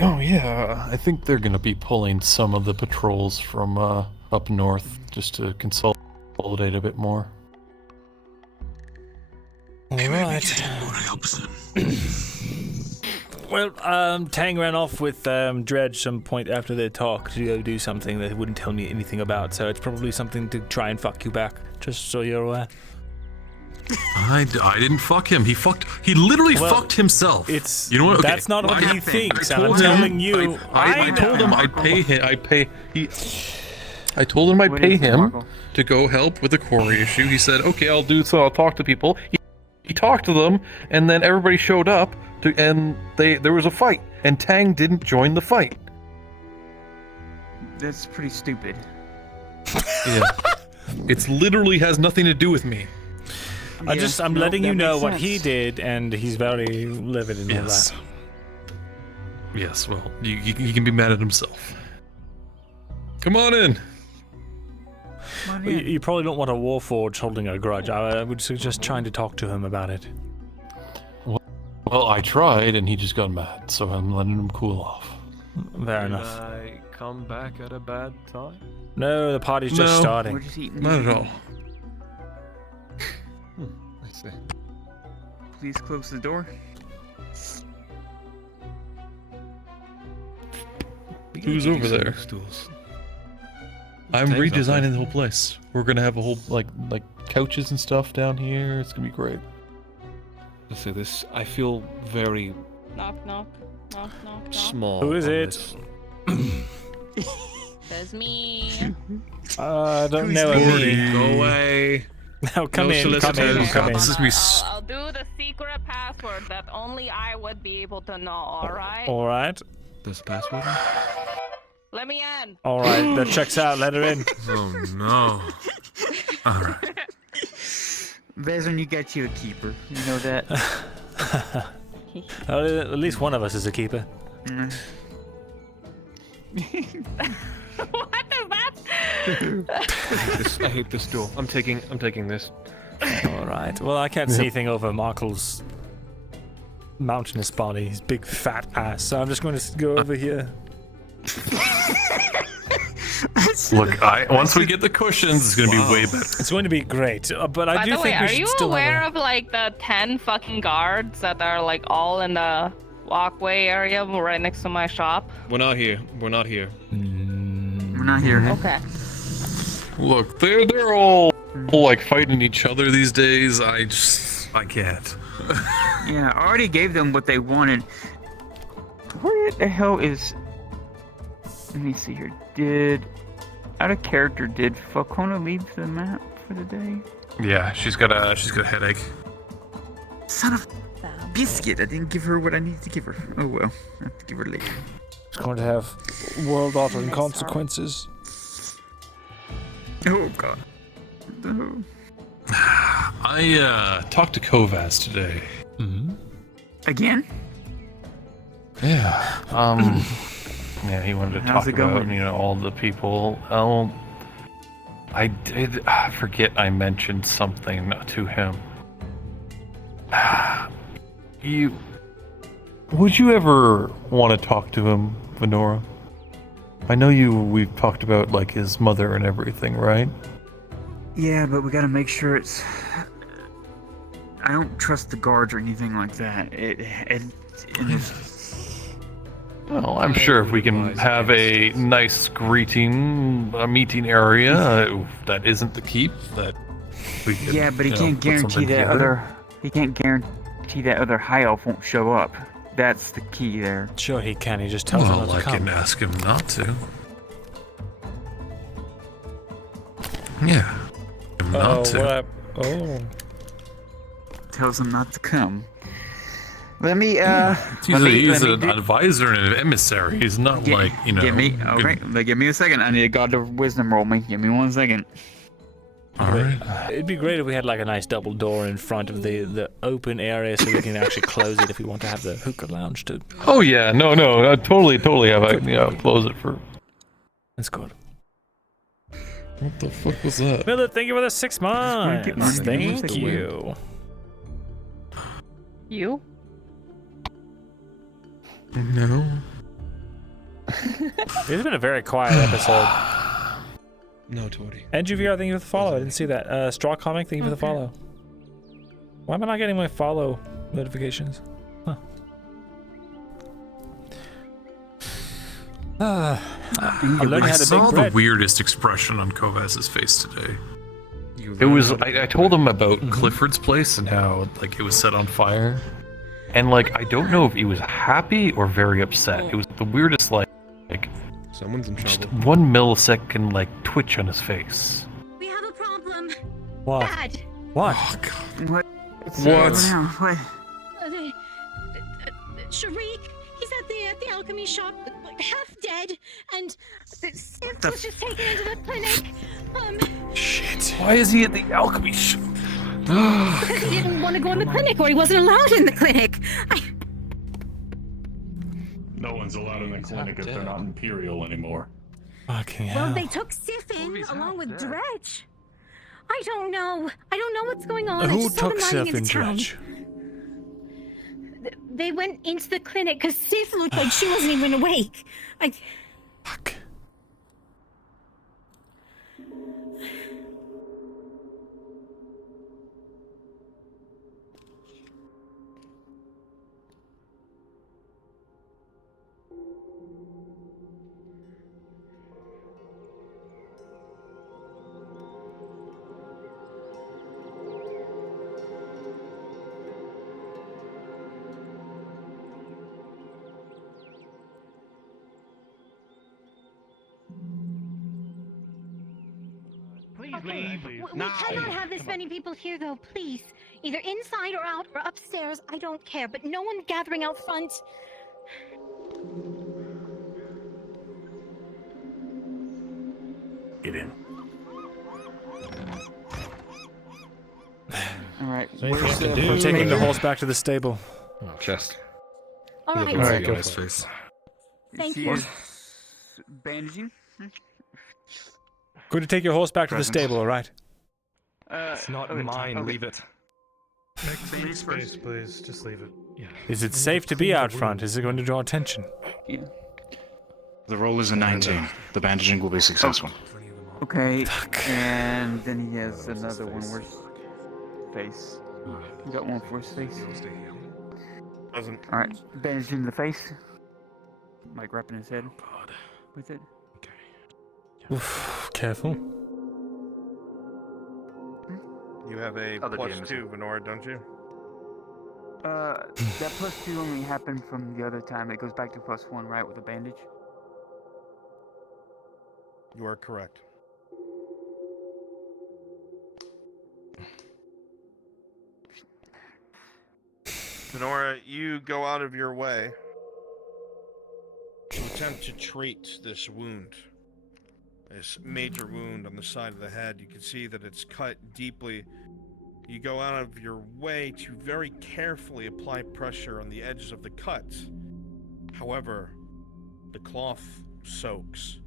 Oh yeah, I think they're gonna be pulling some of the patrols from up north just to consolidate a bit more. All right. Well, Tang ran off with Dredge some point after their talk to go do something that he wouldn't tell me anything about, so it's probably something to try and fuck you back, just so you're aware. I didn't fuck him. He literally fucked himself. It's, you know what? Okay. That's not what he thinks. I I'm telling you. I told him I'd pay him. I told him I'd pay him to go help with the quarry issue. He said, "Okay, I'll do so. I'll talk to people." He talked to them, and then everybody showed up, and there was a fight, and Tang didn't join the fight. That's pretty stupid. Yeah, it's literally has nothing to do with me. I'm letting you know what he did, and he's very livid in all that. Yes, well, he can be mad at himself. Come on in. You probably don't want a Warforged holding a grudge. I would suggest trying to talk to him about it. Well, I tried, and he just got mad, so I'm letting him cool off. Fair enough. I come back at a bad time? No, the party's just starting. We're just eating. Not at all. I see. Please close the door. Who's over there? I'm redesigning the whole place. We're gonna have a whole like couches and stuff down here. It's gonna be great. Let's say this. I feel very Knock, knock, knock, knock, knock. small. Who is on it? That's me. I don't know me. Go away. No, come in. I'll do the secret password that only I would be able to know, alright? Alright. There's a password? Let me in. Alright, that checks out. Let her in. Oh no. Alright. Vezin, you got you a keeper. You know that? At least one of us is a keeper. What is that? I hate this door. I'm taking this. Alright. Well, I can't see anything over Markle's mountainous body, his big fat ass, so I'm just going to go over here. Look, once we get the cushions, it's gonna be way better. It's going to be great, but I do think we should still are you aware of like the 10 fucking guards that are like all in the walkway area right next to my shop? We're not here. We're not here. We're not here. Okay. Look, they're all like fighting each other these days. I can't. Yeah, I already gave them what they wanted. Where the hell is... Let me see here. Out of character, did Falcona leave the map for the day? Yeah, she's got a headache. Son of biscuit! I didn't give her what I needed to give her. Oh well, I have to give her later. It's going to have world-altering consequences. Oh god. No. I talked to Kovas today. Mm-hmm. Again? Yeah. Yeah, he wanted to How's talk it about, going? all the people. I did forget I mentioned something to him. Would you ever want to talk to him, Venora? I know we've talked about, like, his mother and everything, right? Yeah, but we gotta make sure it's... I don't trust the guards or anything like that. Well, I'm sure if we can have a nice meeting area that isn't the keep, that we could. Yeah, but he can't guarantee that He can't guarantee that other high elf won't show up. That's the key there. Sure he can. He just tells him not to come. I can ask him not to. Yeah. Not to. Tells him not to come. Let me, He's an advisor and an emissary. He's not like, Give me, give me a second. I need a god of wisdom roll me. Give me 1 second. Alright. It'd be great if we had like a nice double door in front of the open area so we can actually close it if we want to have the hookah lounge too. Oh yeah, no, I totally have close it for... That's good. What the fuck was that? Miller, thank you for the 6 months. Thank you. You? No. It's been a very quiet episode. No, Tori. And JVR, thank you for the follow. I didn't see that. Straw Comic, thank you for the follow. Why am I not getting my follow notifications? Huh. I'm learning I how to saw bake the bread. weirdest expression on Kovas's face today. It was, I told him about Clifford's place and how, like, it was set on fire. And, like, I don't know if he was happy or very upset. It was the weirdest, like someone's in just trouble. 1 millisecond, like, twitch on his face. We have a problem. What? Dad. What? Oh, God. What? What? What? Sharik, he's at the alchemy shop, like, half dead, and Sif was just taken into the clinic. Shit. Why is he at the alchemy shop? Because he didn't want to go in the clinic, or he wasn't allowed in the clinic. No one's allowed in the clinic if they're not Imperial anymore. Fucking Well, hell. they took Sif in along with Dredge. I don't know. I don't know what's going on. I Who just saw them took riding Sif into and town. Dredge? They went into the clinic because Sif looked like she wasn't even awake. Fuck. Please leave. We cannot have this many people here, though. Please, either inside or out or upstairs. I don't care, but no one gathering out front. Get in. Alright, We're taking the horse back to the stable. Oh, chest. All right. Alright, go for it. Thank She you. is bandaging. Going to take your horse back to the stable, alright? It's not mine. Leave it. Make space, please. Just leave it. Yeah. Is it safe to be out front? Is it going to draw attention? Yeah. The roll is a 19. The bandaging will be successful. Okay, and then he has another one. Where's face? He got one for his face. Alright, bandaging the face. Like wrapping his head with it. Oof, careful. You have a +2, Venora, don't you? That +2 only happened from the other time. It goes back to +1, right, with a bandage? You are correct. Venora, you go out of your way to attempt to treat this wound. This major wound on the side of the head. You can see that it's cut deeply. You go out of your way to very carefully apply pressure on the edges of the cut. However, the cloth soaks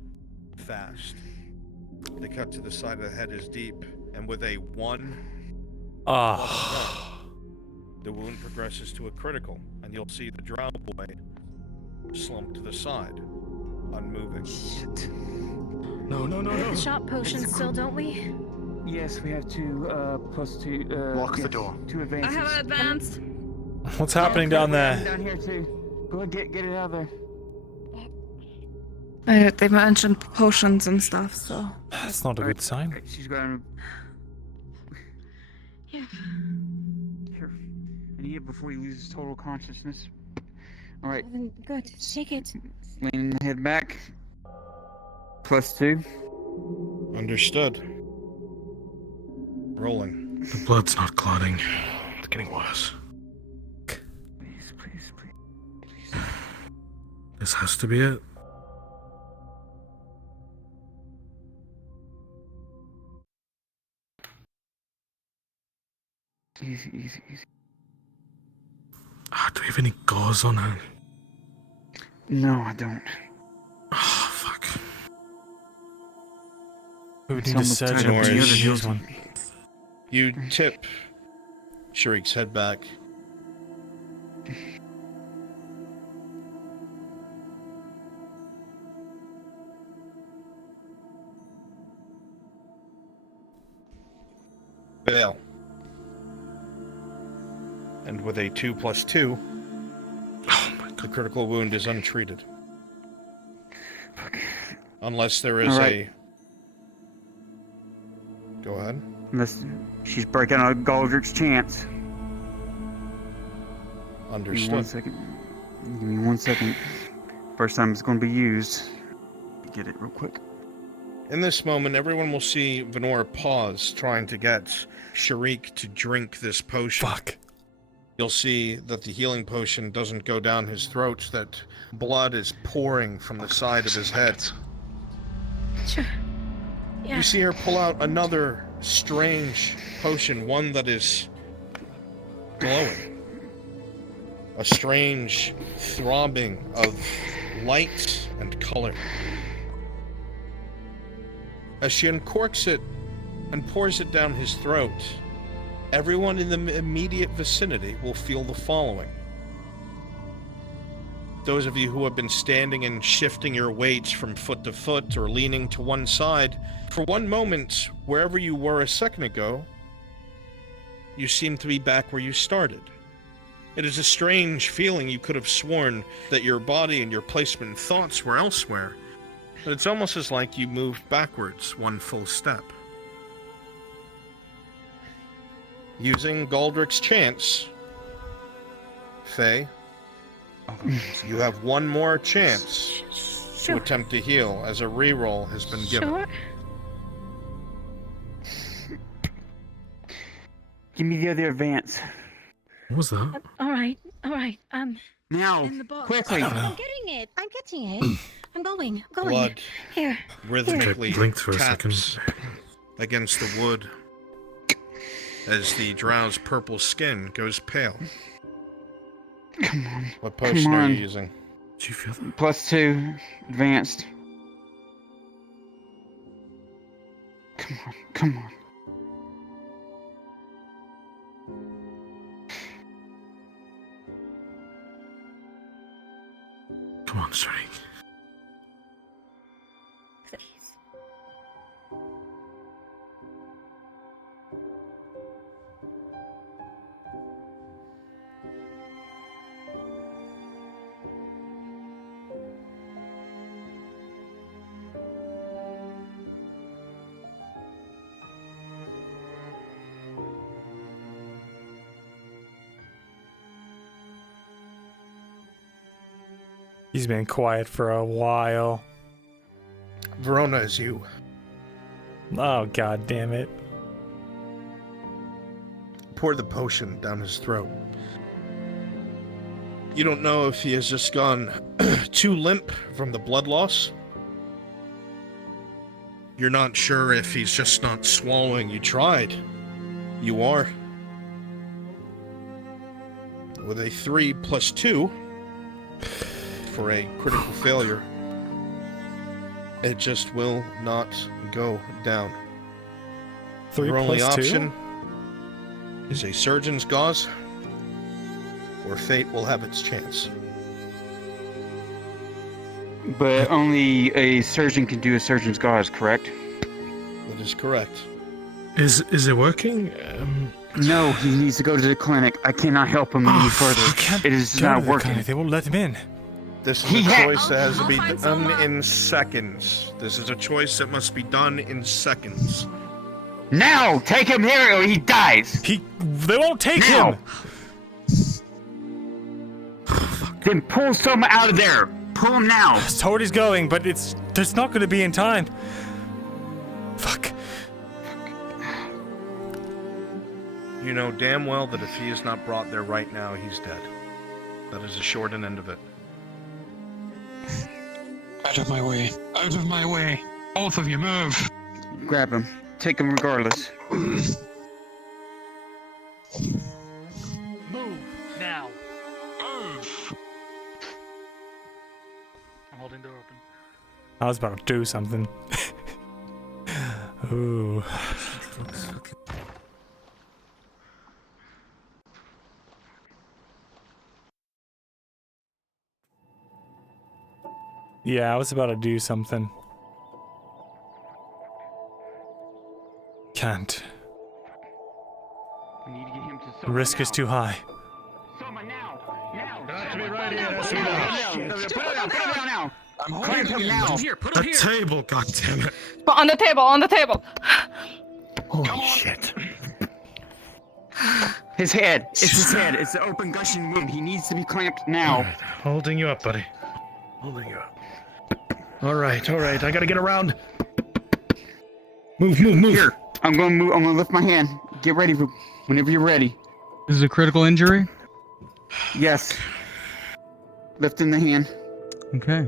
fast. The cut to the side of the head is deep, and with a 1, the wound progresses to a critical, and you'll see the drow boy slump to the side, unmoving. Shit. No. We have the shop potion still, don't we? Yes, we have two, +2, Lock the door. 2 advances. I have an advance. What's happening down there? Down here too. Go and get it out of They there. mentioned potions and stuff, so. That's not a good sign. She's got Yeah. Here. And eat it before he loses total consciousness. Alright. Good. Take it. Lean the head back. +2. Understood. Rolling. The blood's not clotting. It's getting worse. Please. This has to be it. Easy. Do we have any gauze on her? No, I don't. Oh, fuck. We would need a surgeon to use one. You tip Sharik's head back. Fail. And with a 2+2, the critical wound is untreated. Unless there is Alright. Go ahead. Unless she's breaking on Galdrick's chance. Understood. Give me 1 second. Give me 1 second. First time it's going to be used. Get it real quick. In this moment, everyone will see Venora pause, trying to get Sharik to drink this potion. Fuck. You'll see that the healing potion doesn't go down his throat, that blood is pouring from the side of his head. Sure. Yeah. You see her pull out another strange potion, one that is glowing. A strange throbbing of light and color. As she uncorks it and pours it down his throat, everyone in the immediate vicinity will feel the following. Those of you who have been standing and shifting your weights from foot to foot or leaning to one side, for one moment, wherever you were a second ago, you seem to be back where you started. It is a strange feeling. You could have sworn that your body and your placement and thoughts were elsewhere, but it's almost as like you moved backwards one full step. Using Galdrick's chance, Faye, you have one more chance to attempt to heal, as a reroll has been given. Sure. Give me the other advance. What was that? All right. Now, quickly. I'm getting it. I'm getting it. I'm going. Blood Here. rhythmically blinked for a taps against the wood as the drow's purple skin goes pale. Come on. What potion Come are on. you using? Did you feel that? +2, advanced. Come on, come on. Come on, Sharik. Please. He's been quiet for a while. Verona is you. Oh, god damn it. Pour the potion down his throat. You don't know if he has just gone too limp from the blood loss. You're not sure if he's just not swallowing. You tried. You are. With a 3 + 2 for a critical failure, it just will not go down. 3 Your only + 2? option is a surgeon's gauze, or fate will have its chance. But only a surgeon can do a surgeon's gauze, correct? That is correct. Is it working? No, he needs to go to the clinic. I cannot help him any further. It is not working. They won't let him in. This is a choice that has to be done in seconds. This is a choice that must be done in seconds. Now! Take him here or he dies! They won't take now. him! Then pull someone out of there! Pull him now! Towardy's going, but it's not gonna be in time. Fuck. You know damn well that if he is not brought there right now, he's dead. That is the short end of it. Out of my way. Out of my way. Both of you move. Grab him. Take him regardless. Move now. Move. I'm holding the door open. I was about to do something. Ooh. Yeah, I was about to do something. Can't. We need to get him to The someone risk is too high. Someone now! Now! Got to be right here. Put it down now! I'm Clamp him now. Put him here. Table, goddammit. But on the table, on the table. Holy shit. His head. It's his head. It's the open gushing wound. He needs to be clamped now. Alright, holding you up, buddy. Holding you up. Alright, I gotta get around. Move. Here, I'm gonna lift my hand. Get ready whenever you're ready. This is a critical injury? Yes. Lifting the hand. Okay.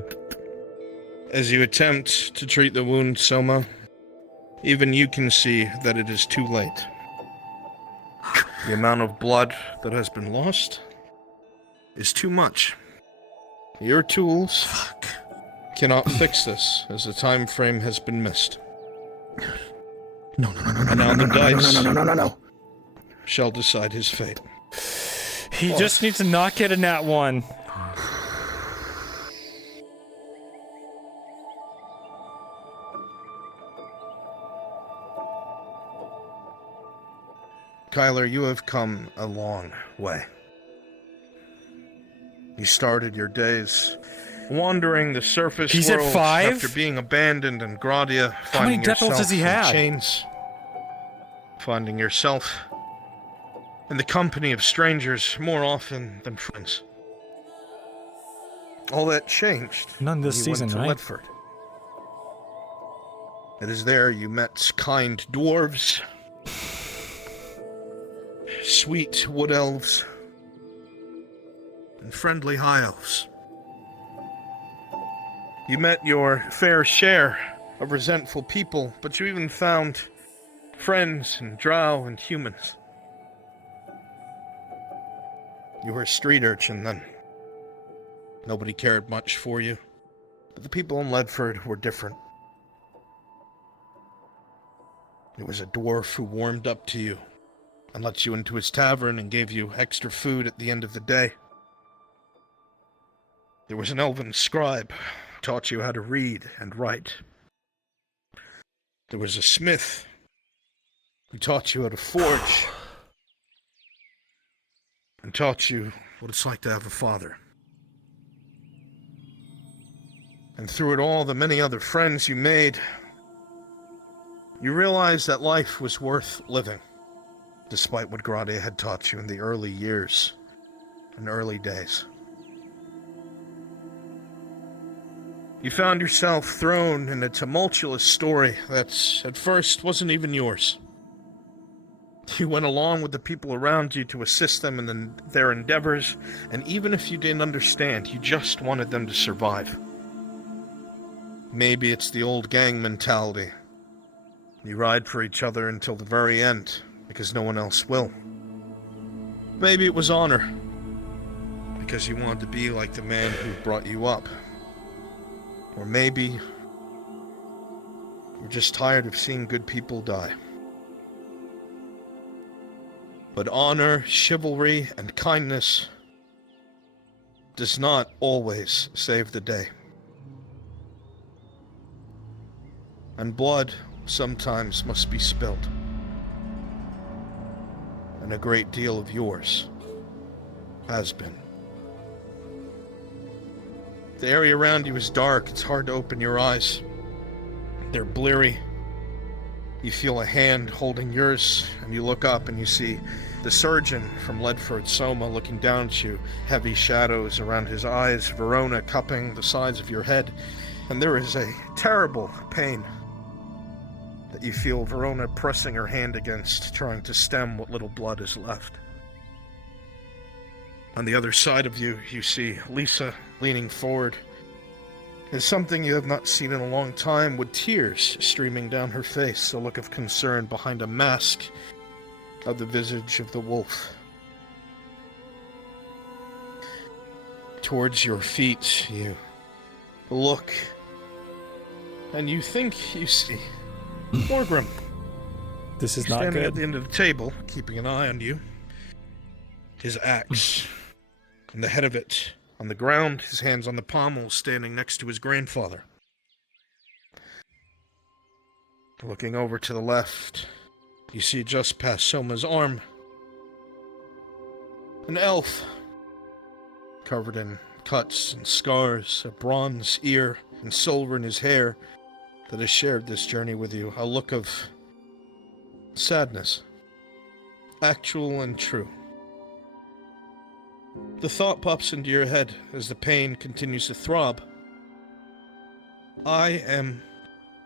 As you attempt to treat the wound, Soma, even you can see that it is too late. The amount of blood that has been lost is too much. Your tools cannot fix this, as the time frame has been missed. No. And now the dice No. shall decide his fate. He just needs to not get a nat 1. Kyler, you have come a long way. You started your days wandering the surface He's at world 5? after being abandoned in Gradia, How many finding death rolls yourself does he in have? chains, finding yourself in the company of strangers more often than friends. All that changed. None this when you season, went to right? Ledford. It is there you met kind dwarves, sweet wood elves, and friendly high elves. You met your fair share of resentful people, but you even found friends and drow and humans. You were a street urchin then. Nobody cared much for you, but the people in Ledford were different. It was a dwarf who warmed up to you and let you into his tavern and gave you extra food at the end of the day. There was an elven scribe who taught you how to read and write. There was a smith who taught you how to forge and taught you what it's like to have a father. And through it all, the many other friends you made, you realized that life was worth living, despite what Gradia had taught you in the early years and early days. You found yourself thrown in a tumultuous story that at first wasn't even yours. You went along with the people around you to assist them in their endeavors, and even if you didn't understand, you just wanted them to survive. Maybe it's the old gang mentality. You ride for each other until the very end, because no one else will. Maybe it was honor, because you wanted to be like the man who brought you up. Or maybe you're just tired of seeing good people die. But honor, chivalry, and kindness does not always save the day. And blood sometimes must be spilled. And a great deal of yours has been. The area around you is dark. It's hard to open your eyes. They're bleary. You feel a hand holding yours, and you look up and you see the surgeon from Ledford, Soma, looking down at you, heavy shadows around his eyes, Verona cupping the sides of your head, and there is a terrible pain that you feel Verona pressing her hand against, trying to stem what little blood is left. On the other side of you, you see Lisa leaning forward. It's something you have not seen in a long time, with tears streaming down her face, a look of concern behind a mask of the visage of the wolf. Towards your feet, you look, and you think you see Morgrim. This is not standing good. at the end of the table, keeping an eye on you. His axe, and the head of it on the ground, his hands on the pommel, standing next to his grandfather. Looking over to the left, you see just past Soma's arm an elf, covered in cuts and scars, a bronze ear, and silver in his hair that has shared this journey with you. A look of sadness. Actual and true. The thought pops into your head as the pain continues to throb. I am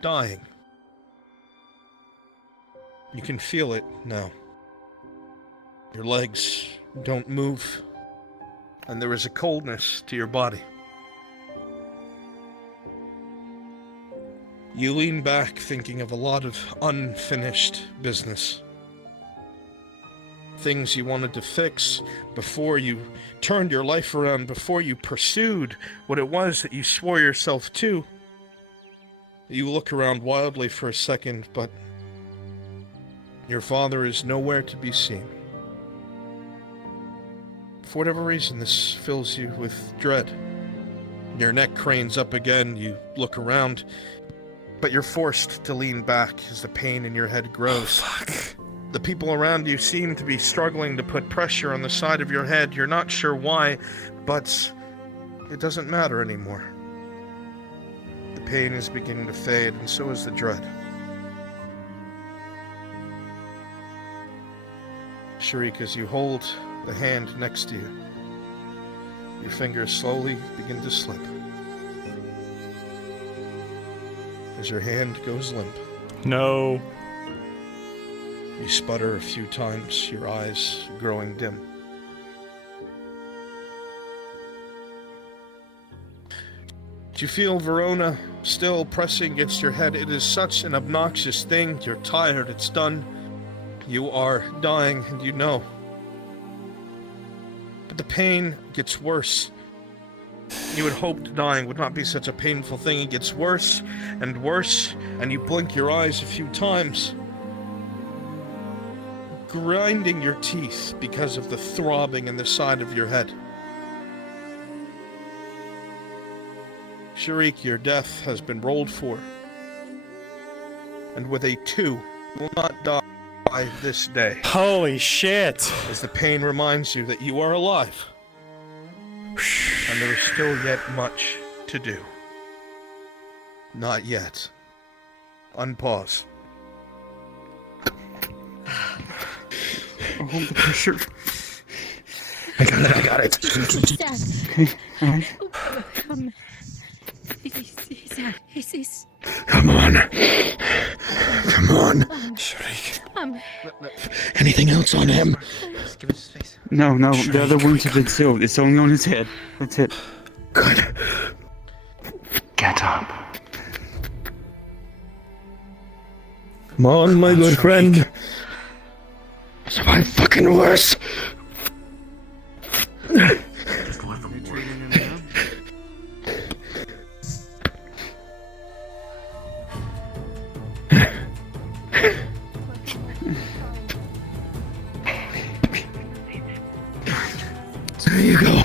dying. You can feel it now. Your legs don't move, and there is a coldness to your body. You lean back thinking of a lot of unfinished business. Things you wanted to fix before you turned your life around, before you pursued what it was that you swore yourself to. You look around wildly for a second, but your father is nowhere to be seen. For whatever reason, this fills you with dread. Your neck cranes up again, you look around, but you're forced to lean back as the pain in your head grows. Oh, fuck. The people around you seem to be struggling to put pressure on the side of your head. You're not sure why, but it doesn't matter anymore. The pain is beginning to fade, and so is the dread. Sharik, as you hold the hand next to you, your fingers slowly begin to slip. As your hand goes limp. No. You sputter a few times, your eyes growing dim. Do you feel Verona still pressing against your head? It is such an obnoxious thing. You're tired, it's done. You are dying, and you know. But the pain gets worse. You had hoped dying would not be such a painful thing. It gets worse, and you blink your eyes a few times, grinding your teeth because of the throbbing in the side of your head. Sharik, your death has been rolled for, and with a 2, you will not die this day. Holy shit! As the pain reminds you that you are alive, and there is still yet much to do. Not yet. Unpause. Hold the pressure. I got it. Okay, alright. Is Come on. Sharik. Anything else on him? Just give us space. No, the other wounds have been sealed. It's only on his head. That's it. Good. Get up. Come on, my good friend. Survive fucking worse. Just let them work. There you go.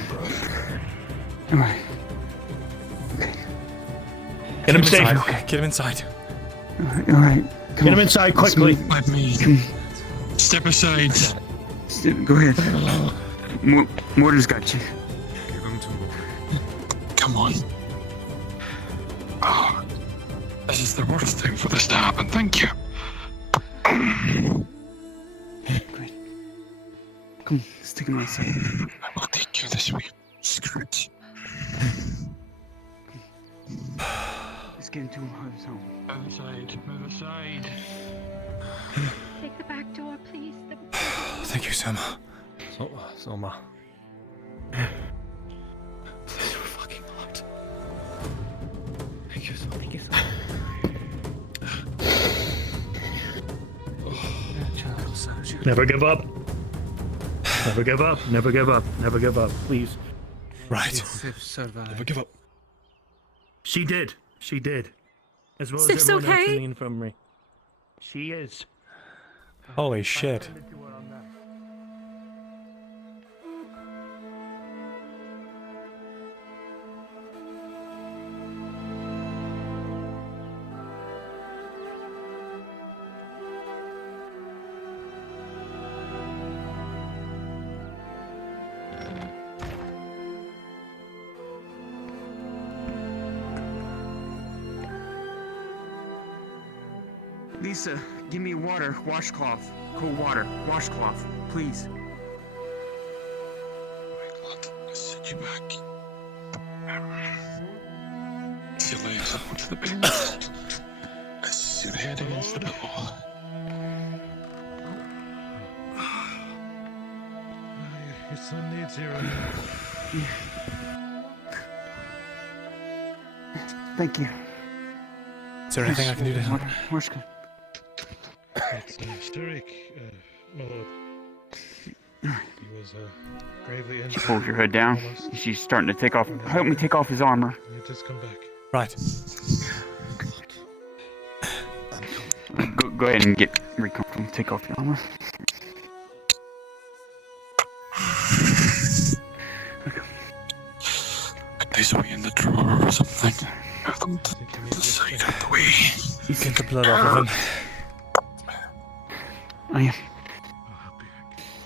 Alright. Get him safe. Okay, get him inside. Alright. Get him inside quickly. Let me step aside. Go ahead. Mortar's got you. Give him to me. Come on. Oh, this is the worst thing for this to happen. Thank you. Come, stick him outside. I will take you this way. Screw it. Let's get into his home. Move aside. Move aside. Take the back door, please. Thank you, Soma. Soma. Thank you a fucking lot. Thank you so much. Never give up. Never give up. Never give up. Never give up. Please. Right. Never give up. She did. She did. As well Sif's as everyone else okay? in the infirmary. She is. Holy shit. Lisa, give me water, washcloth. Cold water, washcloth, please. I'll set you back. See you later. To the big world. As your head against the door. Your son needs you right Thank you. Is there anything I can do to help? Where's good? It's Sturik, my lord. He was gravely injured. She pulls your hood down. She's starting to take off. Help me take off his armor. He just come back. Right. Go ahead and get recomfortable. Take off your armor. Put these away in the drawer or something. Have them to the side of the way. Get the blood off of him. I am.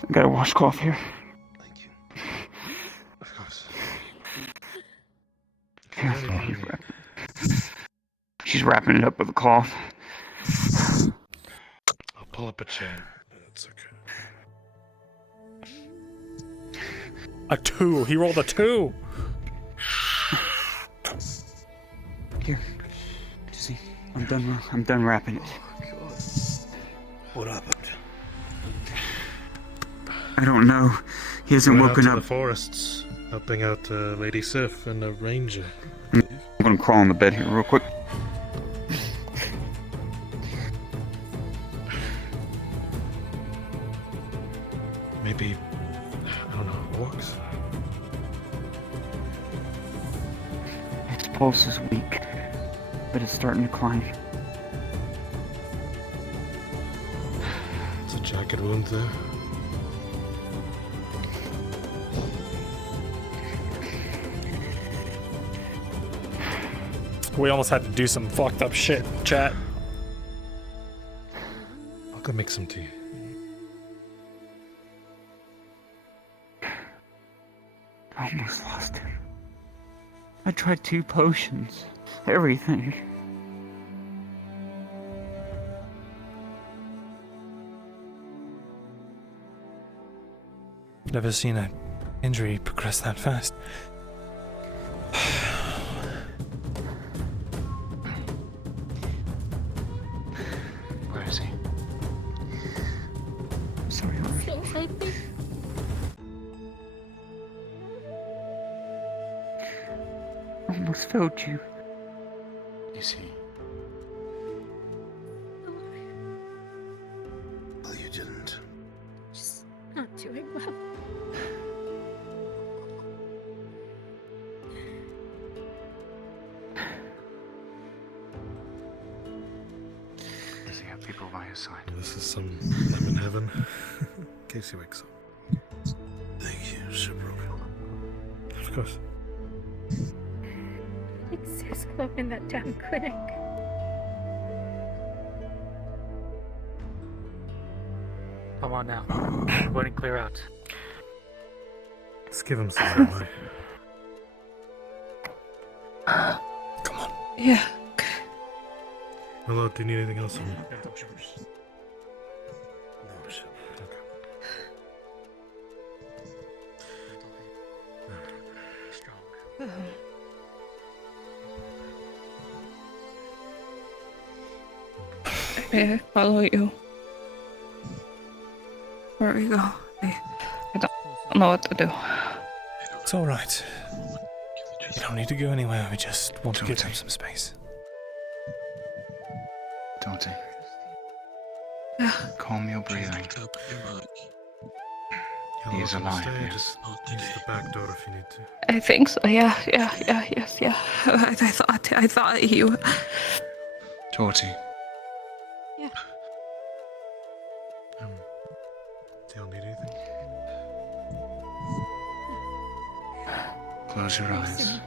I got a washcloth here. Of course. Here. She's wrapping it up with a cloth. I'll pull up a chair. That's okay. A 2. He rolled a 2. Here. See, I'm done wrapping it. What happened? I don't know. He hasn't woken out to up. the forests, helping out Lady Sif and a ranger. I'm gonna crawl on the bed here real quick. Maybe, I don't know, orcs? His pulse is weak, but it's starting to climb. It's a jagged wound there. We almost had to do some fucked up shit, chat. I'll go make some tea. I almost lost him. I tried 2 potions. Everything. Never seen an injury progress that fast. Where is he? Sorry, I almost failed you. Is he? Well, you didn't. Just not doing well. Does he have people by his side? This is some lemon heaven. In case he wakes up. Thank you, Sir Broken. Of course. It's his club in that damn clinic. Come on now. Go and clear out. Let's give him some ammo. Come on. Yeah. Hello, do you need anything else from me? No, sir. May I follow you? Where we go? I don't know what to do. It's alright. You don't need to go anywhere, we just want to give him some space. Don't Yeah. calm your breathing. He is alive. Yeah. Just use the back door if you need to. I think so. Yeah. Yes. Yeah. I thought you. Torty. Yeah. Do y'all need anything? Close your eyes.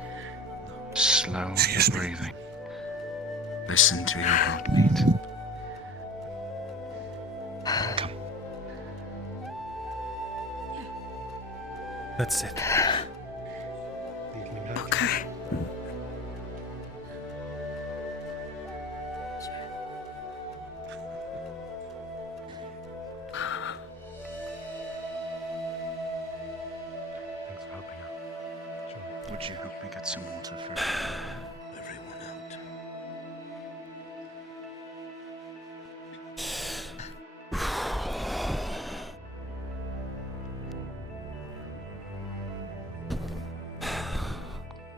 Slow your breathing. Listen to your heartbeat. Come. That's it. Okay. Would you help me get some water for everyone out?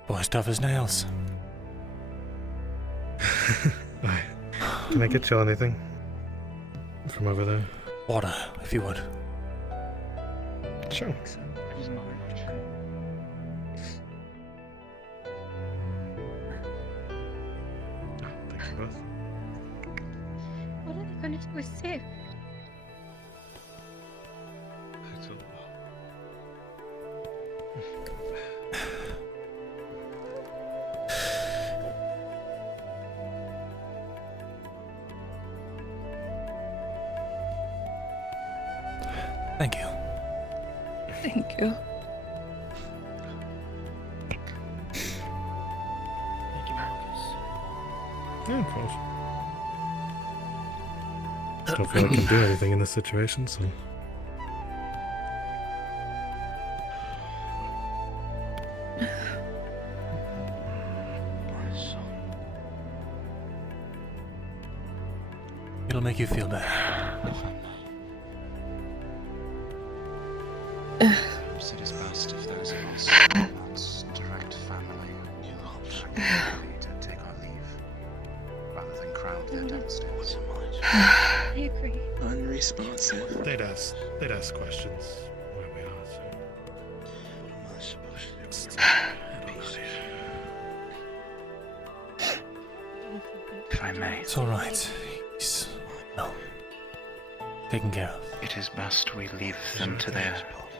Boy's tough as nails. Can I get you anything from over there? Water, if you would. Sure. Thank you both. What are they going to do with Sif? Thank you. Thank you. Yeah, of course. Don't feel like I can do anything in this situation, so. It'll make you feel better. Perhaps it is best if those of us who are not direct family knew to take our leave, rather than crowd their downstairs. I agree. Unresponsive. They'd ask questions where we are, so. What am I supposed to do? If I may. It's alright. He's... no. Taken care of. It is best we leave them to their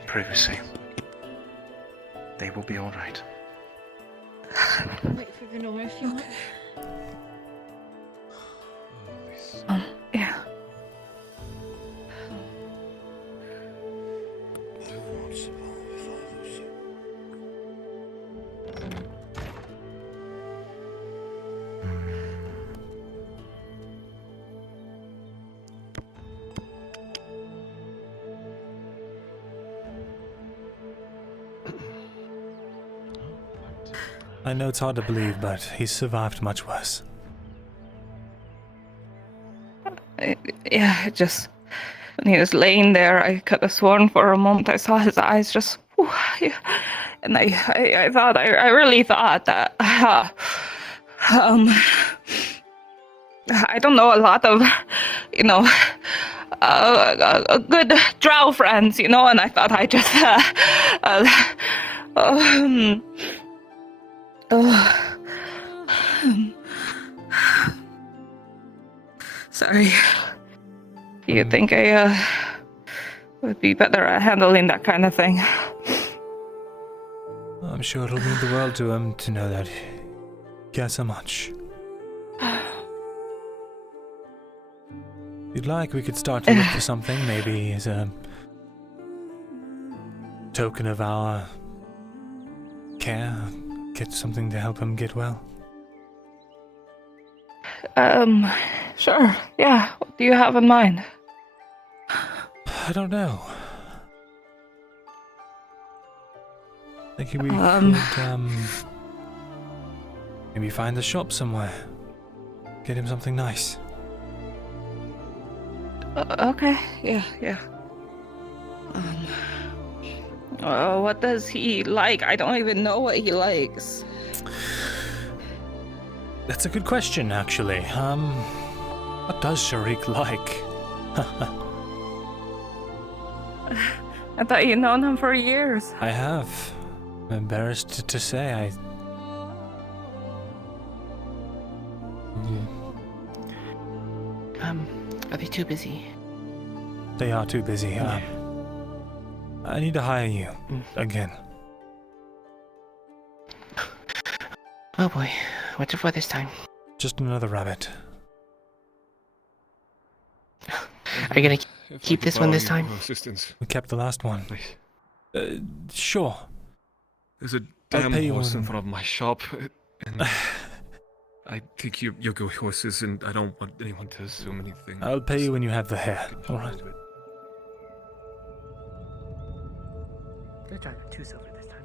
privacy. They will be alright. Wait for Renora if you want. Yeah. I know it's hard to believe, but he's survived much worse. Yeah, it just when he was laying there, I could have sworn for a moment I saw his eyes just, and I thought, I really thought that, I don't know a lot of, good drow friends, and I thought I just, sorry. You think I would be better at handling that kind of thing? I'm sure it'll mean the world to him to know that he cares so much. If you'd like, we could start to look for something, maybe as a token of our care. Get something to help him get well. Sure, yeah. What do you have in mind? I don't know. Thinking we could, maybe find a shop somewhere. Get him something nice. Okay, yeah. What does he like? I don't even know what he likes. That's a good question, actually. What does Sharik like? I thought you'd known him for years. I have. I'm embarrassed to say Are they too busy? They are too busy. I need to hire you again. Oh boy, what's it for this time? Just another rabbit. Are you gonna keep this one this time? Assistance. We kept the last one. Sure. There's a I'll damn pay you horse in when- front of my shop, and I think you're good horses, and I don't want anyone to assume anything. I'll pay you when you have the hair. All right. They're trying for 2 silver this time.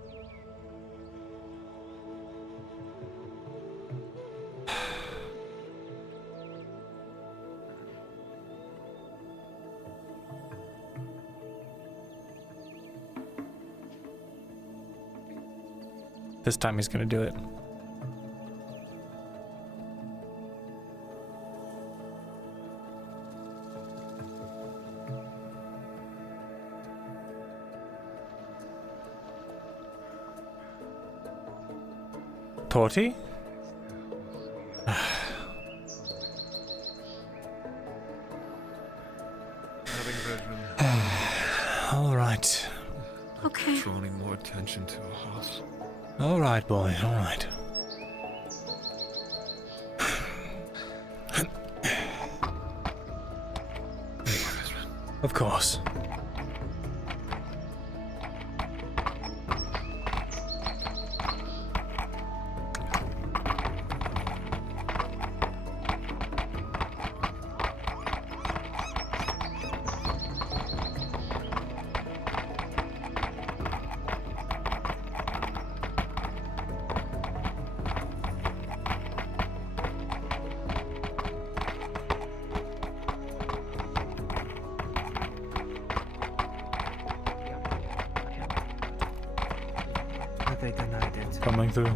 This time he's gonna do it. Torty? All right. Okay. Drawing more attention to a house. All right, boy. All right. Of course. They denied it. Coming through.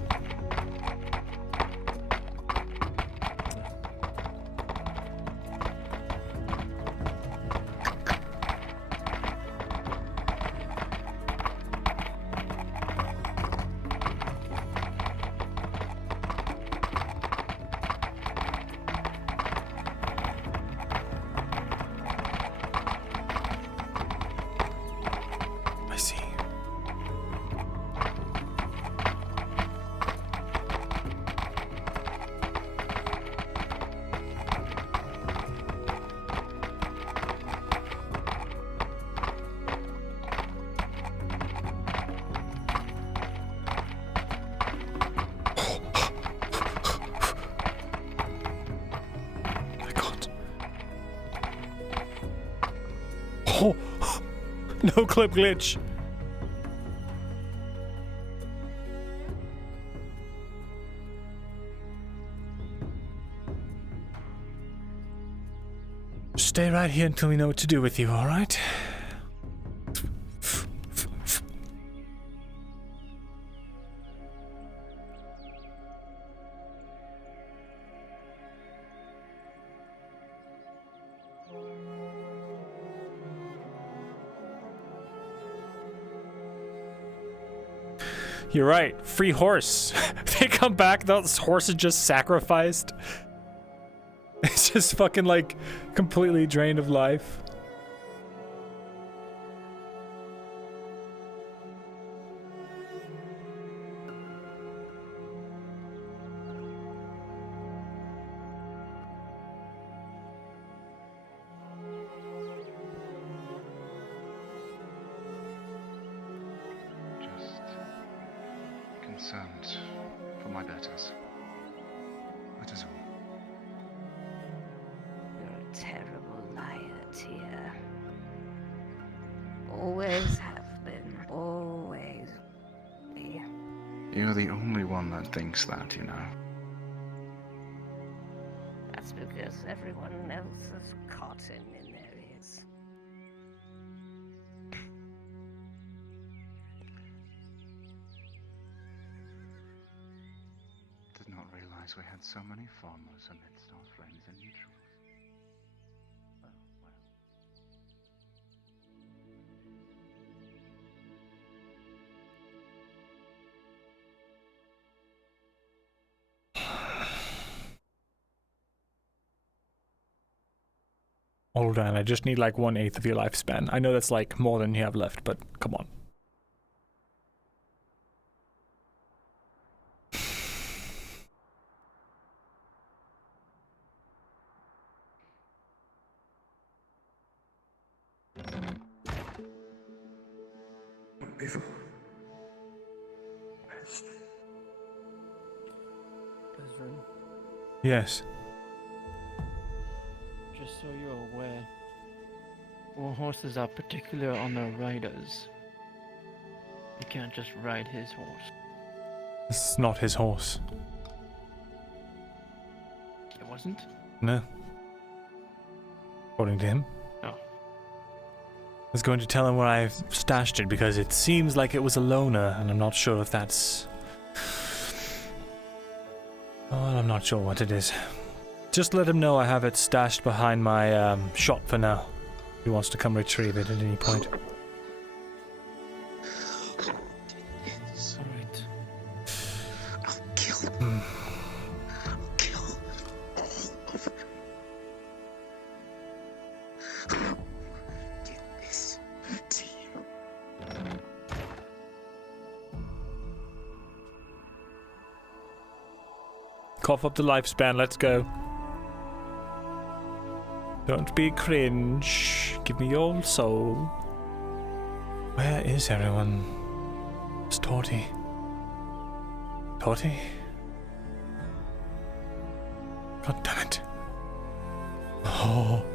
I see. Oh, no clip glitch. Stay right here until we know what to do with you, all right? You're right. Free horse. They come back, the horse is just sacrificed. It's just fucking like completely drained of life. Concerned for my betters. That is all. You're a terrible liar, Tia. Always have been, always be. You're the only one that thinks that, you know. That's because everyone else is cotton in their ears. Did not realize we had so many farmers amidst our friends and neutrals. Oh, well. Hold on, I just need like 1/8 of your lifespan. I know that's like more than you have left, but come on. Ezrin, Yes. just so you're aware, war horses are particular on their riders. You can't just ride his horse. This is not his horse. It wasn't? No. According to him. Oh. I was going to tell him where I stashed it because it seems like it was a loner, and I'm not sure if that's Well, I'm not sure what it is. Just let him know I have it stashed behind my shop for now. He wants to come retrieve it at any point. Alright. I'll kill them. I'll kill all of them. Did this to you. Cough up the lifespan, let's go. Don't be cringe. Give me your soul. Where is everyone? It's Torty. Torty? God damn it. Oh.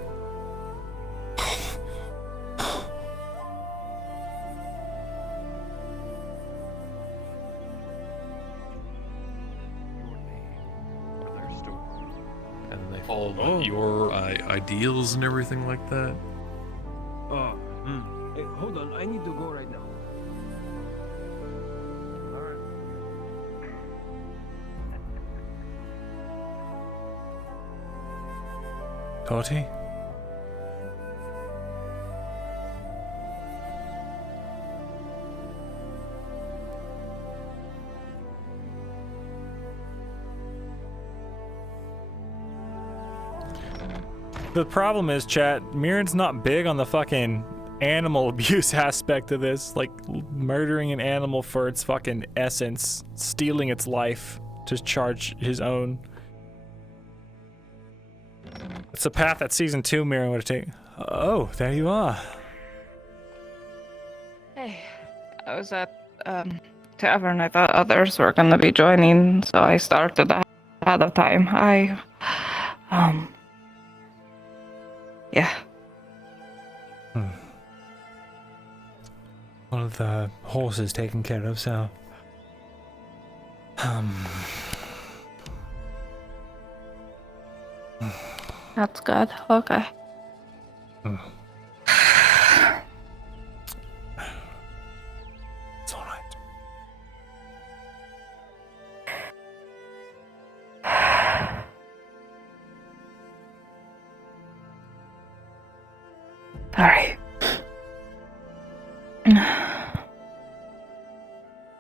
And they follow your ideals and everything like that. Hey, hold on. I need to go right now. Torty? The problem is, chat, Myrind's not big on the fucking animal abuse aspect of this. Like, murdering an animal for its fucking essence, stealing its life to charge his own. It's a path that Season 2 Myrind would have taken. Oh, there you are. Hey, I was at tavern. I thought others were gonna be joining, so I started ahead of time. Yeah. One of the horses taken care of, so... That's good. Okay. It's alright. Sorry.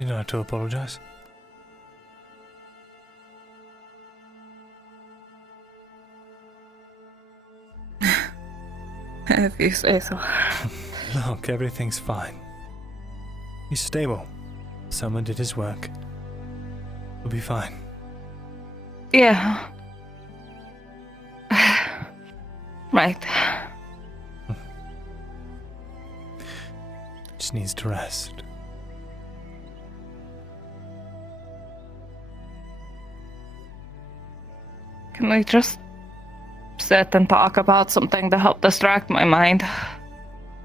You don't have to apologize. If you say so. Look, everything's fine. He's stable. Someone did his work. We'll be fine. Yeah. Right. Just needs to rest. Can we just sit and talk about something to help distract my mind?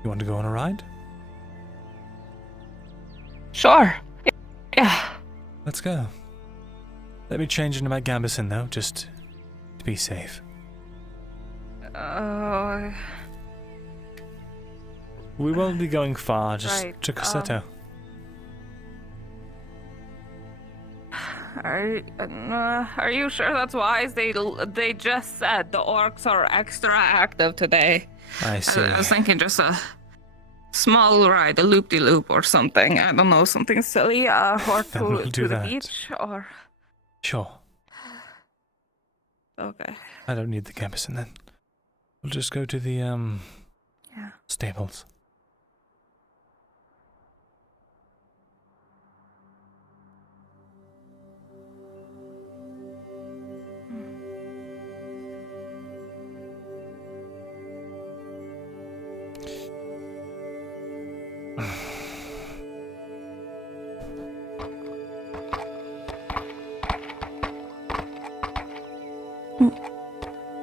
You want to go on a ride? Sure. Yeah. Let's go. Let me change into my gambeson though, just to be safe. We won't be going far, just Right, to Cossetto. Are you sure that's wise? They just said the orcs are extra active today. I see. I was thinking just a small ride, a loop-de-loop or something. I don't know, something silly, or Then we'll to do the that. beach, or... Sure. Okay. I don't need the gambeson then. We'll just go to the, stables.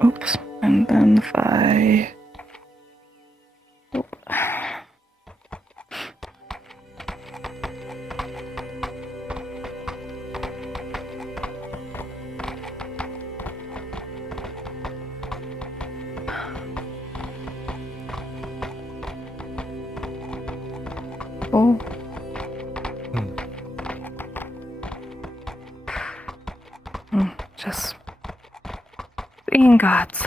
Oops. And then if I... Oh. Just being gods.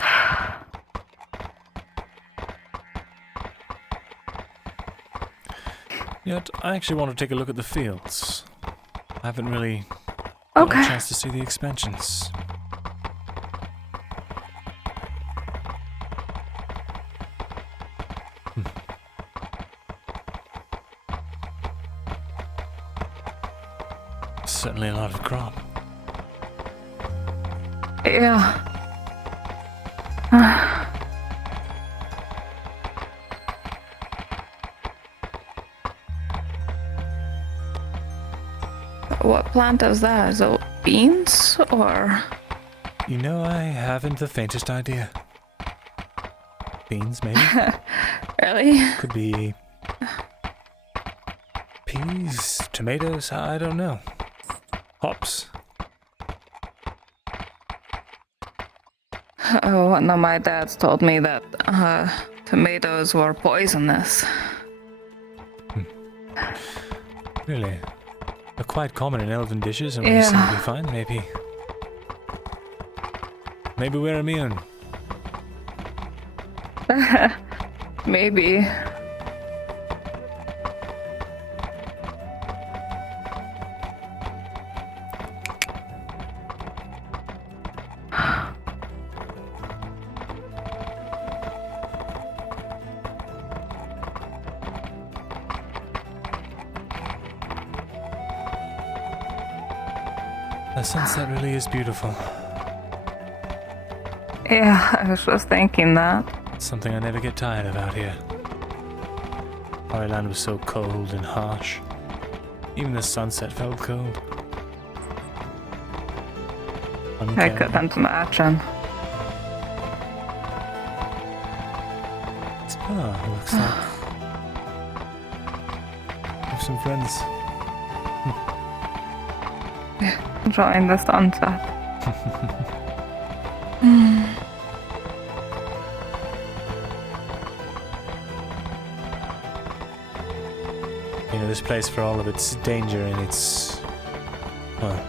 Yet, I actually want to take a look at the fields. I haven't really got a chance to see the expansions. Certainly a lot of crop. Yeah. What plant is that? Is it beans or? You know, I haven't the faintest idea. Beans, maybe? Really? Could be peas, tomatoes, I don't know. Hops. Oh, one of my dads told me that tomatoes were poisonous. Really? They're quite common in elven dishes and we seem to be fine, maybe. Maybe we're immune. Maybe. The sunset really is beautiful. Yeah, I was just thinking that. It's something I never get tired of out here. Our land was so cold and harsh. Even the sunset felt cold. I couldn't imagine. Oh, it looks like I have some friends. Enjoying the sunset. You know, this place, for all of its danger and its... well...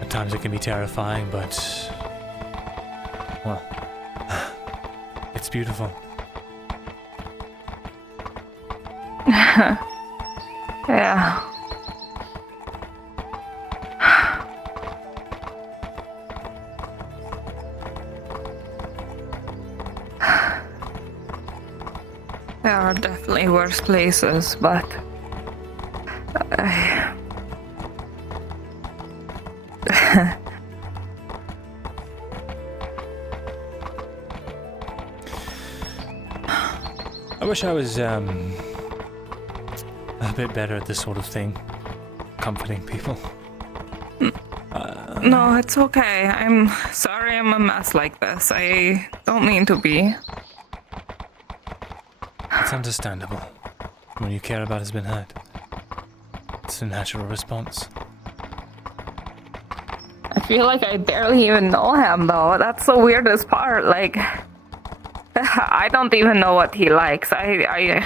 at times it can be terrifying, but... well... it's beautiful. Yeah. There are definitely worse places, but I wish I was a bit better at this sort of thing, comforting people. no, it's okay. I'm sorry I'm a mess like this. I don't mean to be. It's understandable. When you care about has been hurt. It's a natural response. I feel like I barely even know him, though. That's the weirdest part. Like, I don't even know what he likes. I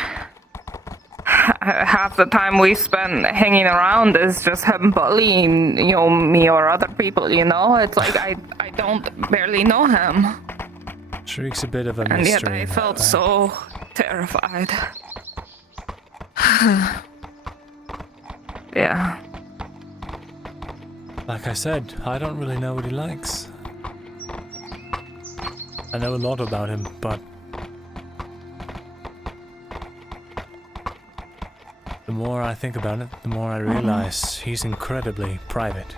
half the time we spend hanging around is just him bullying, me or other people, It's like I don't barely know him. Shriek's a bit of a mystery. And yet I felt so terrified. Yeah. Like I said, I don't really know what he likes. I know a lot about him, but the more I think about it, the more I realize he's incredibly private.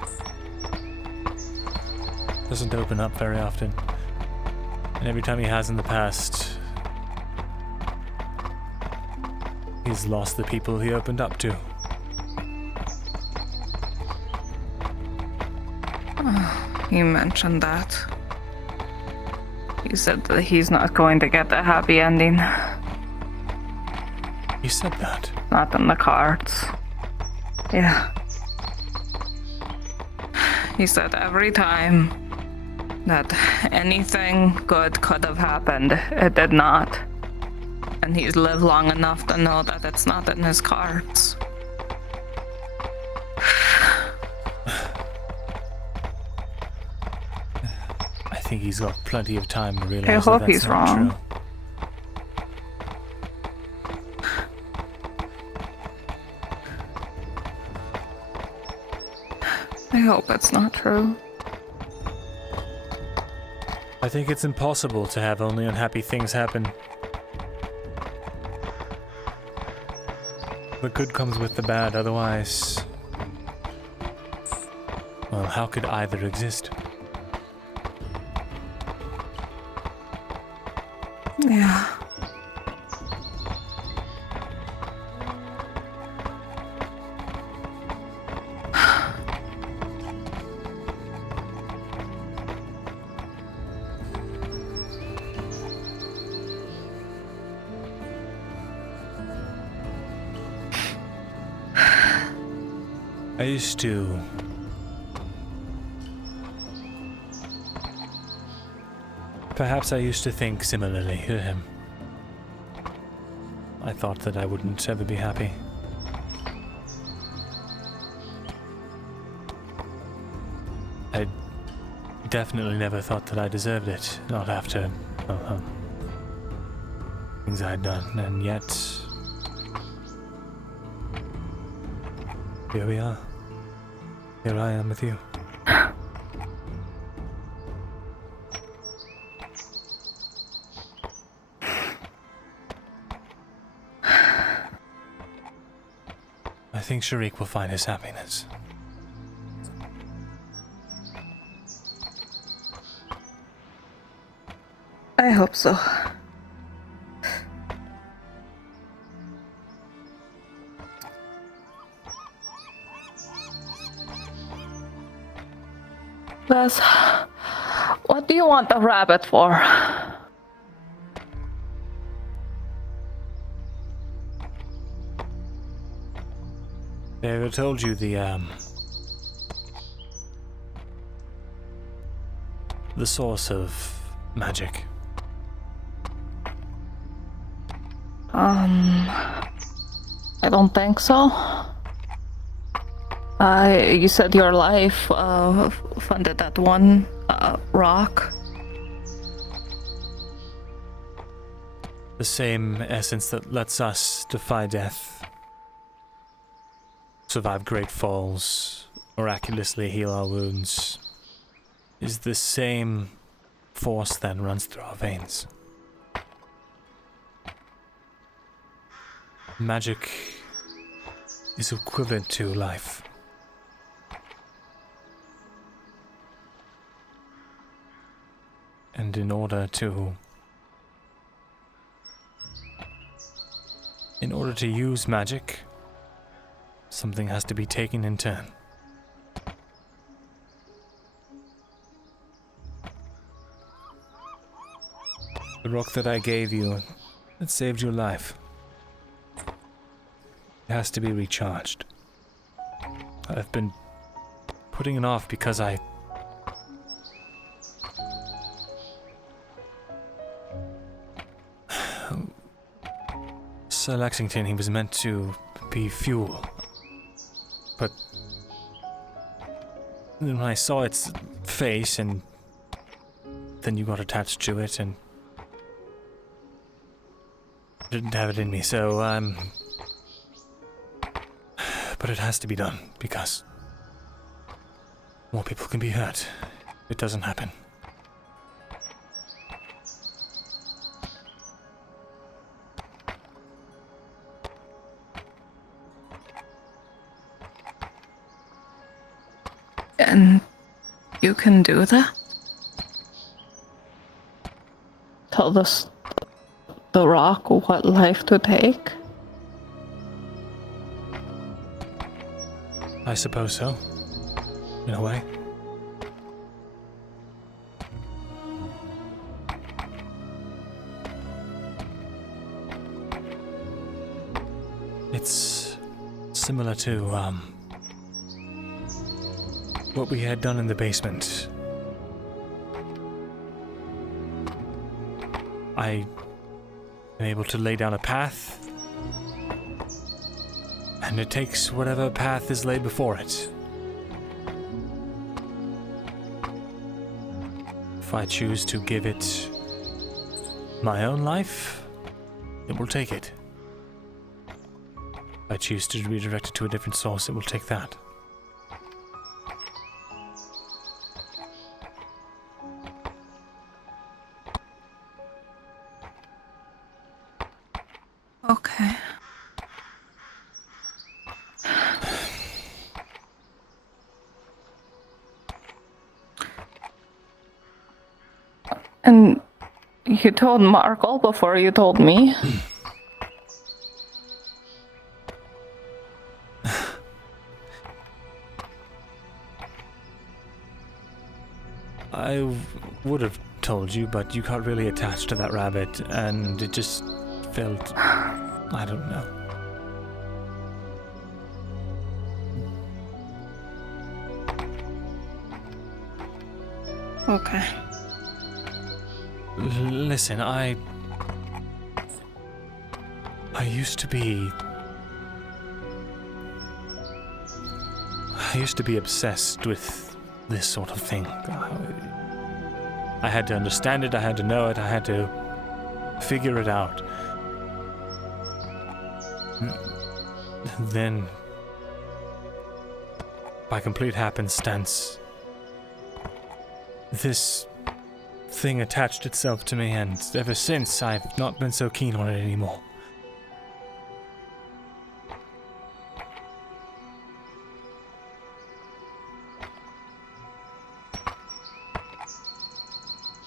Doesn't open up very often. And every time he has in the past, he's lost the people he opened up to. You mentioned that. You said that he's not going to get a happy ending. You said that? Not in the cards. Yeah. He said every time that anything good could have happened, it did not. And he's lived long enough to know that it's not in his cards. think he's got plenty of time to realize I that hope that's he's not wrong. true. I hope that's not true. I think it's impossible to have only unhappy things happen. The good comes with the bad, otherwise... well, how could either exist? Yeah. I used to... perhaps I used to think similarly to him. I thought that I wouldn't ever be happy. I definitely never thought that I deserved it, not after things I'd done, and yet here we are. Here I am with you. I think Sharik will find his happiness. I hope so. Bess, what do you want the rabbit for? I told you the source of magic. I don't think so. You said your life funded that one rock. The same essence that lets us defy death, survive great falls, miraculously heal our wounds, is the same force that runs through our veins. Magic is equivalent to life. And in order to use magic, something has to be taken in turn. The rock that I gave you, that saved your life, it has to be recharged. I've been putting it off because Sir Lexington, he was meant to be fuel. But then when I saw its face and then you got attached to it and I didn't have it in me, so but it has to be done because more people can be hurt if it doesn't happen. And you can do that? Tell the rock what life to take? I suppose so, in a way. It's similar to, what we had done in the basement. I am able to lay down a path, and it takes whatever path is laid before it. If I choose to give it my own life, it will take it. If I choose to redirect it to a different source, it will take that. Okay. And you told Markle before you told me. I would have told you, but you got really attached to that rabbit, and it just felt... I don't know. Okay. Listen, I used to be obsessed with this sort of thing. I had to understand it, I had to know it, I had to figure it out. Then, by complete happenstance, this thing attached itself to me, and ever since I've not been so keen on it anymore.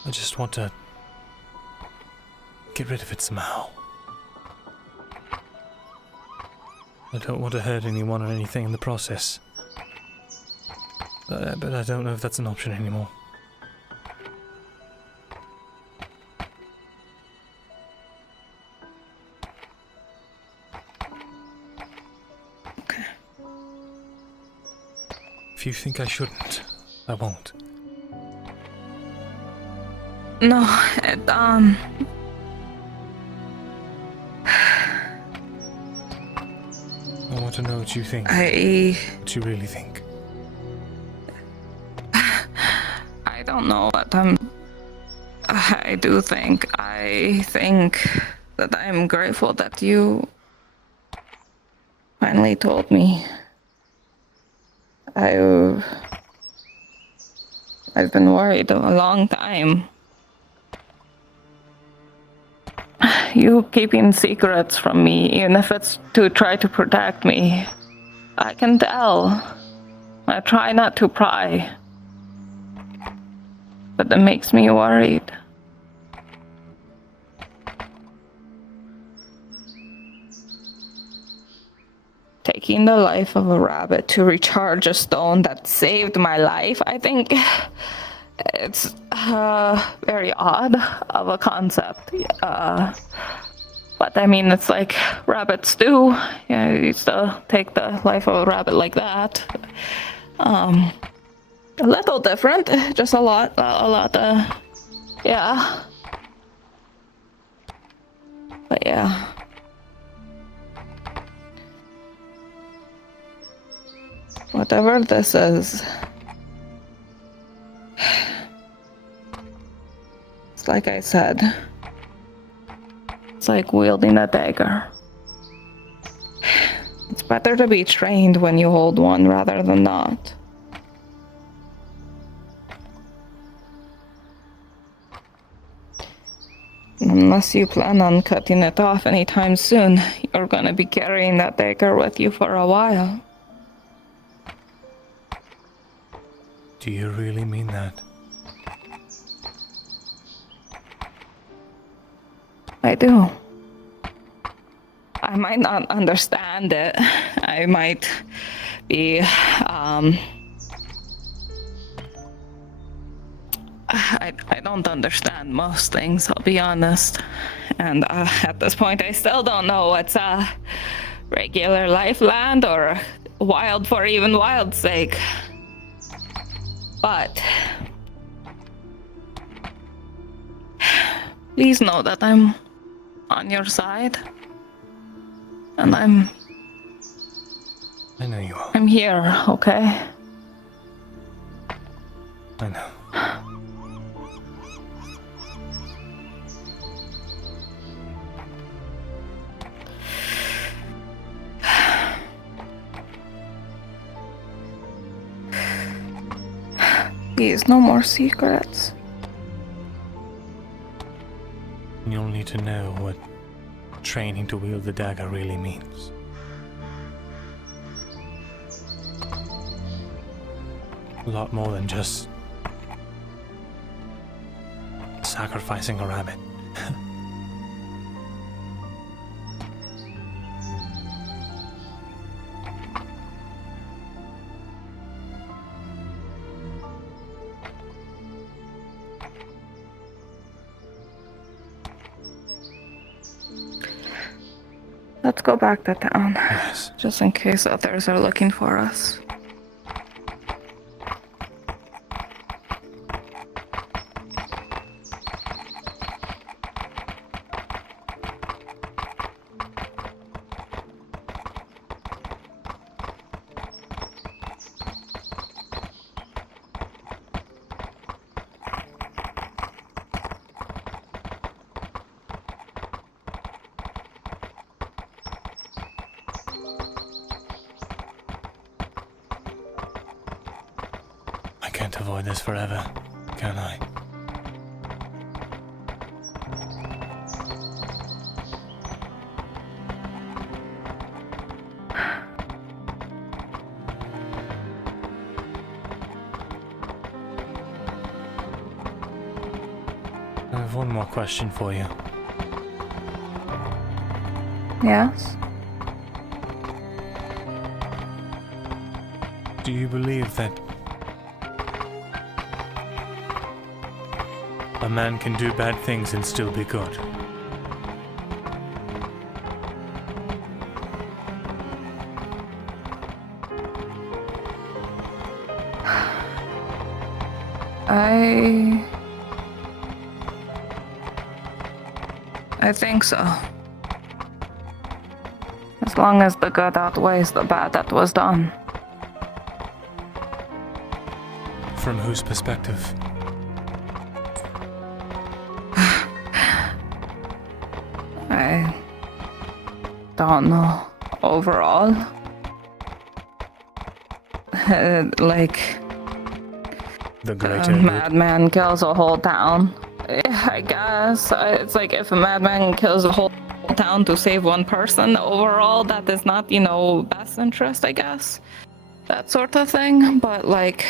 I just want to get rid of it somehow. I don't want to hurt anyone or anything in the process. But I don't know if that's an option anymore. Okay. If you think I shouldn't, I won't. No, I want to know what you think. What you really think. I don't know what I do think. I think that I'm grateful that you finally told me. I've been worried a long time. You keeping secrets from me, even if it's to try to protect me. I can tell. I try not to pry. But that makes me worried. Taking the life of a rabbit to recharge a stone that saved my life, I think it's very odd of a concept. But I mean, it's like rabbits do. Yeah, you still take the life of a rabbit like that. A little different, just a lot, yeah. But yeah. Whatever this is, it's like I said, it's like wielding a dagger. It's better to be trained when you hold one rather than not. Unless you plan on cutting it off anytime soon, you're gonna be carrying that dagger with you for a while. Do you really mean that? I do. I might not understand it. I might be, I don't understand most things, I'll be honest. And at this point, I still don't know what's regular life land or wild for even wild's sake. But please know that I'm on your side. And I know you are. I'm here, okay? I know. Please, no more secrets. You'll need to know what training to wield the dagger really means. A lot more than just sacrificing a rabbit. Let's go back to town. Yes. Just in case others are looking for us. I can't avoid this forever, can I? I have one more question for you. Yes? Do you believe that a man can do bad things and still be good? I think so. As long as the good outweighs the bad that was done. From whose perspective? I don't know. Overall, like, the greater a good. madman kills a whole town. I guess it's like if a madman kills a whole town to save one person, overall that is not, best interest, I guess. That sort of thing. But like,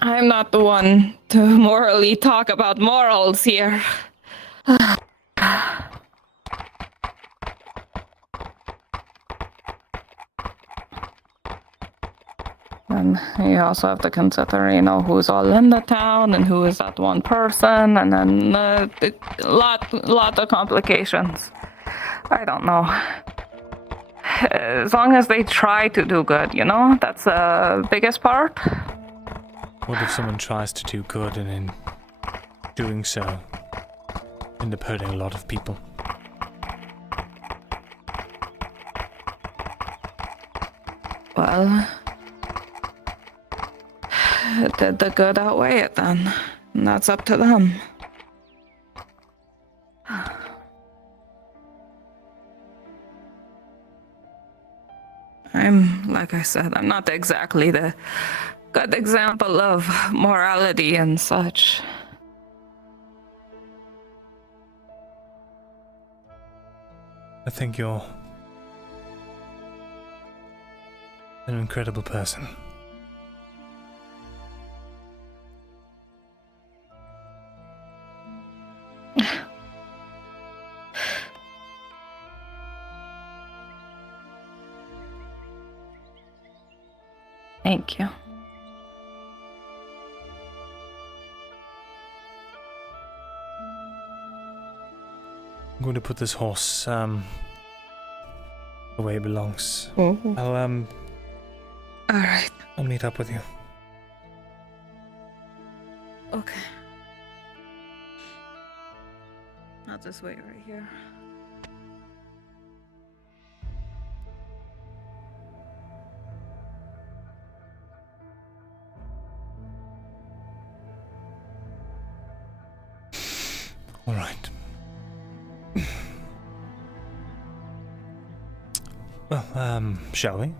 I'm not the one to morally talk about morals here. And you also have to consider, who's all in the town and who is that one person, and then a lot of complications. I don't know. As long as they try to do good, that's the biggest part. What if someone tries to do good and in doing so end up hurting a lot of people? Well, did the good outweigh it then? And that's up to them. Like I said, I'm not exactly the good example of morality and such. I think you're an incredible person. Thank you. I'm going to put this horse the way it belongs. Mhm. All right. I'll meet up with you. Okay. I'll just wait right here. All right. Well, shall we?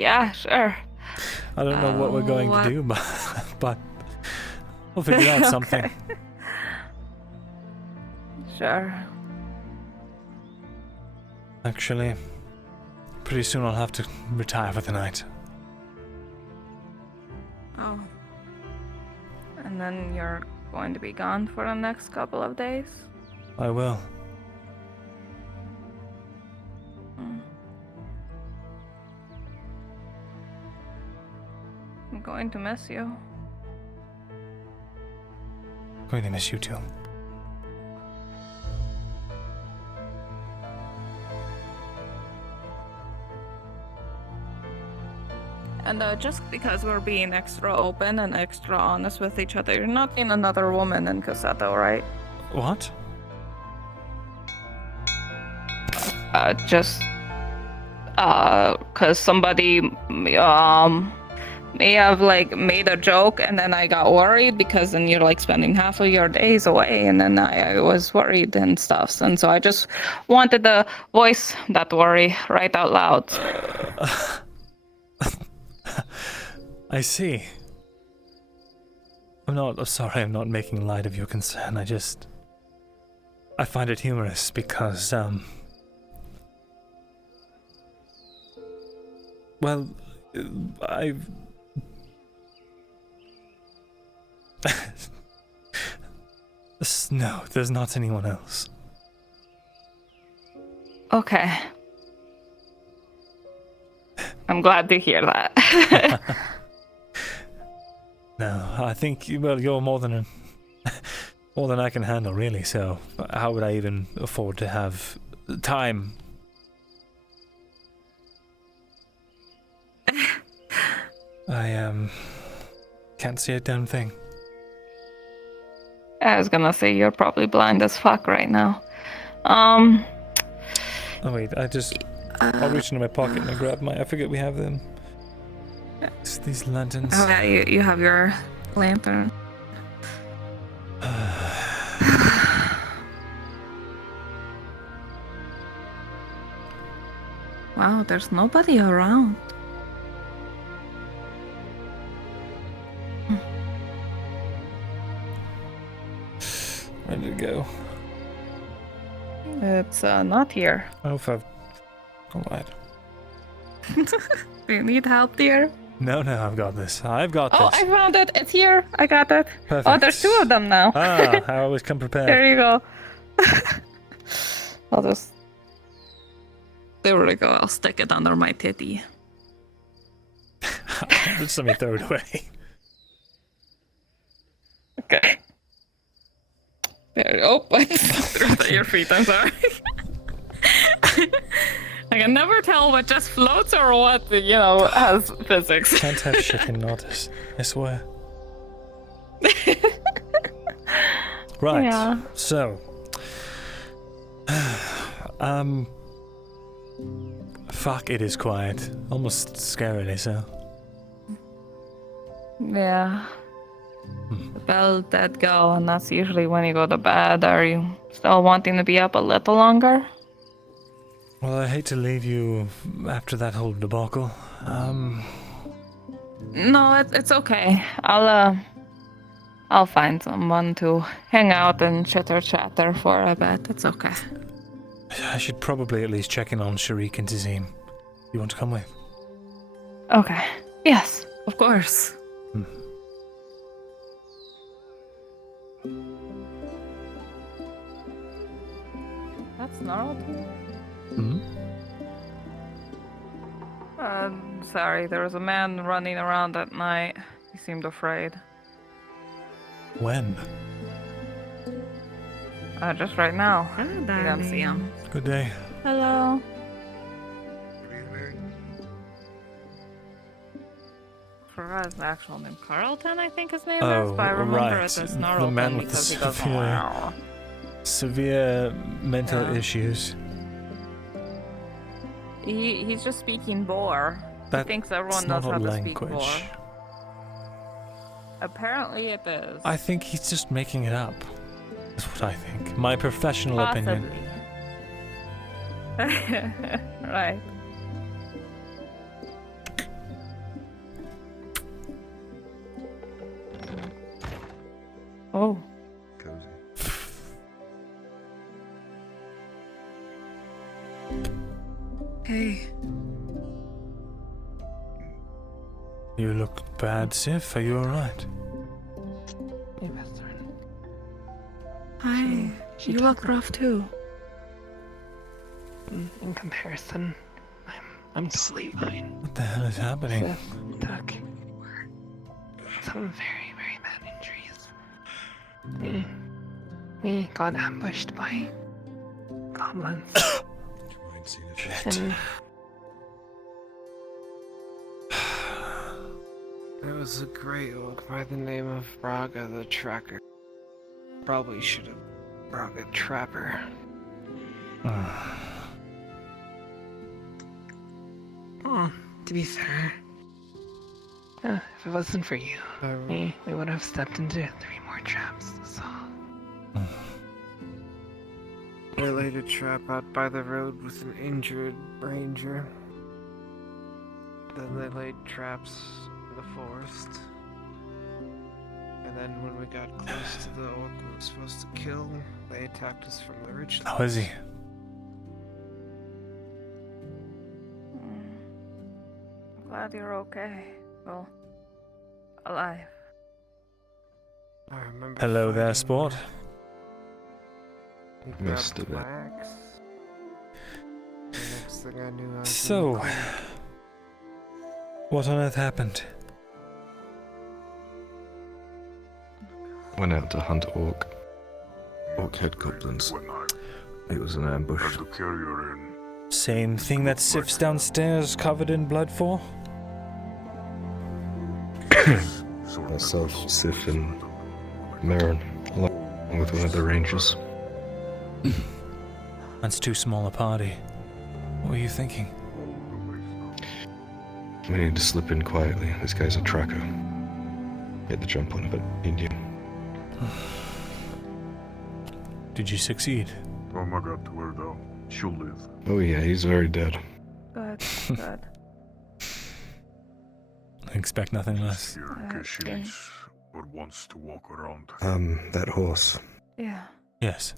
Yeah, sure. I don't know what we're going to do, but we'll figure out something. Okay. Sure. Actually, pretty soon I'll have to retire for the night. Oh. And then you're going to be gone for the next couple of days? I will. I'm going to miss you. I'm going to miss you too. And just because we're being extra open and extra honest with each other, you're not seeing another woman in Casato, right? What? Just cause somebody may have like made a joke, and then I got worried because then you're like spending half of your days away, and then I was worried and stuff, and so I just wanted to voice that worry right out loud. I see. I'm not making light of your concern. I find it humorous because, well, no, there's not anyone else. Okay. I'm glad to hear that. No, I think you're more than I can handle, really. So how would I even afford to have time? I can't see a damn thing. I was gonna say you're probably blind as fuck right now. Oh wait, I'll reach into my pocket and I grab I forget we have them. It's these lanterns. Oh yeah, you have your lantern. Wow, there's nobody around. Where did it go? It's not here. Oh, alright. Do you need help, dear? No, I've got this. I've got Oh, this. I found it. It's here. I got it. Perfect. Oh, there's two of them now. I always come prepared. There you go. I'll just... There we go. I'll stick it under my titty. Just let me throw it away. Okay. There. Oh, I threw it at your feet. I'm sorry. I can never tell what just floats or what, has physics. Can't have shit in notice. I swear. Right. Yeah. So. Fuck, it is quiet. Almost scarily so. Yeah. The bell did go, and that's usually when you go to bed. Are you still wanting to be up a little longer? Well, I hate to leave you after that whole debacle. No, it's okay. I'll find someone to hang out and chitter-chatter for a bit. It's okay. I should probably at least check in on Sharik and Tazim. You want to come with? Okay. Yes, of course. That's gnarled. Sorry, there was a man running around at night. He seemed afraid. When? Just right now. You don't see him. Good day. Hello. Forgot his actual name. Carlton, I think his name is, but I remember it as Gnarlton the man with because the he goes severe mental issues. He's just speaking Boer. He thinks everyone knows how to speak Boer. Apparently it is. I think he's just making it up. That's what I think. My professional opinion. Right. Oh. Cozy. Hey. You look bad, Sif. Are you alright? Hey, Bethrin. Hi. You look rough too. In comparison, I'm totally fine. What the hell is happening? Sif took some very, very bad injuries. We got ambushed by goblins. And there was a great oak by the name of Braga the Tracker. Probably should have Braga Trapper. To be fair, if it wasn't for you, we would have stepped into 3 more traps, so. They laid a trap out by the road with an injured ranger. Then they laid traps in the forest. And then when we got close to the orc we were supposed to kill, they attacked us from the ridge. How is he? I'm glad you're okay. Well, alive. I remember. Hello there, sport. Missed it. Next thing I knew, I was So, what on earth happened? Went out to hunt orc head goblins. It was an ambush. Same thing that Sif's downstairs covered in blood for? Myself, Sif, and Marin, along with one of the rangers. That's too small a party. What were you thinking? We need to slip in quietly. This guy's a tracker. Get the jump on it, but he knew. Did you succeed? Oh my god, where though? She'll live. Oh yeah, he's very dead. Good, good. I expect nothing less. Here in case she needs or wants to walk around. That horse. Yeah. Yes.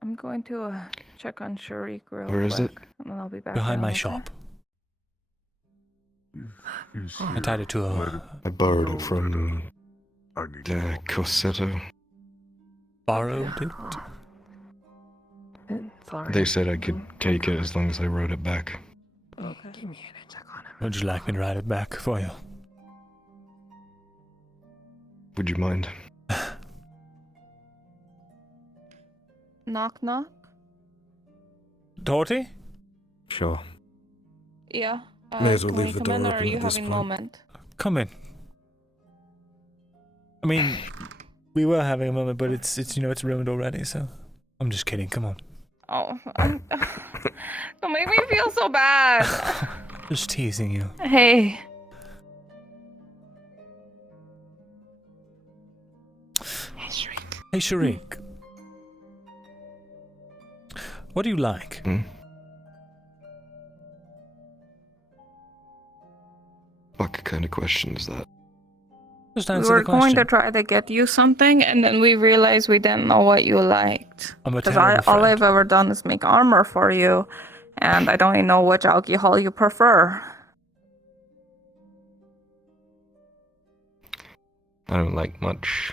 I'm going to check on Sharik real Where is quick, it? and then I'll be back. Behind now, my okay? shop. I tied it to a... I borrowed it from Corsetto. Borrowed it? They said I could take it as long as I rode it back. Okay. Would you like me to ride it back for you? Would you mind? Knock, knock. Dorothy? Sure. Yeah. May as well can leave we the come in, door or are open you at this having a point. moment? Come in. I mean, we were having a moment, but it's it's ruined already, so... I'm just kidding, come on. Oh, don't make me feel so bad. Just teasing you. Hey. Hey, Sharik. What do you like? What kind of question is that? Just We answer were the question. going to try to get you something, and then we realized we didn't know what you liked. I'm a Because terrible all friend. I've ever done is make armor for you, and I don't even know which alcohol you prefer. I don't like much.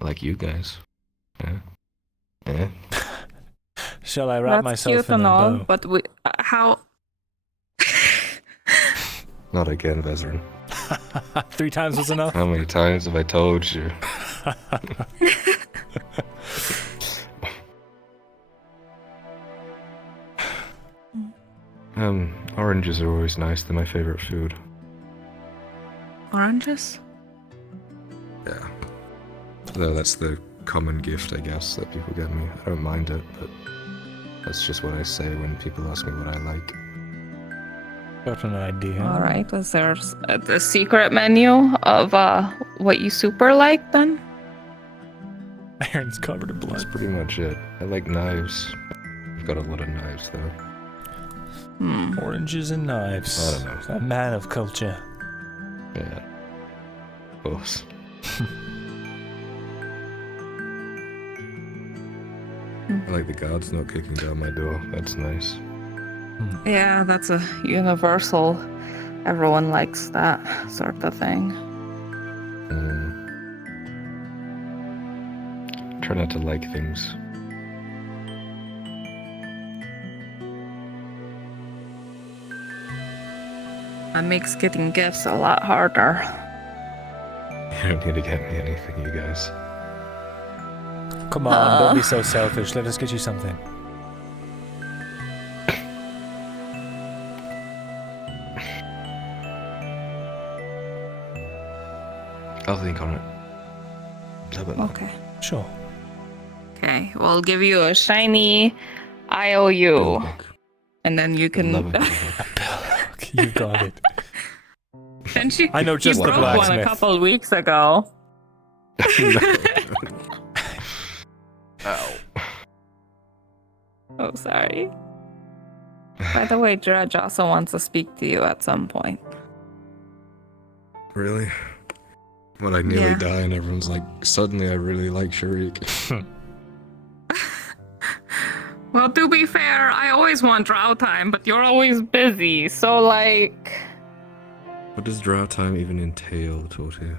Like you guys. Yeah. Yeah. Shall I wrap That's myself cute in and a all, bow? but we how? Not again, Vezrin. 3 times was enough? How many times have I told you? Oranges are always nice. They're my favorite food. Oranges? Yeah. Though that's the common gift, I guess, that people get me. I don't mind it, but that's just what I say when people ask me what I like. Got an idea. All right. Was there a secret menu of what you super like then? Aaron's covered in blood. That's pretty much it. I like knives. I've got a lot of knives, though. Oranges and knives. I don't know. A man of culture. Yeah. Of course. I like the guards not kicking down my door. That's nice. Yeah, that's a universal. Everyone likes that sort of thing. Try not to like things. That makes getting gifts a lot harder. You don't need to get me anything, you guys. Come on, don't be so selfish. Let us get you something. I'll think on it. Okay. Sure. Okay, we'll give you a shiny IOU. And then you can... You got it. Then she, I know just you the broke one blacksmith. a couple of weeks ago. Ow. Oh, sorry. By the way, Dredge also wants to speak to you at some point. Really? When I nearly Yeah. die and everyone's like, suddenly I really like Sharik. Well, to be fair, I always want drow time, but you're always busy, so like... What does drow time even entail, Tortu?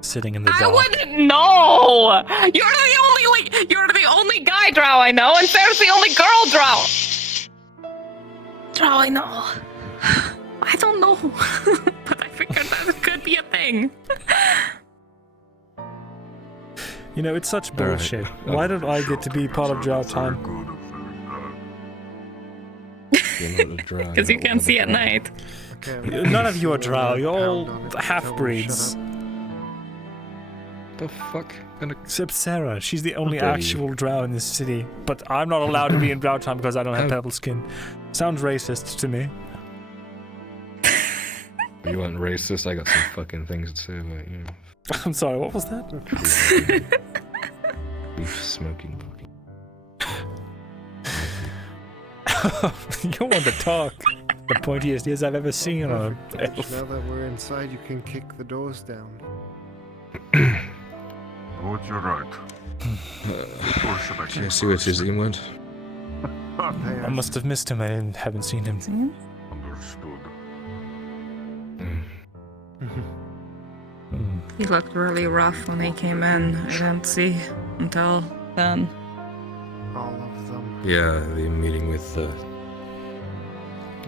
Sitting in the I dark. wouldn't know! You're the only guy drow I know, and Sarah's the only girl drow! Drow I know. I don't know. But I figured that could be a thing. You know, it's such bullshit. Why don't I get to be part of drow time? Because you can't see at night. None of you are drow. You're all half-breeds. The fuck? Except Sarah. She's the only dare you. actual drow in this city. But I'm not allowed to be in drow time because I don't have purple skin. Sounds racist to me. You weren't racist, I got some fucking things to say about you. I'm sorry, what was that? Beef smoking booty. You want to talk. The pointiest ears I've ever seen on Now that we're inside, you can kick the doors down. Oh, you're right. Or should I Can you see what his name went? I must have missed him. I haven't seen him. Understood. He looked really rough when he came in. I didn't see until then. All of them. Yeah, the meeting with the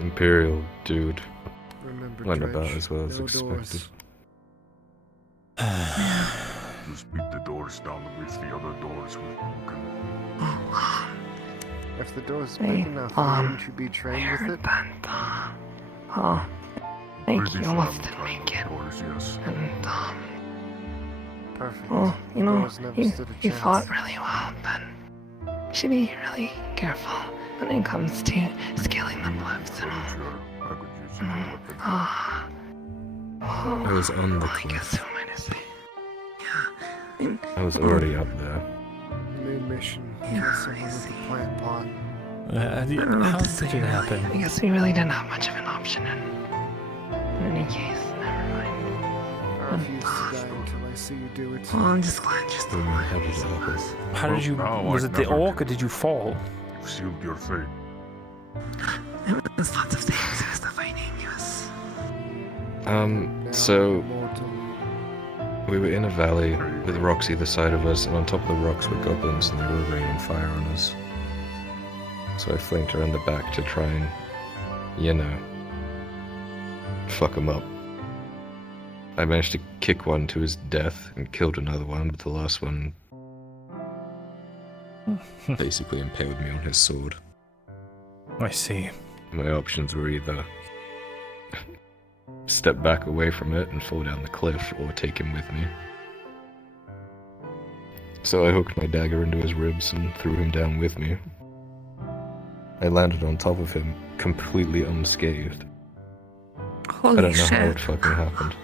Imperial dude Remember, went Dredge, about as well as no expected. Just beat the doors down if the other doors were broken. If the door's big enough, wouldn't you be trained with it? Oh, thank Pretty you. sure Almost I'm didn't trying make it. doors, yes. And, Perfect. well, The you know, doors never you stood a chance. fought really well, but you should be really careful when it comes to scaling the bluffs and all. I was on the cliff. I was already up there. New mission. Kill someone with a plant pot. I don't know How what to did say, it really. happen? I guess we really didn't have much of an option in any case. Never mind. I refuse to die until I see you do it. Well, I'm just glad you're still alive. How did it happen? How did you... Oh, was I it the never orc or did you fall? You've sealed your fate. It was lots of things. It was the fighting. It was... So we were in a valley with rocks either side of us, and on top of the rocks were goblins, and they were raining fire on us. So I flanked around the back to try and, you know, fuck him up. I managed to kick one to his death and killed another one, but the last one basically impaled me on his sword. I see. My options were either step back away from it and fall down the cliff, or take him with me. So I hooked my dagger into his ribs and threw him down with me. I landed on top of him, completely unscathed. Holy I don't know shit. how it fucking happened.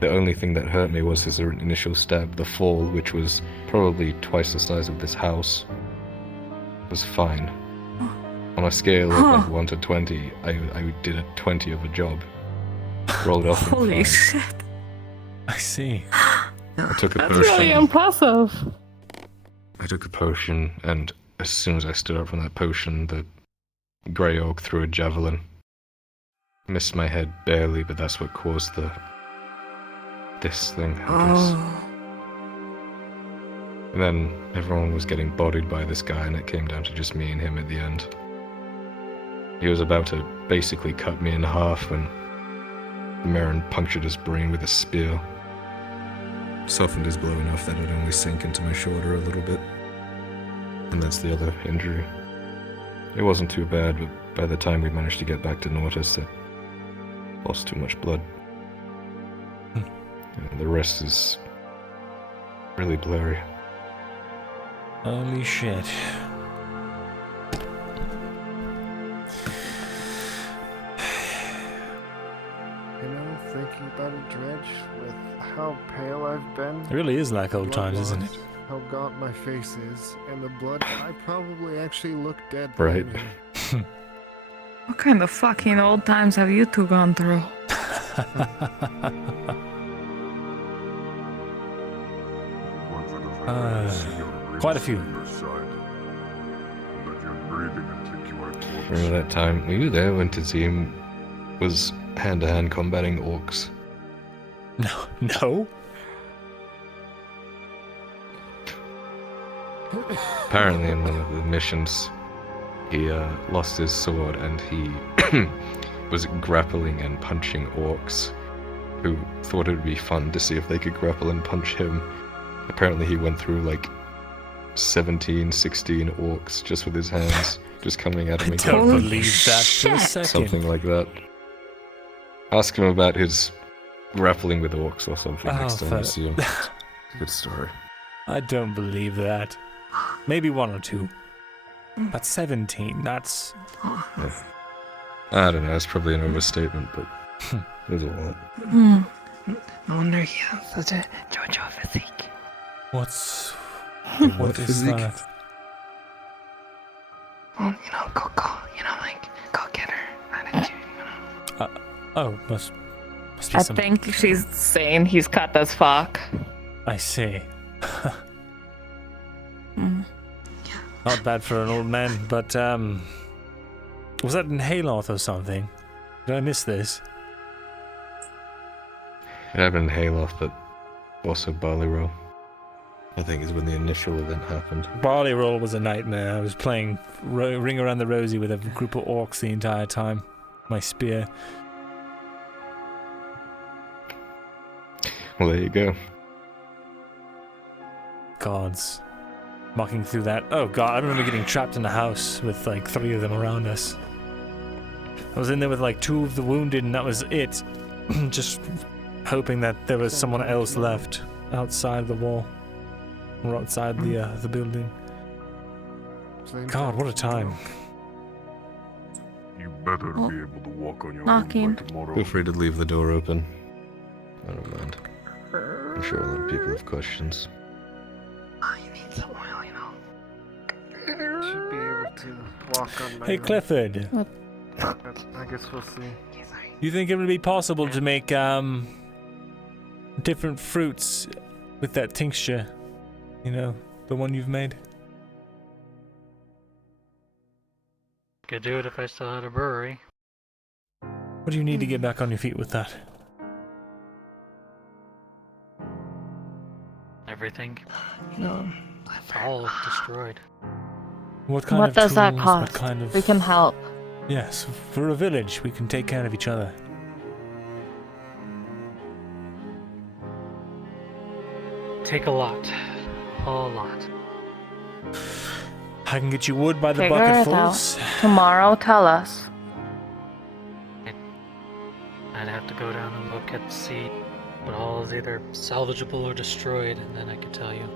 The only thing that hurt me was his initial stab. The fall, which was probably twice the size of this house, was fine. On a scale of like 1 to 20, I did a 20 of a job. Rolled off. Holy shit. I see. I took a That's potion. really impressive. I I took a potion, and as soon as I stood up from that potion, the grey orc threw a javelin. Missed my head barely, but that's what caused this thing, I guess. And then everyone was getting bodied by this guy, and it came down to just me and him at the end. He was about to basically cut me in half when Myrindal punctured his brain with a spear. Softened his blow enough that it only sank into my shoulder a little bit. And that's the other injury. It wasn't too bad, but by the time we managed to get back to Nortus, I lost too much blood. The rest is really blurry. Holy shit. You know, thinking about it, Dredge, with how pale I've been. It really is like old times, isn't it? How gaunt my face is, and the blood, I probably actually look dead. Right. What kind of fucking old times have you two gone through? Quite a few. Remember that time? Were you there when Tazim was hand-to-hand combating orcs? No. Apparently in one of the missions, he lost his sword and he was grappling and punching orcs who thought it would be fun to see if they could grapple and punch him. Apparently he went through like 17, 16 orcs just with his hands, just coming at him. I don't believe that for a second. Something like that. Ask him about his grappling with orcs or something next time you see him. It's a good story. I don't believe that. Maybe one or two. But 17, that's... Yeah. I don't know, it's probably an overstatement, but there's a lot. No wonder he has such a JoJo physique. What is physique? that? Well, go get her attitude, Must be I some... think she's saying he's cut as fuck. I see. Not bad for an old man, but was that in Hayloth or something? Did I miss this? It happened in Hayloth, but also Barley Roll. I think is when the initial event happened. Barley Roll was a nightmare. I was playing Ring Around the Rosie with a group of orcs the entire time. My spear. Well, there you go. Gods. Walking through that. Oh god, I remember getting trapped in a house with like 3 of them around us. I was in there with like 2 of the wounded and that was it. Just hoping that there was someone else left outside the wall. Or outside the building. God, what a time. You better be able to walk on your Knocking. own by tomorrow. Feel free to leave the door open. I don't mind. I'm sure a lot of people have questions. You need some oil, Should be able to walk on my Hey own. Clifford. But I guess we'll see. You think it would be possible to make different fruits with that tincture? You know, the one you've made? Could do it if I still had a brewery. What do you need to get back on your feet with that? Everything. All destroyed. What kind What of does that tools, cost? What kind of... We can help. Yes, for a village, we can take care of each other. Take a lot. A lot. I can get you wood by the Figure it out. bucketfuls. Tomorrow, tell us. I'd have to go down and look at see what all is either salvageable or destroyed, and then I could tell you.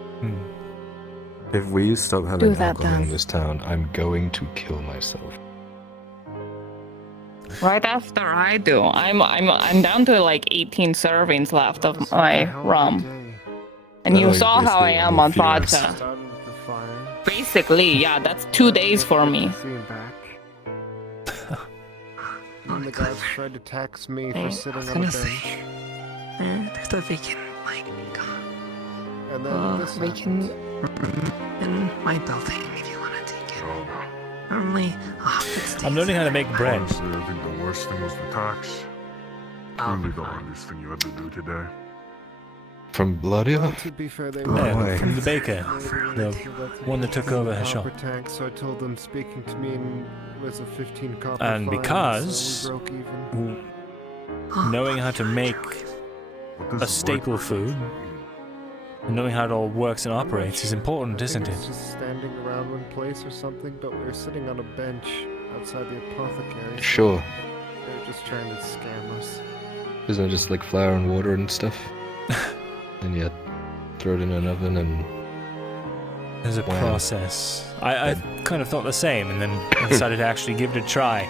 If we stop having Do that alcohol in then. this town, I'm going to kill myself. Right after I do. I'm down to like 18 servings left of my rum. And you Like, saw how I basically, am on few hours. vodka. Started with the fire. Basically, yeah, that's 2 days for me. See him back. And the guys tried to tax me for I sitting was on a gonna bench. say, there's a we can, And then this we happened. can room in my building if you want to take it. Normally, I'm learning how to make bread. Honestly, I think the worst thing was the tax. Really the hardest thing you had to do today. From Bloody? To be fair, they Yeah, from the baker, the one that took over her shop. Tank, so I told them speaking to me was a 15 copper And fine, because so we broke even. knowing how to make a staple food, and knowing how it all works and operates is important, isn't it? It's just standing around one place or something, but we were sitting on a bench outside the apothecary. so Sure. They were just trying to scam us. Isn't it just like flour and water and stuff? And you throw it in an oven and... There's a Wow. process. I kind of thought the same, and then I decided to actually give it a try.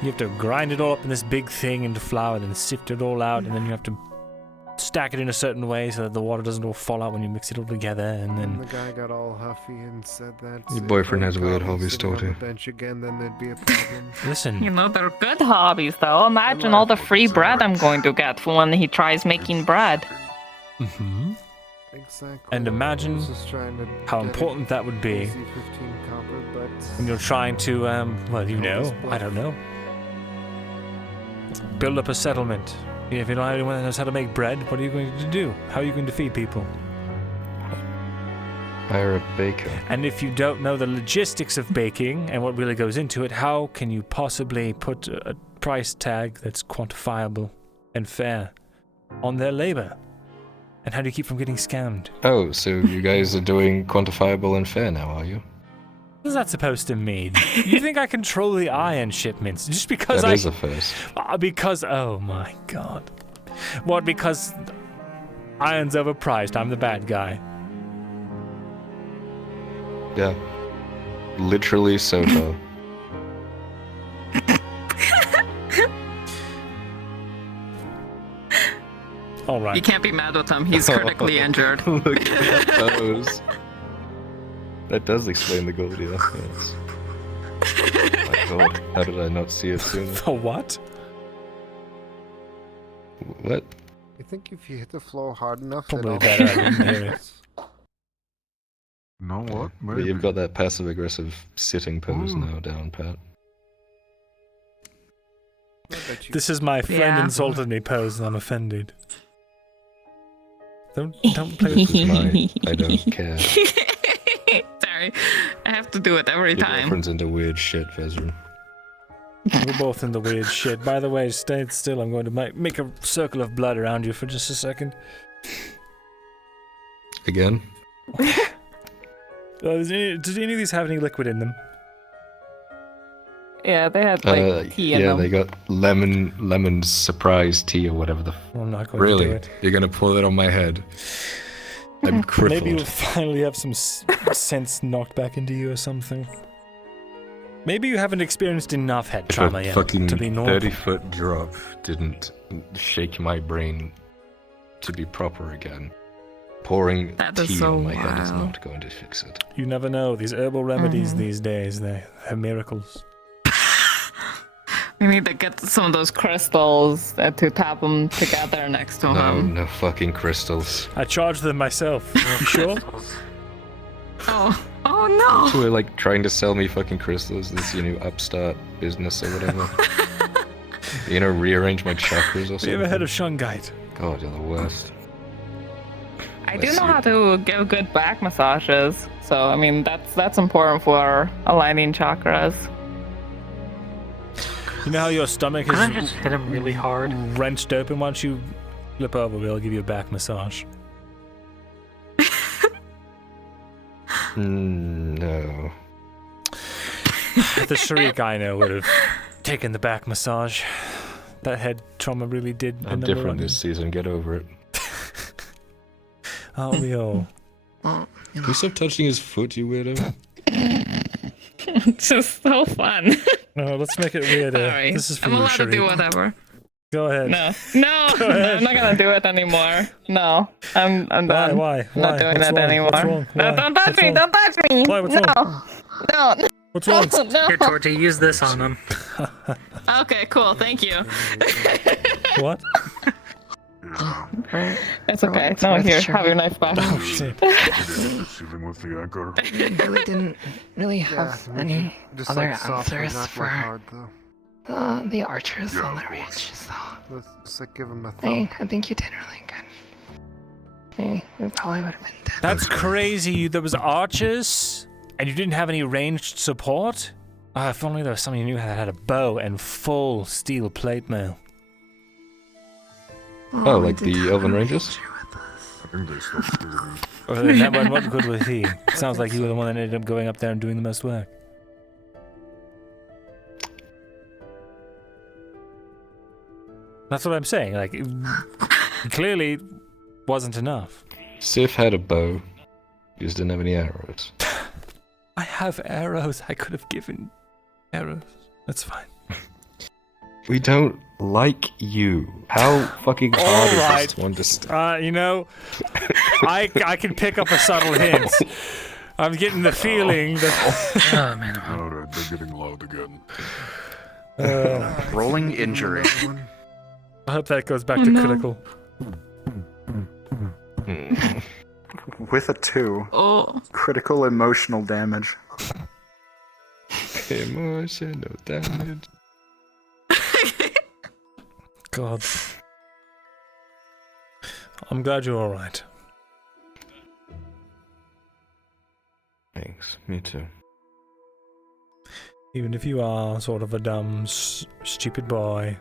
You have to grind it all up in this big thing into flour, then sift it all out, and then you have to stack it in a certain way so that the water doesn't all fall out when you mix it all together, and then... The guy got all huffy and said that Your if boyfriend I has weird caught him hobbies, sitting don't on he? the bench again, then there'd be a problem. Listen. You know, they're good hobbies, though. Imagine all the free bread I'm going to get when he tries making bread. Mm-hmm. Exactly. And imagine Just trying to how get important that would be easy 15 copper, but when you're trying to, well, you know, I don't know, build up a settlement. If you don't have anyone that knows how to make bread, what are you going to do? How are you going to feed people? Hire a baker. And if you don't know the logistics of baking and what really goes into it, how can you possibly put a price tag that's quantifiable and fair on their labor? And how do you keep from getting scammed? Oh, so you guys are doing quantifiable and fair now, are you? What is that supposed to mean? You think I control the iron shipments just because That is a first. Because, oh my god. What, because iron's overpriced, I'm the bad guy. Yeah. Literally so far. Alright. You can't be mad with him. He's critically injured. Look at those. That does explain the Goldilocks. Yes. My god, how did I not see it sooner? The what? What? I think if you hit the floor hard enough, Probably then better I didn't hear it. No, what? But you've got that passive aggressive sitting pose now down, Pat. This is my friend Yeah. insulted me pose and I'm offended. Don't play with This is my I don't care. Sorry, I have to do it every Your time. girlfriend's into weird shit, Vezran. We're both in the weird shit. By the way, stay still. I'm going to make a circle of blood around you for just a second. Again? Does any of these have any liquid in them? Yeah, they had like tea in yeah, them. they got lemon surprise tea or whatever the. I'm not going really? to do it. You're gonna pull it on my head? I'm crippled. Maybe you'll finally have some sense knocked back into you or something. Maybe you haven't experienced enough head If trauma a yet fucking to be normal. 30-foot drop didn't shake my brain to be proper again, pouring That is tea so on my head is wild. not going to fix it. You never know. These herbal remedies Mm-hmm. these days, they're miracles. We need to get some of those crystals to tap them together next to No, him. no fucking crystals. I charged them myself. You sure? Oh no! So we're like trying to sell me fucking crystals, this new upstart business or whatever. You know, rearrange my chakras or Have something. you ever heard of Shungite? God, you're the worst. I do know how to give good back massages, so I mean that's important for aligning chakras. You know how your stomach is Can I just hit him really hard? wrenched open? Once you flip over, we'll give you a back massage. No. The Sharik I know would have taken the back massage. That head trauma really did. I'm the number different on this season, get over it. Aren't we all? Can you stop touching his foot, you weirdo? It's just so fun. No, let's make it weirder. Sorry. This is for I'm you, allowed to do Sharik. whatever. Go ahead. No, Go ahead. I'm not gonna do it anymore. No, I'm done. Why? I'm not doing What's it wrong? anymore. What's wrong? No, Why? don't touch What's me! wrong? Don't touch me! Why? What's no, wrong? no. What's wrong? No. Here, Torty, use this on him. Okay, cool. Thank you. What? It's okay. No, here, have your knife back. Oh shit. Deceiving with the anchor. We really didn't have any Just other like softly, answers not for like hard though. the archers Yeah, on the of ridge, course. so Let's like give him a thumb. I think you did really good. We probably would have been dead. That's crazy. There was archers, and you didn't have any ranged support? If only there was somebody you knew that had a bow and full steel plate mail. Oh, like the Elven Rangers? I think they stopped shooting. Well, then that one, what good was he? Sounds like you were the one that ended up going up there and doing the most work. That's what I'm saying. Like, it clearly wasn't enough. Sif had a bow. You just didn't have any arrows. I have arrows. I could have given arrows. That's fine. We don't like you. How fucking hard is this to understand? You know, I can pick up a subtle hint. I'm getting the feeling that. Oh man. Alright, they're getting loud again. Rolling injury. I hope that goes back to critical. With a 2. Oh. Critical emotional damage. Emotional damage. God. I'm glad you're alright. Thanks, me too. Even if you are sort of a dumb, stupid boy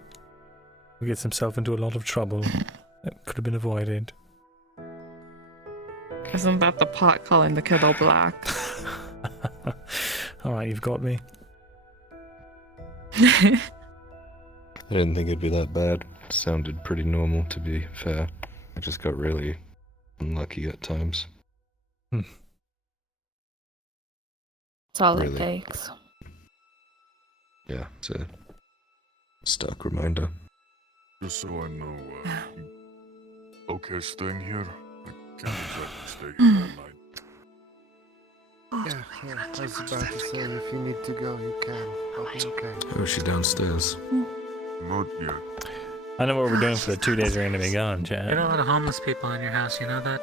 who gets himself into a lot of trouble that could have been avoided. Isn't that the pot calling the kettle black? Alright, you've got me. I didn't think it'd be that bad. It sounded pretty normal, to be fair. I just got really unlucky at times. That's all Really? it takes. Yeah, it's a stark reminder. Just so I know, okay staying here? I can't exactly stay here all night. Yeah, I was about to say, if you need to go, you can. I'll be okay. Oh, she's downstairs. Not yet. I know what we're doing for the 2 days we're going to be gone, There Chad. are a lot of homeless people in your house, you know that?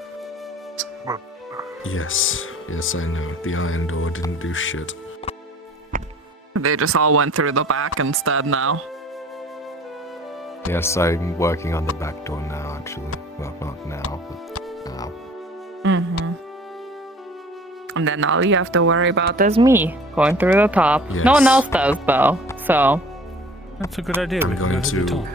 Yes, I know. The iron door didn't do shit. They just all went through the back instead now. Yes, I'm working on the back door now, actually. Well, not now, but now. Mm-hmm. And then all you have to worry about is me going through the top. Yes. No one else does, though, so. That's a good idea. I'm We can going go to the top. to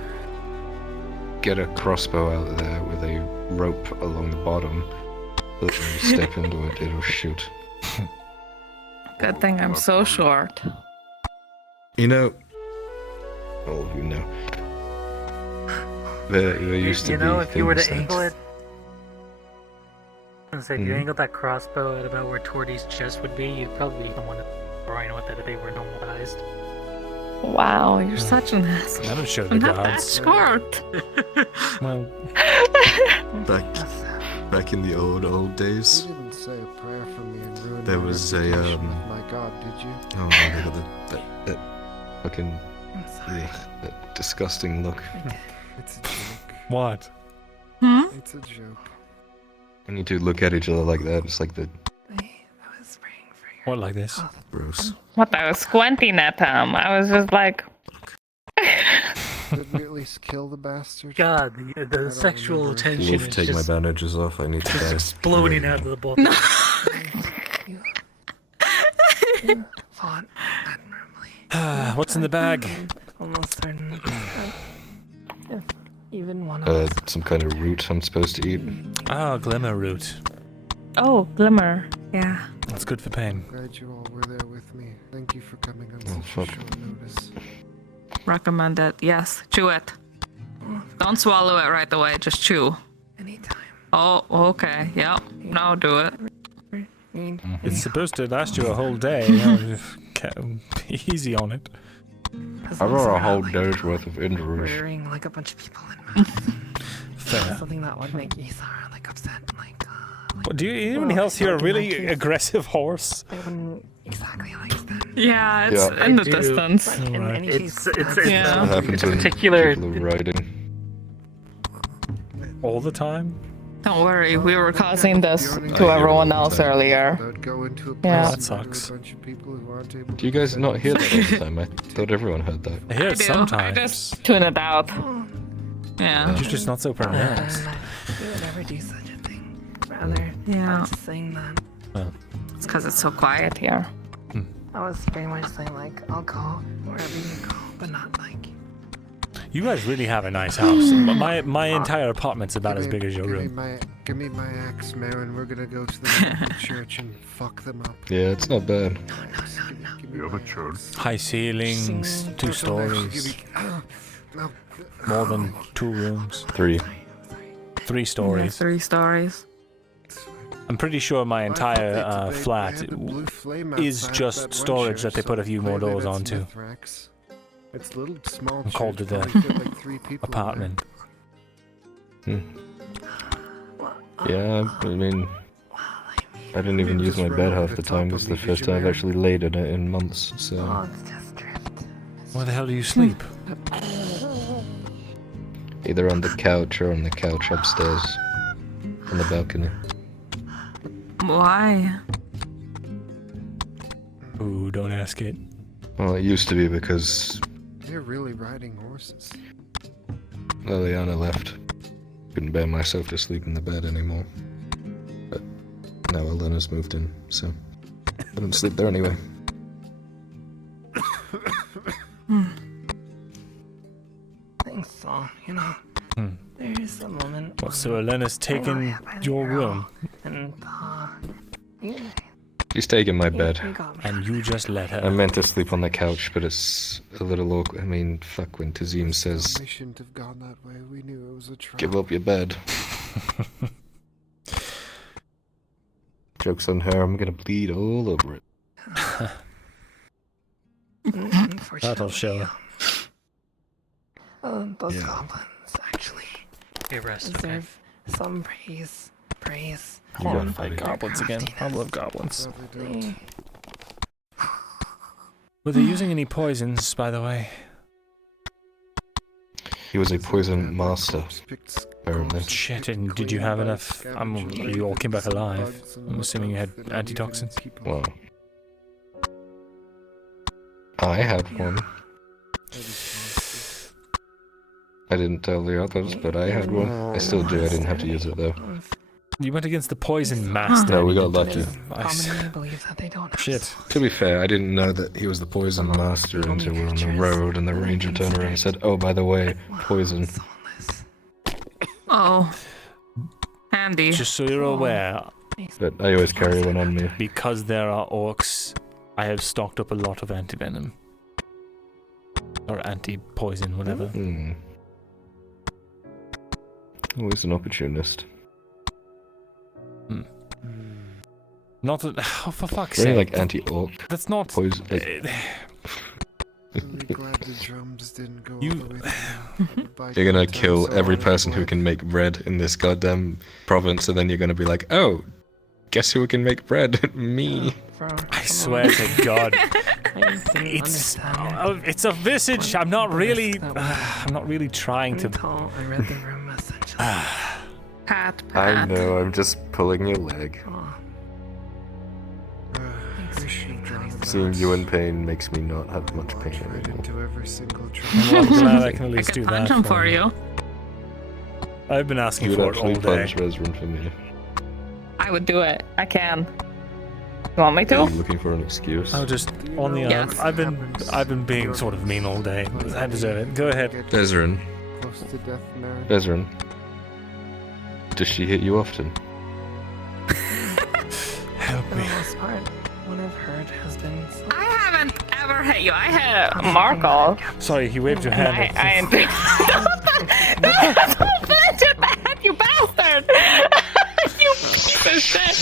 get a crossbow out there with a rope along the bottom. But when you step into it, it'll shoot. Good thing I'm so short. You know, all of you know, there used to You know, be if you were to things angle that- it, I was gonna say, if you angled that crossbow at about where Tordy's chest would be, you'd probably be the one throwing with it if they were normalized. Wow, you're such an asshole. That'll show the I'm not that gods. short. Well, back in the old days, You didn't say a prayer for me and ruin there my was a reputation with my god, did you? oh my god, that fucking that disgusting look. It's a joke. what? It's a joke. When you two look at each other like that, it's like the What, like this? gross. What, I was squinting at him. I was just like... Did we at least kill the bastard? God, the sexual tension Love, is take my just, bandages off. I need to just die. exploding out of the both. Fought admirably. What's in the bag? Almost certain. If even one of us. Some kind of root I'm supposed to eat. Oh, glimmer root. Oh, glimmer. Yeah. That's good for pain. Glad you all were there with me. Thank you for coming on Oh, such fuck. short notice. Recommend it. Yes. Chew it. Don't swallow it right away. Just chew. Anytime. Oh, okay. Yep. Now do it. It's supposed to last you a whole day. You know, easy on it. I've got a whole day's worth of injuries. Murdering like a bunch of people in mass. Fair. Something that would make Ether like upset. What, do you anyone else hear a really aggressive horse? I wouldn't exactly like that. Yeah, it's Yeah. in the I do. distance. But in Alright. any It's case, it's What Yeah. happens it's when particular. people are riding? All the time? Don't worry, we were causing this to everyone else earlier. Yeah. That sucks. Do you guys not hear that all the time? I thought everyone heard that. I hear it do. sometimes. I just tune it out. Yeah. You're just not so pronounced. We would never do such a thing. Rather, Yeah. I'm just saying that. It's because it's so quiet here. I was very much saying, like, I'll go wherever you go, but not like. You guys really have a nice house. My entire apartment's about as big as your room. Give me my axe, Marin. We're gonna go to the local church and fuck them up. Yeah, it's not bad. You have a church. High ceilings, 2 stories. More than 2 rooms. 3. 3 stories. 3 stories. I'm pretty sure my entire flat is just storage that they put a few more doors onto. It's little small. And called it a apartment. Yeah, I mean, I didn't even use my bed half the time. It's the first time I've actually laid in it in months, so... Where the hell do you sleep? Either on the couch or on the couch upstairs. On the balcony. Why? Ooh, don't ask it. Well, it used to be because They're really riding horses. Liliana left. Couldn't bear myself to sleep in the bed anymore. But now Elena's moved in, so I don't sleep there anyway. Thanks, so, you know. There is a moment. What, so Elena's taken your room? And, you She's taken my bed. And you just let her. I meant to sleep on the couch, but it's a little awkward. I mean, fuck, when Tazim says, We shouldn't have gone that way. We knew it was a trap. give up your bed. Joke's on her, I'm gonna bleed all over it. That'll show. Those Yeah. goblins actually Hey, rest, deserve some praise. Praise. I want to fight goblins again. I love goblins. Were they using any poisons, by the way? He was a poison master, apparently. Shit, and did you have enough? You all came back alive. I'm assuming you had antitoxins. Well, I had one. I didn't tell the others, but I had one. I still do, I didn't have to use it though. You went against the poison master. No, we got lucky. Commonly believe that they don't have Shit. To be fair, I didn't know that he was the poison master until we were on the road and the ranger turned around and said, oh, by the way, poison. Oh. Handy. Just so you're aware, But I always carry one on me. because there are orcs, I have stocked up a lot of antivenom. Or anti-poison, whatever. Always an opportunist. Not that, oh, for fuck's Very sake. like anti-orc. That's not... Poison. I'm glad the drums didn't go all the way through. You're gonna kill every person who can make bread in this goddamn province, and then you're gonna be like, oh, guess who can make bread? Me. I swear to God. It's a visage. I'm not really trying to. I read the room essentially. Pat. I know, I'm just pulling your leg. Seeing you in pain makes me not have much pain anymore. I'm glad I can at least I can do punch that him for you. I've been asking You for would it all actually day. punch Resrun for me. I would do it. I can. You want me to? Are you looking for an excuse? I'll just on the Yes. I've been being sort of mean all day. I deserve it. Go ahead. Desrin. Close to death, Marin. Desrin. Does she hit you often? Help For the most part, what I've heard has been. I haven't ever hit you. I hit Markle. Sorry, he waved your hand. You bastard! You piece of shit!